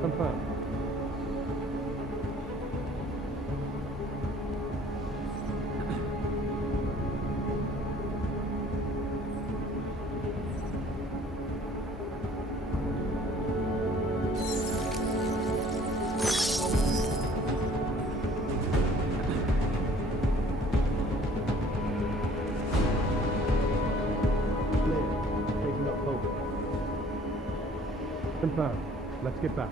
Confirm. Taking up focus. Confirm. Let's get back.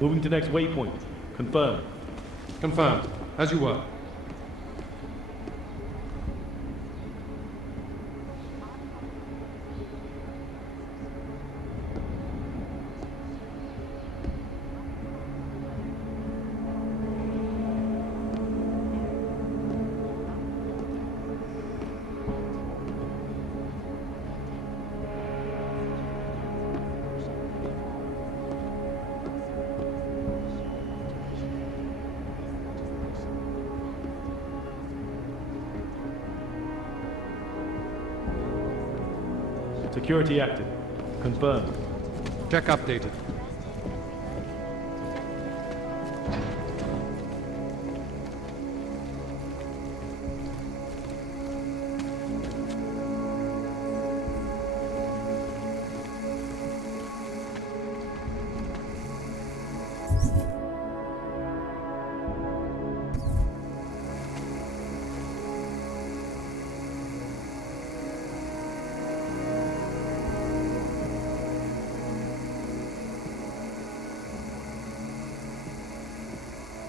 Moving to next waypoint. Confirm. Confirmed. As you were. Security active. Confirmed. Check updated.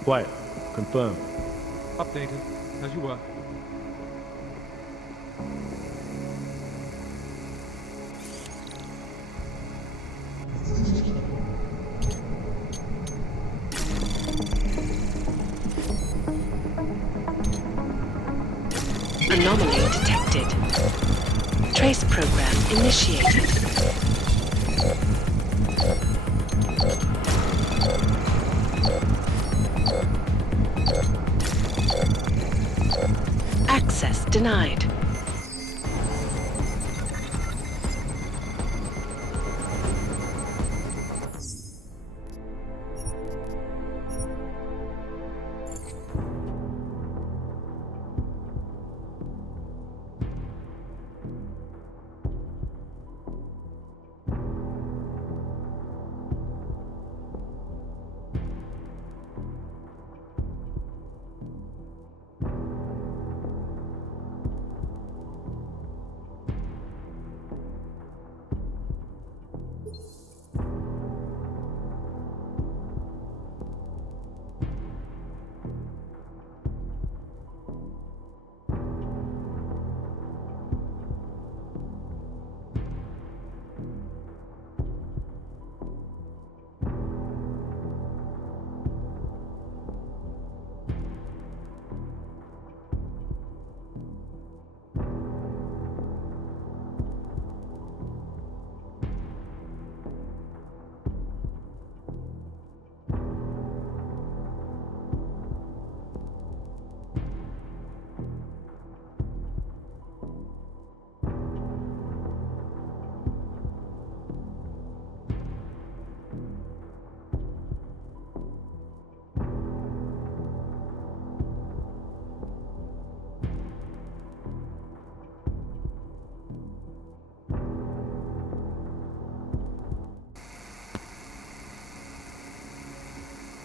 Quiet. Confirmed. Updated. As you were. Anomaly detected. Trace program initiated. Access denied.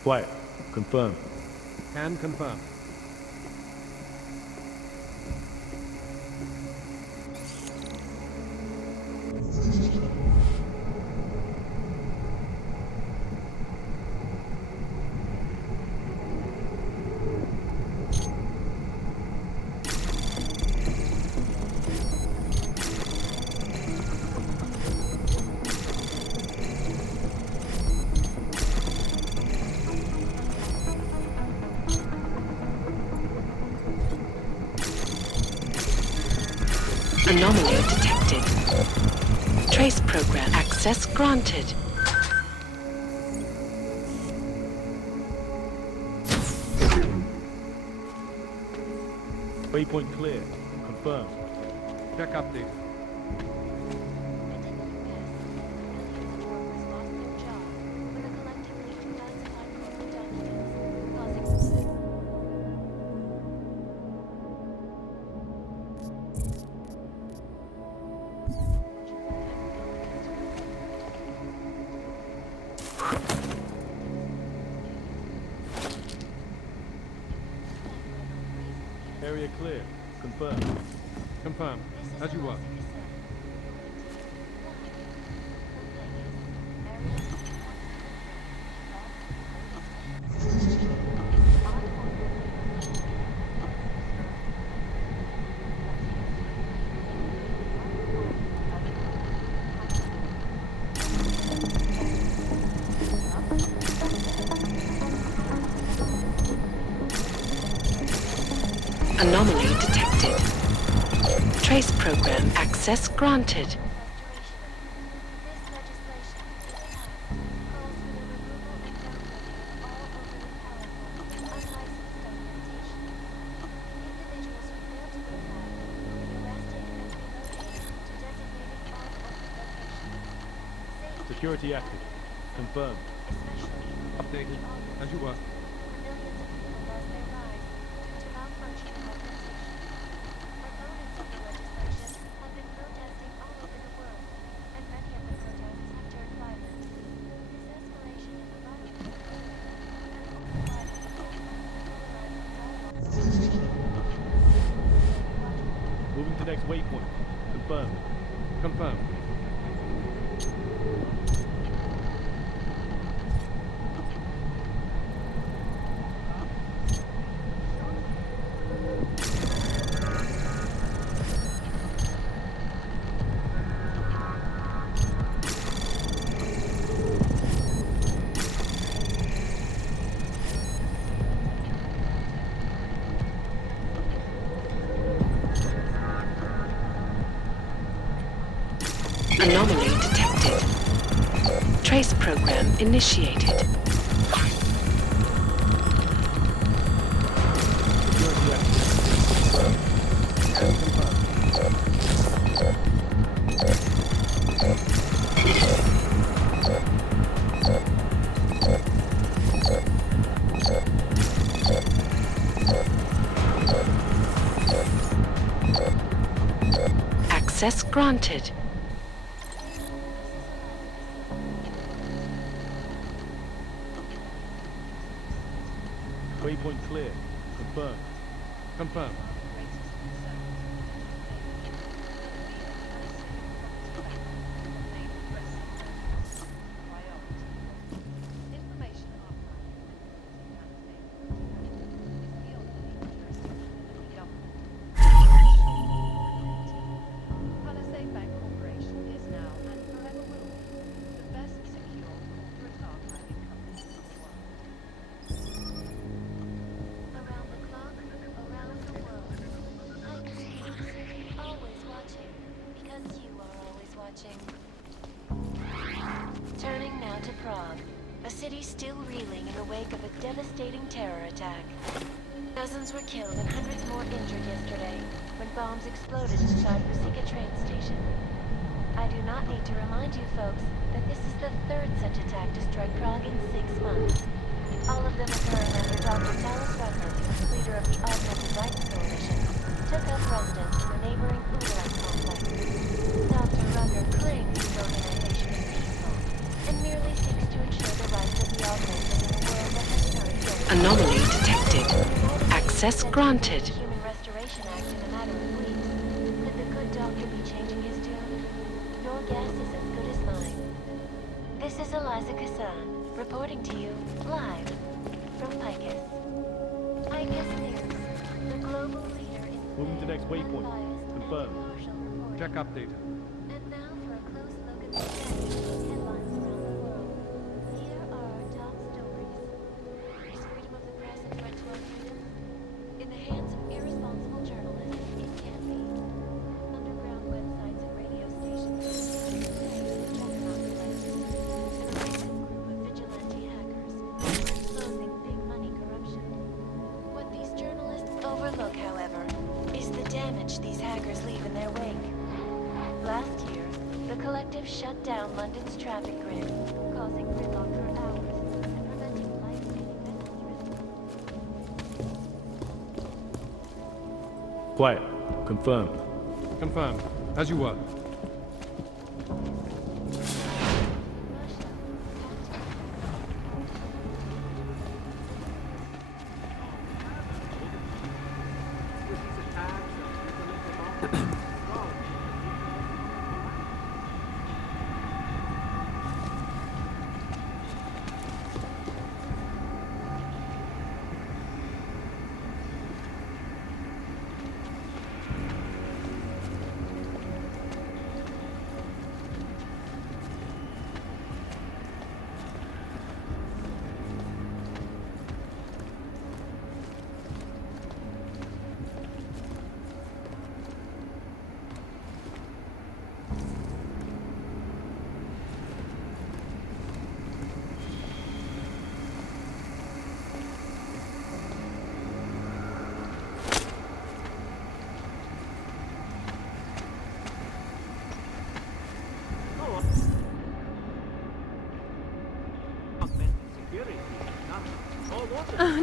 Quiet. Confirm. Can confirm. Anomaly detected. Trace program access granted. Waypoint clear. Confirm. Check update. Area clear. Confirm. Confirm. As you were. Anomaly detected. Trace program access granted. Security active. Confirm. Updated. As you were. Moving to next waypoint. Confirm. Confirm. program initiated. Access granted. Waypoint clear. Confirm. Confirm. Turning now to Prague, a city still reeling in the wake of a devastating terror attack. Dozens were killed and hundreds more injured yesterday when bombs exploded inside Rusika train station. I do not need to remind you folks that this is the third such attack to strike Prague in 6 months. All of them occurring after Dr. Talis Rudner, leader of the Augmented Rights Coalition, took up residence in the neighboring Ulan complex. Dr. Rudner claims his organization is peaceful and merely seeks to ensure the rights of the augmented in a world that has turned guilty. Anomaly detected. Access granted. Human Restoration Act in a matter of weeks. Could the good doctor be changing his tune? Your guess is as good as mine. This is Eliza Kassan, reporting to you live from Picus. Picus News, the global leader in Moving to next waypoint. Confirm. Check update. And now for a close look at the headlines around the world. Here are our top stories. Is freedom of the press a threat to our freedom? In the hands of irresponsible journalists, it can be. Underground websites and radio stations. Juggernaut collectors. And a recent group of vigilante hackers exposing big money corruption. What these journalists overlook, however, is the damage these hackers leave in their wake. Last year, the collective shut down London's traffic grid, causing gridlock for hours and preventing life-saving messages. Quiet. Confirm. Confirm. As you were.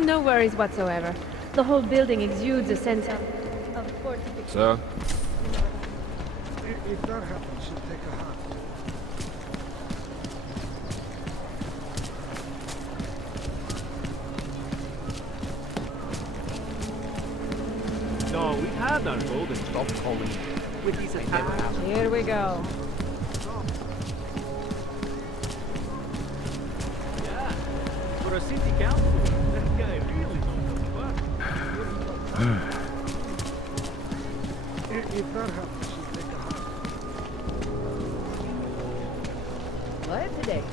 No worries whatsoever. The whole building exudes a sense of fortification. Sir? If that happens, she'll take a hat. No, we had our golden stop calling. With these attacks. Here we go. Yeah. For a city council, that guy really knows how to work. If that happens, she'll take a hat. What today?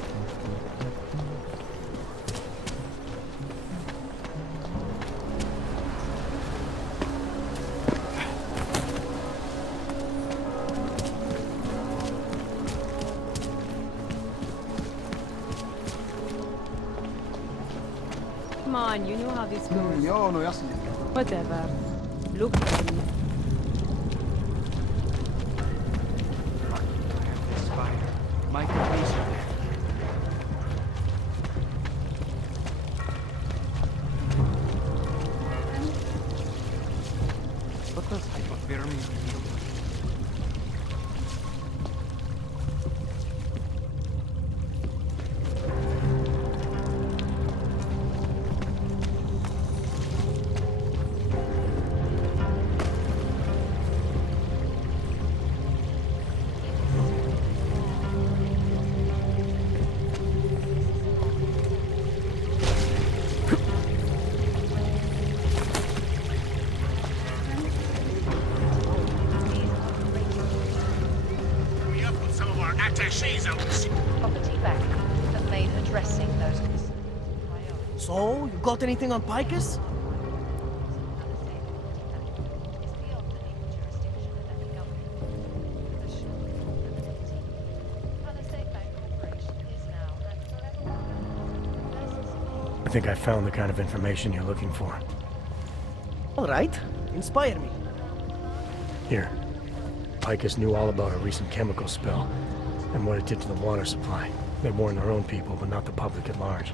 Come on, you know how this goes. Jo, no jasne. Whatever. Look at me. Mike, please. What does hypothermia mean? Property back. Have made addressing those concerns. So, you got anything on Picus? I think I found the kind of information you're looking for. All right. Inspire me. Here. Picus knew all about a recent chemical spill and what it did to the water supply. They warned their own people, but not the public at large.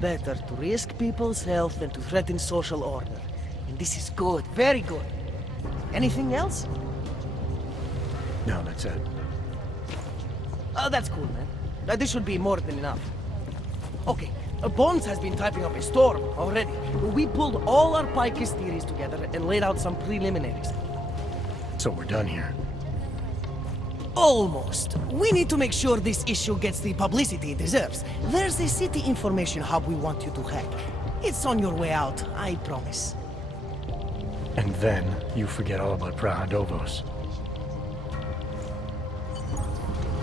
Better to risk people's health than to threaten social order. And this is good, very good. Anything else? No, that's it. Oh, that's cool, man. This should be more than enough. Okay, Bones has been typing up a storm already. We pulled all our Picus theories together and laid out some preliminaries. So we're done here. Almost. We need to make sure this issue gets the publicity it deserves. There's a city information hub we want you to hack. It's on your way out, I promise. And then you forget all about Prahadovos.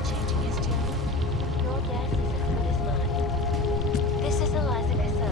Changing his tune. Your guess is as good as mine. This is Eliza Bessa.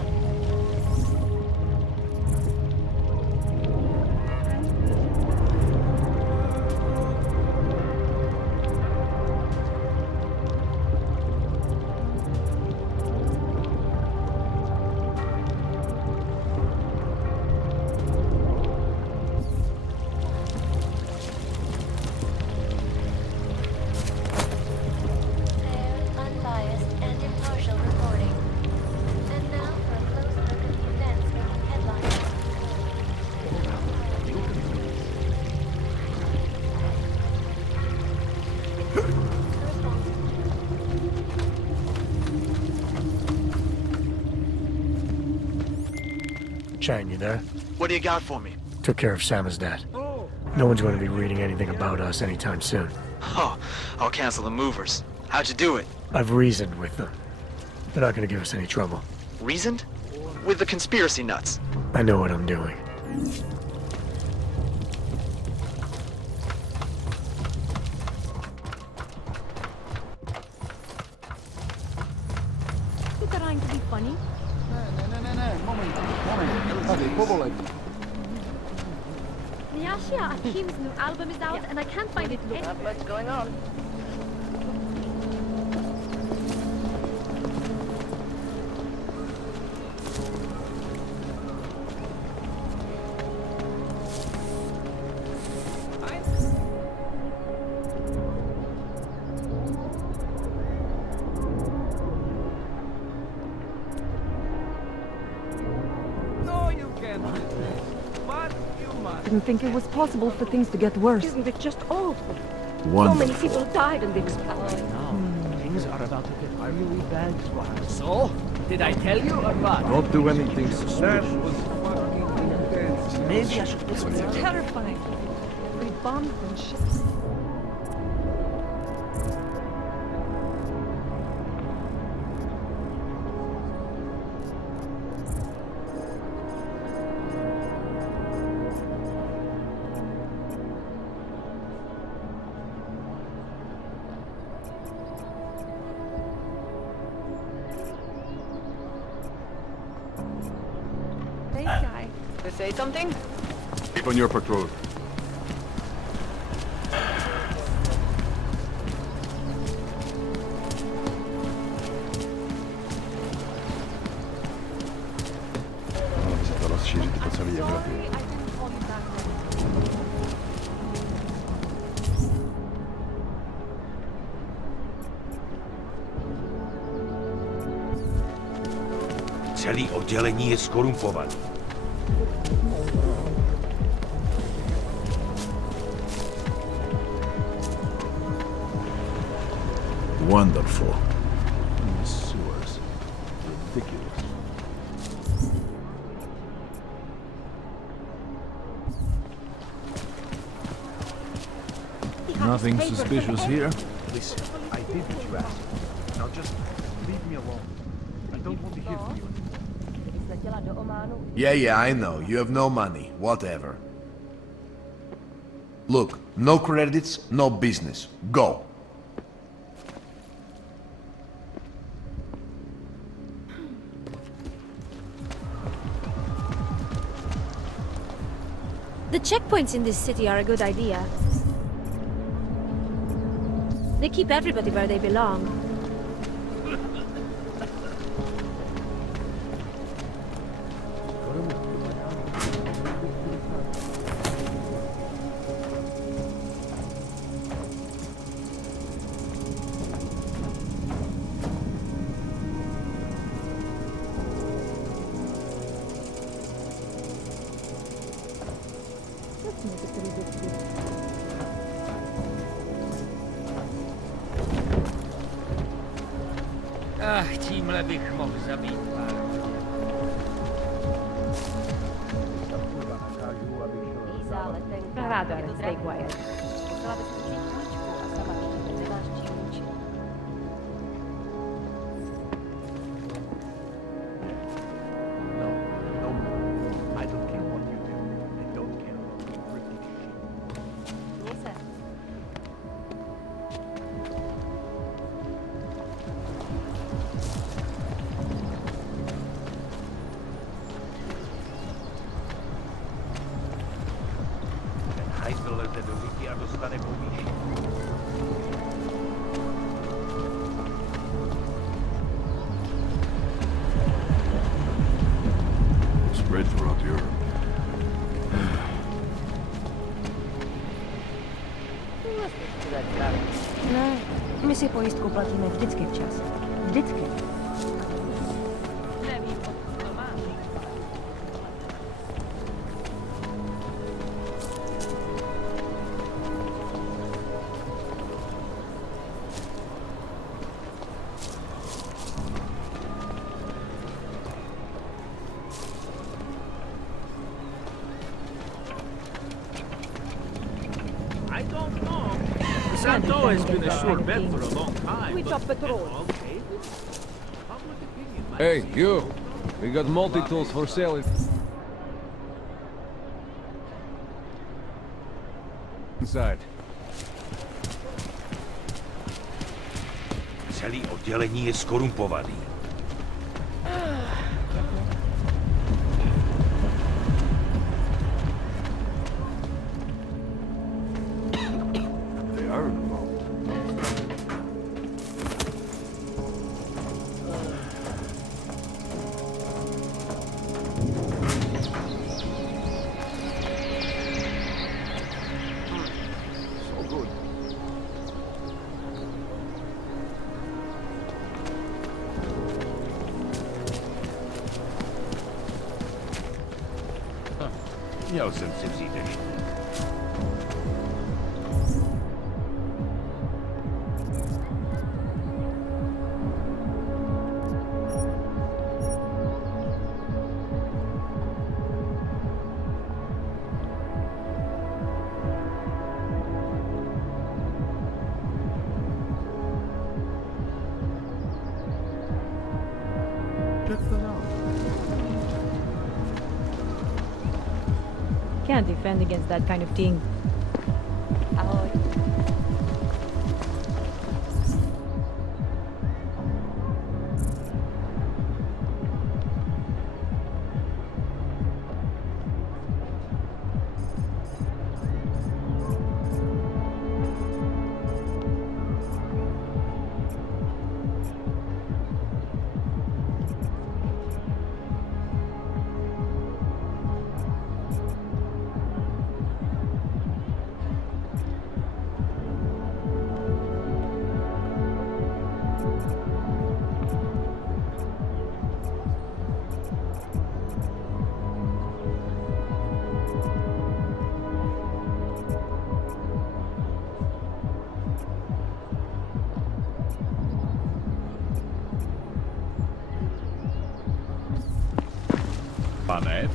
Chang, you there? What do you got for me? Took care of Samizdat. No one's going to be reading anything about us anytime soon. Oh, I'll cancel the movers. How'd you do it? I've reasoned with them. They're not going to give us any trouble. Reasoned? With the conspiracy nuts. I know what I'm doing. You trying to be funny? Nyasha, Akim's new album is out and I can't find it anywhere. Not much going on. Didn't think it was possible for things to get worse. Isn't it just awful? Wonderful. So many people died in the explosion. Things are about to get really bad, Squire. So, did I tell you or what? Don't do anything suspicious. Maybe I should put some... It's terrifying. Every bomb and shit. Guy. To say something? Keep on your patrol. rozšířit po celé Evropě. Celý oddělení je skorumpovaný. Wonderful. In the sewers. Ridiculous. Nothing suspicious here? Listen, I did what you asked. Now just leave me alone. I don't want to hear from you anymore. Yeah, I know. You have no money. Whatever. Look, no credits, no business. Go. The checkpoints in this city are a good idea. They keep everybody where they belong. Ach, tímhle bych mohl zabít pár. Radar, stay quiet. I don't care what you do. I don't care what you repeat shit. Hajzl leze do bytí a dostane povýšení. Spread throughout Europe. Ne, my si pojistku platíme vždycky včas. Vždycky. Nevím, odkud to máš. I don't know. Santo has been a sure bet for a long time. We top petrol. Okay. Public opinion might Hey, see you! We got multi-tools for sale inside. Celý oddělení je skorumpovaný. They are involved. So good. Měl jsem si vzít ještě. Can't defend against that kind of thing. Ahoy. Pane,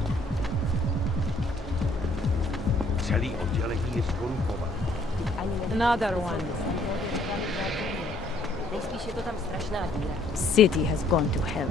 celý oddělení je skorumpované. Another one. Nejspíš je to tam strašná díra. City has gone to hell.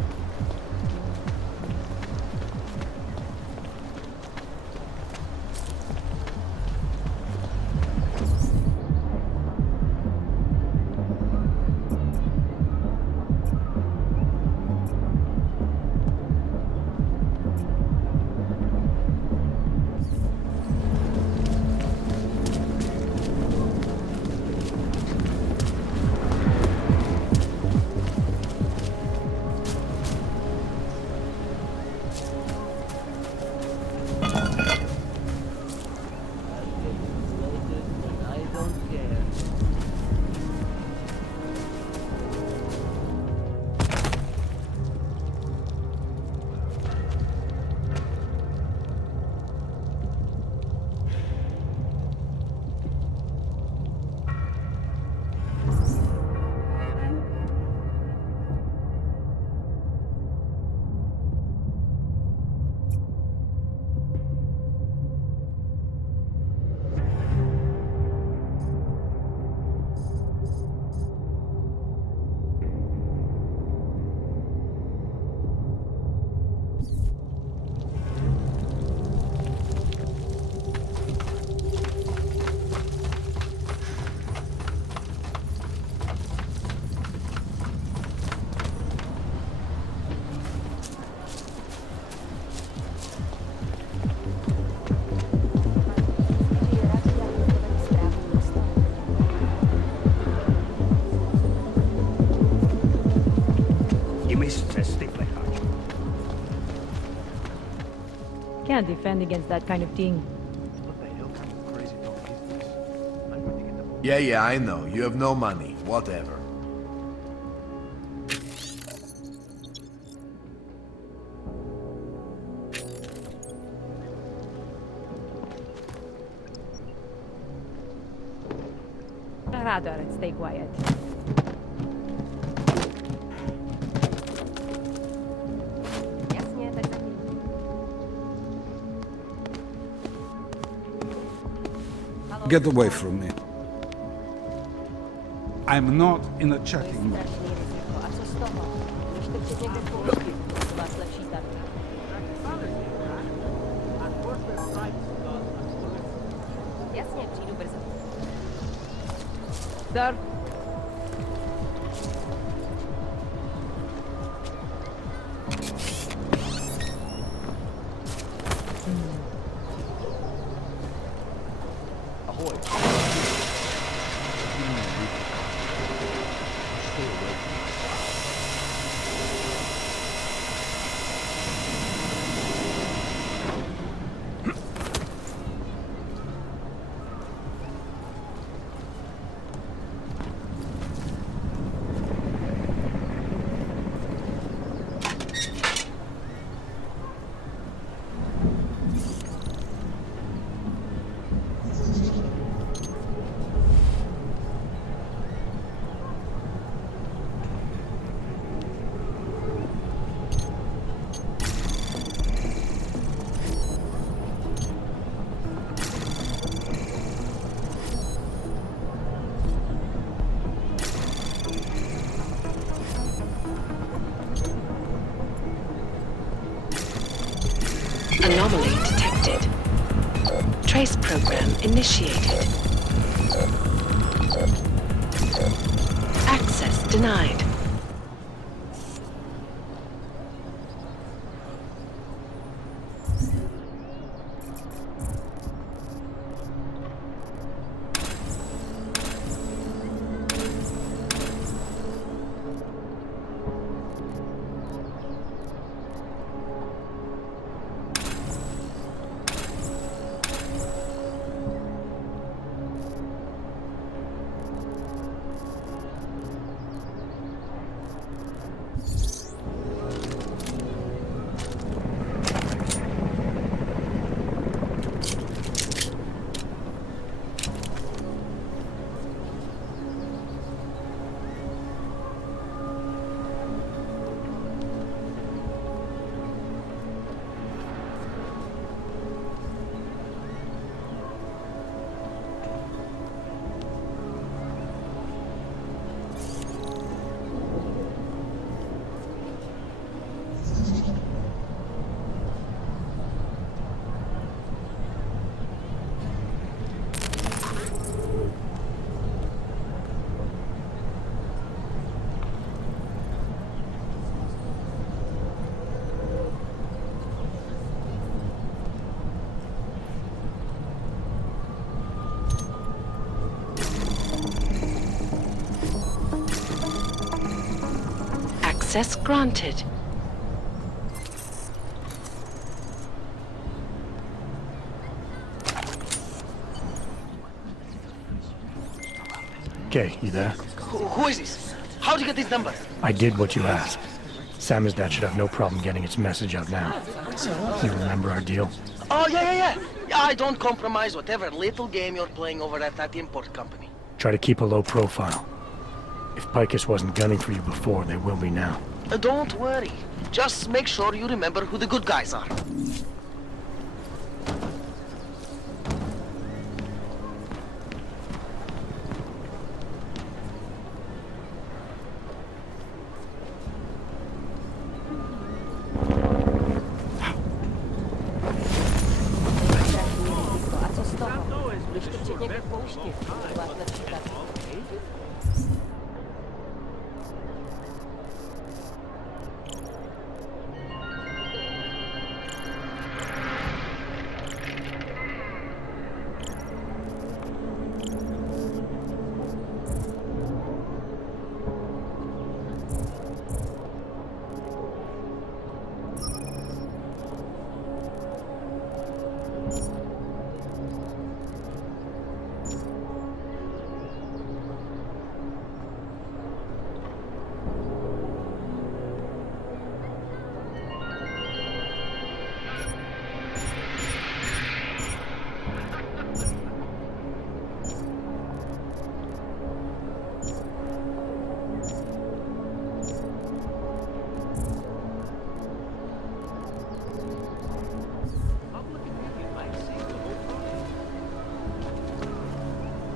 Can't defend against that kind of thing. Yeah, I know. You have no money. Whatever. Rather, stay quiet. Get away from me. I'm not in a chatting mood. Sir. Anomaly detected. Trace program initiated. Access denied. Access granted. Okay, you there? Who is this? How'd you get these numbers? I did what you asked. Samizdat should have no problem getting its message out now. You remember our deal? Oh, yeah. Yeah, I don't compromise whatever little game you're playing over at that import company. Try to keep a low profile. If Picus wasn't gunning for you before, they will be now. Don't worry. Just make sure you remember who the good guys are.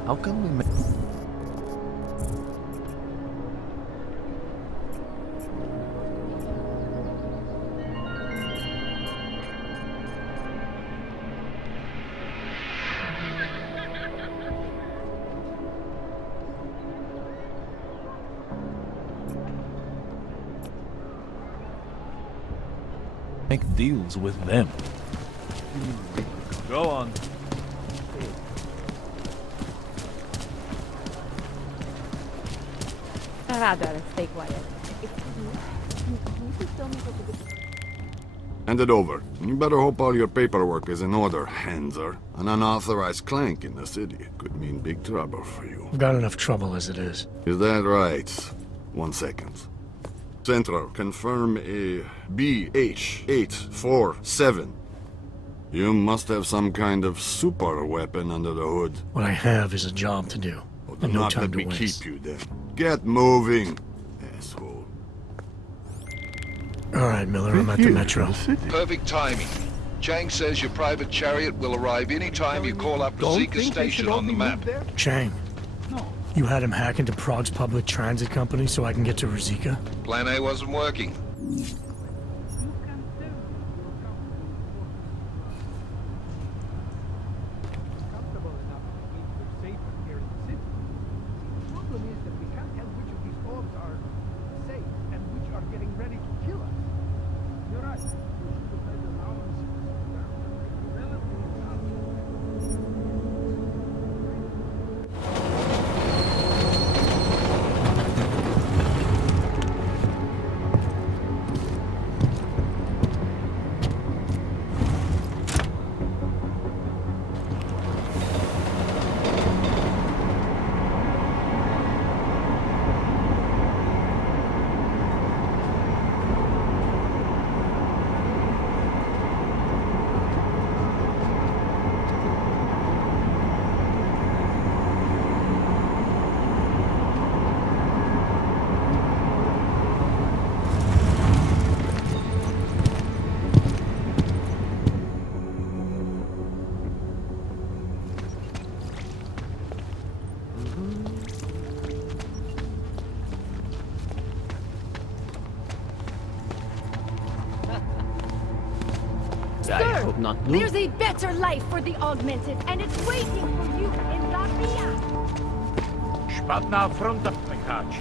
How come we make deals with them? Go on. Rather, stay quiet. Hand it over. You better hope all your paperwork is in order, Hanser. An unauthorized clank in the city could mean big trouble for you. I've got enough trouble as it is. Is that right? 1 second. Central, confirm a BH-847. You must have some kind of super weapon under the hood. What I have is a job to do, and no Not time let to me waste. keep you then. Get moving, asshole. All right, Miller, I'm at the metro. Perfect timing. Chang says your private chariot will arrive any time you call up Zika Station on the map. Chang, you had him hack into Prague's public transit company so I can get to Rizika? Plan A wasn't working. Sir, hope not. there's a better life for the augmented, and it's waiting for you in Latvia. Spadna fronta, Mekachi.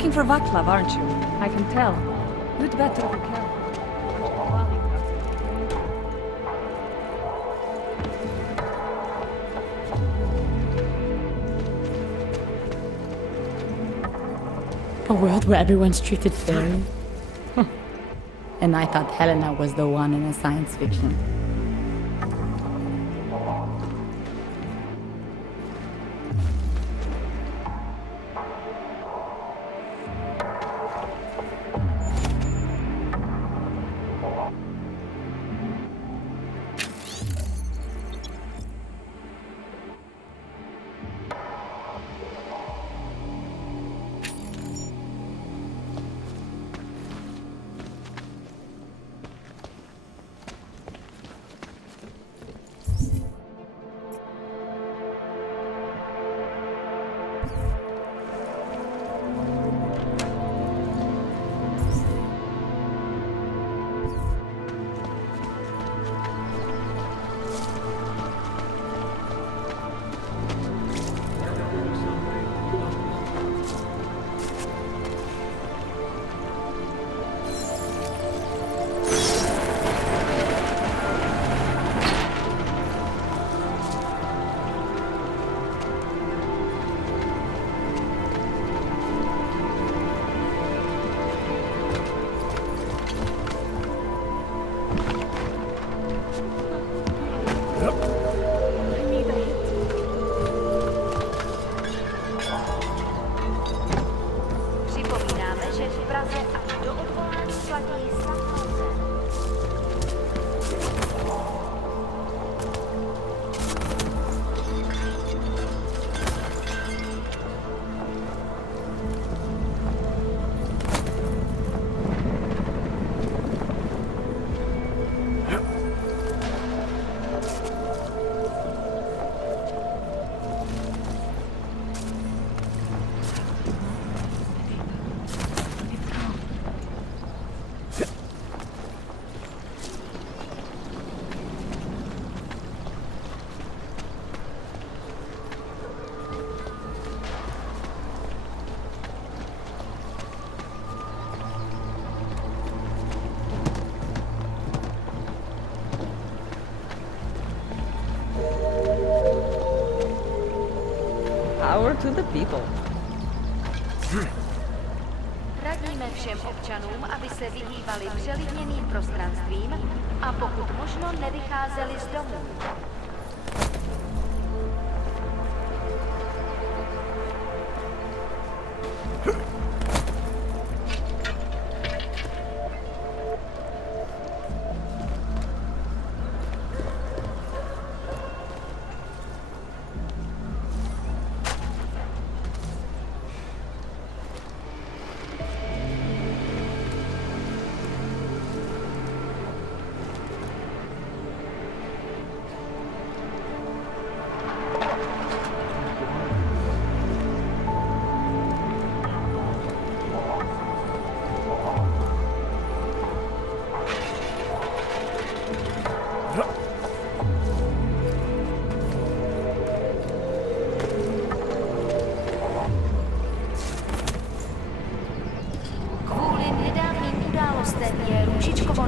looking for Vaclav, aren't you? I can tell. You'd better be careful. A world where everyone's treated fairly. And I thought Helena was the one in a science fiction. Power to the people. Radíme všem občanům, aby se vyhýbali přelidněným prostranstvím a pokud možno nevycházeli z domů.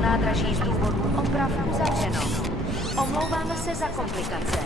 Nádraží z důvodu oprav uzavřeno. Omlouváme se za komplikace.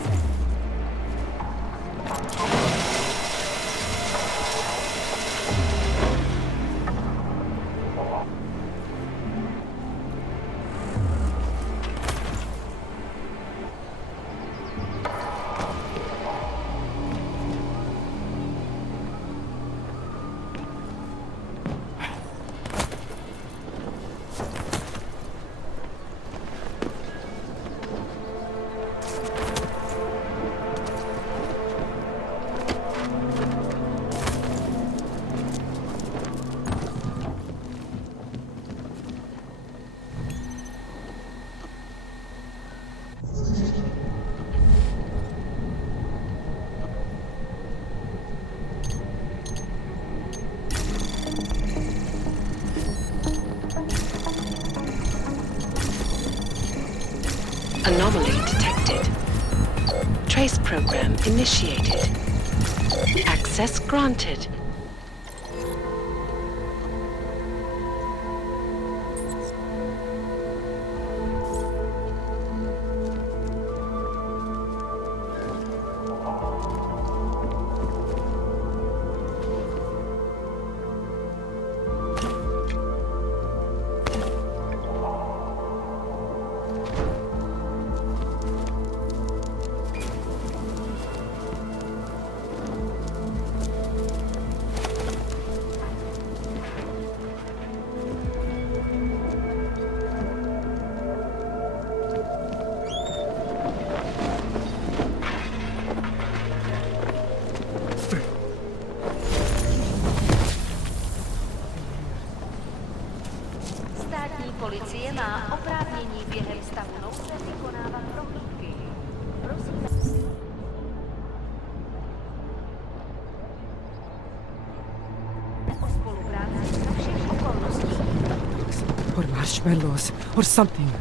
Anomaly detected. Trace program initiated. Access granted. pouze vykonávat prohlídky. Prosím o spolupráci za všech okolností. Or marshmallows, or something.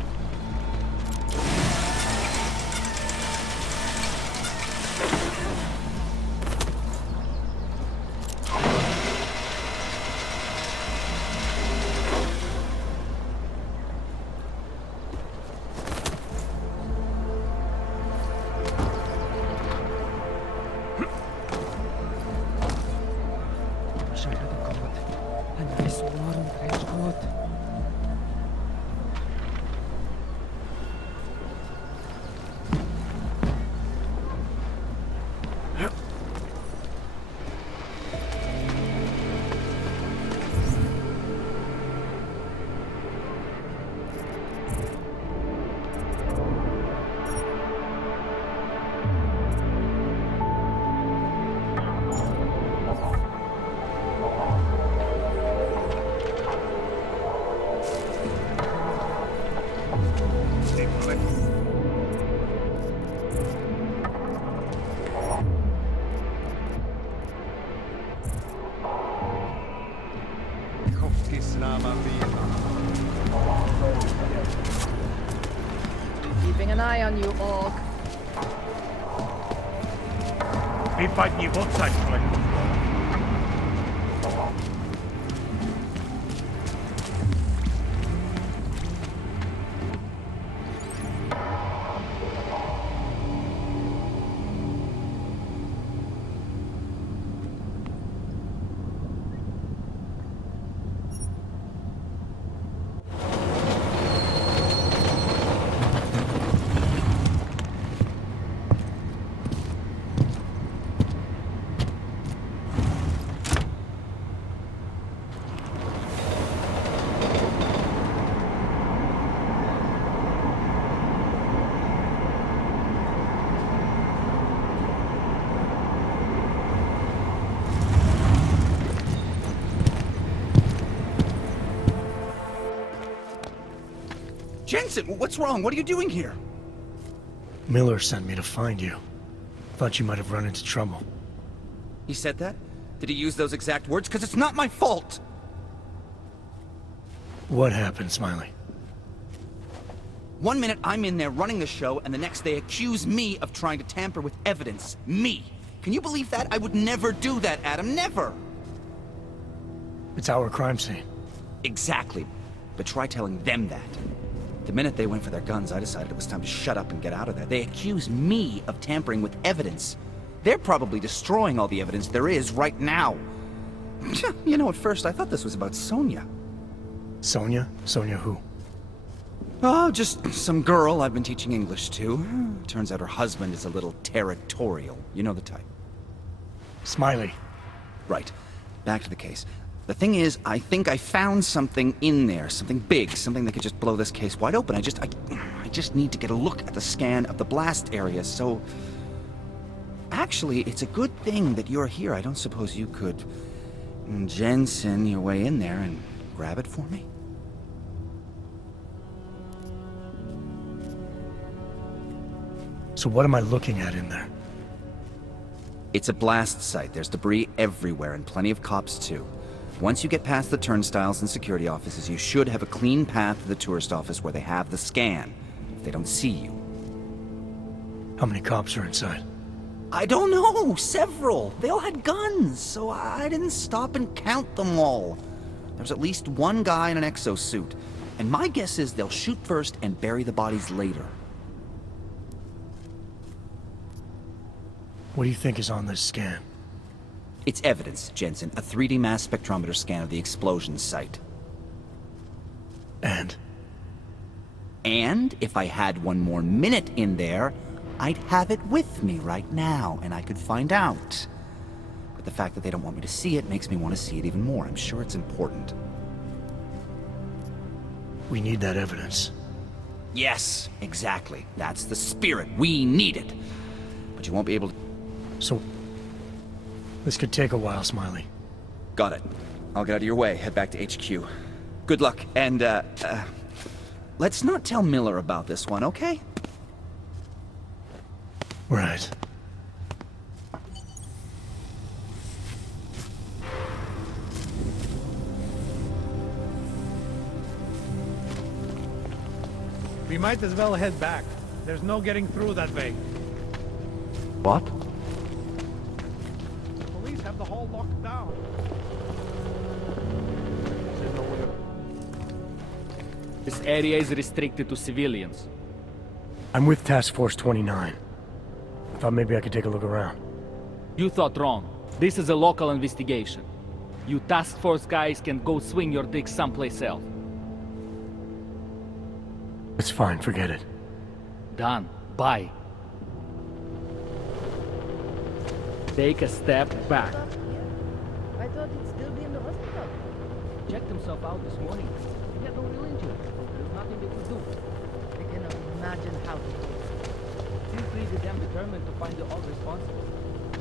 Keeping an eye on you, Orc. Been fighting you both sides, actually. Jensen, what's wrong? What are you doing here? Miller sent me to find you. Thought you might have run into trouble. He said that? Did he use those exact words? Because it's not my fault! What happened, Smiley? One minute I'm in there running the show, and the next they accuse me of trying to tamper with evidence. Me! Can you believe that? I would never do that, Adam. Never! It's our crime scene. Exactly. But try telling them that. The minute they went for their guns, I decided it was time to shut up and get out of there. They accuse me of tampering with evidence. They're probably destroying all the evidence there is right now. You know, at first I thought this was about Sonia. Sonia? Sonia who? Oh, just some girl I've been teaching English to. Turns out her husband is a little territorial. You know the type. Smiley. Right. Back to the case. The thing is, I think I found something in there. Something big. Something that could just blow this case wide open. I just need to get a look at the scan of the blast area, so... Actually, it's a good thing that you're here. I don't suppose you could... Jensen your way in there and grab it for me? So what am I looking at in there? It's a blast site. There's debris everywhere, and plenty of cops, too. Once you get past the turnstiles and security offices, you should have a clean path to the tourist office where they have the scan, if they don't see you. How many cops are inside? I don't know! Several! They all had guns, so I didn't stop and count them all. There's at least one guy in an exosuit, and my guess is they'll shoot first and bury the bodies later. What do you think is on this scan? It's evidence, Jensen. A 3D mass spectrometer scan of the explosion site. And? And if I had one more minute in there, I'd have it with me right now, and I could find out. But the fact that they don't want me to see it makes me want to see it even more. I'm sure it's important. We need that evidence. Yes, exactly. That's the spirit. We need it. But you won't be able to... So... this could take a while, Smiley. Got it. I'll get out of your way, head back to HQ. Good luck, and, let's not tell Miller about this one, okay? Right. We might as well head back. There's no getting through that way. What? The police have the hall locked down. This area is restricted to civilians. I'm with Task Force 29. I thought maybe I could take a look around. You thought wrong. This is a local investigation. You task force guys can go swing your dick someplace else. It's fine, forget it. Done. Bye. Take a step back. I thought he'd still be in the hospital. Checked himself out this morning. He had no real injury. There's nothing they could do. I cannot imagine how he feels. Feel pretty damn determined to find the all responsible.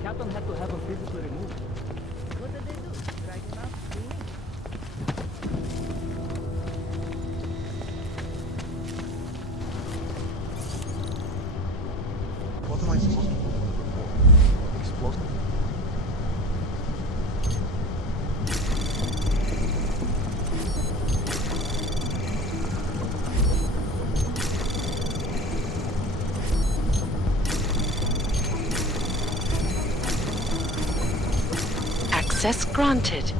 Captain had to have him physically removed. What did they do? Drag him out? Cleaning? What am I supposed to do? Explosive? Access granted.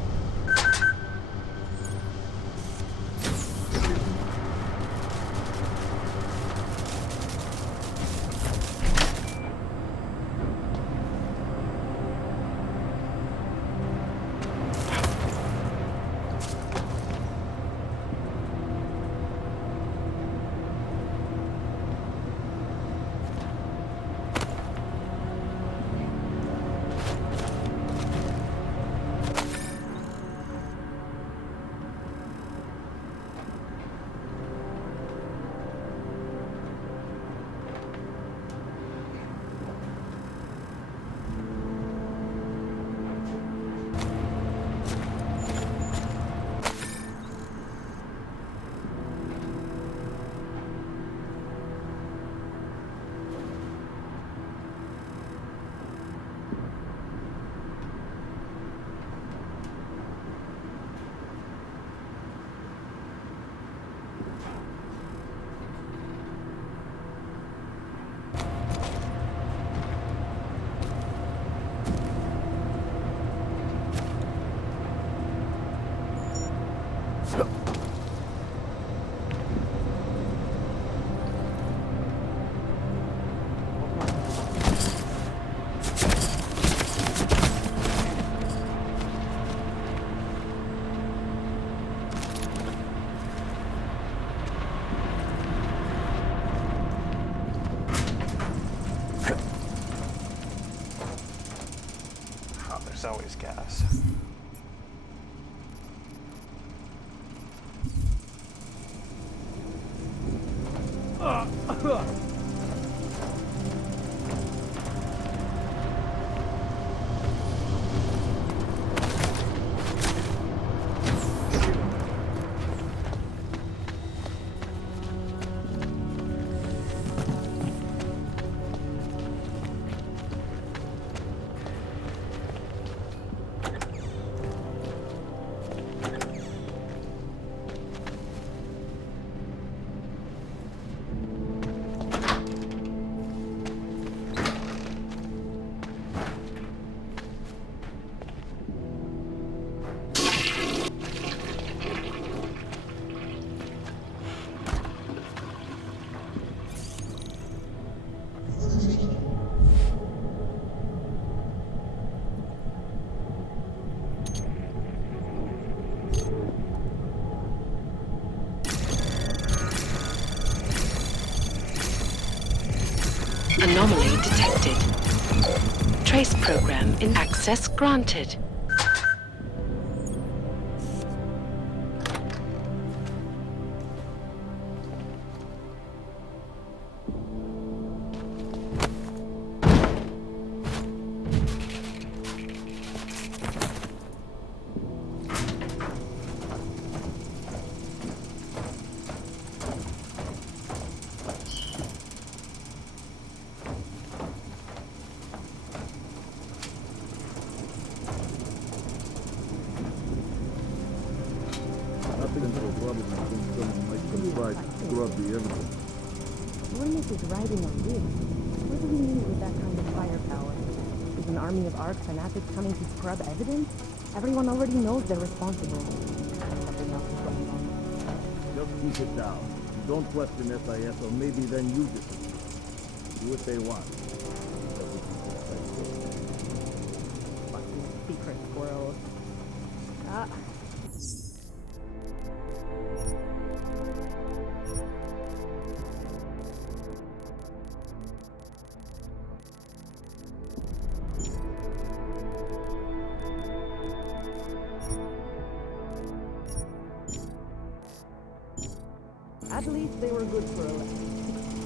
There's always gas. Anomaly detected. Trace program in access granted. is riding a ridge. What do we need with that kind of firepower? Is an army of ARC fanatics coming to scrub evidence? Everyone already knows they're responsible. Something else is going on. Just keep it down. Don't question SIS, or maybe then you disappear. Do what they want. Fucking secret squirrels. Ah. At least they were good for a lap.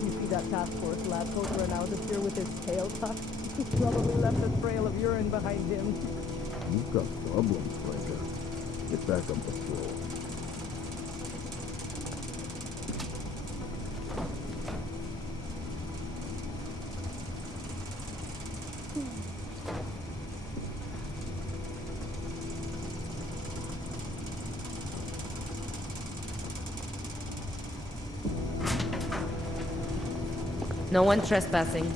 You see that task force lab coat run out of here with his tail tucked? He probably left a trail of urine behind him. You've got problems, Franca. Get back on patrol. No one trespassing.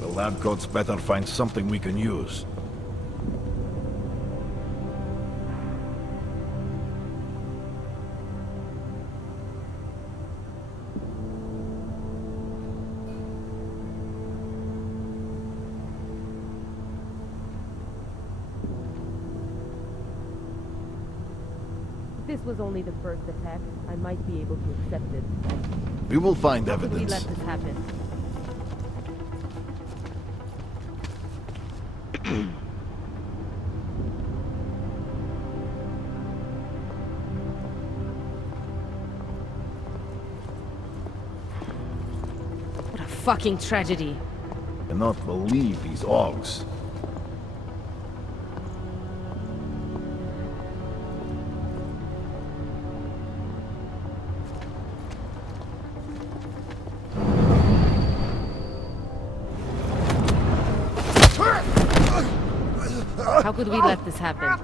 The lab coats better find something we can use. If this was only the first attack, I might be able to accept it. We will find How could we evidence. let this happen? What a fucking tragedy. I cannot believe these Augs. How could we let this happen?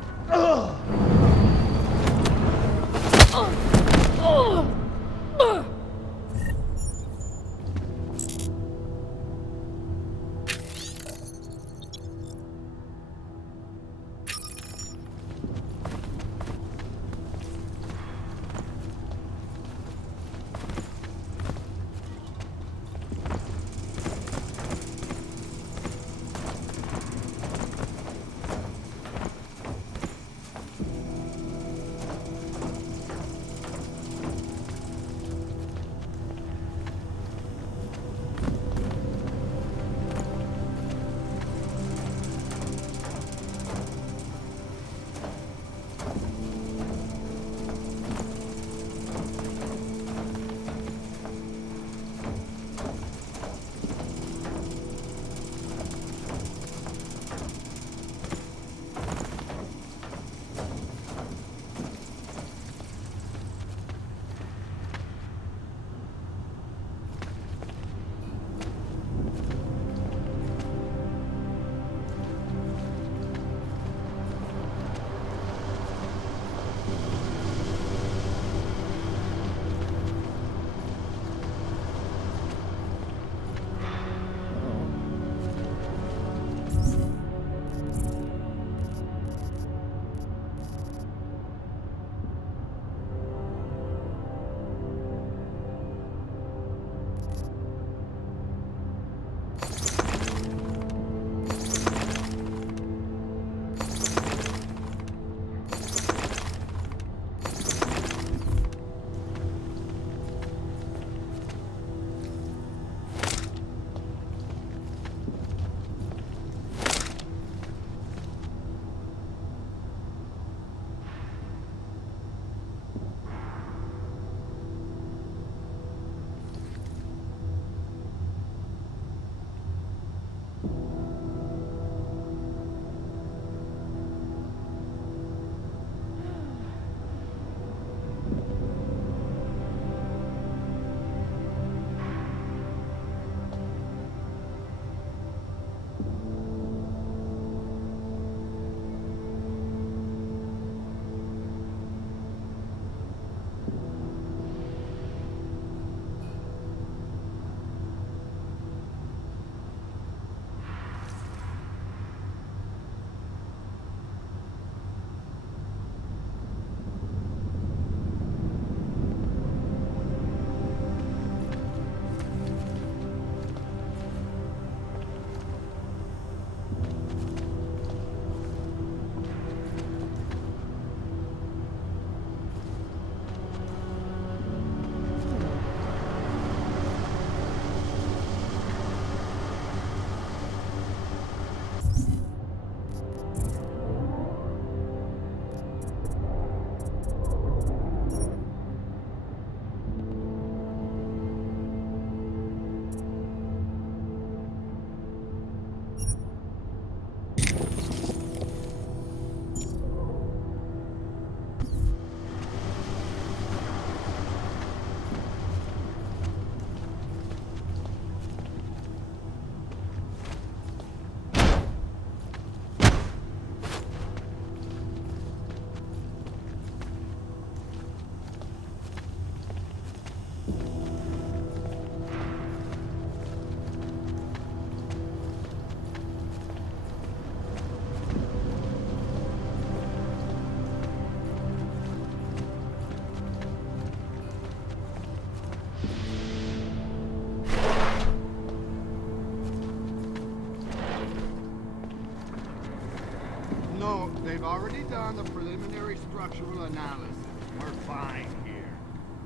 No, they've already done the preliminary structural analysis. We're fine here.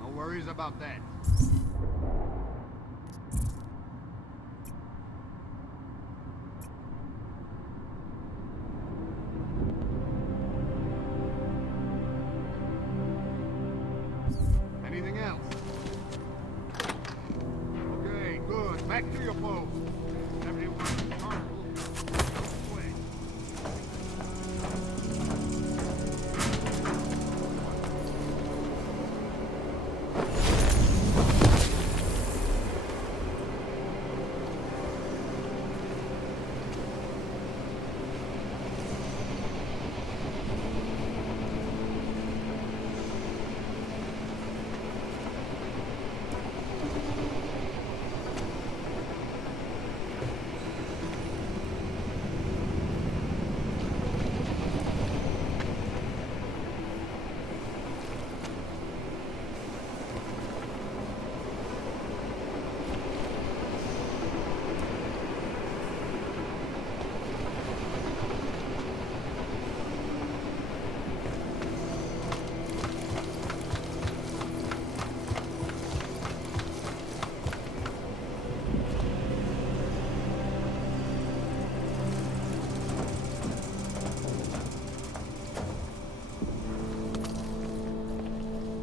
No worries about that. Anything else? Okay, good. Back to your post. Everyone, sharp lookout. Away.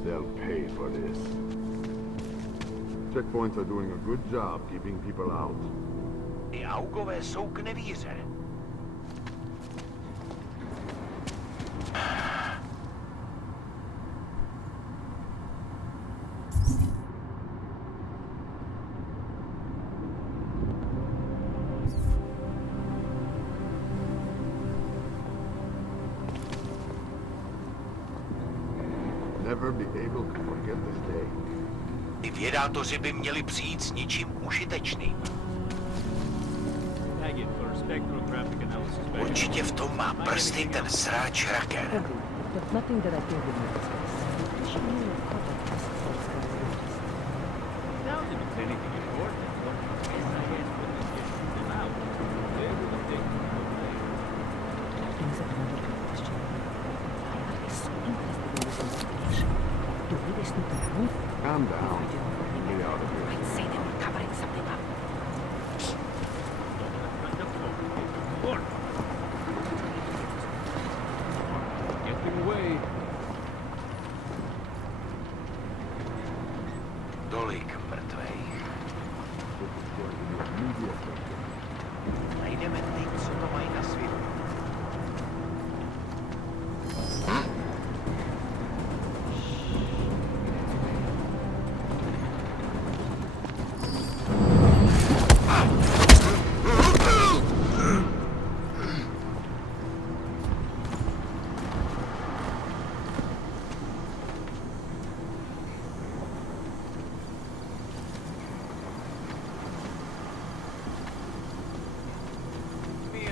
They'll pay for this. Checkpoints are doing a good job keeping people out. Ty augové jsou k nevíře. Never be able to forget this day. Ty vědátoři by měli přijít s něčím užitečným. Určitě v tom má prsty ten sráč Raker. Nothing that I think would make sense. She knew a couple of us. Now, if it's anything important, SAS wouldn't just shoot them out. They wouldn't take them away. Is another good question. Why are they so interested in this investigation? Do they snoop around? Calm down. Get out of here. I'd say they were covering something up. Get them away. Tolik mrtvej. Najdeme ty, co to mají na světě.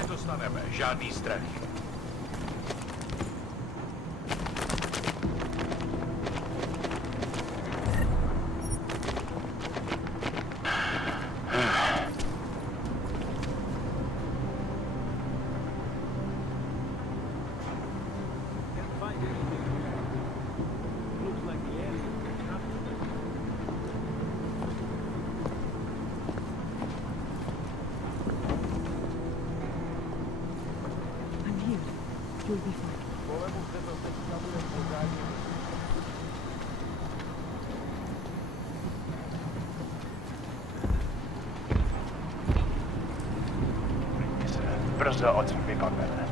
Dostaneme, žádný strach. You'll be fine. Brzo odsud vypadneme.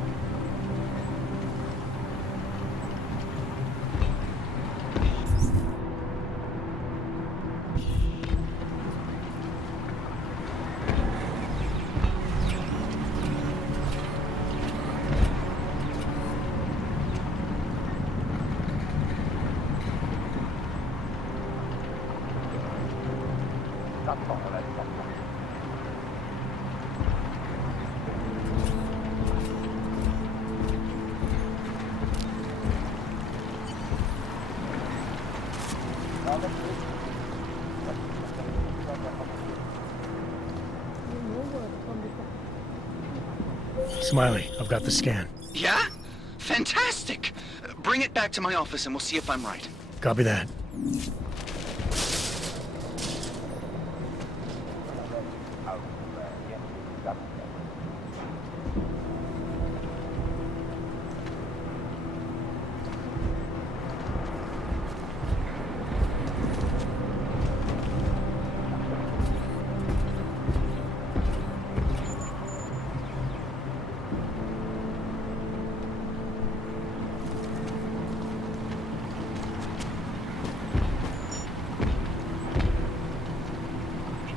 Smiley, I've got the scan. Yeah? Fantastic! Bring it back to my office and we'll see if I'm right. Copy that.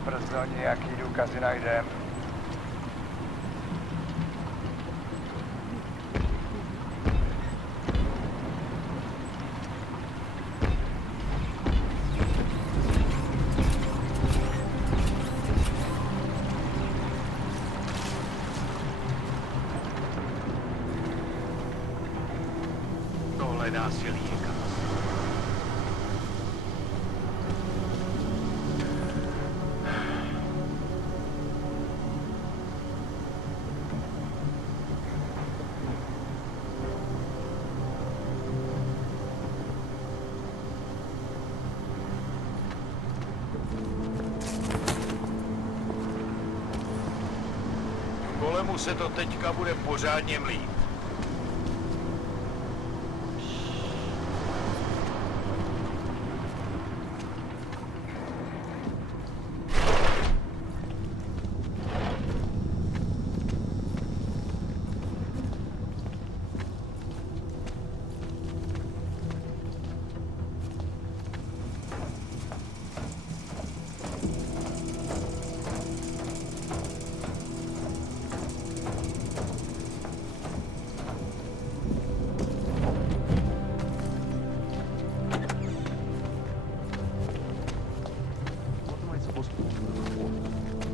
Brzo nějaký důkazy najdem. Tohle násilí je Kolemu se to teďka bude pořádně mlít.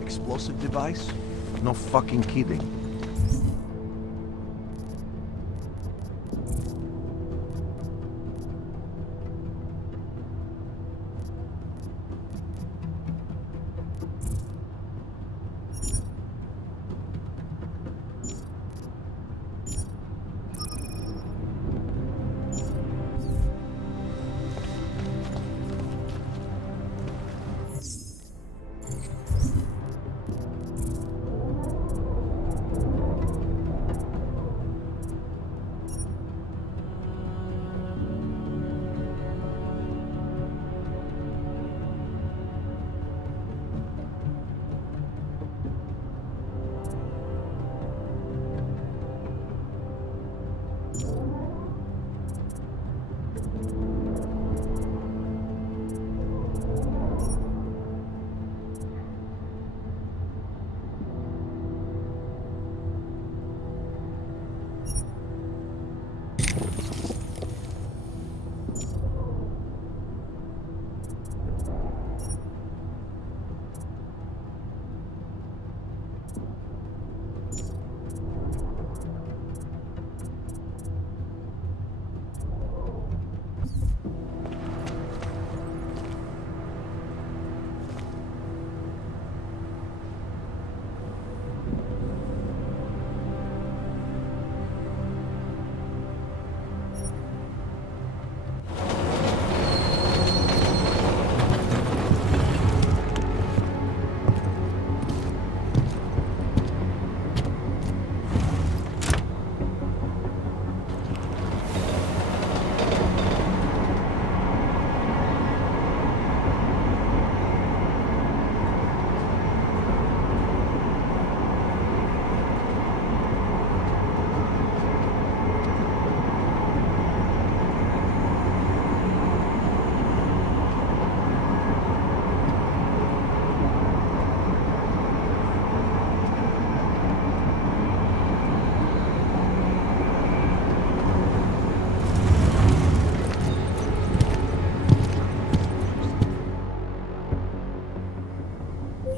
Explosive device? No fucking kidding.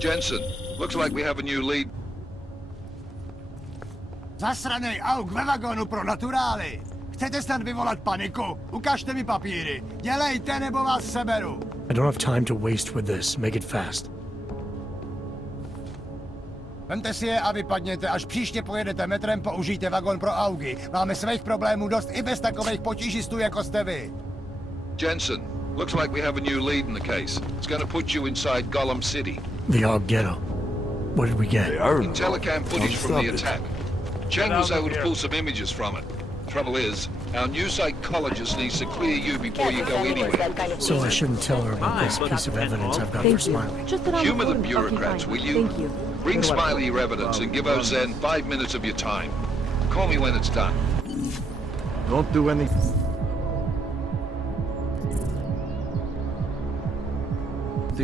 Jensen, looks like we have a new lead. Zasranej auk ve vagonu pro naturály! Chcete snad vyvolat paniku? Ukažte mi papíry. Dělejte, nebo vás seberu. I don't have time to waste with this. Make it fast. Vemte si je a vypadněte, až příště pojedete metrem, použijte vagon pro augy. Máme svých problémů dost i bez takových potížistů, jako jste vy. Jensen, looks like we have a new lead in the case. It's going to put you inside Gollum City. The Aug Ghetto. What did we get? Telecam footage from the attack. Chang was able to pull some images from it. Trouble is, our new psychologist needs to clear you before you go anywhere. So I shouldn't tell her about this piece of evidence I've got for Smiley. Humor the bureaucrats, will you? Thank you. Bring Smiley your evidence and give Ozen 5 minutes of your time. Call me when it's done. Don't do anything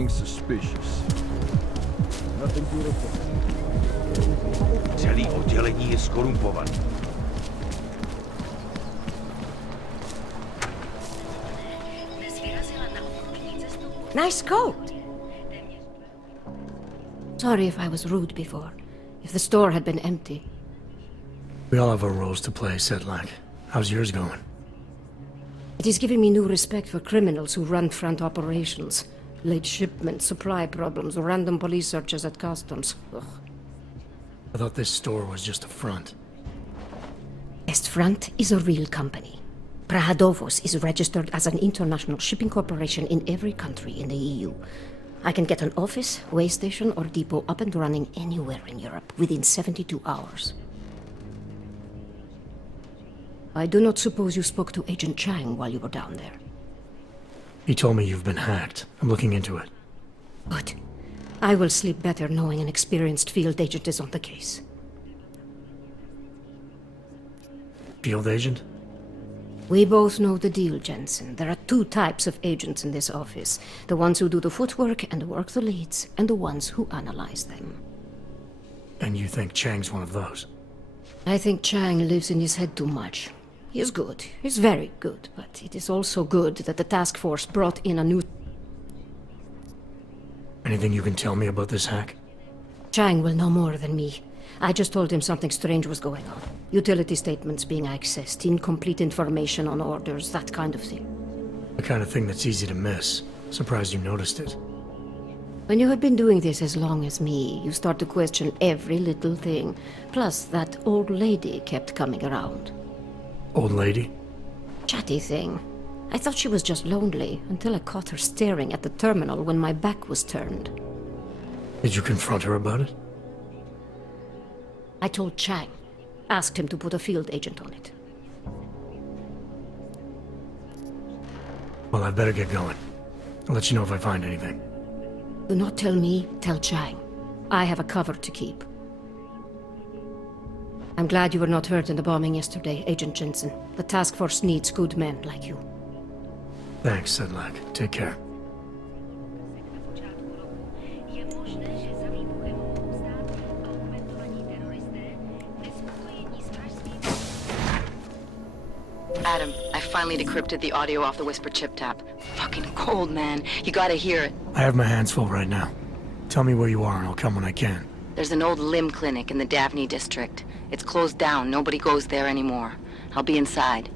suspicious. Nothing to report. Celý oddělení je skorumpované. Nice coat. Sorry if I was rude before. If the store had been empty. We all have our roles to play, Sedlak. How's yours going? It is giving me new respect for criminals who run front operations. Late shipments, supply problems, random police searches at customs. Ugh. I thought this store was just a front. Best Front is a real company. Prahadovos is registered as an international shipping corporation in every country in the EU. I can get an office, way station, or depot up and running anywhere in Europe within 72 hours. I do not suppose you spoke to Agent Chang while you were down there. He told me you've been hacked. I'm looking into it. Good. I will sleep better knowing an experienced field agent is on the case. Field agent? We both know the deal, Jensen. There are two types of agents in this office. The ones who do the footwork and work the leads, and the ones who analyze them. And you think Chang's one of those? I think Chang lives in his head too much. He is good. He's very good. But it is also good that the task force brought in a new... Anything you can tell me about this hack? Chang will know more than me. I just told him something strange was going on. Utility statements being accessed, incomplete information on orders, that kind of thing. The kind of thing that's easy to miss. Surprised you noticed it. When you have been doing this as long as me, you start to question every little thing. Plus, that old lady kept coming around. Old lady? Chatty thing. I thought she was just lonely, until I caught her staring at the terminal when my back was turned. Did you confront her about it? I told Chang. Asked him to put a field agent on it. Well, I better get going. I'll let you know if I find anything. Do not tell me, tell Chang. I have a cover to keep. I'm glad you were not hurt in the bombing yesterday, Agent Jensen. The task force needs good men like you. Thanks, Sedlak. Take care. Adam, I finally decrypted the audio off the Whisper chip tap. Fucking cold, man. You gotta hear it. I have my hands full right now. Tell me where you are and I'll come when I can. There's an old limb clinic in the Daphne district. It's closed down. Nobody goes there anymore. I'll be inside.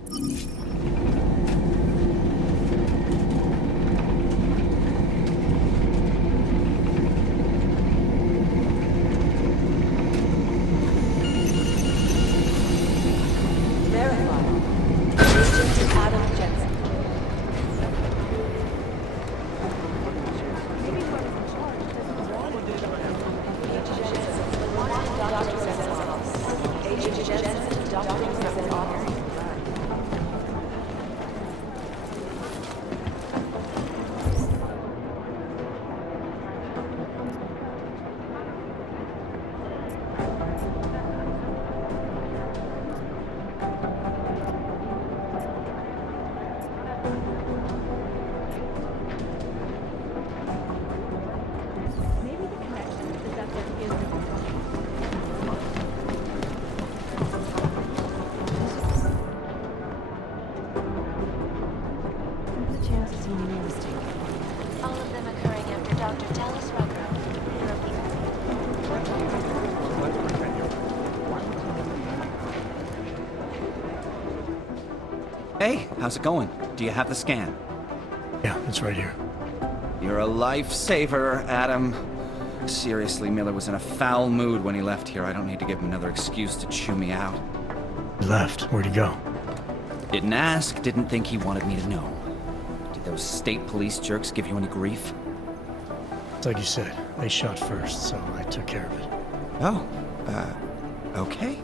All of them occurring after Dr. Dallas Ruggero. Hey, how's it going? Do you have the scan? Yeah, it's right here. You're a lifesaver, Adam. Seriously, Miller was in a foul mood when he left here. I don't need to give him another excuse to chew me out. He left. Where'd he go? Didn't ask, didn't think he wanted me to know. Did those state police jerks give you any grief? It's like you said, they shot first, so I took care of it. Oh, okay.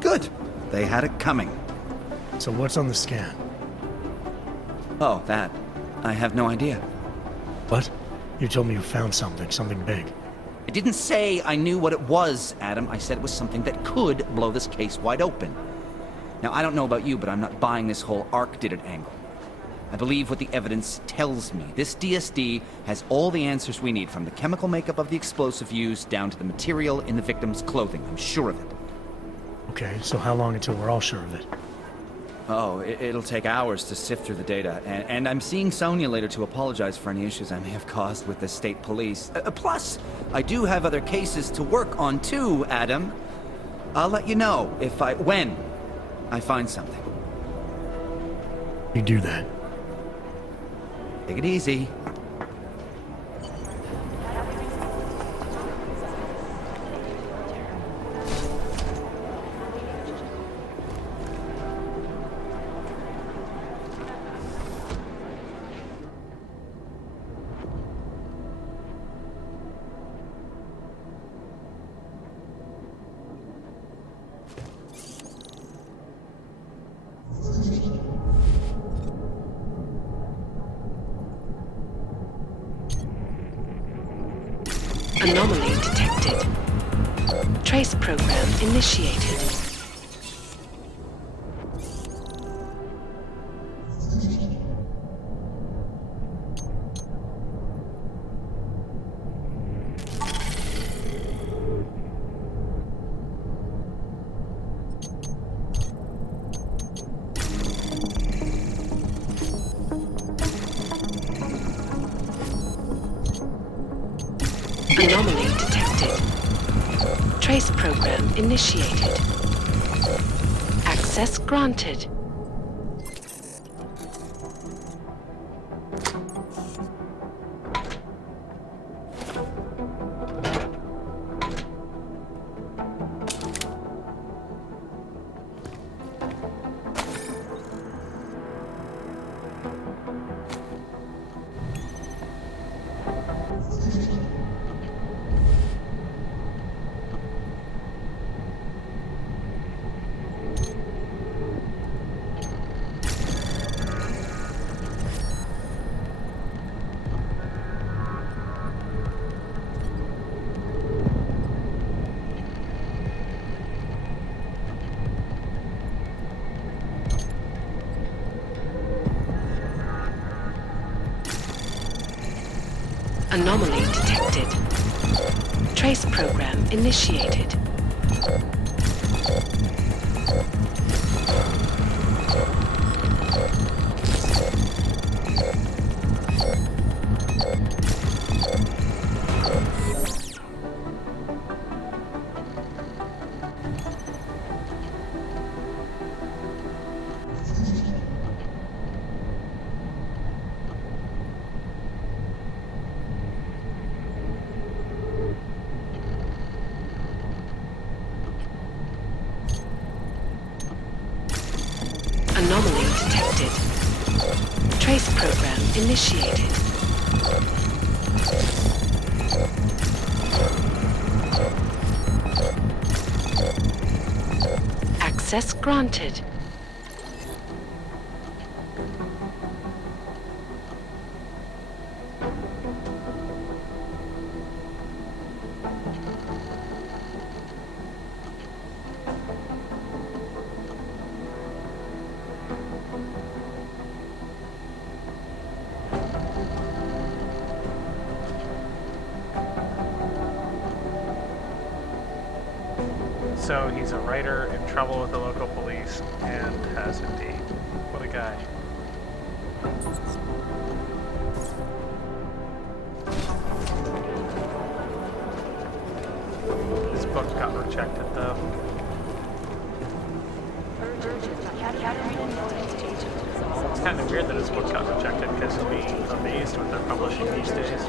Good. They had it coming. So what's on the scan? Oh, that. I have no idea. What? You told me you found something big. I didn't say I knew what it was, Adam. I said it was something that could blow this case wide open. Now, I don't know about you, but I'm not buying this whole Ark did it angle. I believe what the evidence tells me. This DSD has all the answers we need, from the chemical makeup of the explosive used down to the material in the victim's clothing. I'm sure of it. Okay, so how long until we're all sure of it? Oh, it'll take hours to sift through the data, and I'm seeing Sonia later to apologize for any issues I may have caused with the state police. Plus, I do have other cases to work on too, Adam. I'll let you know when I find something. You do that. Take it easy. Anomaly detected. Trace program initiated. Anomaly detected. Trace program initiated. Access granted. Anomaly detected. Trace program initiated. Anomaly detected. Trace program initiated. Access granted. So he's a writer in trouble with the local police, and has indeed. What a guy. This book got rejected, though. It's kind of weird that his book got rejected, because you'll be amazed what they're publishing these days.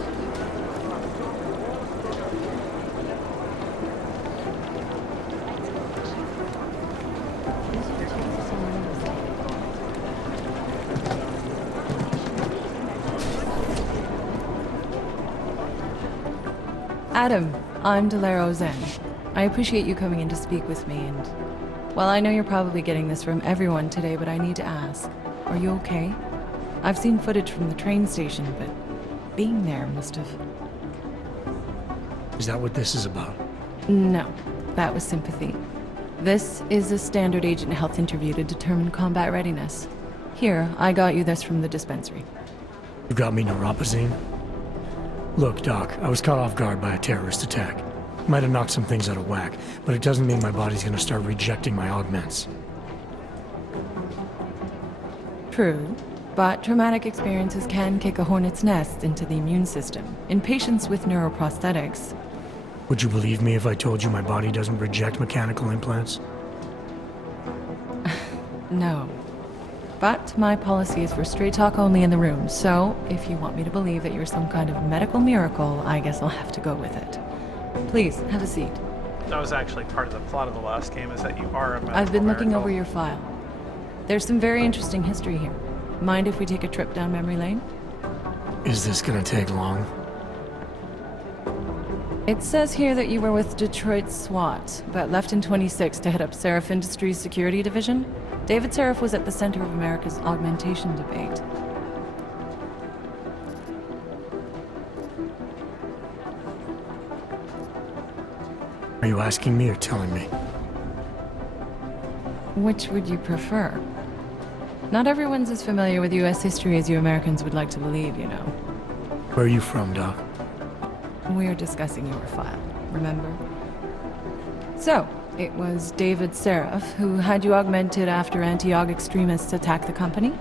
Adam, I'm Delaro Zen. I appreciate you coming in to speak with me, and... Well, I know you're probably getting this from everyone today, but I need to ask. Are you okay? I've seen footage from the train station, but being there must have... Is that what this is about? No, that was sympathy. This is a standard agent health interview to determine combat readiness. Here, I got you this from the dispensary. You got me neuropazine? Look, Doc, I was caught off guard by a terrorist attack. Might have knocked some things out of whack, but it doesn't mean my body's gonna start rejecting my augments. True, but traumatic experiences can kick a hornet's nest into the immune system. In patients with neuroprosthetics... Would you believe me if I told you my body doesn't reject mechanical implants? No. But my policy is for straight talk only in the room, so if you want me to believe that you're some kind of medical miracle, I guess I'll have to go with it. Please, have a seat. That was actually part of the plot of the last game, is that you are a medical I've been looking miracle. over your file. There's some very interesting history here. Mind if we take a trip down memory lane? Is this gonna take long? It says here that you were with Detroit SWAT, but left in 26 to head up Seraph Industries' security division. David Seraph was at the center of America's augmentation debate. Are you asking me or telling me? Which would you prefer? Not everyone's as familiar with U.S. history as you Americans would like to believe, you know. Where are you from, Doc? We're discussing your file, remember? So, it was David Seraph who had you augmented after anti-aug extremists attacked the company?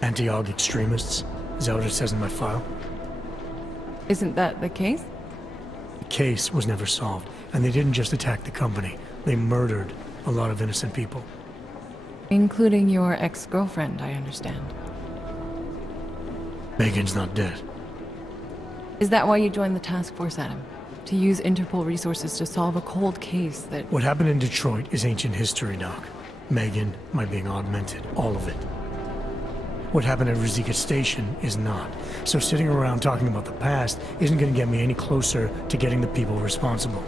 Anti-aug extremists? Is that what it says in my file? Isn't that the case? The case was never solved, and they didn't just attack the company. They murdered a lot of innocent people. Including your ex-girlfriend, I understand. Megan's not dead. Is that why you joined the task force, Adam? To use Interpol resources to solve a cold case that... What happened in Detroit is ancient history, Doc. Megan, my being augmented, all of it. What happened at Rizika Station is not. So sitting around talking about the past isn't going to get me any closer to getting the people responsible.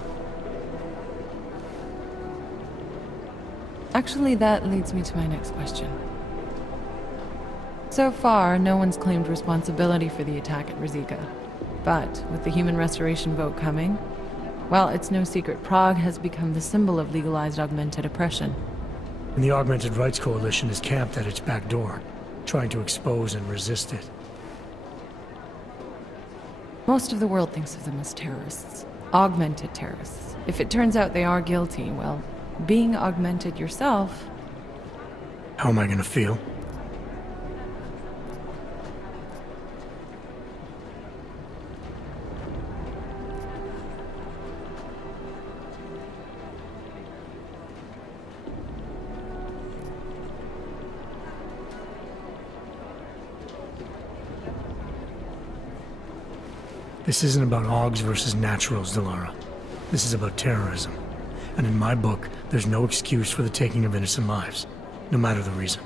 Actually, that leads me to my next question. So far, no one's claimed responsibility for the attack at Rizika. But with the human restoration vote coming, well, it's no secret Prague has become the symbol of legalized augmented oppression. And the Augmented Rights Coalition is camped at its back door, trying to expose and resist it. Most of the world thinks of them as terrorists. Augmented terrorists. If it turns out they are guilty, well, being augmented yourself... How am I gonna feel? This isn't about Augs versus Naturals, Delara. This is about terrorism. And in my book, there's no excuse for the taking of innocent lives, no matter the reason.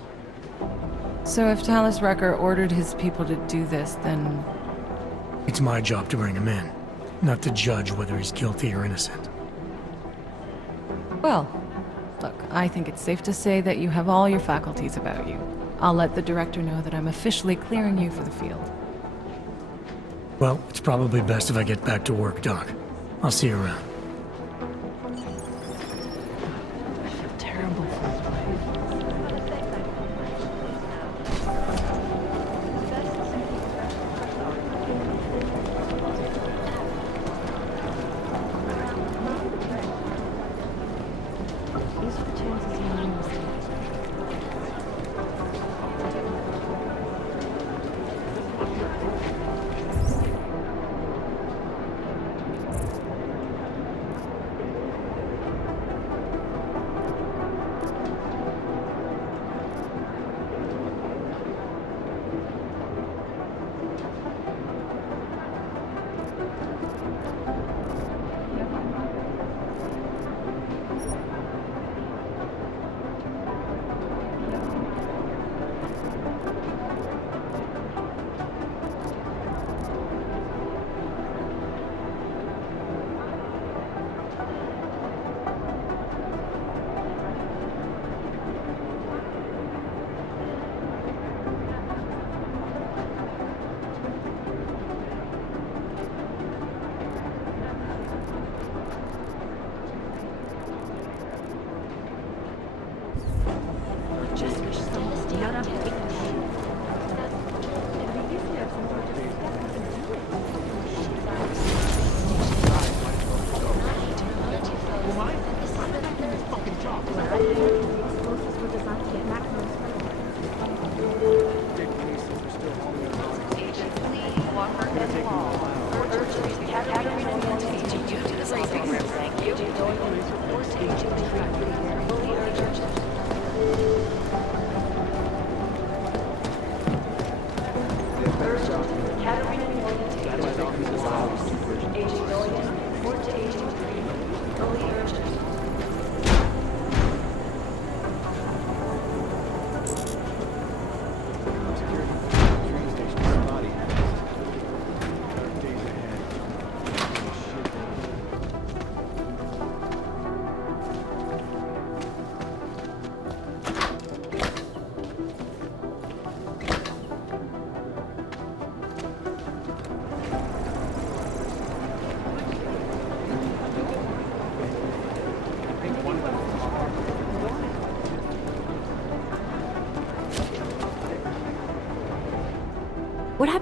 So if Talus Wrecker ordered his people to do this, then... It's my job to bring him in, not to judge whether he's guilty or innocent. Well, look, I think it's safe to say that you have all your faculties about you. I'll let the director know that I'm officially clearing you for the field. Well, it's probably best if I get back to work, Doc. I'll see you around. I feel terrible for his wife. These are the chances he knows.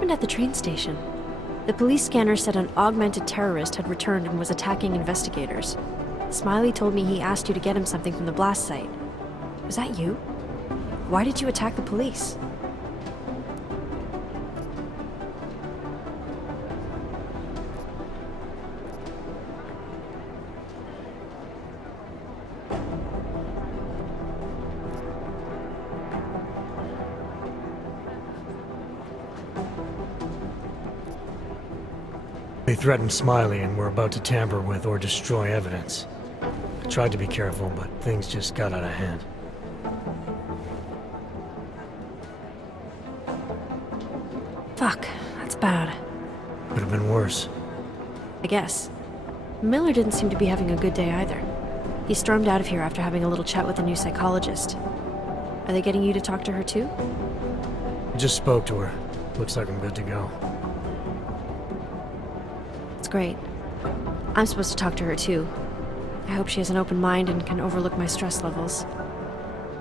happened at the train station? The police scanner said an augmented terrorist had returned and was attacking investigators. Smiley told me he asked you to get him something from the blast site. Was that you? Why did you attack the police? They threatened Smiley and were about to tamper with or destroy evidence. I tried to be careful, but things just got out of hand. Fuck, that's bad. Could have been worse. I guess. Miller didn't seem to be having a good day either. He stormed out of here after having a little chat with the new psychologist. Are they getting you to talk to her too? I just spoke to her. Looks like I'm good to go. It's great. I'm supposed to talk to her too. I hope she has an open mind and can overlook my stress levels.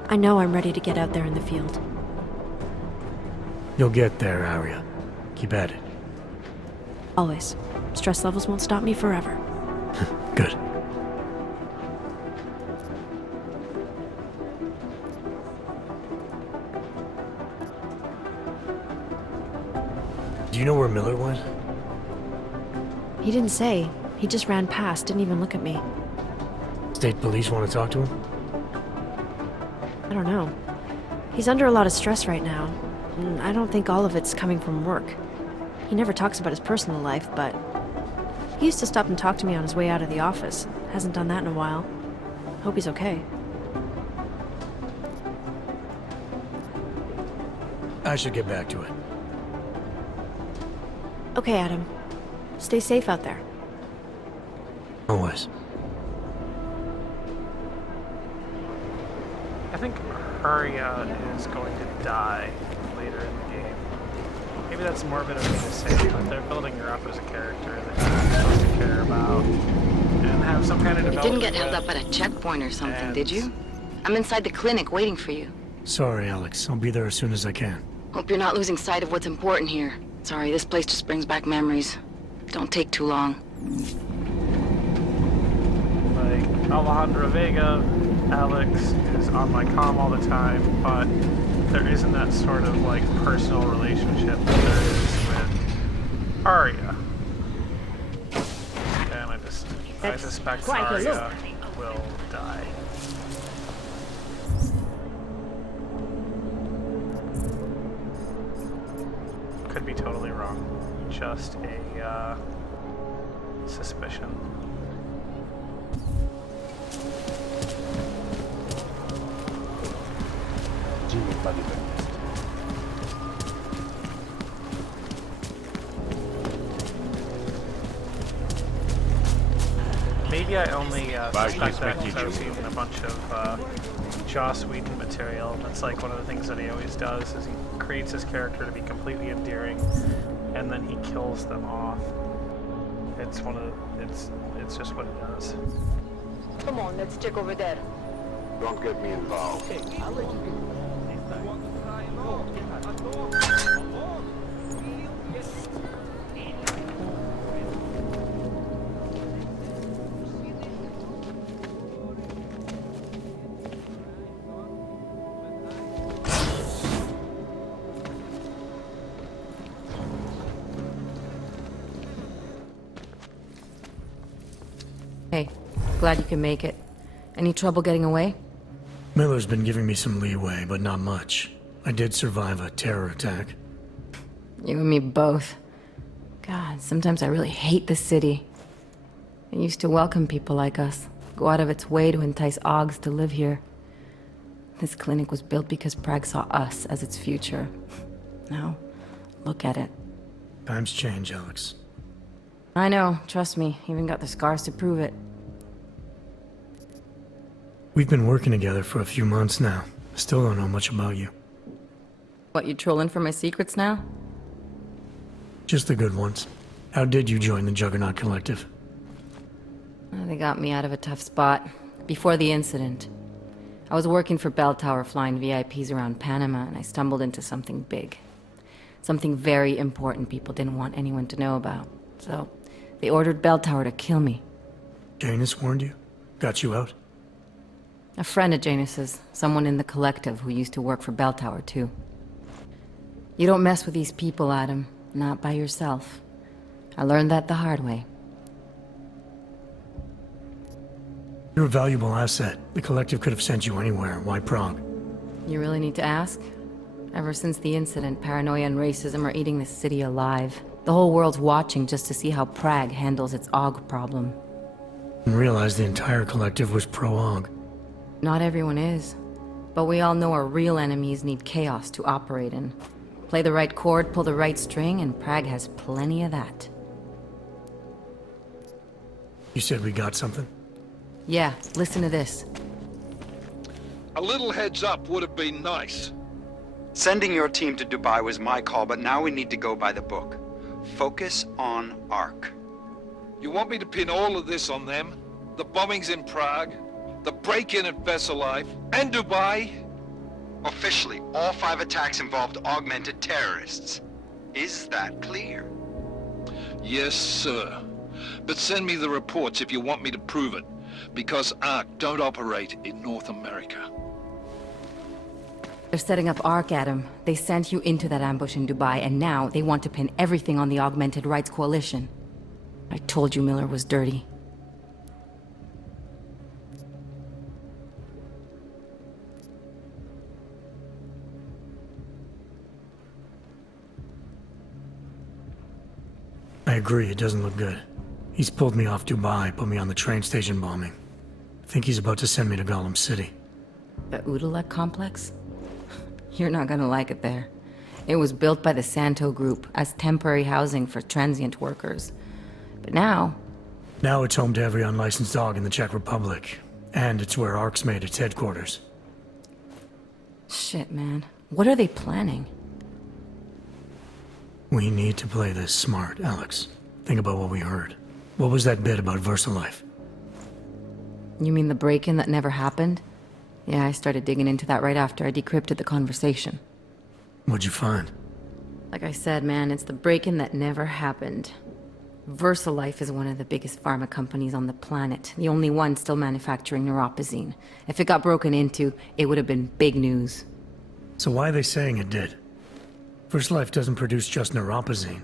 I know I'm ready to get out there in the field. You'll get there, Arya. Keep at it. Always. Stress levels won't stop me forever. Good. Do you know where Miller went? He didn't say. He just ran past, didn't even look at me. State police want to talk to him? I don't know. He's under a lot of stress right now, and I don't think all of it's coming from work. He never talks about his personal life, but he used to stop and talk to me on his way out of the office. Hasn't done that in a while. Hope he's okay. I should get back to it. Okay, Adam. Stay safe out there. Always. I think Arya is going to die later in the game. Maybe that's morbid of me to say, but they're building her up as a character that you're supposed to care about and have some kind of You development. didn't get held up at a checkpoint or something, did you? I'm inside the clinic waiting for you. Sorry, Alex. I'll be there as soon as I can. Hope you're not losing sight of what's important here. Sorry, this place just brings back memories. Don't take too long. Like, Alejandra Vega, Alex is on my comm all the time, but there isn't that sort of, like, personal relationship that there is with Arya. And I suspect Arya will die. Could be totally wrong. Just a, suspicion. Maybe I only suspect that because I've seen a bunch of Joss Whedon material. That's like one of the things that he always does, is he creates his character to be completely endearing, and then he kills them off. It's one of it's just what he does. Come on, let's check over there. Don't get me involved. Okay, I'll let you get Hey, glad you can make it. Any trouble getting away? Miller's been giving me some leeway, but not much. I did survive a terror attack. You and me both. God, sometimes I really hate this city. It used to welcome people like us, go out of its way to entice Augs to live here. This clinic was built because Prague saw us as its future. Now, look at it. Times change, Alex. I know, trust me, even got the scars to prove it. We've been working together for a few months now. Still don't know much about you. What, you trolling for my secrets now? Just the good ones. How did you join the Juggernaut Collective? Well, they got me out of a tough spot. Before the incident. I was working for Bell Tower flying VIPs around Panama, and I stumbled into something big. Something very important people didn't want anyone to know about. So, they ordered Bell Tower to kill me. Janus warned you? Got you out? A friend of Janus's, someone in the collective who used to work for Bell Tower, too. You don't mess with these people, Adam. Not by yourself. I learned that the hard way. You're a valuable asset. The collective could have sent you anywhere. Why Prague? You really need to ask? Ever since the incident, paranoia and racism are eating this city alive. The whole world's watching just to see how Prague handles its AUG problem. And realized the entire collective was pro-AUG. Not everyone is. But we all know our real enemies need chaos to operate in. Play the right chord, pull the right string, and Prague has plenty of that. You said we got something? Yeah, listen to this. A little heads up would have been nice. Sending your team to Dubai was my call, but now we need to go by the book. Focus on ARC. You want me to pin all of this on them? The bombings in Prague, the break-in at Vesellife, and Dubai? Officially, all 5 attacks involved augmented terrorists. Is that clear? Yes, sir. But send me the reports if you want me to prove it, because ARC don't operate in North America. They're setting up ARC, Adam. They sent you into that ambush in Dubai, and now they want to pin everything on the Augmented Rights Coalition. I told you Miller was dirty. I agree, it doesn't look good. He's pulled me off Dubai, put me on the train station bombing. I think he's about to send me to Gollum City. The Udalek complex? You're not gonna like it there. It was built by the Santo Group as temporary housing for transient workers. But now... Now it's home to every unlicensed dog in the Czech Republic. And it's where ARC's made its headquarters. Shit, man. What are they planning? We need to play this smart, Alex. Think about what we heard. What was that bit about Versalife? You mean the break-in that never happened? Yeah, I started digging into that right after I decrypted the conversation. What'd you find? Like I said, man, it's the break-in that never happened. Versalife is one of the biggest pharma companies on the planet, the only one still manufacturing neuropazine. If it got broken into, it would have been big news. So why are they saying it did? Versalife doesn't produce just neuropazine.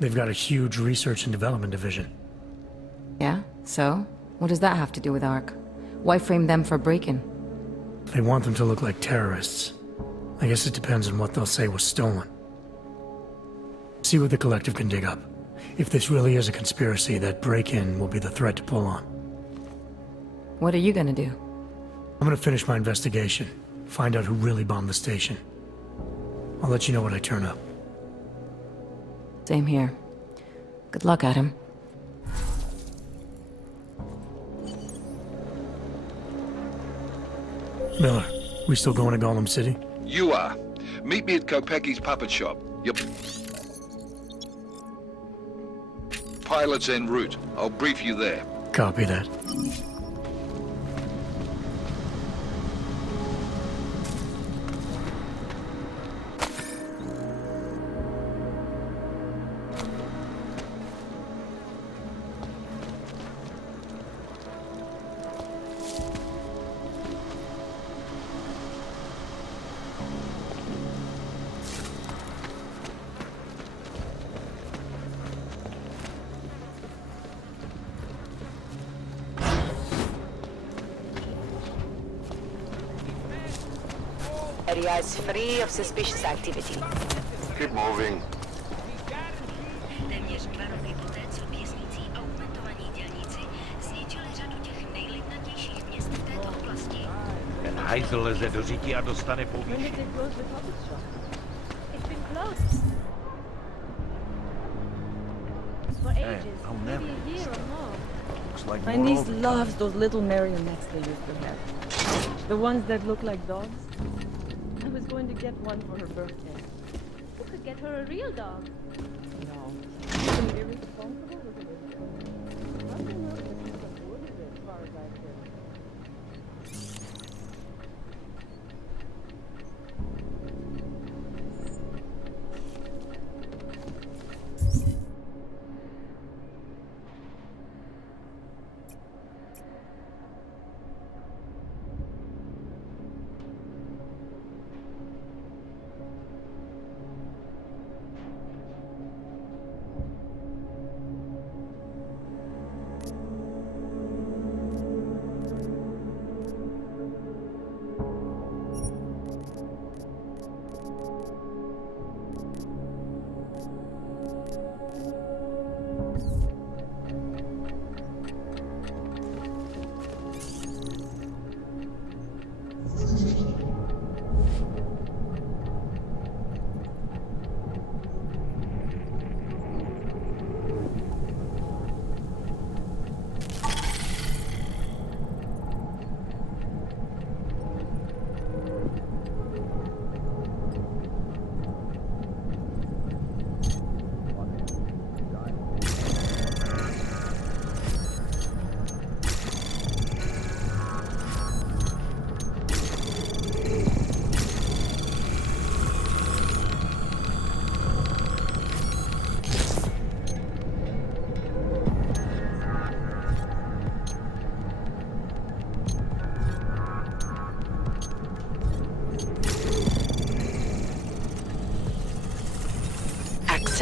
They've got a huge research and development division. Yeah? So? What does that have to do with ARC? Why frame them for break-in? They want them to look like terrorists. I guess it depends on what they'll say was stolen. See what the collective can dig up. If this really is a conspiracy, that break-in will be the thread to pull on. What are you gonna do? I'm gonna finish my investigation. Find out who really bombed the station. I'll let you know when I turn up. Same here. Good luck, Adam. Miller, we still going to Gollum City? You are. Meet me at Kopecki's puppet shop. Yep. Pilot's en route. I'll brief you there. Copy that. Area is free of suspicious activity. Keep moving. Ten hajzl leze do řití a dostane povýšení. It's been closed. For ages, I'll maybe never a year or more. Looks like My more niece over. loves those little marionettes they used to have. The ones that look like dogs. I was going to get one for her birthday. You could get her a real dog. No. Even irresponsible? Look at this girl. Probably not the piece of wood, is it, as far as I could.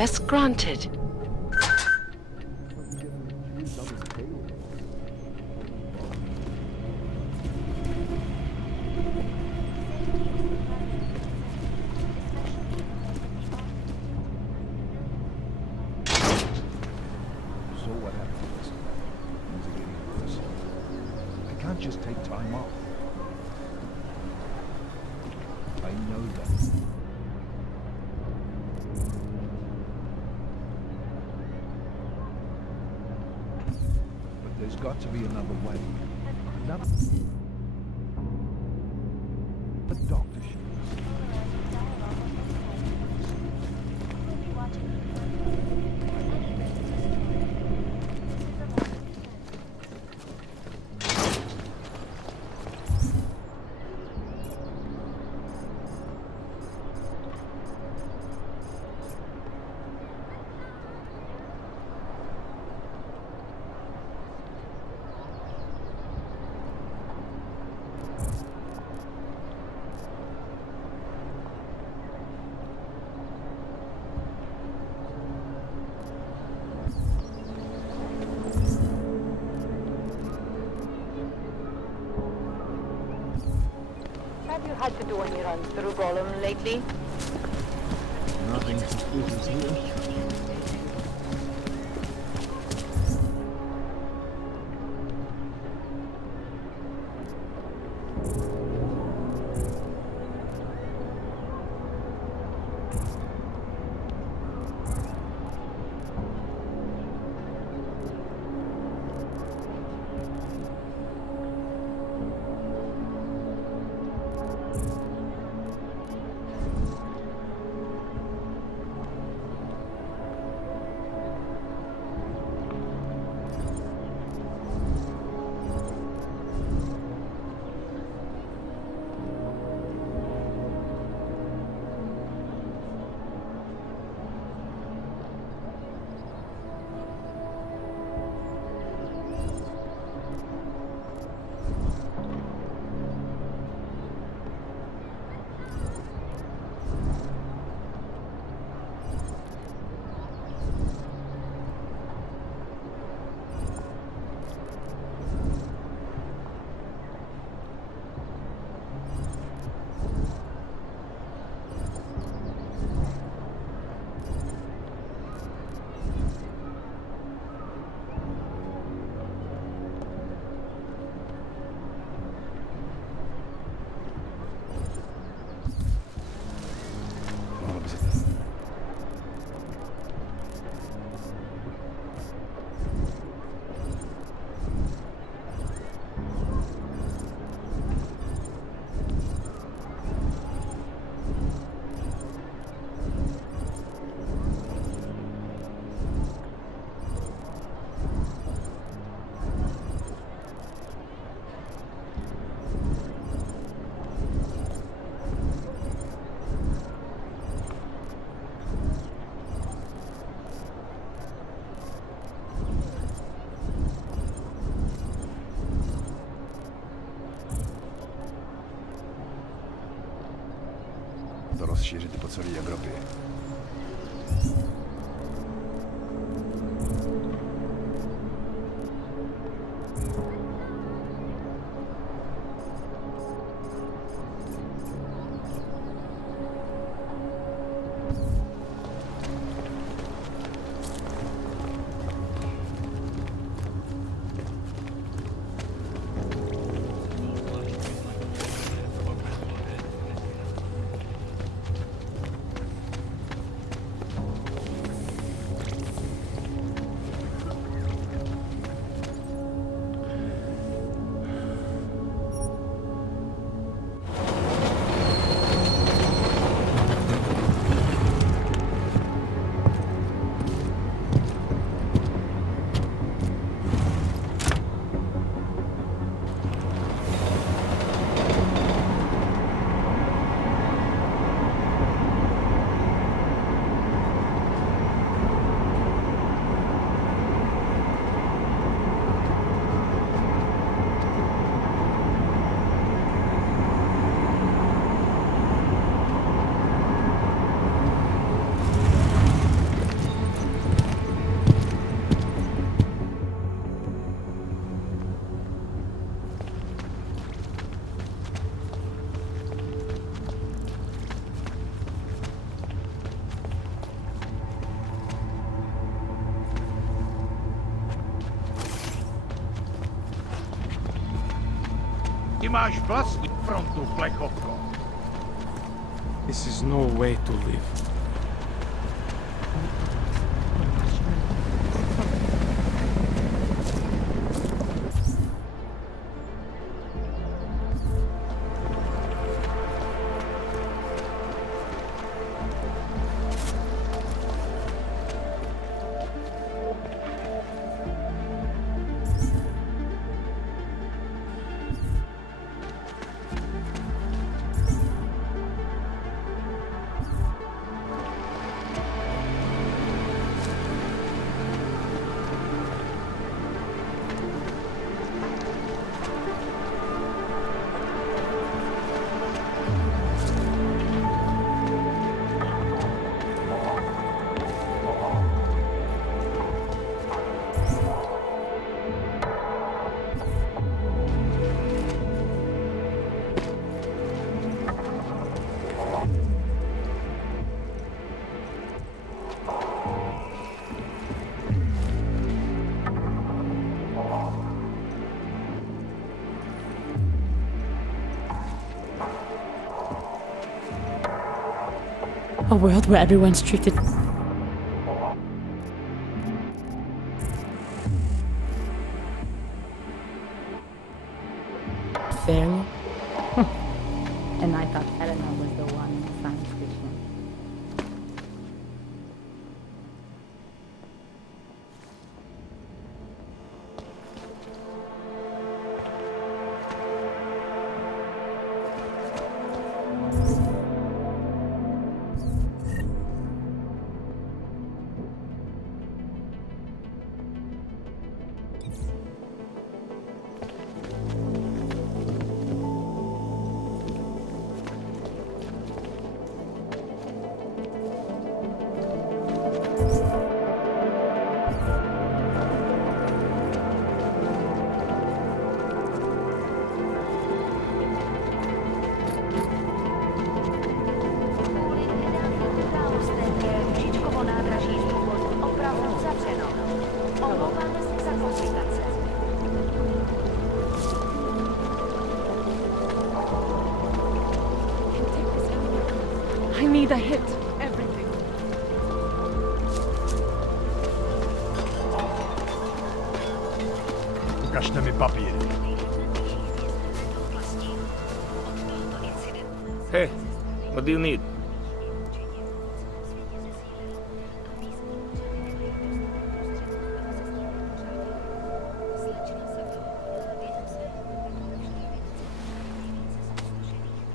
Access granted. So what happens? Things are getting worse. I can't just take time off. I know that. But there's got to be another way. Another... The doctor should... Have you had to do any runs through Golem lately? Nothing suspicious here. To rozšířit po celé Evropě. Ty máš vlastní frontu, plechovko. This is no way to live. A world where everyone's treated fairly. And I thought Elena was the one in science fiction. I need a hit. Everything. Ukažte mi papíry. Hey, what do you need?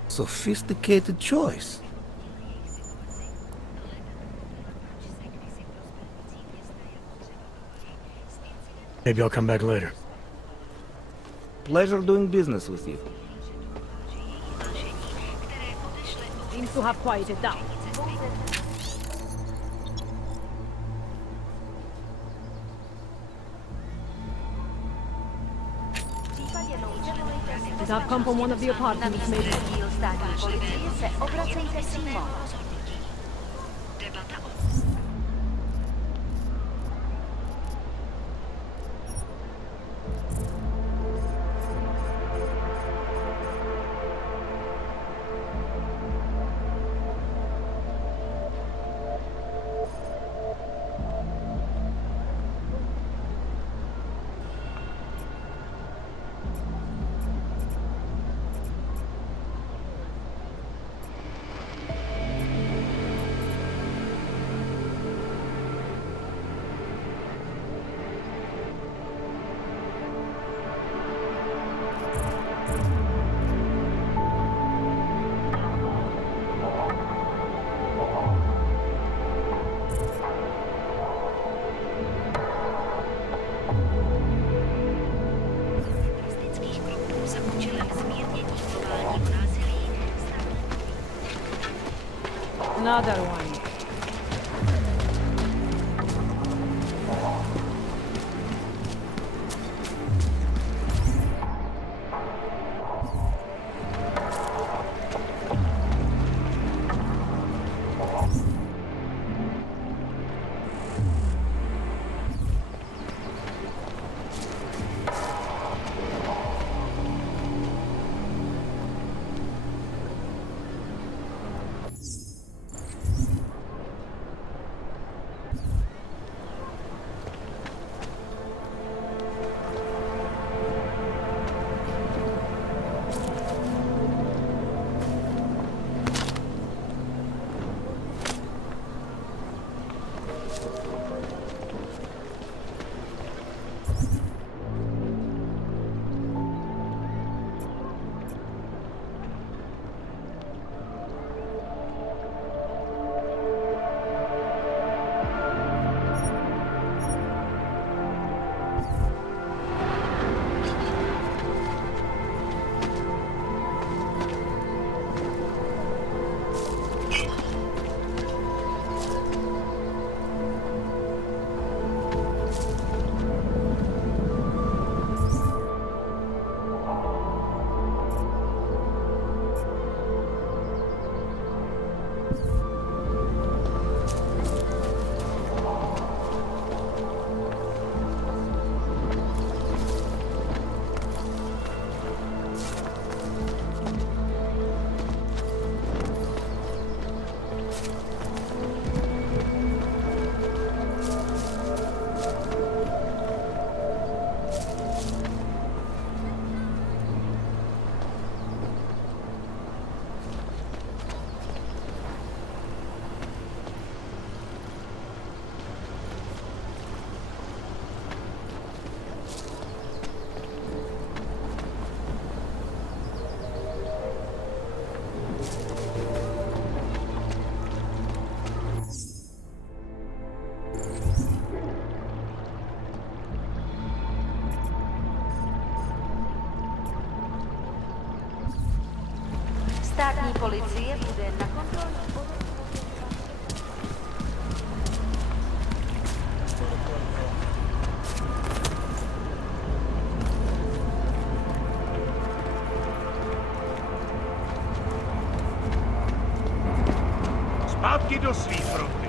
Sophisticated choice. Maybe I'll come back later. Pleasure doing business with you. Seems to have quieted down. Did that come from one of the apartments, maybe? Another one. Státní policie bude na kontrolní. Zpátky do svých fronty.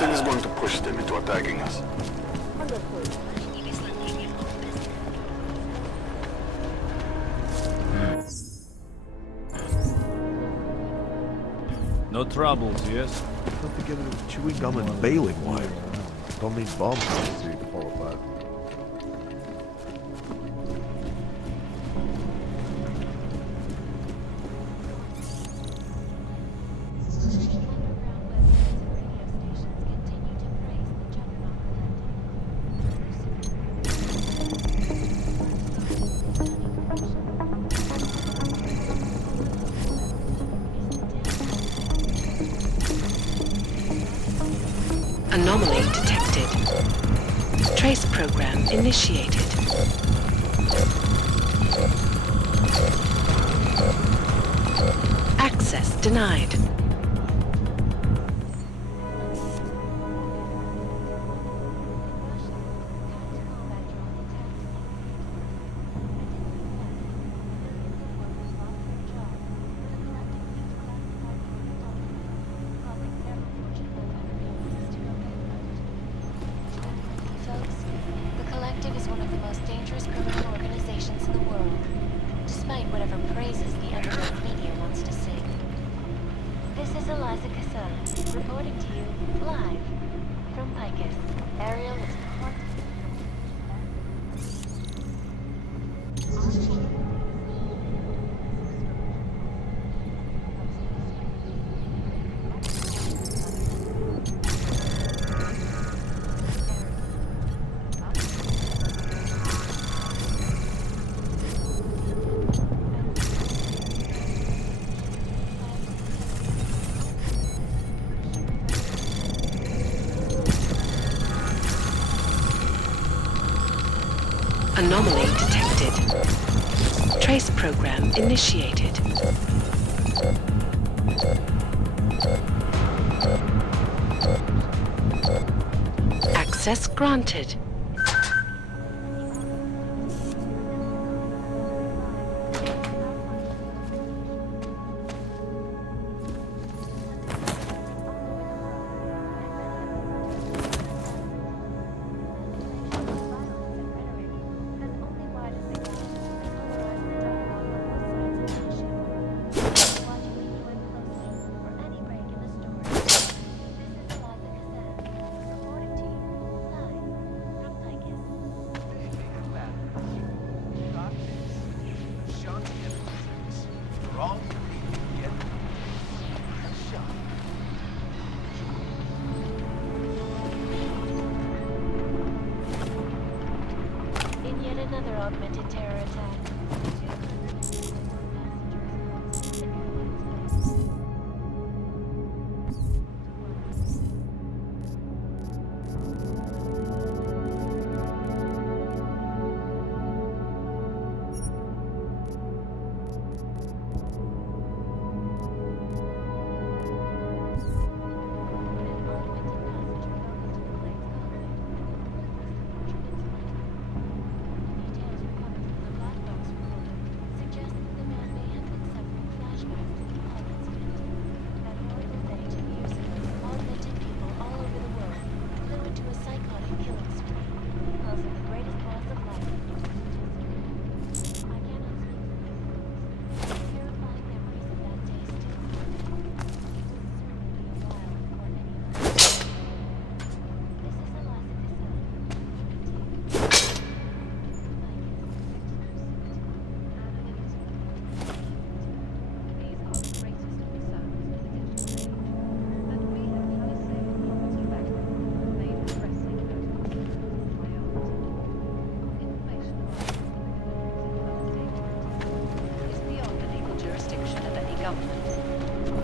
Something is going to push them into attacking us. No troubles, yes? Put together with chewing gum and baling wire. Don't need bombs so you can fall apart. Anomaly detected. Trace program initiated. Access denied. Anomaly detected. Trace program initiated. Access granted. Another augmented terror attack.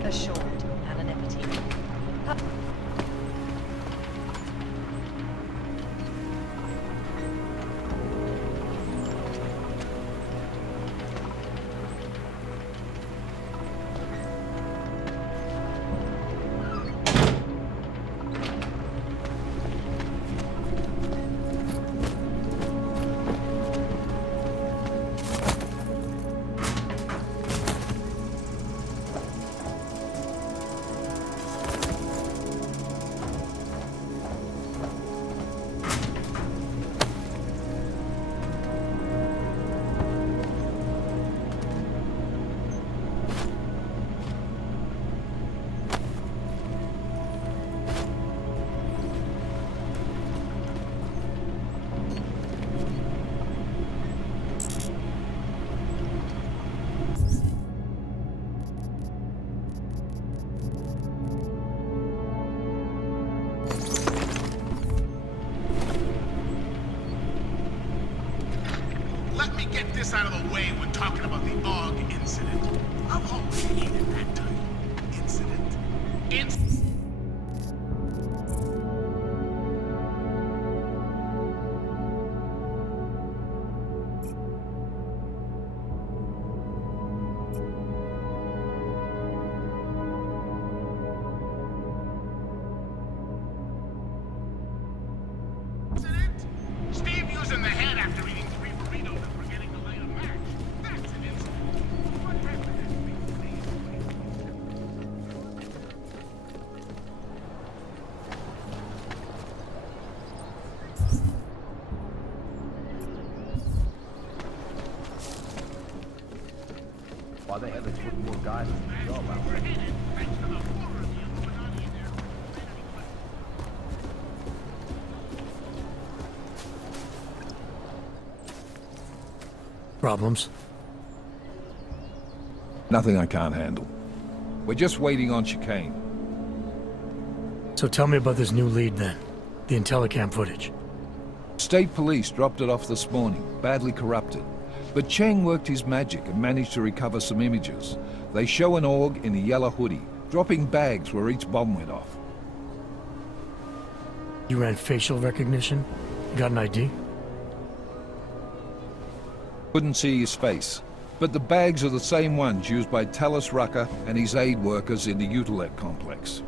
Assured anonymity. Let me get this out of the way when talking about the AUG incident. I've always hated that type. Incident. Steve using the head after eating 3 burritos and forgetting to light a match. That's an incident. What happened? Why the hell they put more guys on the job out there? Problems? Nothing I can't handle. We're just waiting on chicane. So tell me about this new lead then. The Intellicam footage. State police dropped it off this morning, badly corrupted. But Cheng worked his magic and managed to recover some images. They show an AUG in a yellow hoodie, dropping bags where each bomb went off. You ran facial recognition? You got an ID? Couldn't see his face, but the bags are the same ones used by Tallis Rucker and his aid workers in the Utilet complex.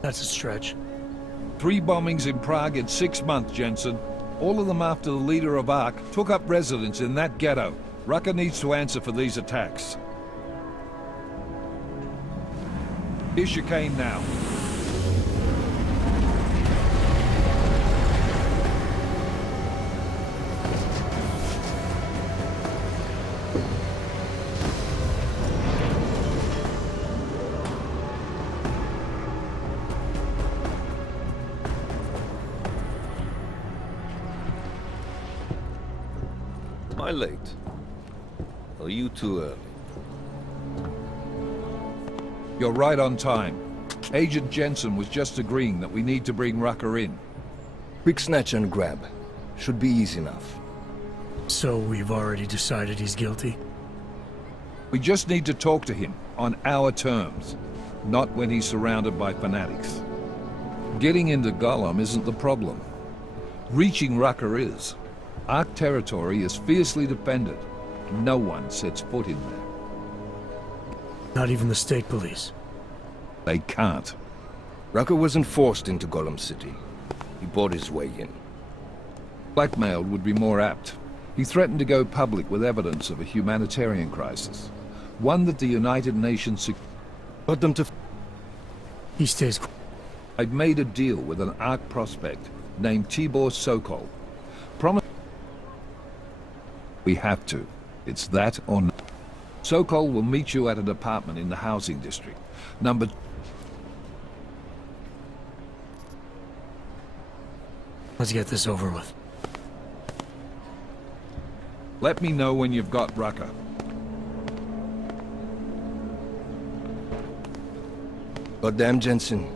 That's a stretch. 3 bombings in Prague in 6 months, Jensen. All of them after the leader of ARC took up residence in that ghetto. Rucker needs to answer for these attacks. Here's chicane now. Am I late? Are you too early? You're right on time. Agent Jensen was just agreeing that we need to bring Rucker in. Quick snatch and grab. Should be easy enough. So we've already decided he's guilty? We just need to talk to him on our terms, not when he's surrounded by fanatics. Getting into Gollum isn't the problem. Reaching Rucker is. Ark territory is fiercely defended. No one sets foot in there. Not even the state police? They can't. Rucker wasn't forced into Gollum City. He bought his way in. Blackmailed would be more apt. He threatened to go public with evidence of a humanitarian crisis. One that the United Nations got them to... He stays... I'd made a deal with an Ark prospect named Tibor Sokol. Promise... We have to. It's that or no. Sokol will meet you at an apartment in the housing district. Number... Let's get this over with. Let me know when you've got Rucker. Goddamn, Jensen.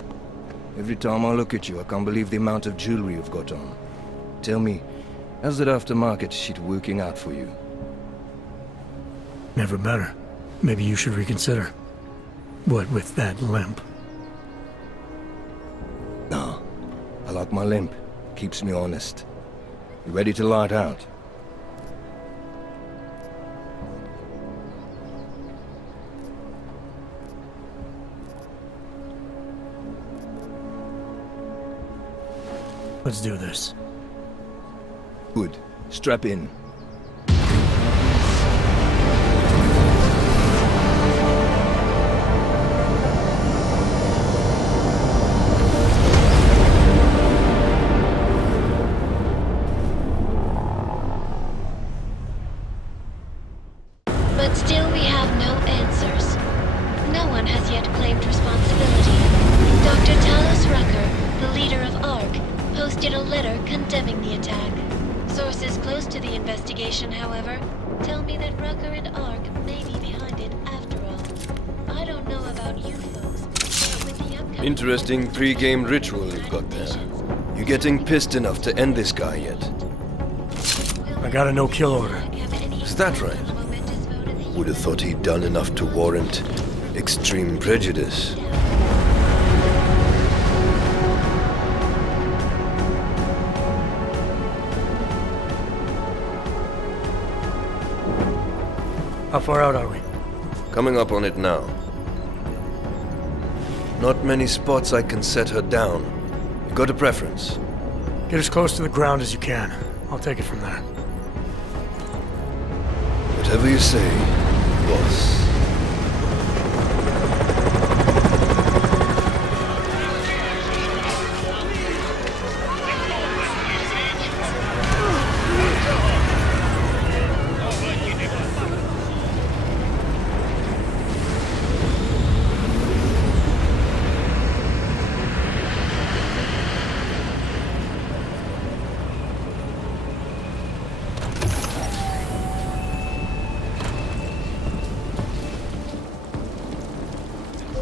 Every time I look at you, I can't believe the amount of jewelry you've got on. Tell me, how's that aftermarket shit working out for you? Never better. Maybe you should reconsider. What with that limp? No. I like my limp. Keeps me honest. You ready to light out? Let's do this. Good. Strap in. But still we have no answers. No one has yet claimed responsibility. Dr. Talos Rucker, the leader of ARC, posted a letter condemning the attack. Sources close to the investigation, however, tell me that Rucker and ARC may be behind it after all. I don't know about you folks, but with the upcoming... Interesting pre-game ritual you've got there. You getting pissed enough to end this guy yet? I got a no-kill order. Is that right? Would have thought he'd done enough to warrant extreme prejudice. How far out are we? Coming up on it now. Not many spots I can set her down. You got a preference? Get as close to the ground as you can. I'll take it from there. Whatever you say, boss.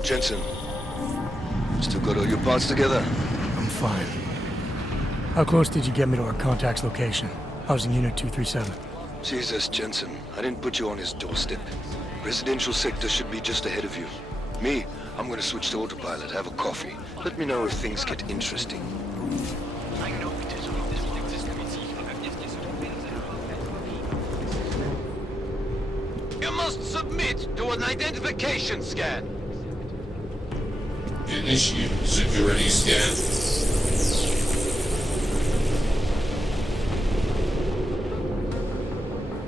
Jensen, still got all your parts together? I'm fine. How close did you get me to our contact's location? Housing Unit 237. Jesus, Jensen, I didn't put you on his doorstep. Residential sector should be just ahead of you. Me, I'm gonna switch to autopilot, have a coffee. Let me know if things get interesting. You must submit to an identification scan. Initiate security scan.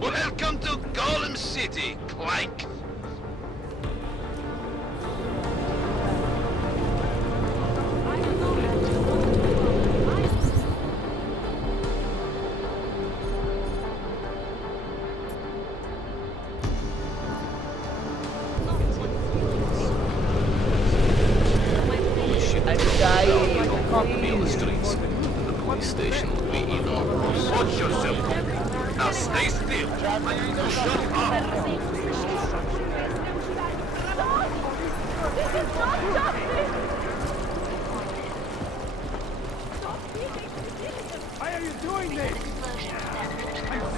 Welcome to Gollum City, Clank. Watch yourself. Now stay still. Shut up. This is not justice! Why are you doing this?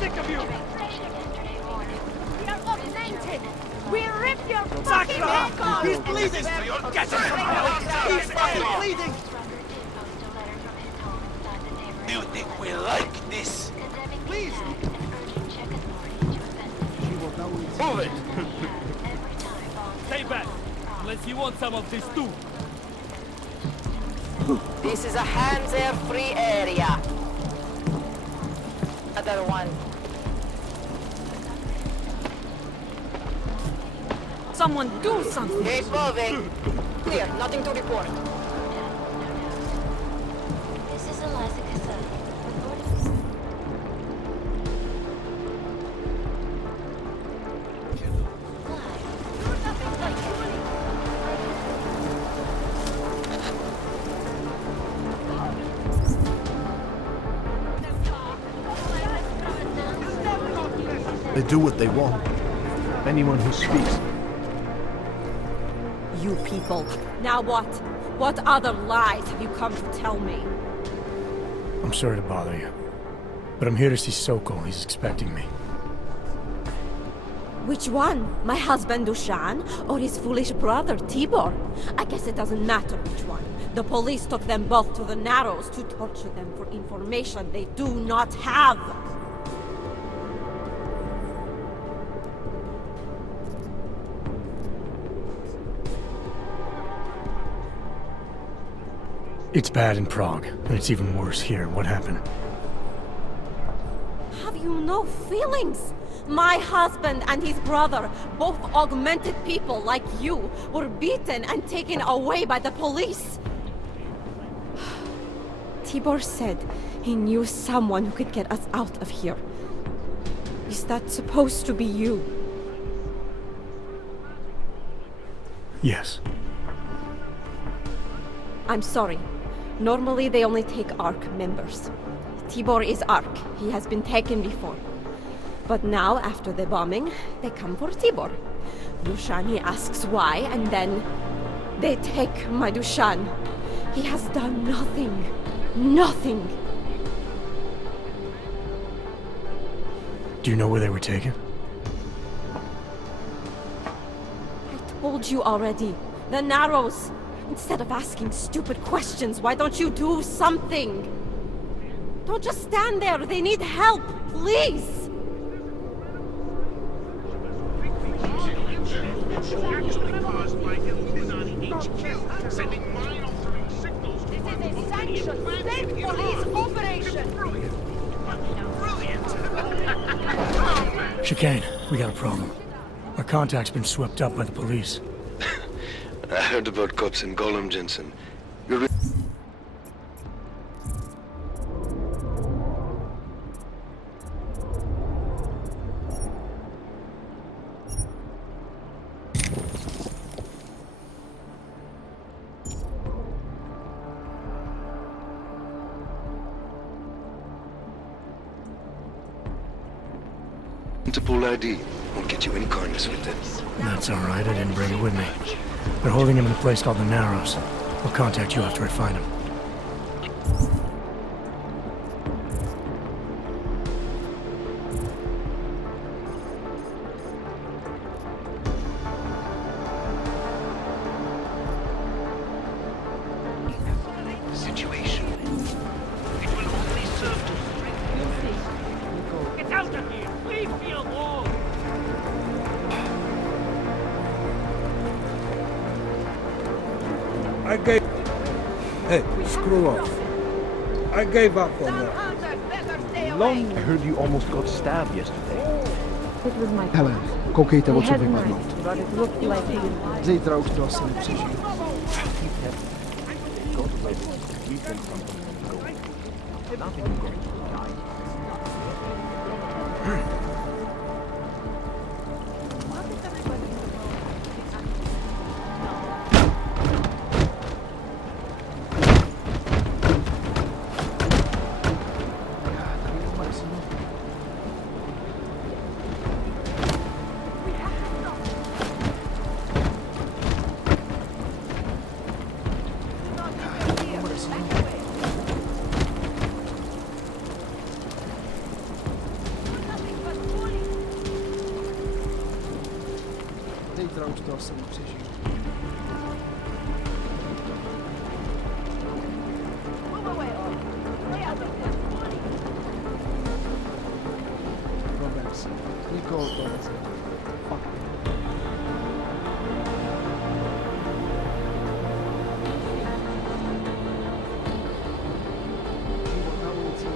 sick of you! We are augmented! We rip your fucking neck off! He's bleeding! You'll get it from now! He's fucking bleeding! Do you think we like this? Please! Move it! Stay back! Unless you want some of this too! This is a hands-air-free area. Other one. Someone do something! Keep moving. Clear, nothing to report. This is Eliza Cassell. They do what they want. Anyone who speaks. You people. Now what? What other lies have you come to tell me? I'm sorry to bother you, but I'm here to see Sokol. He's expecting me. Which one? My husband Dushan, or his foolish brother Tibor? I guess it doesn't matter which one. The police took them both to the Narrows to torture them for information they do not have. It's bad in Prague, and it's even worse here. What happened? Have you no feelings? My husband and his brother, both augmented people like you, were beaten and taken away by the police. Tibor said he knew someone who could get us out of here. Is that supposed to be you? Yes. I'm sorry. Normally they only take ARC members. Tibor is ARC. He has been taken before. But now, after the bombing, they come for Tibor. Dushani asks why, and then they take my Dushan. He has done nothing. Nothing. Do you know where they were taken? I told you already. The Narrows. Instead of asking stupid questions, why don't you do something? Don't just stand there. They need help. Please. Actually caused by Illuminati HQ sending mind-altering signals. This is a sanctioned state police operation. Brilliant! Chicane, we got a problem. Our contact's been swept up by the police. I heard about cops in Gollum, Jensen. You're Interpol ID won't get you any kindness with them. That's all right. I didn't bring it with me. They're holding him in a place called the Narrows. I'll contact you after I find him. Situation. It will only serve to strengthen. Get out of here! Leave me alone! I gave... Hey, screw off. I gave up on that. Long. I heard you almost got stabbed yesterday. It was my Hele, koukejte, o He co had vypadnout. knives, but it looked like he didn't. Zítra už to asi nepřežiju. už toho jsem přežil. Prober se. Nikoho to nezajímá. Fakt. Život na ulici.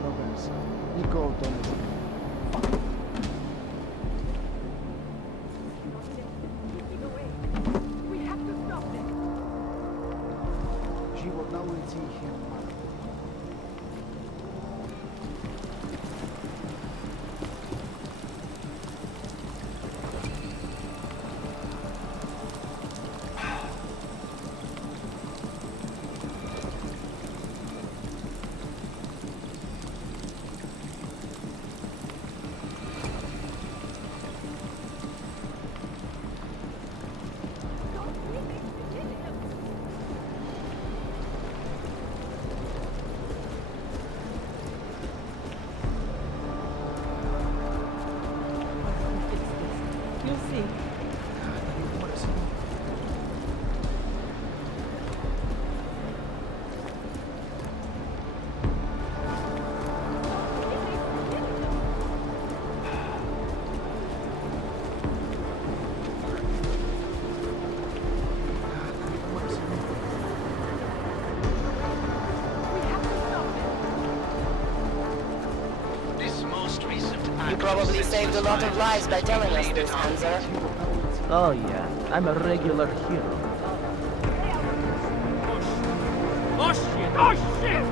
Prober se. Nikoho to nezajímá. Život na ulicích je marný. You'll see. This most recent You probably saved a lot of lives by telling us this, Hanser. Oh yeah, I'm a regular hero. Oh shit! Oh shit!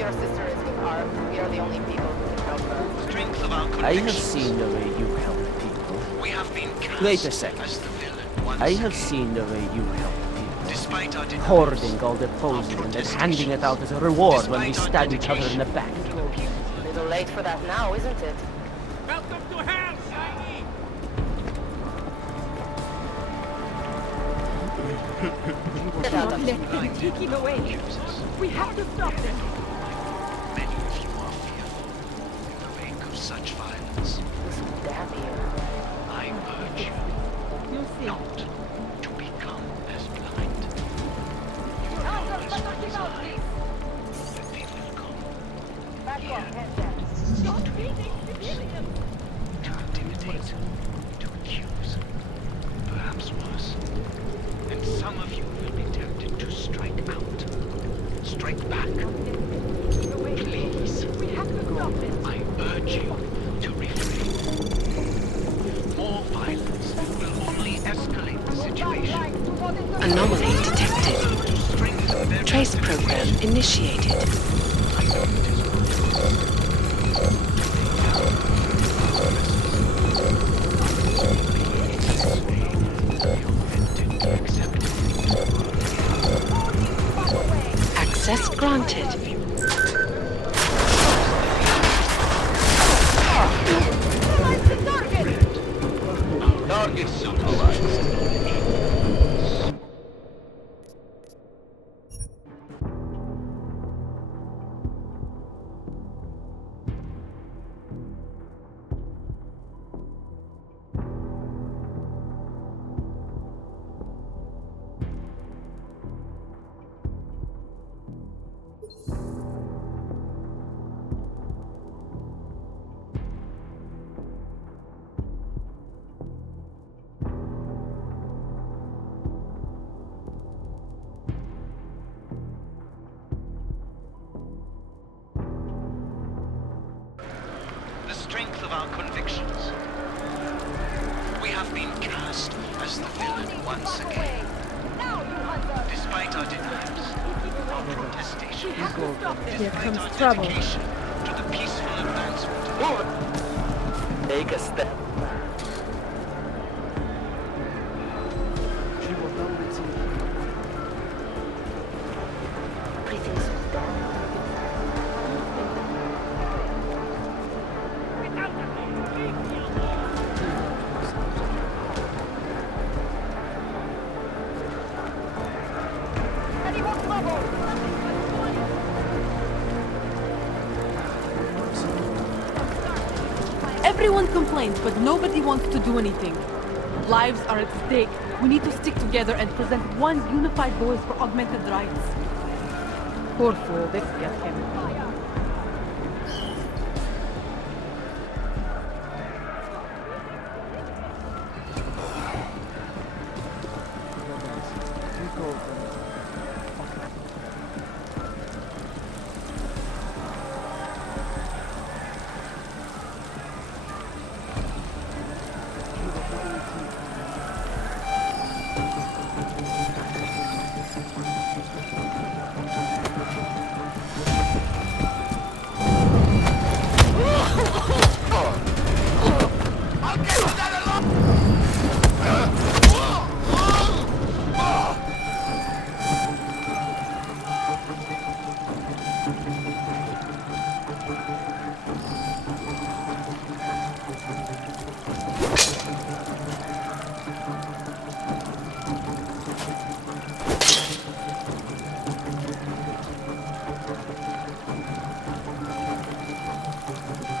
Your sister is with Ark. We are the only people who can help her. Strength of our I have convictions. seen the way you help people. We have been cast Wait a second. as the villain once I have again. seen the way you help people. Despite our denials, Hoarding all the poison and then handing it out as a reward when we stab each other in the back. Little late for that now, isn't it? Welcome to hell, Shiny! Get out of here. Take him away. We have to stop them. Many of you are fearful in the wake of such violence. Damn you. I urge you You'll see. not to become as blind. You know as well as I that they will come Stop beating civilians. to intimidate, to accuse, perhaps worse. And some of you will be tempted to strike out, strike back. Please, We have to stop this. I urge you to refrain. More violence will only escalate the situation. Anomaly detected. Trace program initiated. I know it is Access granted. Target neutralized. The strength of our convictions. We have been cast as the villain once again. Despite our denials, our protestations, Here despite comes our trouble. dedication to the peaceful advancement of Take a step. Život na ulici. Everything's so dark. Everyone complains, but nobody wants to do anything. Lives are at stake. We need to stick together and present one unified voice for augmented rights. Poor fool, let's get him.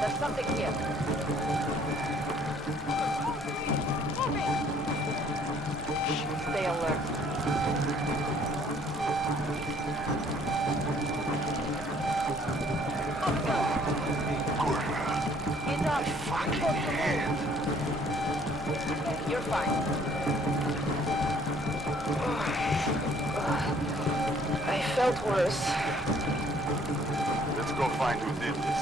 There's something here. Stay alert. Get up. You're fine. I felt worse. Let's go find who did this.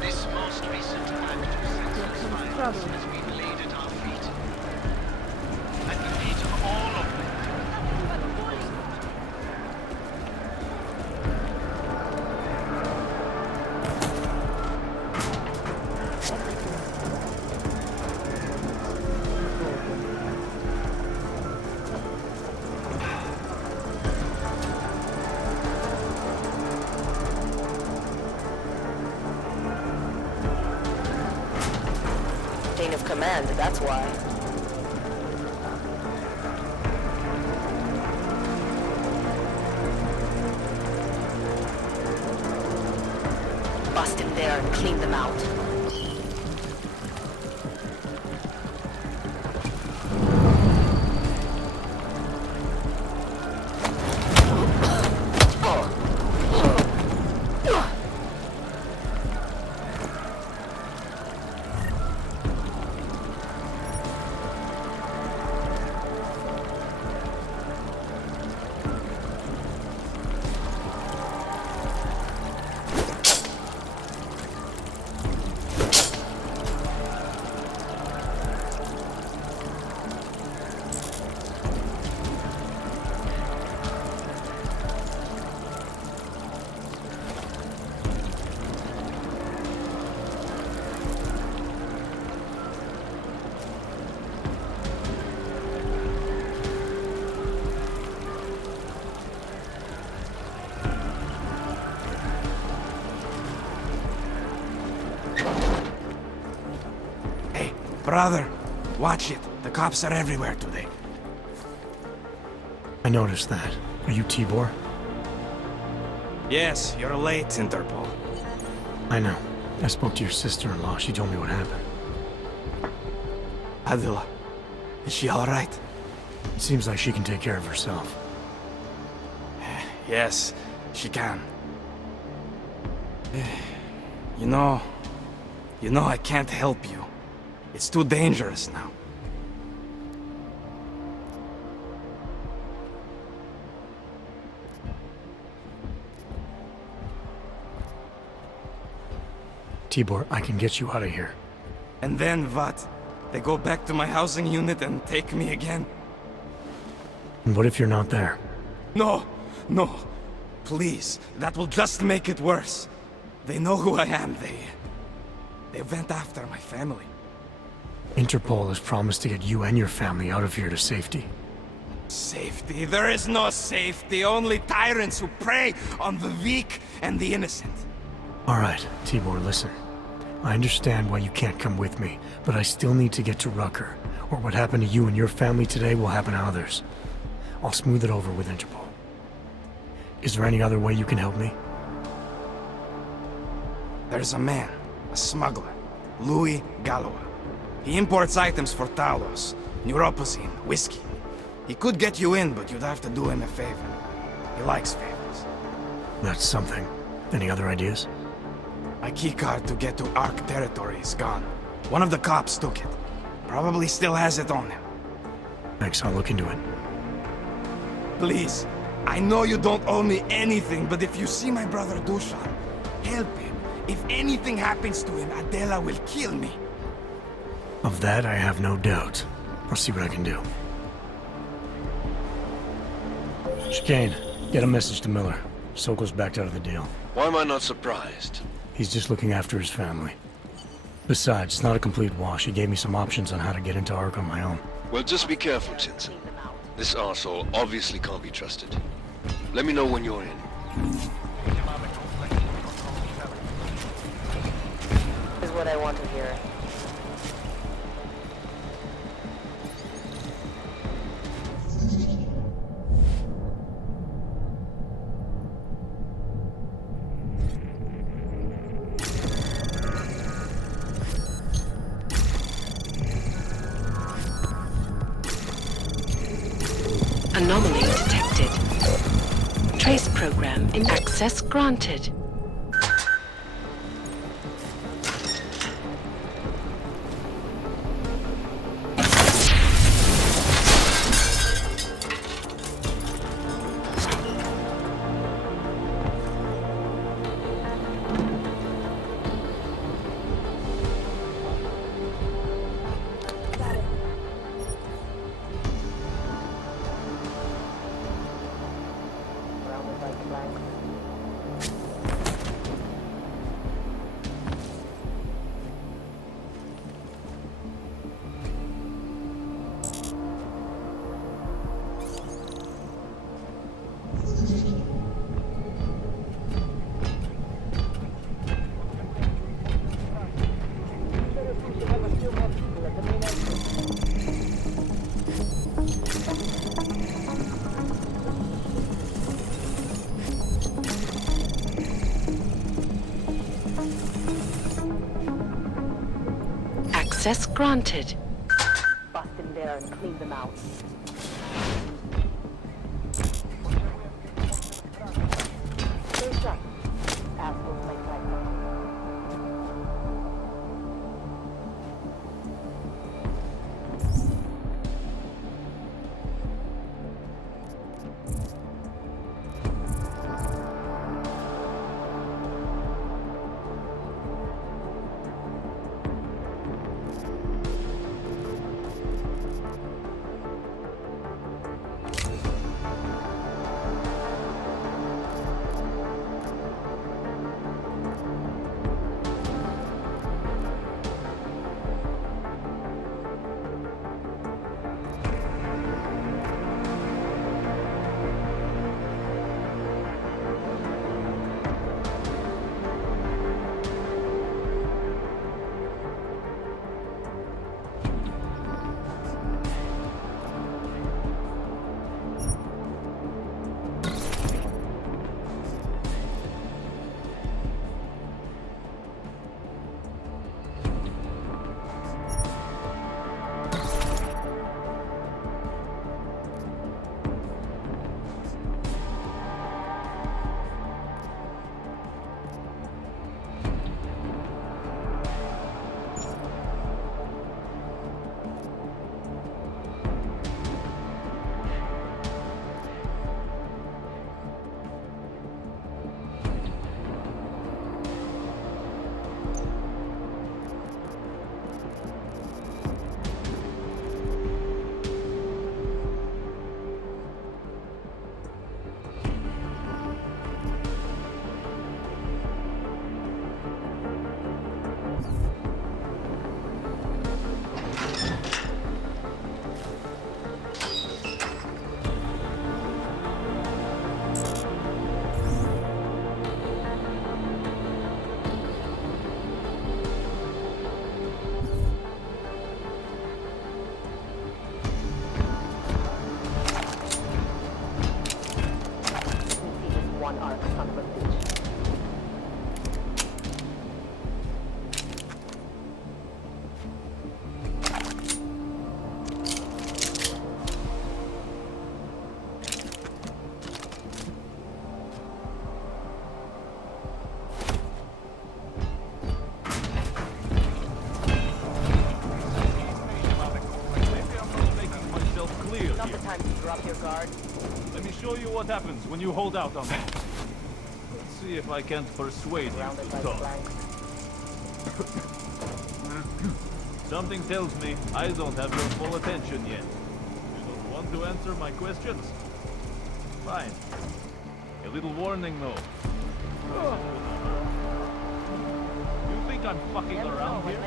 This most recent act of senseless violence has been laid at our feet. At the feet of all of them. Chain of command, that's why. Bust him there and clean them out. Brother, watch it. The cops are everywhere today. I noticed that. Are you Tibor? Yes, you're late, Interpol. I know. I spoke to your sister-in-law. She told me what happened. Adila, is she alright? It seems like she can take care of herself. Yes, she can. You know, I can't help you. It's too dangerous now. Tibor, I can get you out of here. And then what? They go back to my housing unit and take me again? And what if you're not there? No, no. Please, that will just make it worse. They know who I am. They went after my family. Interpol has promised to get you and your family out of here to safety. Safety? There is no safety. Only tyrants who prey on the weak and the innocent. All right, Tibor, listen. I understand why you can't come with me, but I still need to get to Rucker, or what happened to you and your family today will happen to others. I'll smooth it over with Interpol. Is there any other way you can help me? There's a man, a smuggler, Louis Galois. He imports items for Talos, neuropozyne, whiskey. He could get you in, but you'd have to do him a favor. He likes favors. That's something. Any other ideas? My keycard to get to Ark territory is gone. One of the cops took it. Probably still has it on him. Thanks, I'll look into it. Please, I know you don't owe me anything, but if you see my brother Dusan, help him. If anything happens to him, Adela will kill me. Of that, I have no doubt. I'll see what I can do. Chicane, get a message to Miller. Sokol's backed out of the deal. Why am I not surprised? He's just looking after his family. Besides, it's not a complete wash. He gave me some options on how to get into Ark on my own. Well, just be careful, Jensen. This arsehole obviously can't be trusted. Let me know when you're in. Is what I want to hear. Anomaly detected. Trace program in access granted. Access granted. Bust in there and clean them out. Stay shut. Assholes like that. Not the time to drop your guard. Let me show you what happens when you hold out on me. Let's see if I can't persuade you to talk. Something tells me I don't have your full attention yet. You don't want to answer my questions? Fine. A little warning, though. You think I'm fucking around here?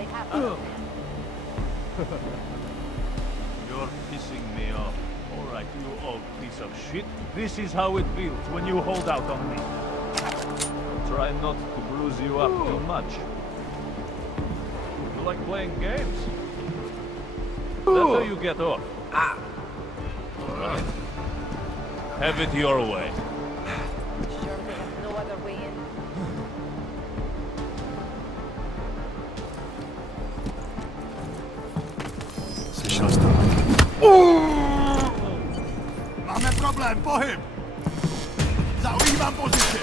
You're pissing me off. Alright, you old piece of shit. This is how it feels when you hold out on me. Try not to bruise you up too much. You like playing games? That's how you get off. Alright. Have it your way. Sure they have no other way in. Słyszał to. Máme problém, pohyb! Zaujímám pozici!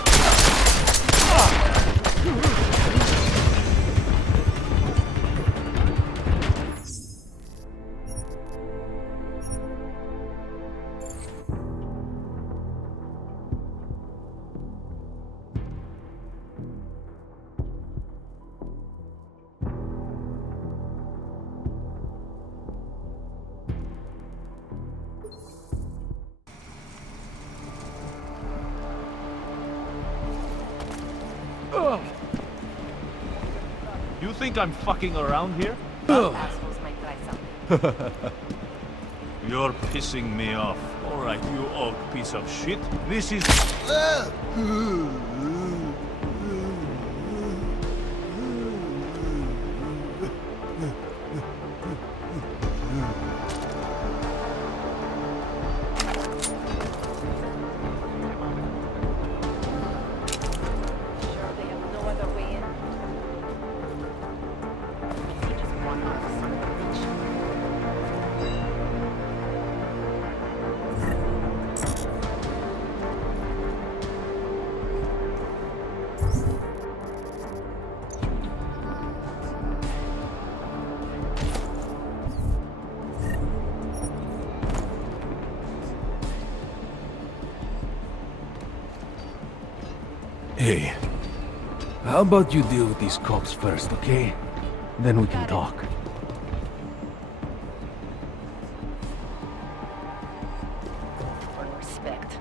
You think I'm fucking around here? Assholes might try something. You're pissing me off. Alright, you old piece of shit. This is... Sure they have no other way in. You just want out, son of a bitch. Hey, how about you deal with these cops first, okay? Then we can talk. For respect.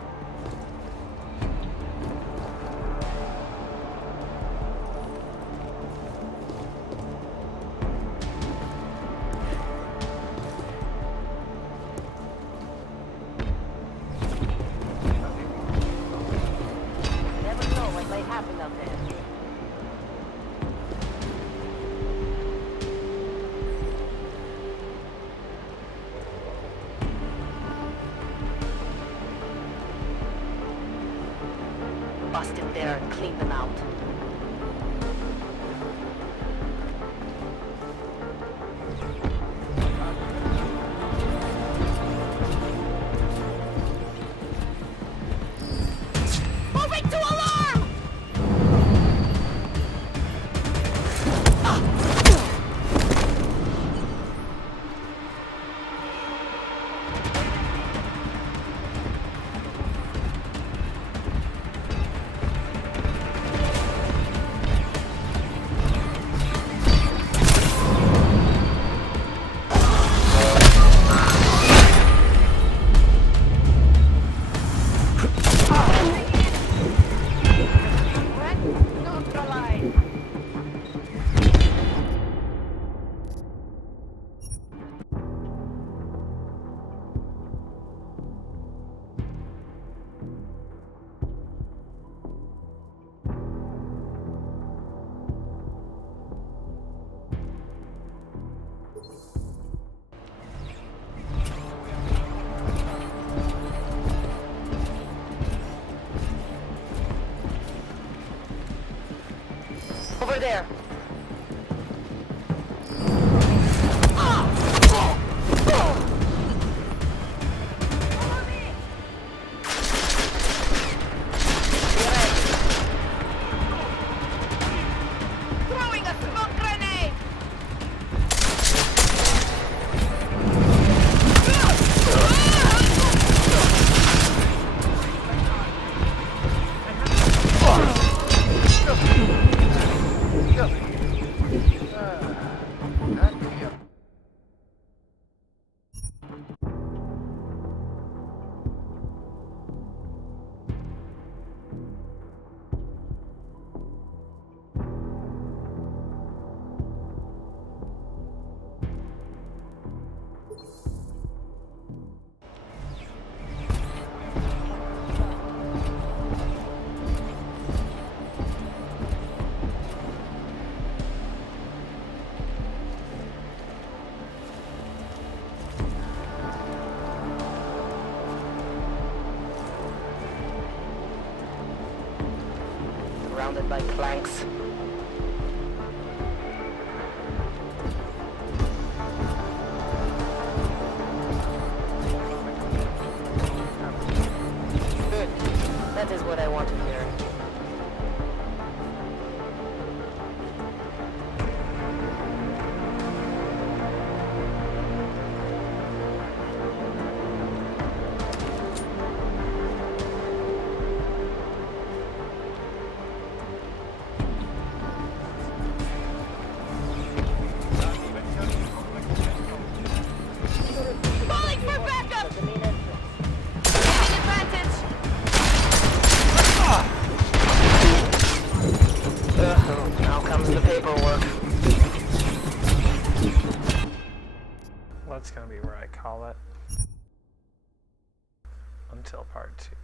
Never know what may happen out there. Bust in there and clean them out. Moving to alarm! Neutralize! Over there. Throwing a smoke grenade! like planks. Good. That is what I want to hear. Calling for backup! Taking advantage! Now comes the paperwork. That's gonna be where I call it. Until part 2.